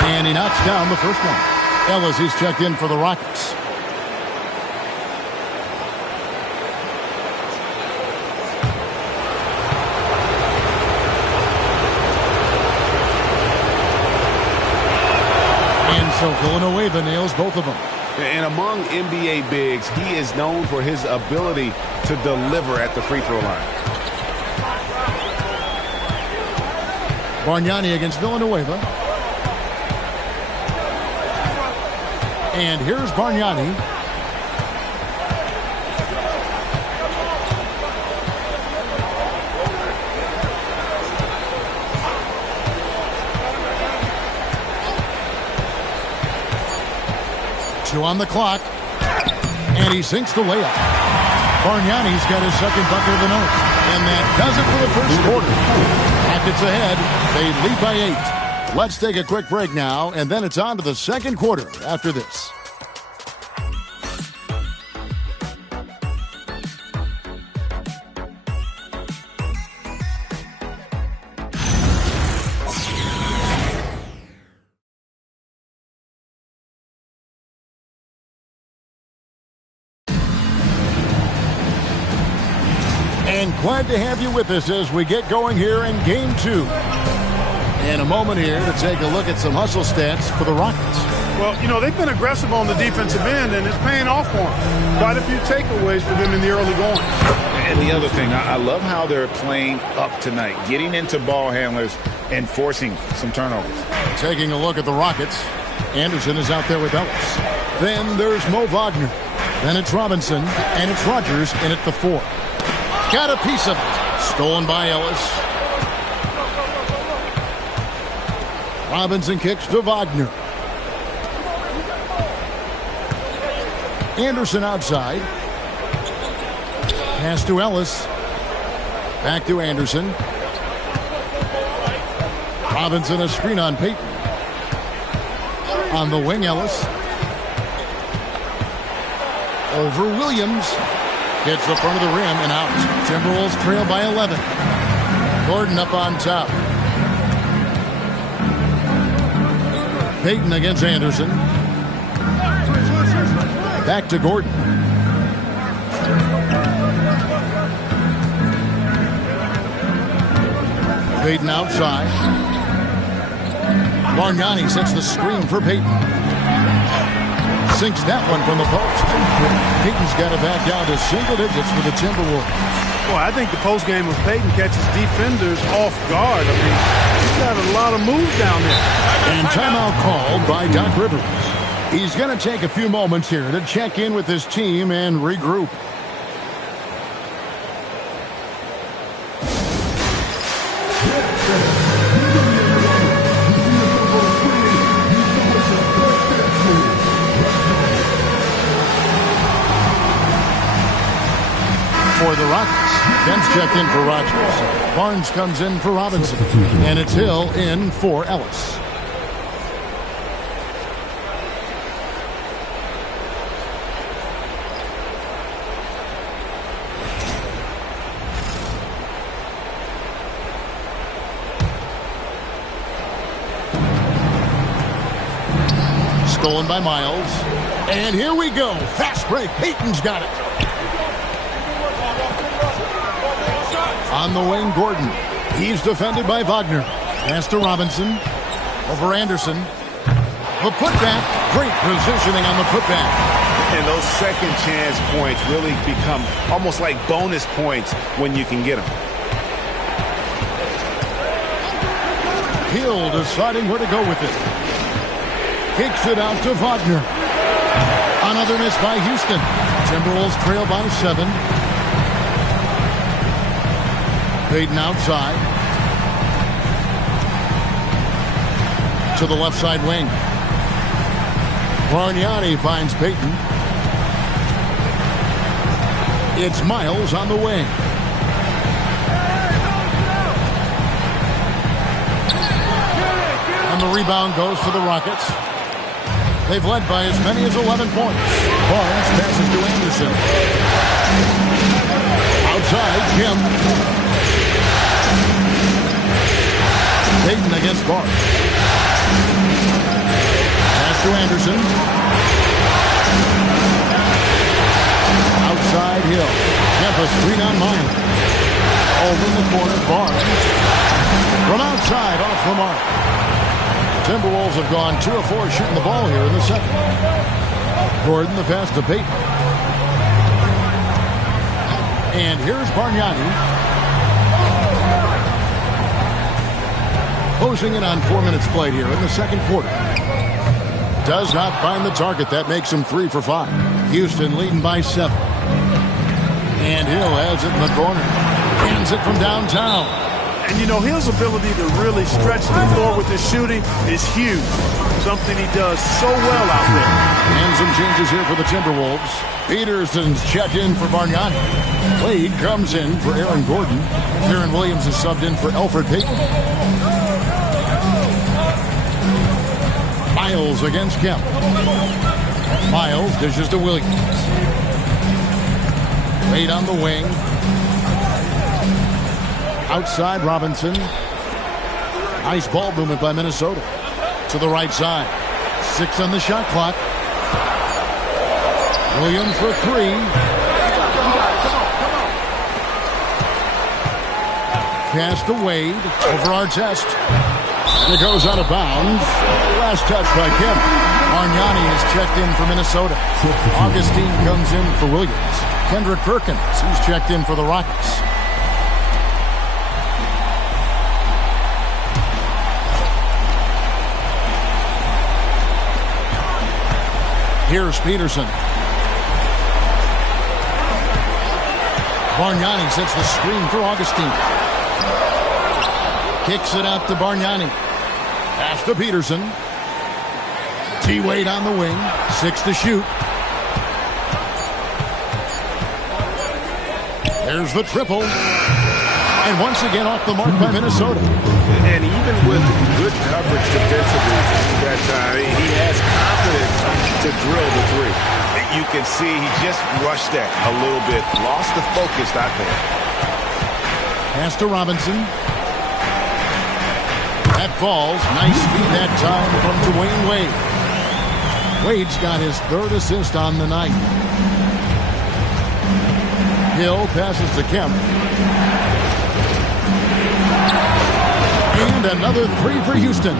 And he knocks down the first one. Ellis is checked in for the Rockets. And so Villanueva nails both of them. And among NBA bigs, he is known for his ability to deliver at the free throw line. Bargnani against Villanueva. And here's Bargnani. Two on the clock. And he sinks the layup. Bargnani's got his second bucket of the night. And that does it for the first quarter. Rockets ahead. They lead by 8. Let's take a quick break now, and then it's on to the second quarter after this. And glad to have you with us as we get going here in Game 2. In a moment here to take a look at some hustle stats for the Rockets. Well, you know, they've been aggressive on the defensive end, and it's paying off for them. Quite a few takeaways for them in the early going. And the other thing, I love how they're playing up tonight, getting into ball handlers and forcing some turnovers. Taking a look at the Rockets, Anderson is out there with Ellis. Then there's Mo Wagner. Then it's Robinson, and it's Rogers in at the 4. Got a piece of it. Stolen by Ellis. Robinson kicks to Wagner. Anderson outside. Pass to Ellis. Back to Anderson. Robinson a screen on Payton. On the wing, Ellis. Over Williams. Hits the front of the rim and out. Timberwolves trail by 11. Gordon up on top. Payton against Anderson. Back to Gordon. Payton outside. Bargnani sets the screen for Payton. Sinks that one from the post. Payton's got it back down to single digits for the Timberwolves. Well, I think the post game of Payton catches defenders off guard. I mean, he's got a lot of moves down there. And timeout called by Doc Rivers. He's going to take a few moments here to check in with his team and regroup. For the Rockets, Kent's checked in for Rogers. Barnes comes in for Robinson. And it's Hill in for Ellis. Stolen by Miles. And here we go. Fast break. Payton's got it. On the wing, Gordon. He's defended by Wagner. Pass to Robinson. Over Anderson. The putback. Great positioning on the putback. And those second chance points really become almost like bonus points when you can get them. Hill deciding where to go with it. Kicks it out to Wagner. Another miss by Houston. Timberwolves trail by 7. Payton outside. To the left side wing. Bargnani finds Payton. It's Miles on the wing. And the rebound goes to the Rockets. They've led by as many as 11 points. Barnes passes to Anderson. Outside, Kim. Payton against Barnes. Pass to Anderson. Outside, Hill. Kemp a screen on Miles. Over in the corner, Barnes. From outside, off the mark. Timberwolves have gone 2 of 4 shooting the ball here in the second. Gordon, the pass to Payton. And here's Bargnani. Closing in on 4 minutes played here in the second quarter. Does not find the target. That makes him 3 for 5. Houston leading by 7. And Hill has it in the corner. Hands it from downtown. And, you know, Hill's ability to really stretch the floor with his shooting is huge. Something he does so well out there. And some changes here for the Timberwolves. Peterson's checked in for Bargnani. Wade comes in for Aaron Gordon. Aaron Williams is subbed in for Elfrid Payton. Miles against Kemp. Miles dishes to Williams. Wade on the wing. Outside, Robinson. Nice ball movement by Minnesota. To the right side. 6 on the shot clock. Williams for 3. Pass to Wade. Over Artest. And it goes out of bounds. Last touch by Kemp. Bargnani is checked in for Minnesota. Augustine comes in for Williams. Kendrick Perkins, he's checked in for the Rockets. Here's Peterson. Bargnani sets the screen for Augustine. Kicks it out to Bargnani. Pass to Peterson. T-Wade on the wing. 6 to shoot. There's the triple. And once again off the mark by Minnesota. And even with good coverage defensively that time, he has confidence to drill the 3. You can see he just rushed that a little bit. Lost the focus out there. Pass to Robinson. That falls. Nice feed that time from Dwayne Wade. Wade's got his 3rd assist on the night. Hill passes to Kemp. And another 3 for Houston.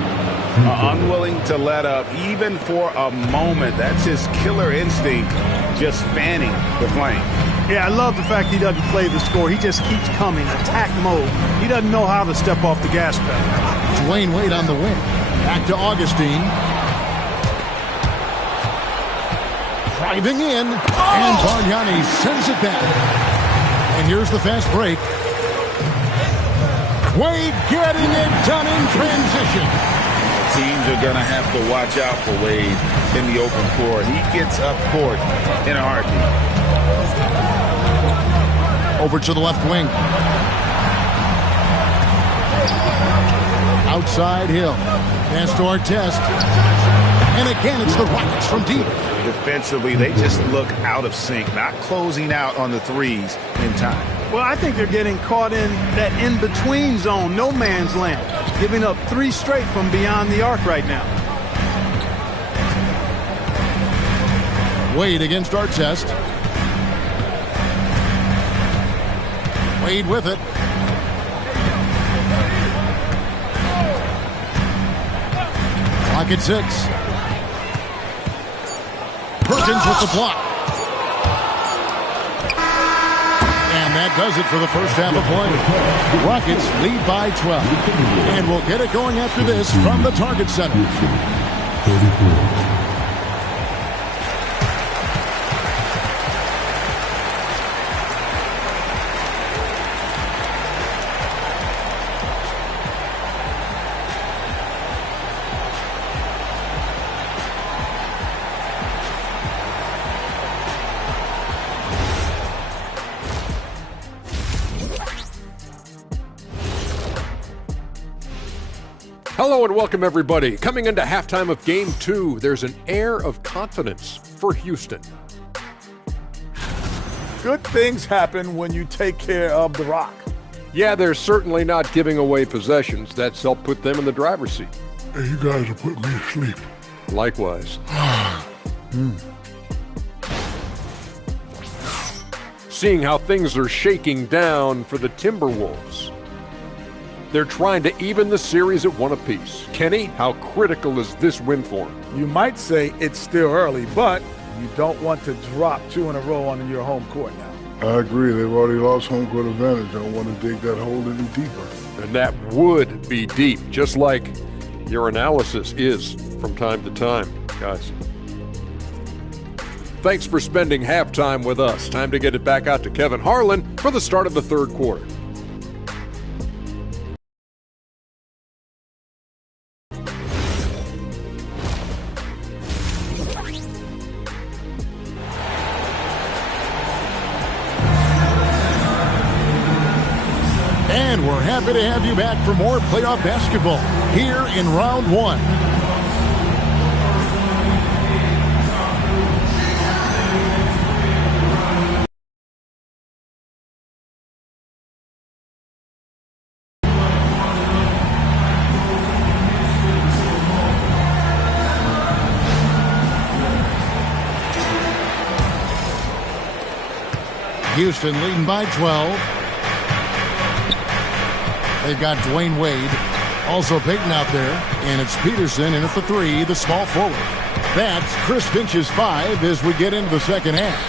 Unwilling to let up even for a moment. That's his killer instinct, just fanning the flame. Yeah, I love the fact he doesn't play the score. He just keeps coming, attack mode. He doesn't know how to step off the gas pedal. Dwayne Wade on the wing. Back to Augustine. Driving in. And Bargnani sends it back. And here's the fast break. Wade getting it done in transition. Teams are going to have to watch out for Wade in the open court. He gets up court in a heartbeat. Over to the left wing. Outside Hill. Pass to Artest. And again, it's the Rockets from deep. Defensively, they just look out of sync, not closing out on the 3s in time. Well, I think they're getting caught in that in-between zone, no man's land, giving up 3 straight from beyond the arc right now. Wade against Artest. Wade with it. Clock at 6. Perkins with the block. And that does it for the first half of play. Rockets lead by 12. And we'll get it going after this from the Target Center. Hello and welcome, everybody. Coming into halftime of Game 2, there's an air of confidence for Houston. Good things happen when you take care of the rock. Yeah, they're certainly not giving away possessions. That's helped put them in the driver's seat. Hey, you guys are putting me to sleep. Likewise. Seeing how things are shaking down for the Timberwolves. They're trying to even the series at one apiece. Kenny, how critical is this win for them? You might say it's still early, but you don't want to drop 2 in a row on your home court now. I agree. They've already lost home court advantage. Don't want to dig that hole any deeper. And that would be deep, just like your analysis is from time to time, guys. Thanks for spending halftime with us. Time to get it back out to Kevin Harlan for the start of the third quarter. And we're happy to have you back for more playoff basketball here in round 1. Houston leading by 12. They've got Dwayne Wade, also Peyton out there, and it's Peterson in at the 3, the small forward. That's Chris Finch's 5 as we get into the second half.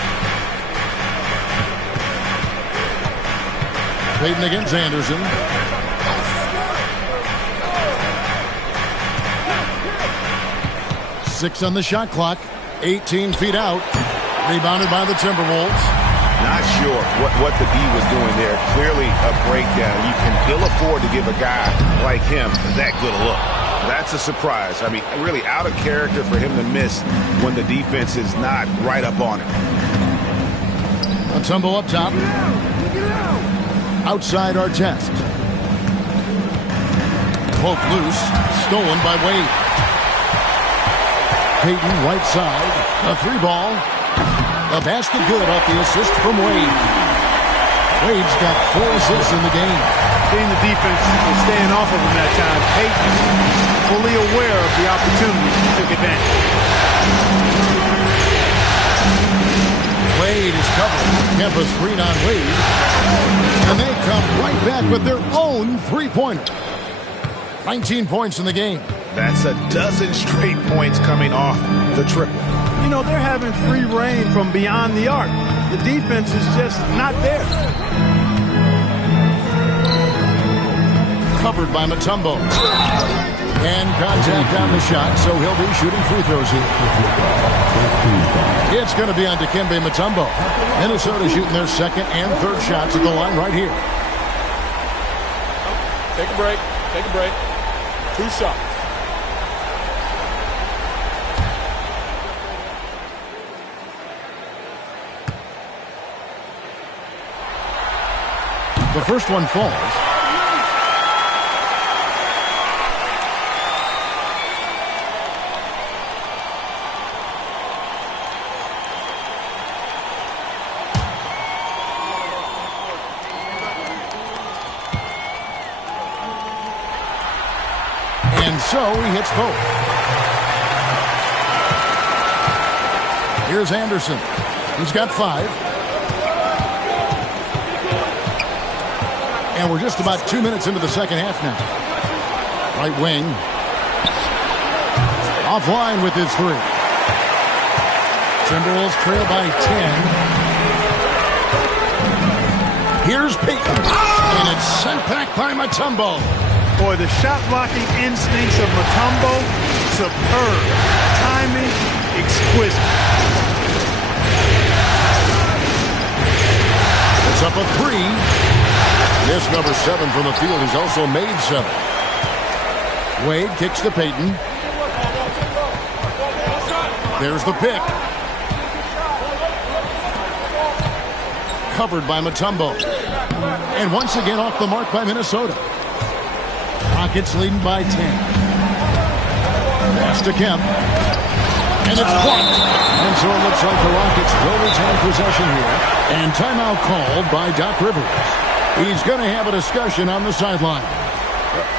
Peyton against Anderson. Six on the shot clock, 18 feet out, rebounded by the Timberwolves. Not sure what the D was doing there. Clearly a breakdown. You can ill afford to give a guy like him that good a look. That's a surprise. I mean, really out of character for him to miss when the defense is not right up on him. A tumble up top. Outside our test. Poke loose. Stolen by Wade. Peyton right side. A 3-ball. A basket good off the assist from Wade. Wade's got 4 assists in the game. Seeing the defense was staying off of him that time. Peyton, fully aware of the opportunity, took advantage. Wade is covered. Kempa screen on Wade. And they come right back with their own 3-pointer. 19 points in the game. That's a dozen straight points coming off the triple. You know, they're having free reign from beyond the arc. The defense is just not there. Covered by Mutombo. And contact on the shot, so he'll be shooting free throws here. It's going to be on Dikembe Mutombo. Minnesota shooting their second and third shots at the line right here. Take a break. Take a break. 2 shots. The first one falls. And so he hits both. Here's Anderson. He's got 5. And we're just about 2 minutes into the second half now. Right wing. Offline with his 3. Timberwolves trail by 10. Here's Peyton. And it's sent back by Mutombo. Boy, the shot blocking instincts of Mutombo, superb. Timing, exquisite. It's up a 3. This number 7 from the field. He's also made 7. Wade kicks to Peyton. There's the pick. Covered by Mutombo. And once again off the mark by Minnesota. Clock Rockets leading by 10. Pass to Kemp. And it's blocked. And so it looks like the Rockets will retain possession here. And timeout called by Doc Rivers. He's going to have a discussion on the sideline.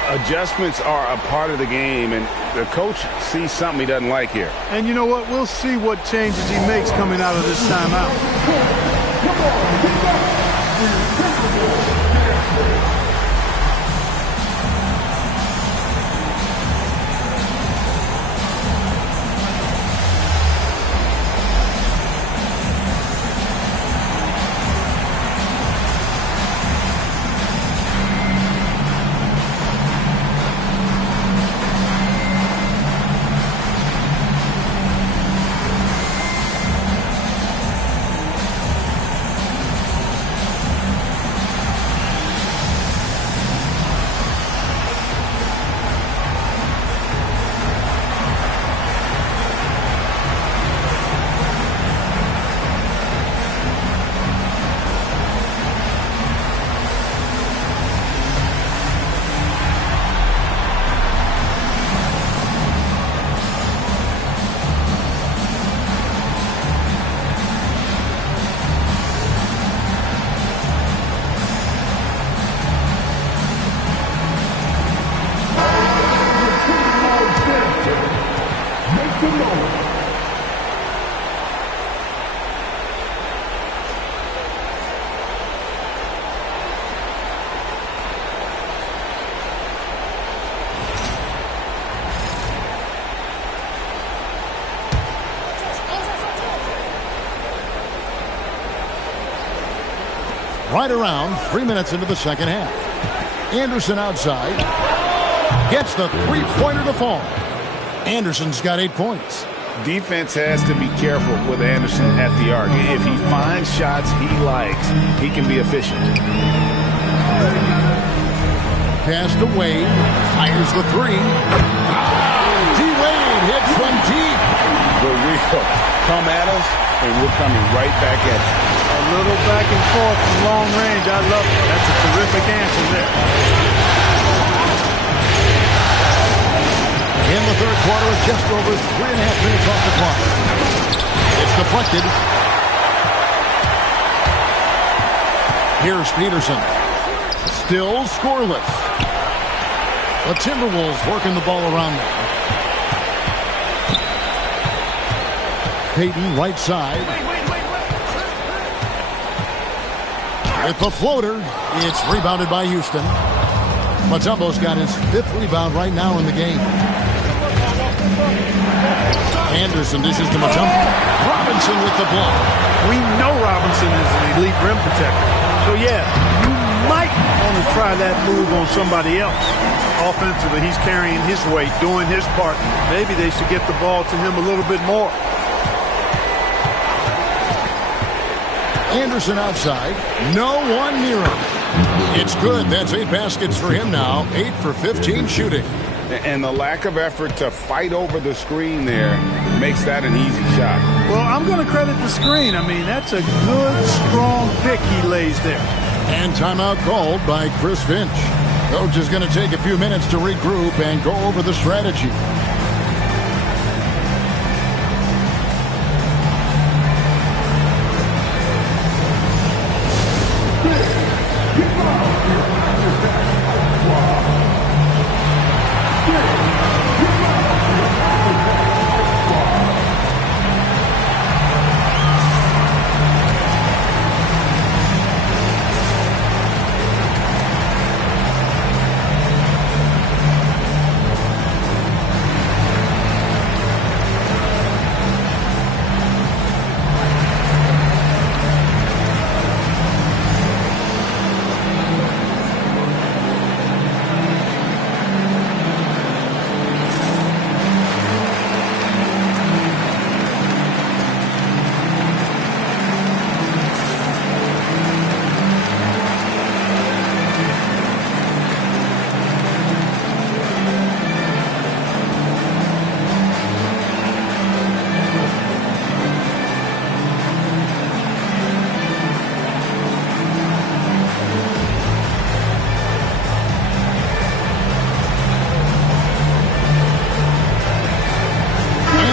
Adjustments are a part of the game, and the coach sees something he doesn't like here. And you know what? We'll see what changes he makes coming out of this timeout. Right around 3 minutes into the second half. Anderson outside. Gets the three-pointer to fall. Anderson's got 8 points. Defense has to be careful with Anderson at the arc. If he finds shots he likes, he can be efficient. Passed away. Fires the three. D-Wade hits from deep. But we'll come at us, and we're coming right back at you. A little back and forth from long range. I love it. That's a terrific answer there. In the third quarter, with just over 3.5 minutes off the clock. It's deflected. Here's Peterson. Still scoreless. The Timberwolves working the ball around now. Payton right side. With the floater, it's rebounded by Houston. Mutombo's got his 5th rebound right now in the game. Anderson dishes to Mutombo. Robinson with the block. We know Robinson is an elite rim protector. So, yeah, you might want to try that move on somebody else. Offensively, he's carrying his weight, doing his part. Maybe they should get the ball to him a little bit more. Anderson outside. No one near him. It's good. That's 8 baskets for him now. 8 for 15 shooting. And the lack of effort to fight over the screen there makes that an easy shot. Well, I'm going to credit the screen. I mean, that's a good, strong pick he lays there. And timeout called by Chris Finch. Coach is going to take a few minutes to regroup and go over the strategy.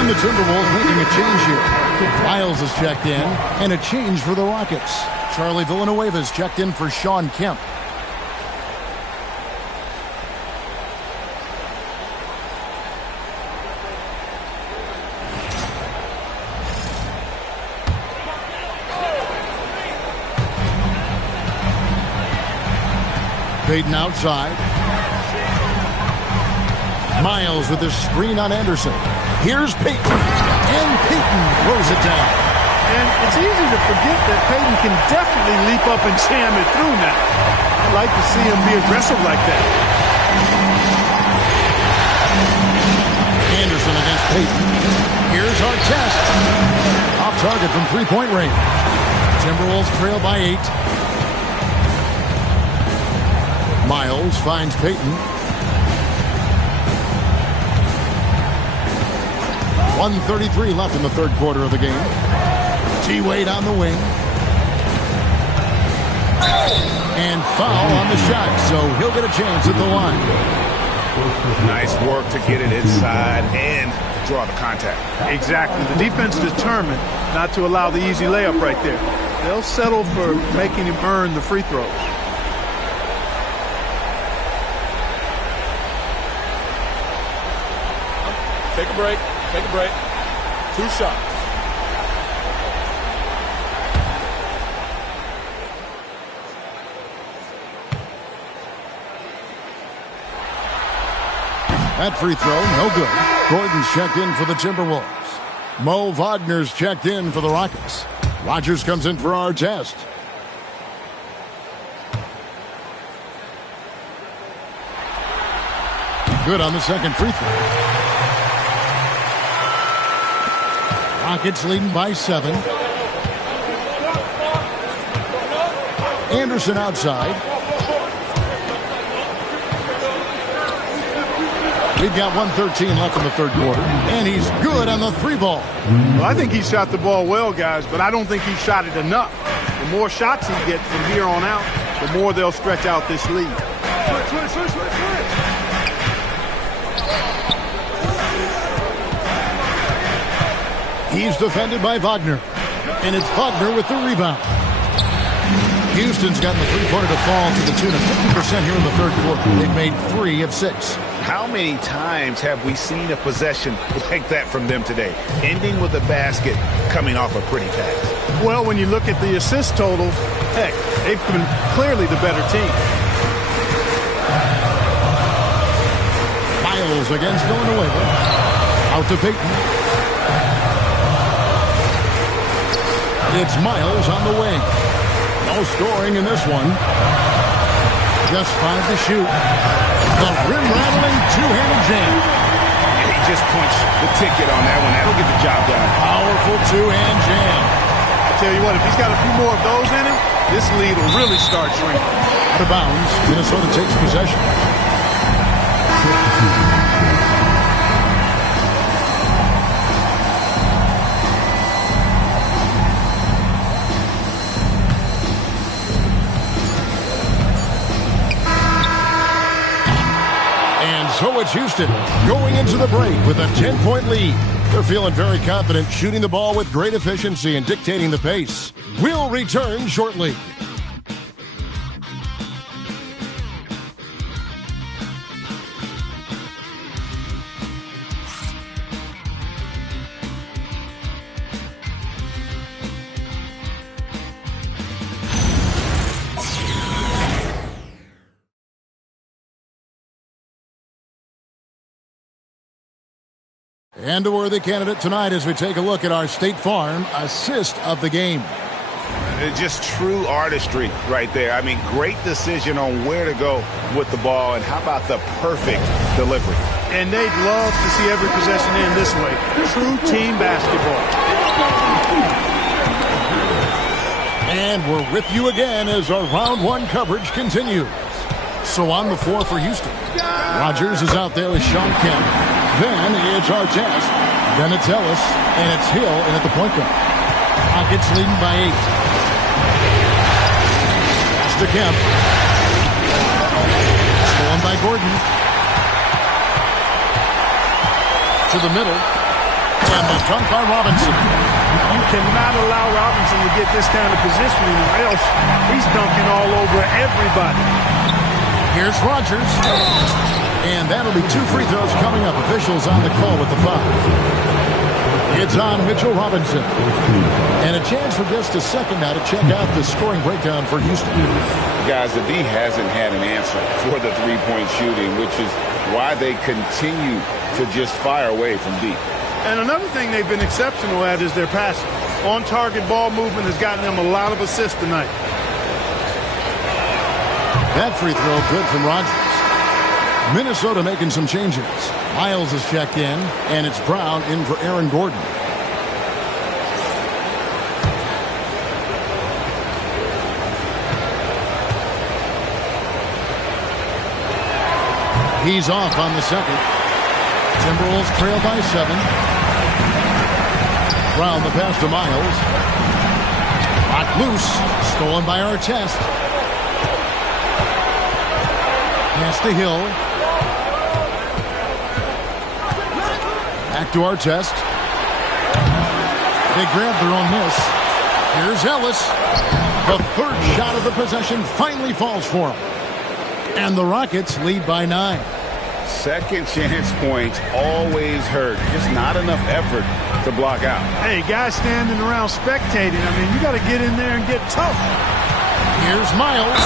And the Timberwolves making a change here. Miles is checked in, and a change for the Rockets. Charlie Villanueva is checked in for Sean Kemp. Payton outside. Miles with his screen on Anderson. Here's Payton. And Payton throws it down. And it's easy to forget that Payton can definitely leap up and jam it through now. I'd like to see him be aggressive like that. Anderson against Payton. Here's our test. Off target from three-point range. Timberwolves trail by 8. Miles finds Payton. 1:33 left in the third quarter of the game. T-Wade on the wing. And foul on the shot, so he'll get a chance at the line. Nice work to get it inside and draw the contact. Exactly. The defense determined not to allow the easy layup right there. They'll settle for making him earn the free throws. Take a break. Take a break. 2 shots. That free throw, no good. Gordon's checked in for the Timberwolves. Mo Wagner's checked in for the Rockets. Rogers comes in for our test. Good on the second free throw. Rockets leading by 7. Anderson outside. We've got 1:13 left in the third quarter. And he's good on the 3-ball. Well, I think he shot the ball well, guys, but I don't think he shot it enough. The more shots he gets from here on out, the more they'll stretch out this lead. Switch. He's defended by Wagner. And it's Wagner with the rebound. Houston's gotten the three-pointer to fall to the tune of 50% here in the third quarter. They've made 3 of 6. How many times have we seen a possession like that from them today? Ending with a basket, coming off a pretty pass. Well, when you look at the assist totals, heck, they've been clearly the better team. Miles against Villanueva. Out to Payton. It's Miles on the wing. No scoring in this one. Just 5 to shoot. The rim-rattling two-handed jam. He just punched the ticket on that one. That'll get the job done. Powerful two-hand jam. I tell you what, if he's got a few more of those in him, this lead will really start shrinking. Out of bounds, Minnesota takes possession. So it's Houston going into the break with a 10-point lead. They're feeling very confident, shooting the ball with great efficiency and dictating the pace. We'll return shortly. And a worthy candidate tonight as we take a look at our State Farm assist of the game. It's just true artistry right there. I mean, great decision on where to go with the ball, and how about the perfect delivery. And they'd love to see every possession end this way. True team basketball. And we're with you again as our round 1 coverage continues. So on the floor for Houston, Rogers is out there with Sean Kemp. Then it's Artest. Then it's Ellis. And it's Hill in at the point guard. Rockets leading by 8. Pass to Kemp. Stolen by Gordon. To the middle. And the dunk by Robinson. You cannot allow Robinson to get this kind of positioning, or else he's dunking all over everybody. Here's Rogers. And that'll be 2 free throws coming up. Officials on the call with the foul. It's on Mitchell Robinson. And a chance for just a second now to check out the scoring breakdown for Houston. Guys, the D hasn't had an answer for the three-point shooting, which is why they continue to just fire away from deep. And another thing they've been exceptional at is their passing. On-target ball movement has gotten them a lot of assists tonight. That free throw good from Rogers. Minnesota making some changes. Miles is checked in, and it's Brown in for Aaron Gordon. He's off on the second. Timberwolves trail by 7. Brown the pass to Miles. Locked loose. Stolen by Artest. Pass to Hill. Back to Artest. They grab their own miss. Here's Ellis. The third shot of the possession finally falls for him. And the Rockets lead by 9. Second chance points always hurt. Just not enough effort to block out. Hey, guys standing around spectating. I mean, you got to get in there and get tough. Here's Miles.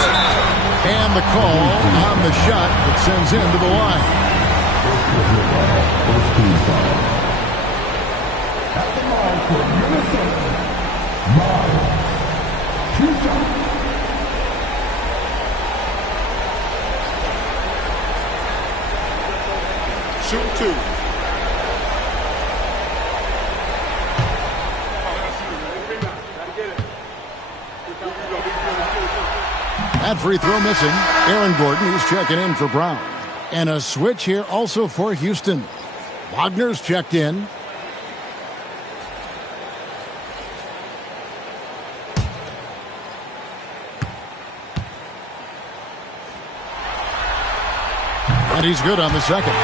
And the call on the shot that sends him to the line. At the line for Minnesota, Miles. 2 shots. Shoot 2. That free throw missing. Aaron Gordon is checking in for Brown. And a switch here also for Houston. Wagner's checked in. And he's good on the second.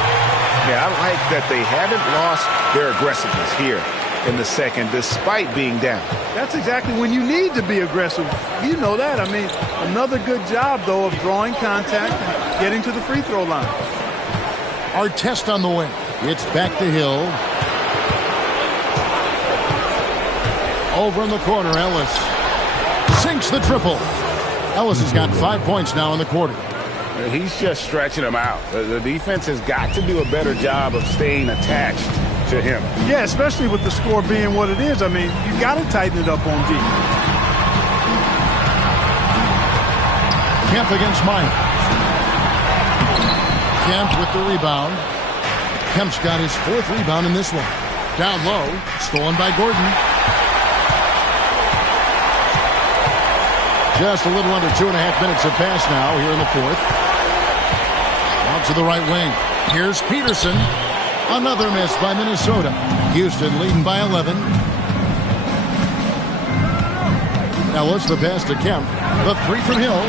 Yeah, I like that they haven't lost their aggressiveness here in the second, despite being down. That's exactly when you need to be aggressive. You know that. I mean, another good job, though, of drawing contact and getting to the free throw line. Artest on the wing. It's back to Hill. Over in the corner, Ellis. Sinks the triple. Ellis has got 5 points now in the quarter. He's just stretching them out. The defense has got to do a better job of staying attached to him. Yeah, especially with the score being what it is. I mean, you got to tighten it up on D. Kemp against Myers. Kemp with the rebound. Kemp's got his 4th rebound in this one. Down low, stolen by Gordon. Just a little under 2.5 minutes have passed now here in the 4th. Out to the right wing. Here's Peterson. Another miss by Minnesota. Houston leading by 11. Ellis the pass to Kemp. The 3 from Hill.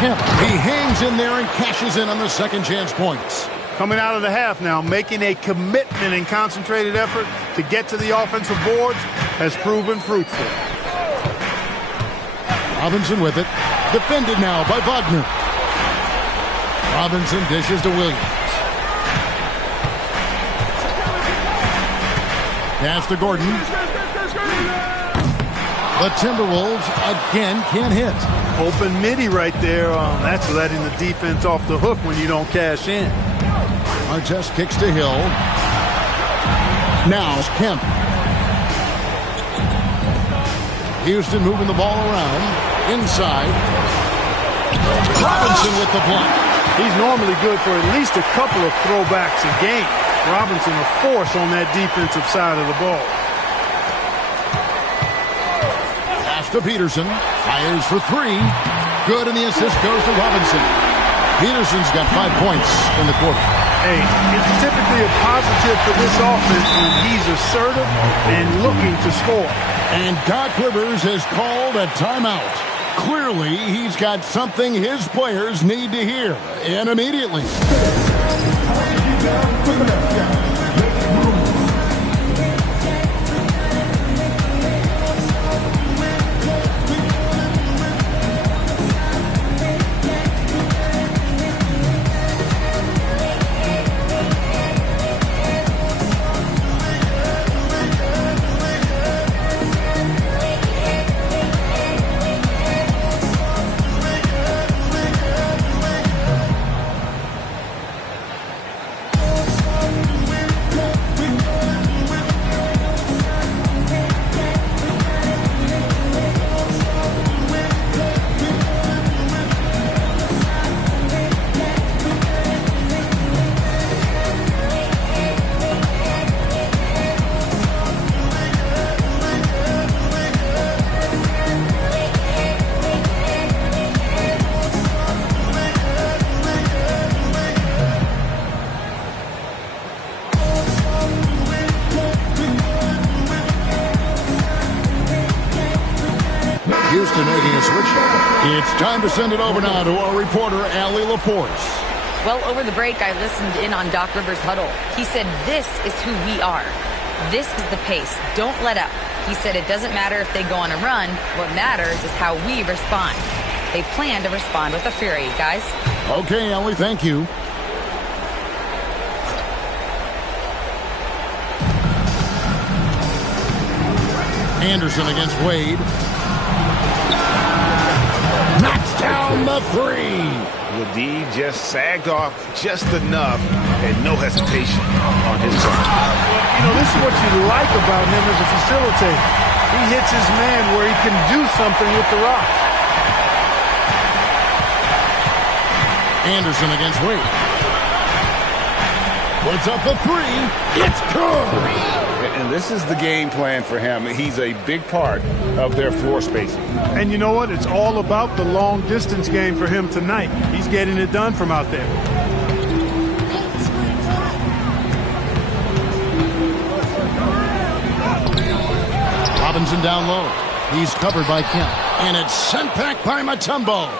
Kemp, he hangs in there and cashes in on the second chance points. Coming out of the half now, making a commitment and concentrated effort to get to the offensive boards has proven fruitful. Robinson with it. Defended now by Wagner. Robinson dishes to Williams. Pass to Gordon. The Timberwolves again can't hit. Open midi right there. That's letting the defense off the hook when you don't cash in. Artest kicks to Hill. Now it's Kemp. Houston moving the ball around. Inside. Robinson with the block. He's normally good for at least a couple of throwbacks a game. Robinson a force on that defensive side of the ball. Pass to Peterson. Fires for 3. Good, and the assist goes to Robinson. Peterson's got 5 points in the quarter. Hey, it's typically a positive for this offense when he's assertive and looking to score. And Doc Rivers has called a timeout. Clearly, he's got something his players need to hear, and immediately. Houston making a switch. It's time to send it over now to our reporter, Allie LaForce. Well, over the break, I listened in on Doc Rivers' huddle. He said, this is who we are. This is the pace. Don't let up. He said it doesn't matter if they go on a run. What matters is how we respond. They plan to respond with a fury, guys. Okay, Ellie, thank you. Anderson against Wade. Knocks down the three. The D just sagged off just enough and no hesitation on his part. You know, this is what you like about him as a facilitator. He hits his man where he can do something with the rock. Anderson against Wade. Puts up the three. It's good. And this is the game plan for him. He's a big part of their floor spacing. And you know what? It's all about the long distance game for him tonight. He's getting it done from out there. Robinson down low. He's covered by Kemp. And it's sent back by Mutombo.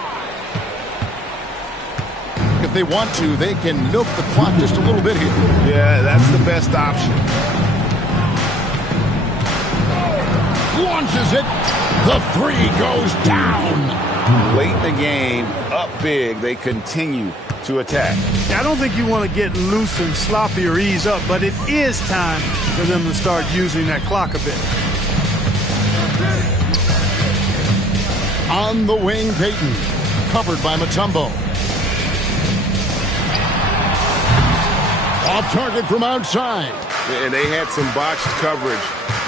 If they want to, they can milk the clock just a little bit here. Yeah, that's the best option. Launches it. The three goes down. Late in the game, up big, they continue to attack. I don't think you want to get loose and sloppy or ease up, but it is time for them to start using that clock a bit. On the wing, Payton. Covered by Mutombo. Off target from outside. And they had some botched coverage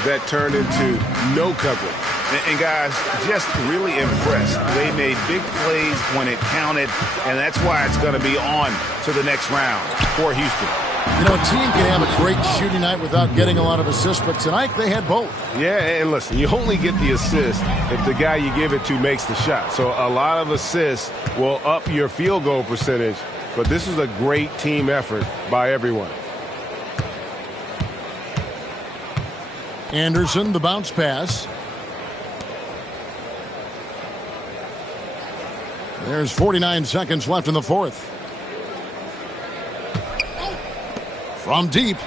that turned into no coverage. And guys, just really impressed. They made big plays when it counted, and that's why it's going to be on to the next round for Houston. You know, a team can have a great shooting night without getting a lot of assists, but tonight they had both. Yeah, and listen, you only get the assist if the guy you give it to makes the shot. So a lot of assists will up your field goal percentage, but this is a great team effort by everyone. Anderson, the bounce pass. There's 49 seconds left in the fourth. From deep.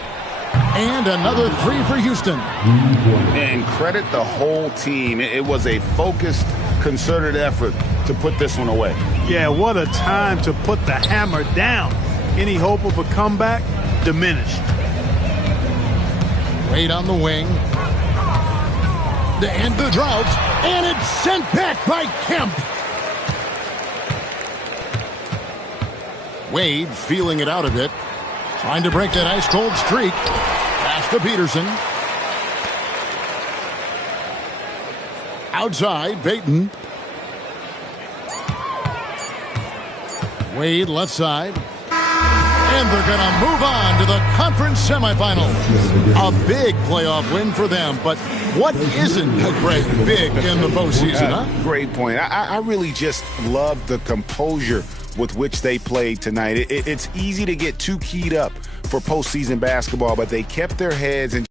And another three for Houston. And credit the whole team. It was a focused, concerted effort to put this one away. Yeah, what a time to put the hammer down. Any hope of a comeback diminished. Wade on the wing. To end the drought. And it's sent back by Kemp. Wade feeling it out a bit. Trying to break that ice-cold streak. Pass to Peterson. Outside, Payton. Wade left side. And they're going to move on to the conference semifinals. A big playoff win for them, but what isn't great big in the postseason, huh? Great point. I really just love the composure with which they played tonight. It's easy to get too keyed up for postseason basketball, but they kept their heads and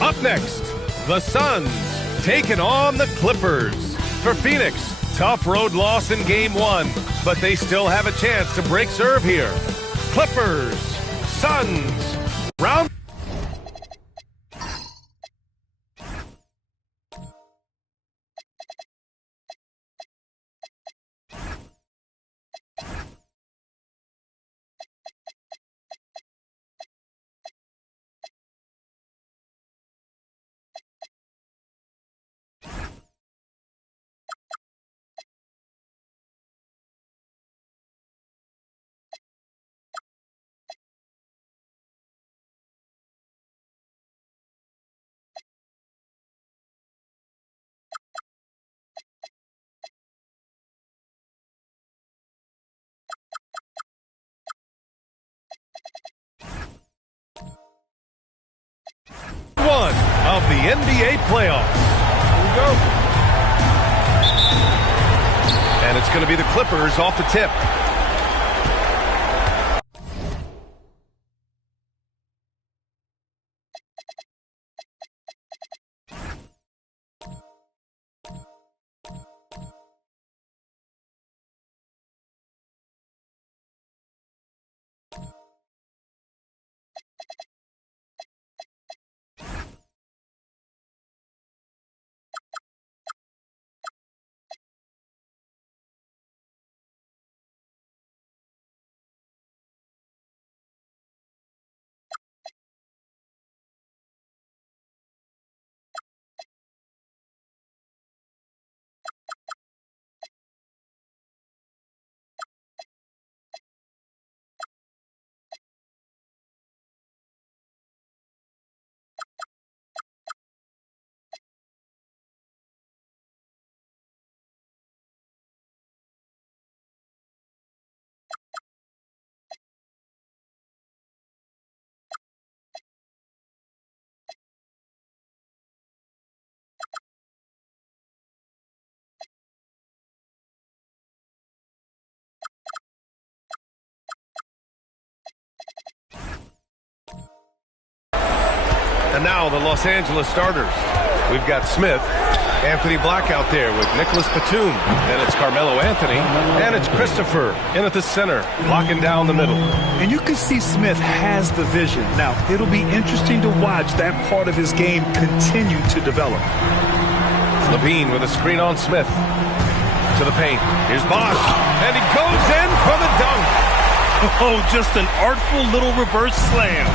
Up next, the Suns taking on the Clippers. For Phoenix, tough road loss in Game 1, but they still have a chance to break serve here. Clippers, Suns, round of the NBA playoffs. Here we go. And it's going to be the Clippers off the tip. And now the Los Angeles starters. We've got Smith, Anthony Black out there with Nicholas Batum. Then it's Carmelo Anthony. And it's Christopher in at the center, locking down the middle. And you can see Smith has the vision. Now, it'll be interesting to watch that part of his game continue to develop. Levine with a screen on Smith. To the paint. Here's Bosch. And he goes in for the dunk. Oh, just an artful little reverse slam.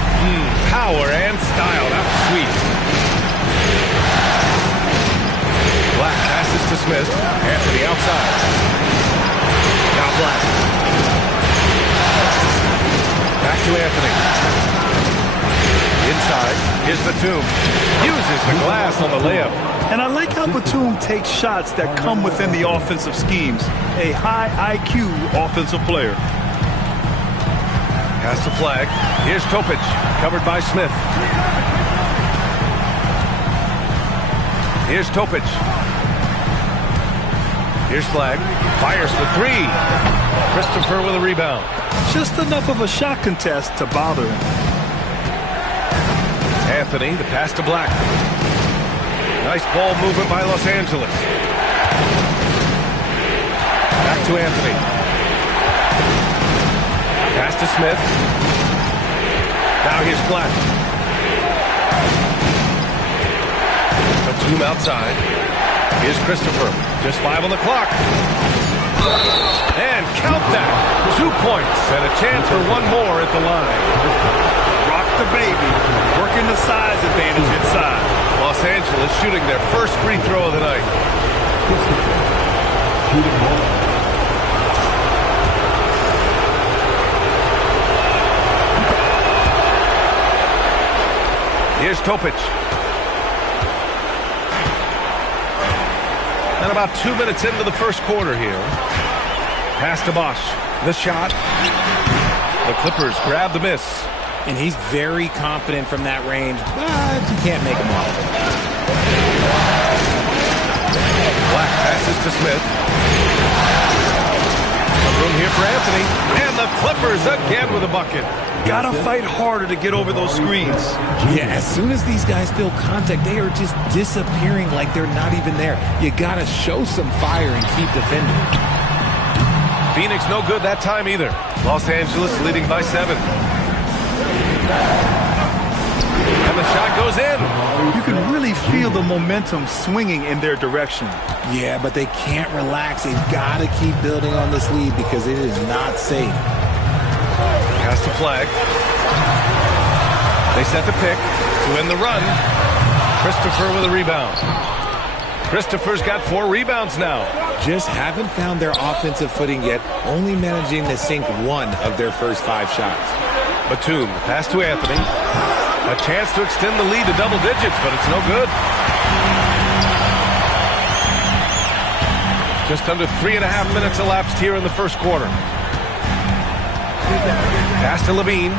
Power and style. That was sweet. Black passes to Smith. Anthony outside. Now Black. Back to Anthony. Inside. Here's Batum. Uses the glass on the layup. And I like how Batum takes shots that come within the offensive schemes. A high IQ offensive player. Pass the flag. Here's Topic, covered by Smith. Here's Topic. Here's Flag. Fires for three. Christopher with a rebound. Just enough of a shot contest to bother him. Anthony, the pass to Black. Nice ball movement by Los Angeles. Back to Anthony. Pass to Smith. Now here's Black. Batum outside. Here's Christopher. Just 5 on the clock. And count that. 2 points and a chance for one more at the line. Rock the baby. Working the size advantage inside. Los Angeles shooting their first free throw of the night. Shooting ball. Here's Topic. And about 2 minutes into the first quarter here. Pass to Bosch. The shot. The Clippers grab the miss. And he's very confident from that range, but you can't make him off. Black passes to Smith. Some room here for Anthony. And the Clippers again with a bucket. Gotta fight harder to get over those screens. Yeah, as soon as these guys feel contact, they are just disappearing like they're not even there. You gotta show some fire and keep defending. Phoenix no good that time either. Los Angeles leading by 7. And the shot goes in. You can really feel the momentum swinging in their direction. Yeah, but they can't relax. They've got to keep building on this lead because it is not safe. Pass the flag. They set the pick to end the run. Christopher with a rebound. Christopher's got 4 rebounds now. Just haven't found their offensive footing yet, only managing to sink 1 of their first 5 shots. Batum, pass to Anthony. A chance to extend the lead to double digits, but it's no good. Just under 3.5 minutes elapsed here in the first quarter. Pass to Levine.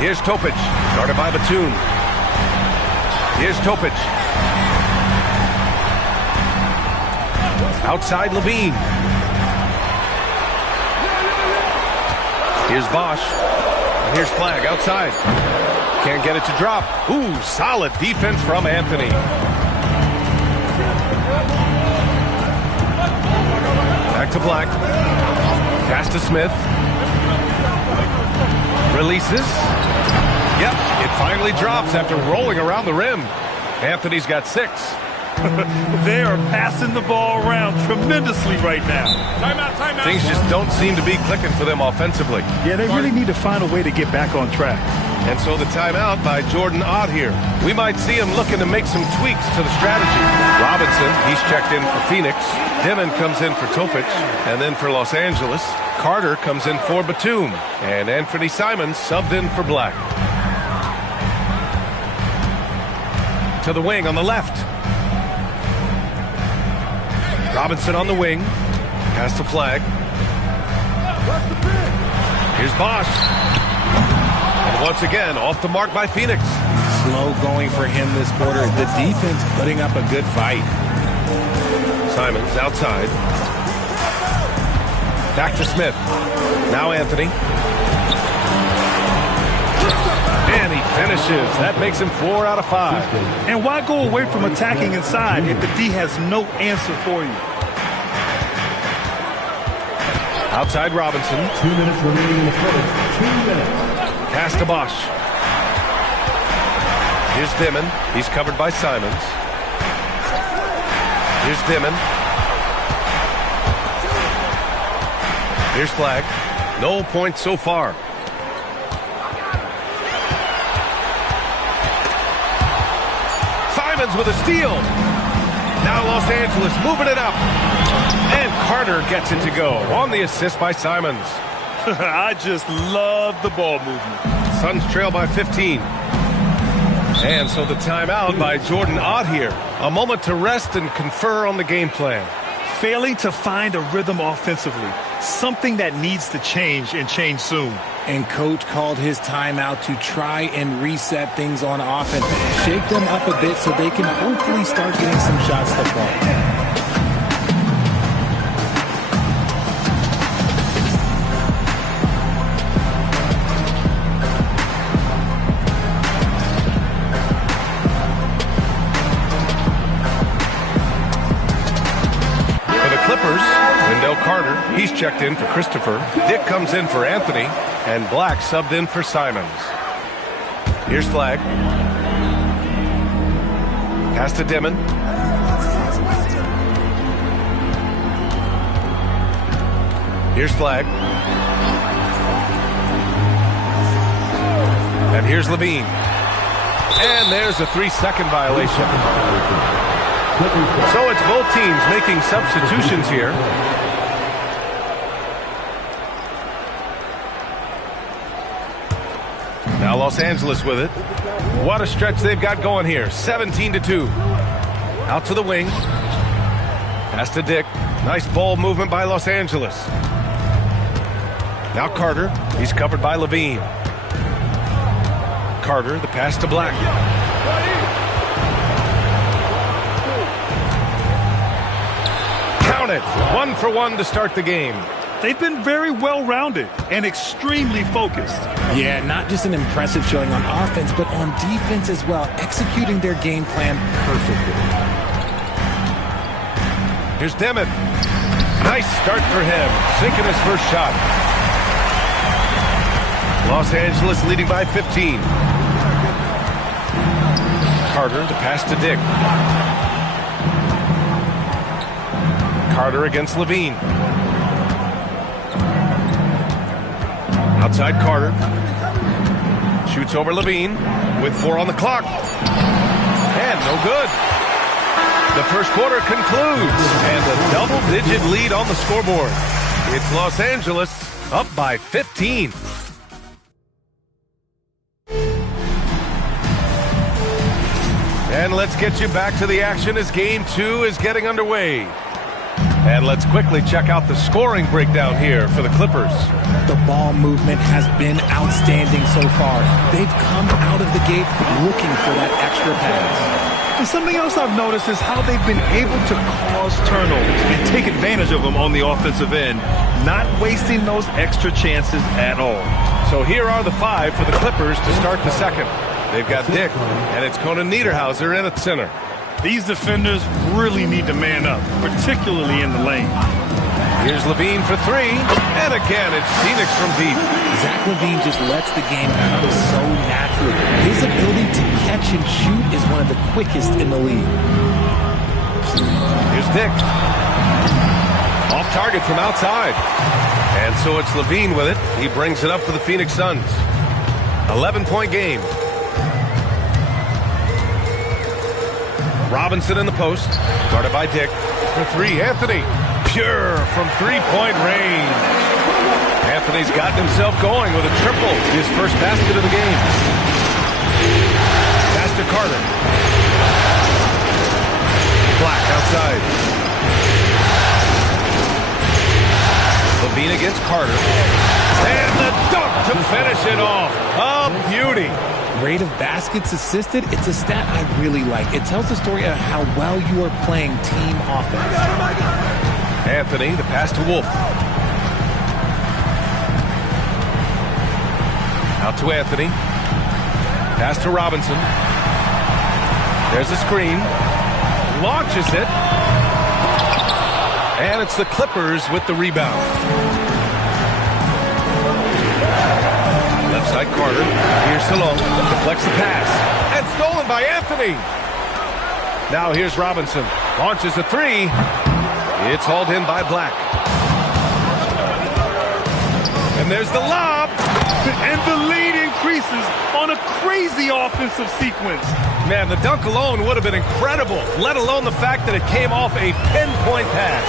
Here's Topic, guarded by Batum. Here's Topic. Outside Levine. Here's Bosch. And here's Flag outside. Can't get it to drop. Ooh, solid defense from Anthony. Back to Black. Pass to Smith. Releases. Yep, it finally drops after rolling around the rim. Anthony's got 6. They are passing the ball around tremendously right now. Timeout. Things just don't seem to be clicking for them offensively. Yeah, they really need to find a way to get back on track. And so the timeout by Jordan Ott here. We might see him looking to make some tweaks to the strategy. Robinson, he's checked in for Phoenix. Dimon comes in for Topic. And then for Los Angeles, Carter comes in for Batum. And Anthony Simons subbed in for Black. To the wing on the left. Robinson on the wing. Pass to Flag. Here's Bosch. And once again, off the mark by Phoenix. Slow going for him this quarter. The defense putting up a good fight. Simons outside. Back to Smith. Now Anthony. And he finishes. That makes him 4 out of 5. And why go away from attacking inside if the D has no answer for you? Outside Robinson. 2 minutes remaining in the quarter. 2 minutes. Pass to Bosch. Here's Dimon. He's covered by Simons. Here's Dimon. Here's Flag. No points so far. Simons with a steal. Now Los Angeles moving it up. And Carter gets it to go on the assist by Simons. I just love the ball movement. Suns trail by 15. And so the timeout by Jordan Ott here. A moment to rest and confer on the game plan. Failing to find a rhythm offensively. Something that needs to change and change soon. And coach called his timeout to try and reset things on offense. Shake them up a bit so they can hopefully start getting some shots to fall. Carter, he's checked in for Christopher. Dick comes in for Anthony. And Black subbed in for Simons. Here's Flag. Pass to Dimon. Here's Flag. And here's Levine. And there's a 3-second violation. So it's both teams making substitutions here. Now Los Angeles with it. What a stretch they've got going here. 17-2. Out to the wing. Pass to Dick. Nice ball movement by Los Angeles. Now Carter. He's covered by Levine. Carter, the pass to Black. Count it. 1 for 1 to start the game. They've been very well-rounded and extremely focused. Yeah, not just an impressive showing on offense, but on defense as well, executing their game plan perfectly. Here's Dimon. Nice start for him, sinking his first shot. Los Angeles leading by 15. Carter, the pass to Dick. Carter against Levine. Outside Carter. Shoots over Levine with 4 on the clock. And no good. The first quarter concludes and a double-digit lead on the scoreboard. It's Los Angeles up by 15. And let's get you back to the action as Game 2 is getting underway. And let's quickly check out the scoring breakdown here for the Clippers. The ball movement has been outstanding so far. They've come out of the gate looking for that extra pass. And something else I've noticed is how they've been able to cause turnovers and take advantage of them on the offensive end, not wasting those extra chances at all. So here are the 5 for the Clippers to start the second. They've got Dick, and it's Conan Niederhauser in at center. These defenders really need to man up, particularly in the lane. Here's Levine for 3, and again, it's Phoenix from deep. Zach LaVine just lets the game come so naturally. His ability to catch and shoot is one of the quickest in the league. Here's Dick. Off target from outside. And so it's Levine with it. He brings it up for the Phoenix Suns. 11-point game. Robinson in the post. Guarded by Dick. For 3, Anthony. Pure from three-point range. Anthony's gotten himself going with a triple. His first basket of the game. Pass to Carter. Black outside. Levine against Carter. And the dunk to finish it off. A beauty. Rate of baskets assisted, it's a stat I really like. It tells the story of how well you are playing team offense. Anthony, the pass to Wolf. Out to Anthony. Pass to Robinson. There's a screen. Launches it. And it's the Clippers with the rebound. Left side Carter. Here's Salone. Deflects the pass. And stolen by Anthony. Now here's Robinson. Launches a 3. It's hauled in by Black. And there's the lob. And the lead increases on a crazy offensive sequence. Man, the dunk alone would have been incredible, let alone the fact that it came off a pinpoint pass.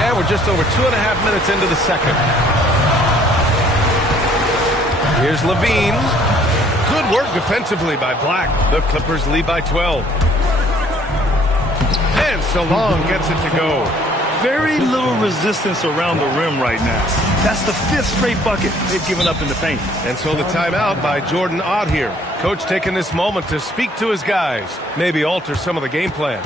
And we're just over 2.5 minutes into the second. Here's Levine. Good work defensively by Black. The Clippers lead by 12. And Salone gets it to go. Very little resistance around the rim right now. That's the 5th straight bucket they've given up in the paint. And so the timeout by Jordan Ott here. Coach taking this moment to speak to his guys. Maybe alter some of the game plan.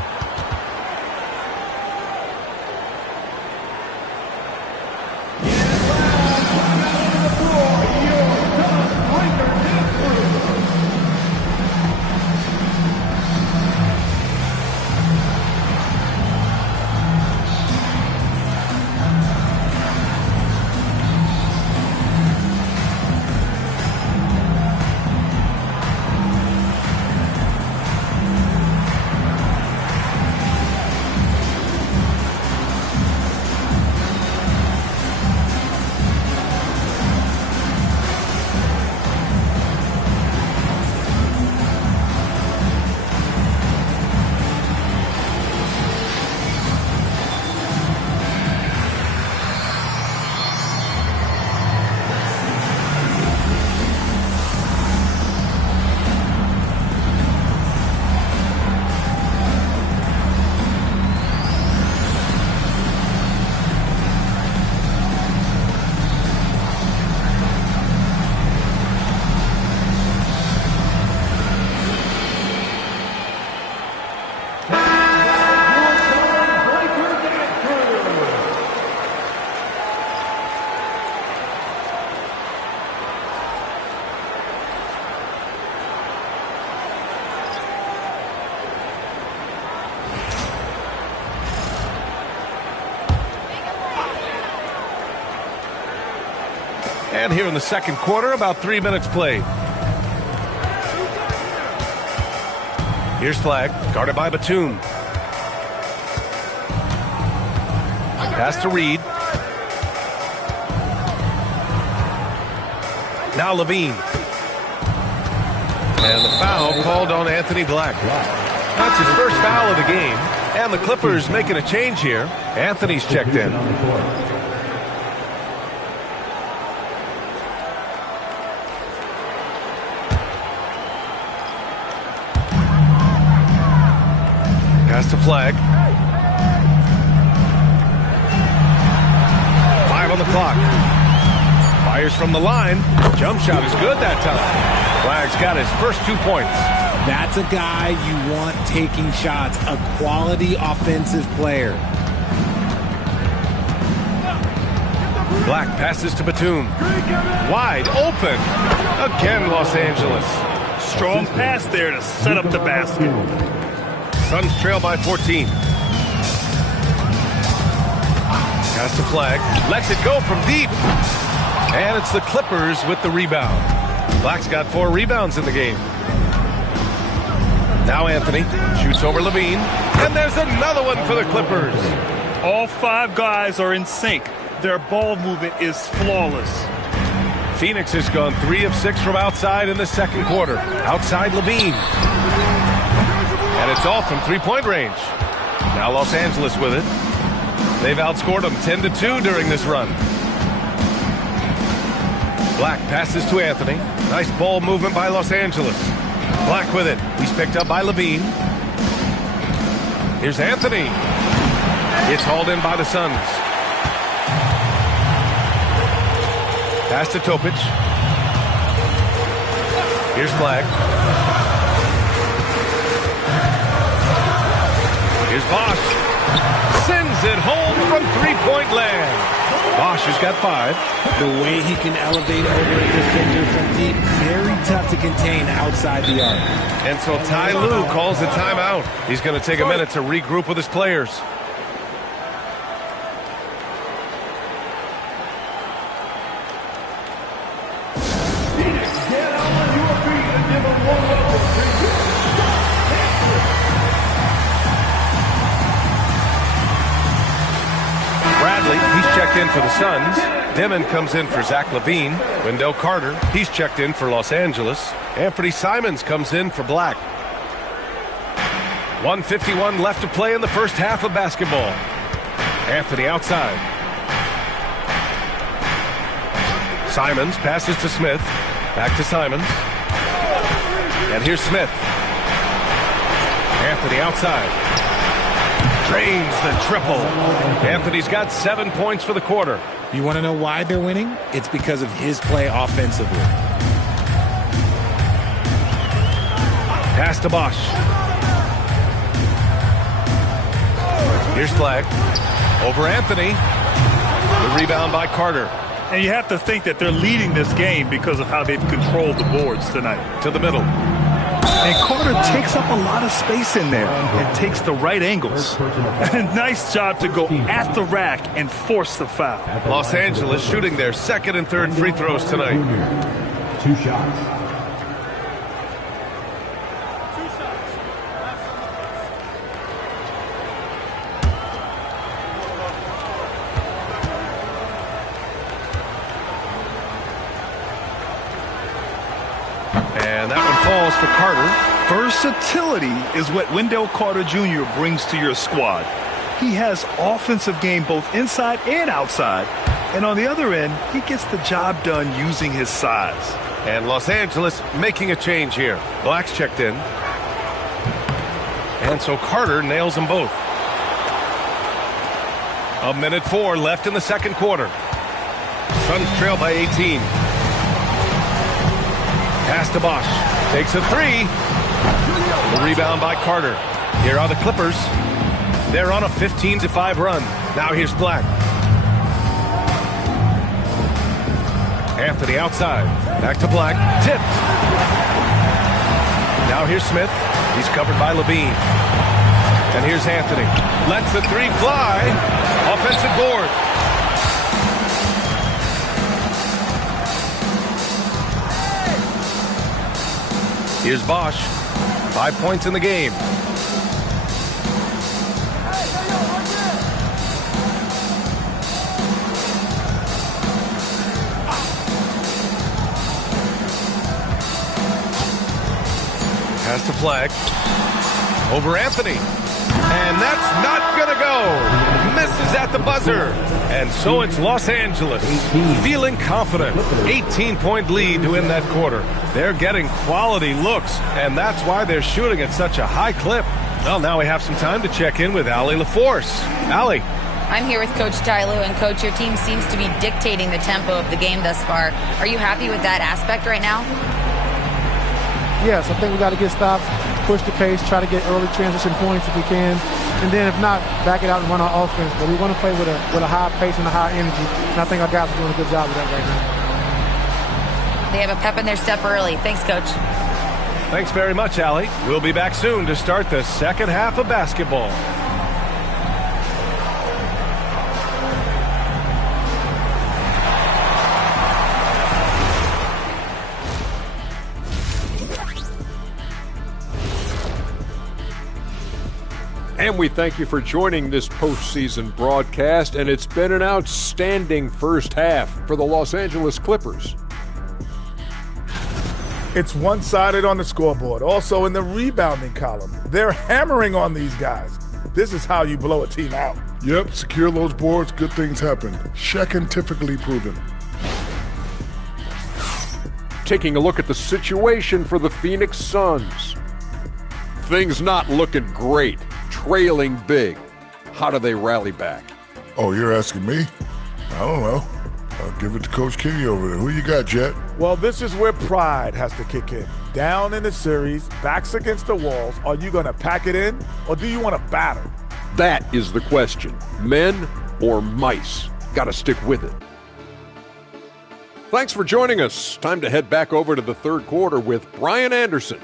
And here in the second quarter, about 3 minutes played. Here's Flag, guarded by Batum. Pass to Reed. Now Levine. And the foul called on Anthony Black. That's his first foul of the game. And the Clippers making a change here. Anthony's checked in. Pass to Flag. 5 on the clock. Fires from the line. Jump shot is good that time. Flag's got his first 2 points. That's a guy you want taking shots, a quality offensive player. Black passes to Batum. Wide open. Again, Los Angeles. Strong pass there to set up the basket. Suns trail by 14. Pass to Flag. Lets it go from deep. And it's the Clippers with the rebound. Black's got 4 rebounds in the game. Now Anthony shoots over Levine. And there's another one for the Clippers. All 5 guys are in sync. Their ball movement is flawless. Phoenix has gone 3 of 6 from outside in the second quarter. Outside Levine. And it's all from three-point range. Now Los Angeles with it. They've outscored them 10-2 during this run. Black passes to Anthony. Nice ball movement by Los Angeles. Black with it. He's picked up by Levine. Here's Anthony. It's hauled in by the Suns. Pass to Topic. Here's Flag. Here's Bosch. Sends it home from three-point land. Bosch has got 5. The way he can elevate over a defender from deep, very tough to contain outside the arc. And so Ty Lue calls the timeout. He's going to take a minute to regroup with his players. In for the Suns. Dimon comes in for Zach LaVine. Wendell Carter, he's checked in for Los Angeles. Anthony Simons comes in for Black. 1:51 left to play in the first half of basketball. Anthony outside. Simons passes to Smith. Back to Simons. And here's Smith. Anthony outside. Drains the triple. Anthony's got 7 points for the quarter. You want to know why they're winning? It's because of his play offensively. Pass to Bosch. Here's Flag. Over Anthony. The rebound by Carter. And you have to think that they're leading this game because of how they've controlled the boards tonight. To the middle. And Carter takes up a lot of space in there and takes the right angles. Nice job to go at the rack and force the foul. Los Angeles shooting their second and third free throws tonight. 2 shots. And that one falls for Carter. Versatility is what Wendell Carter Jr. brings to your squad. He has offensive game both inside and outside. And on the other end, he gets the job done using his size. And Los Angeles making a change here. Black's checked in. And so Carter nails them both. 1:04 left in the second quarter. Suns trail by 18. Pass to Bosch. Takes a 3. The rebound by Carter. Here are the Clippers. They're on a 15-5 run. Now here's Black. Anthony outside. Back to Black. Tipped. Now here's Smith. He's covered by Levine. And here's Anthony. Lets the 3 fly. Offensive board. Here's Bosch. 5 points in the game. Pass to Flag. Over Anthony. And that's not going to go. Misses at the buzzer. And so it's Los Angeles feeling confident. 18-point lead to win that quarter. They're getting quality looks, and that's why they're shooting at such a high clip. Well, now we have some time to check in with Allie LaForce. Allie. I'm here with Coach Tyloo, and Coach, your team seems to be dictating the tempo of the game thus far. Are you happy with that aspect right now? Yes, I think we got to get stops, push the pace, try to get early transition points if we can, and then if not, back it out and run our offense. But we want to play with a high pace and a high energy, and I think our guys are doing a good job of that right now. They have a pep in their step early. Thanks, Coach. Thanks very much, Allie. We'll be back soon to start the second half of basketball. And we thank you for joining this postseason broadcast, and it's been an outstanding first half for the Los Angeles Clippers. It's one-sided on the scoreboard. Also in the rebounding column, they're hammering on these guys. This is how you blow a team out. Yep, secure those boards, good things happen. Scientifically proven. Taking a look at the situation for the Phoenix Suns. Things not looking great. Trailing big. How do they rally back? Oh, you're asking me? I don't know. I'll give it to Coach Kenny over there. Who you got, Jet? Well, this is where pride has to kick in. Down in the series, backs against the walls, are you going to pack it in or do you want to battle? That is the question. Men or mice? Got to stick with it. Thanks for joining us. Time to head back over to the third quarter with Brian Anderson.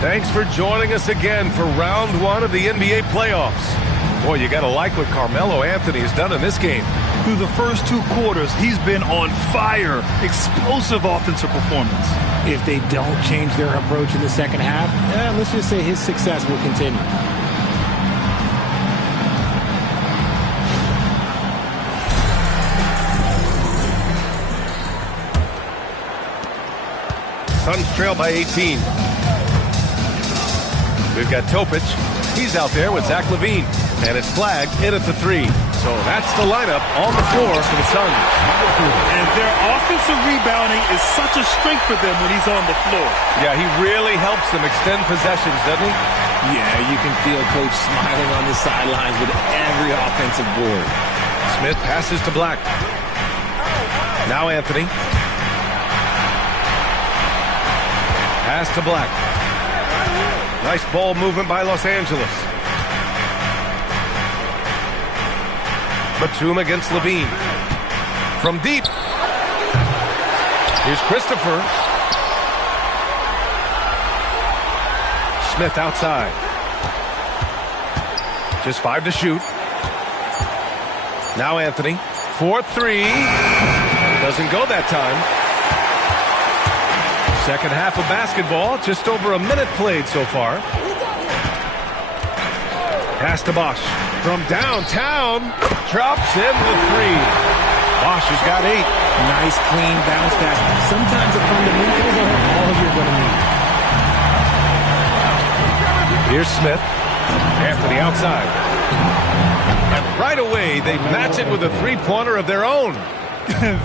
Thanks for joining us again for round one of the NBA playoffs. Boy, you got to like what Carmelo Anthony has done in this game. Through the first two quarters, he's been on fire. Explosive offensive performance. If they don't change their approach in the second half, let's just say his success will continue. Suns trail by 18. We've got Topic. He's out there with Zach LaVine. And it's flagged in at the three. So that's the lineup on the floor for the Suns. And their offensive rebounding is such a strength for them when he's on the floor. Yeah, he really helps them extend possessions, doesn't he? Yeah, you can feel Coach smiling on the sidelines with every offensive board. Smith passes to Black. Now Anthony. Pass to Black. Nice ball movement by Los Angeles. Batum against LaVine. From deep. Here's Christopher. Smith outside. Just 5 to shoot. Now Anthony. 4-3. Doesn't go that time. Second half of basketball, just over a minute played so far. Pass to Bosch. From downtown, drops in the three. Bosch has got 8. Nice, clean bounce pass. Sometimes the fundamentals are all you're going to need. Here's Smith. Anthony outside. And right away, they match it with a three-pointer of their own.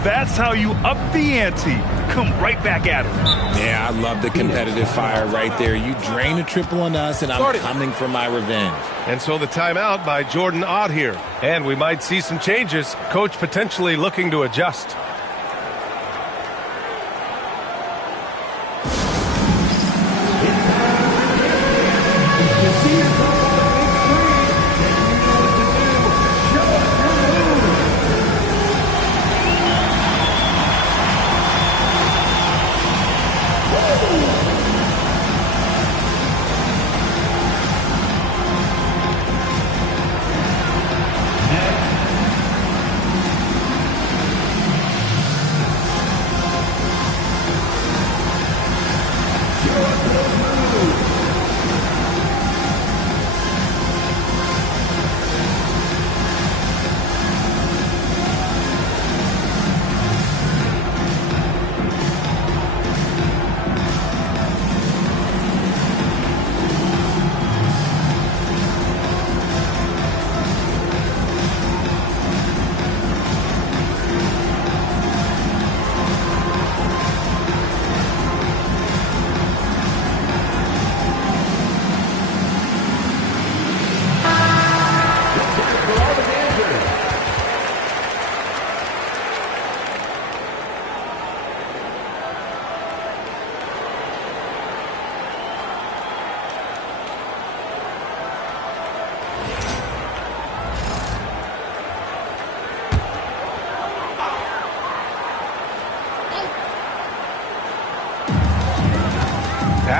That's how you up the ante. Come right back at him. Yeah, I love the competitive fire right there. You drain a triple on us, and I'm coming for my revenge. And so the timeout by Jordan Ott here. And we might see some changes. Coach potentially looking to adjust.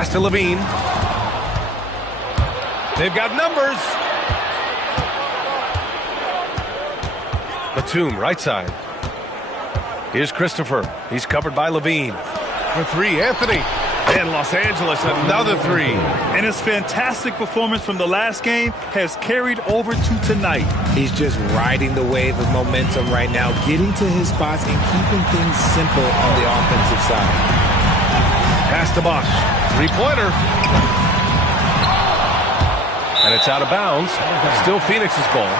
Pass to Levine. They've got numbers. Batum, right side. Here's Christopher. He's covered by Levine. For three, Anthony. And Los Angeles, another three. And his fantastic performance from the last game has carried over to tonight. He's just riding the wave of momentum right now, getting to his spots and keeping things simple on the offensive side. Pass to Bosch. Three-pointer. And it's out of bounds. Still Phoenix's ball.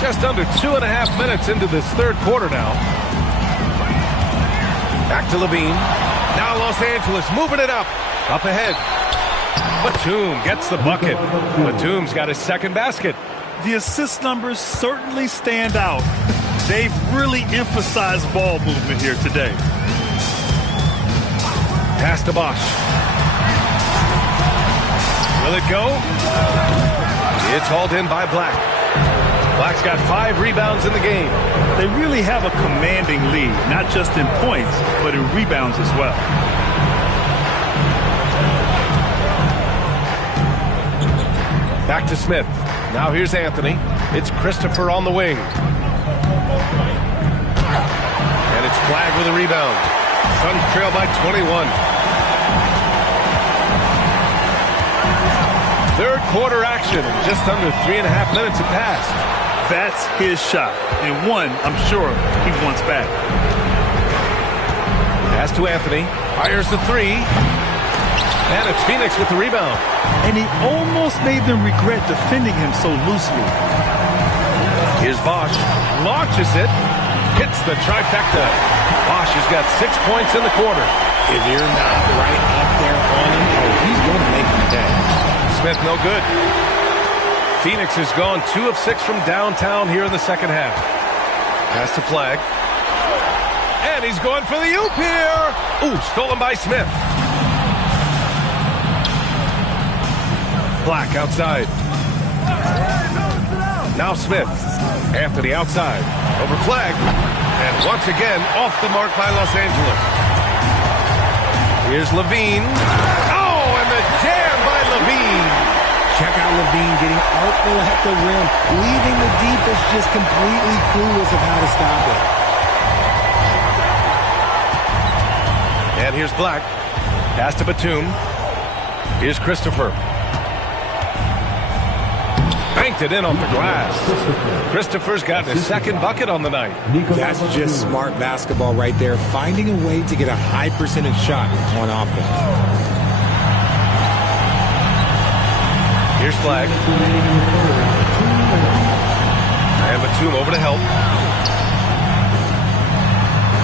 Just under 2.5 minutes into this third quarter now. Back to Levine. Now Los Angeles moving it up. Up ahead. Batum gets the bucket. Batum's got his second basket. The assist numbers certainly stand out. They've really emphasized ball movement here today. Pass to Bosch. Will it go? It's hauled in by Black. Black's got 5 rebounds in the game. They really have a commanding lead, not just in points, but in rebounds as well. Back to Smith. Now here's Anthony. It's Christopher on the wing. And it's Flagg with a rebound. Suns trail by 21. Third quarter action. Just under 3.5 minutes have passed. That's his shot, and one I'm sure he wants back. Pass to Anthony. Fires the three. And it's Phoenix with the rebound. And he almost made them regret defending him so loosely. Here's Bosch. Launches it. Hits the trifecta. Bosch has got 6 points in the quarter. If you're not right up there on him, he's going to make him pay. Smith no good. Phoenix has gone 2 of 6 from downtown here in the second half. Pass to Flagg. And he's going for the oop here. Ooh, stolen by Smith. Black outside. Now Smith. Anthony outside. Over Flagg. And once again, off the mark by Los Angeles. Here's Levine. Oh, and the jam by Levine. Check out Levine getting artful at the rim, leaving the defense just completely clueless of how to stop it. And here's Black. Pass to Batum. Here's Christopher. Banked it in off the glass. Christopher's gotten his second bucket on the night. That's just smart basketball right there, finding a way to get a high percentage shot on offense. Here's Flagg. And Batum over to help.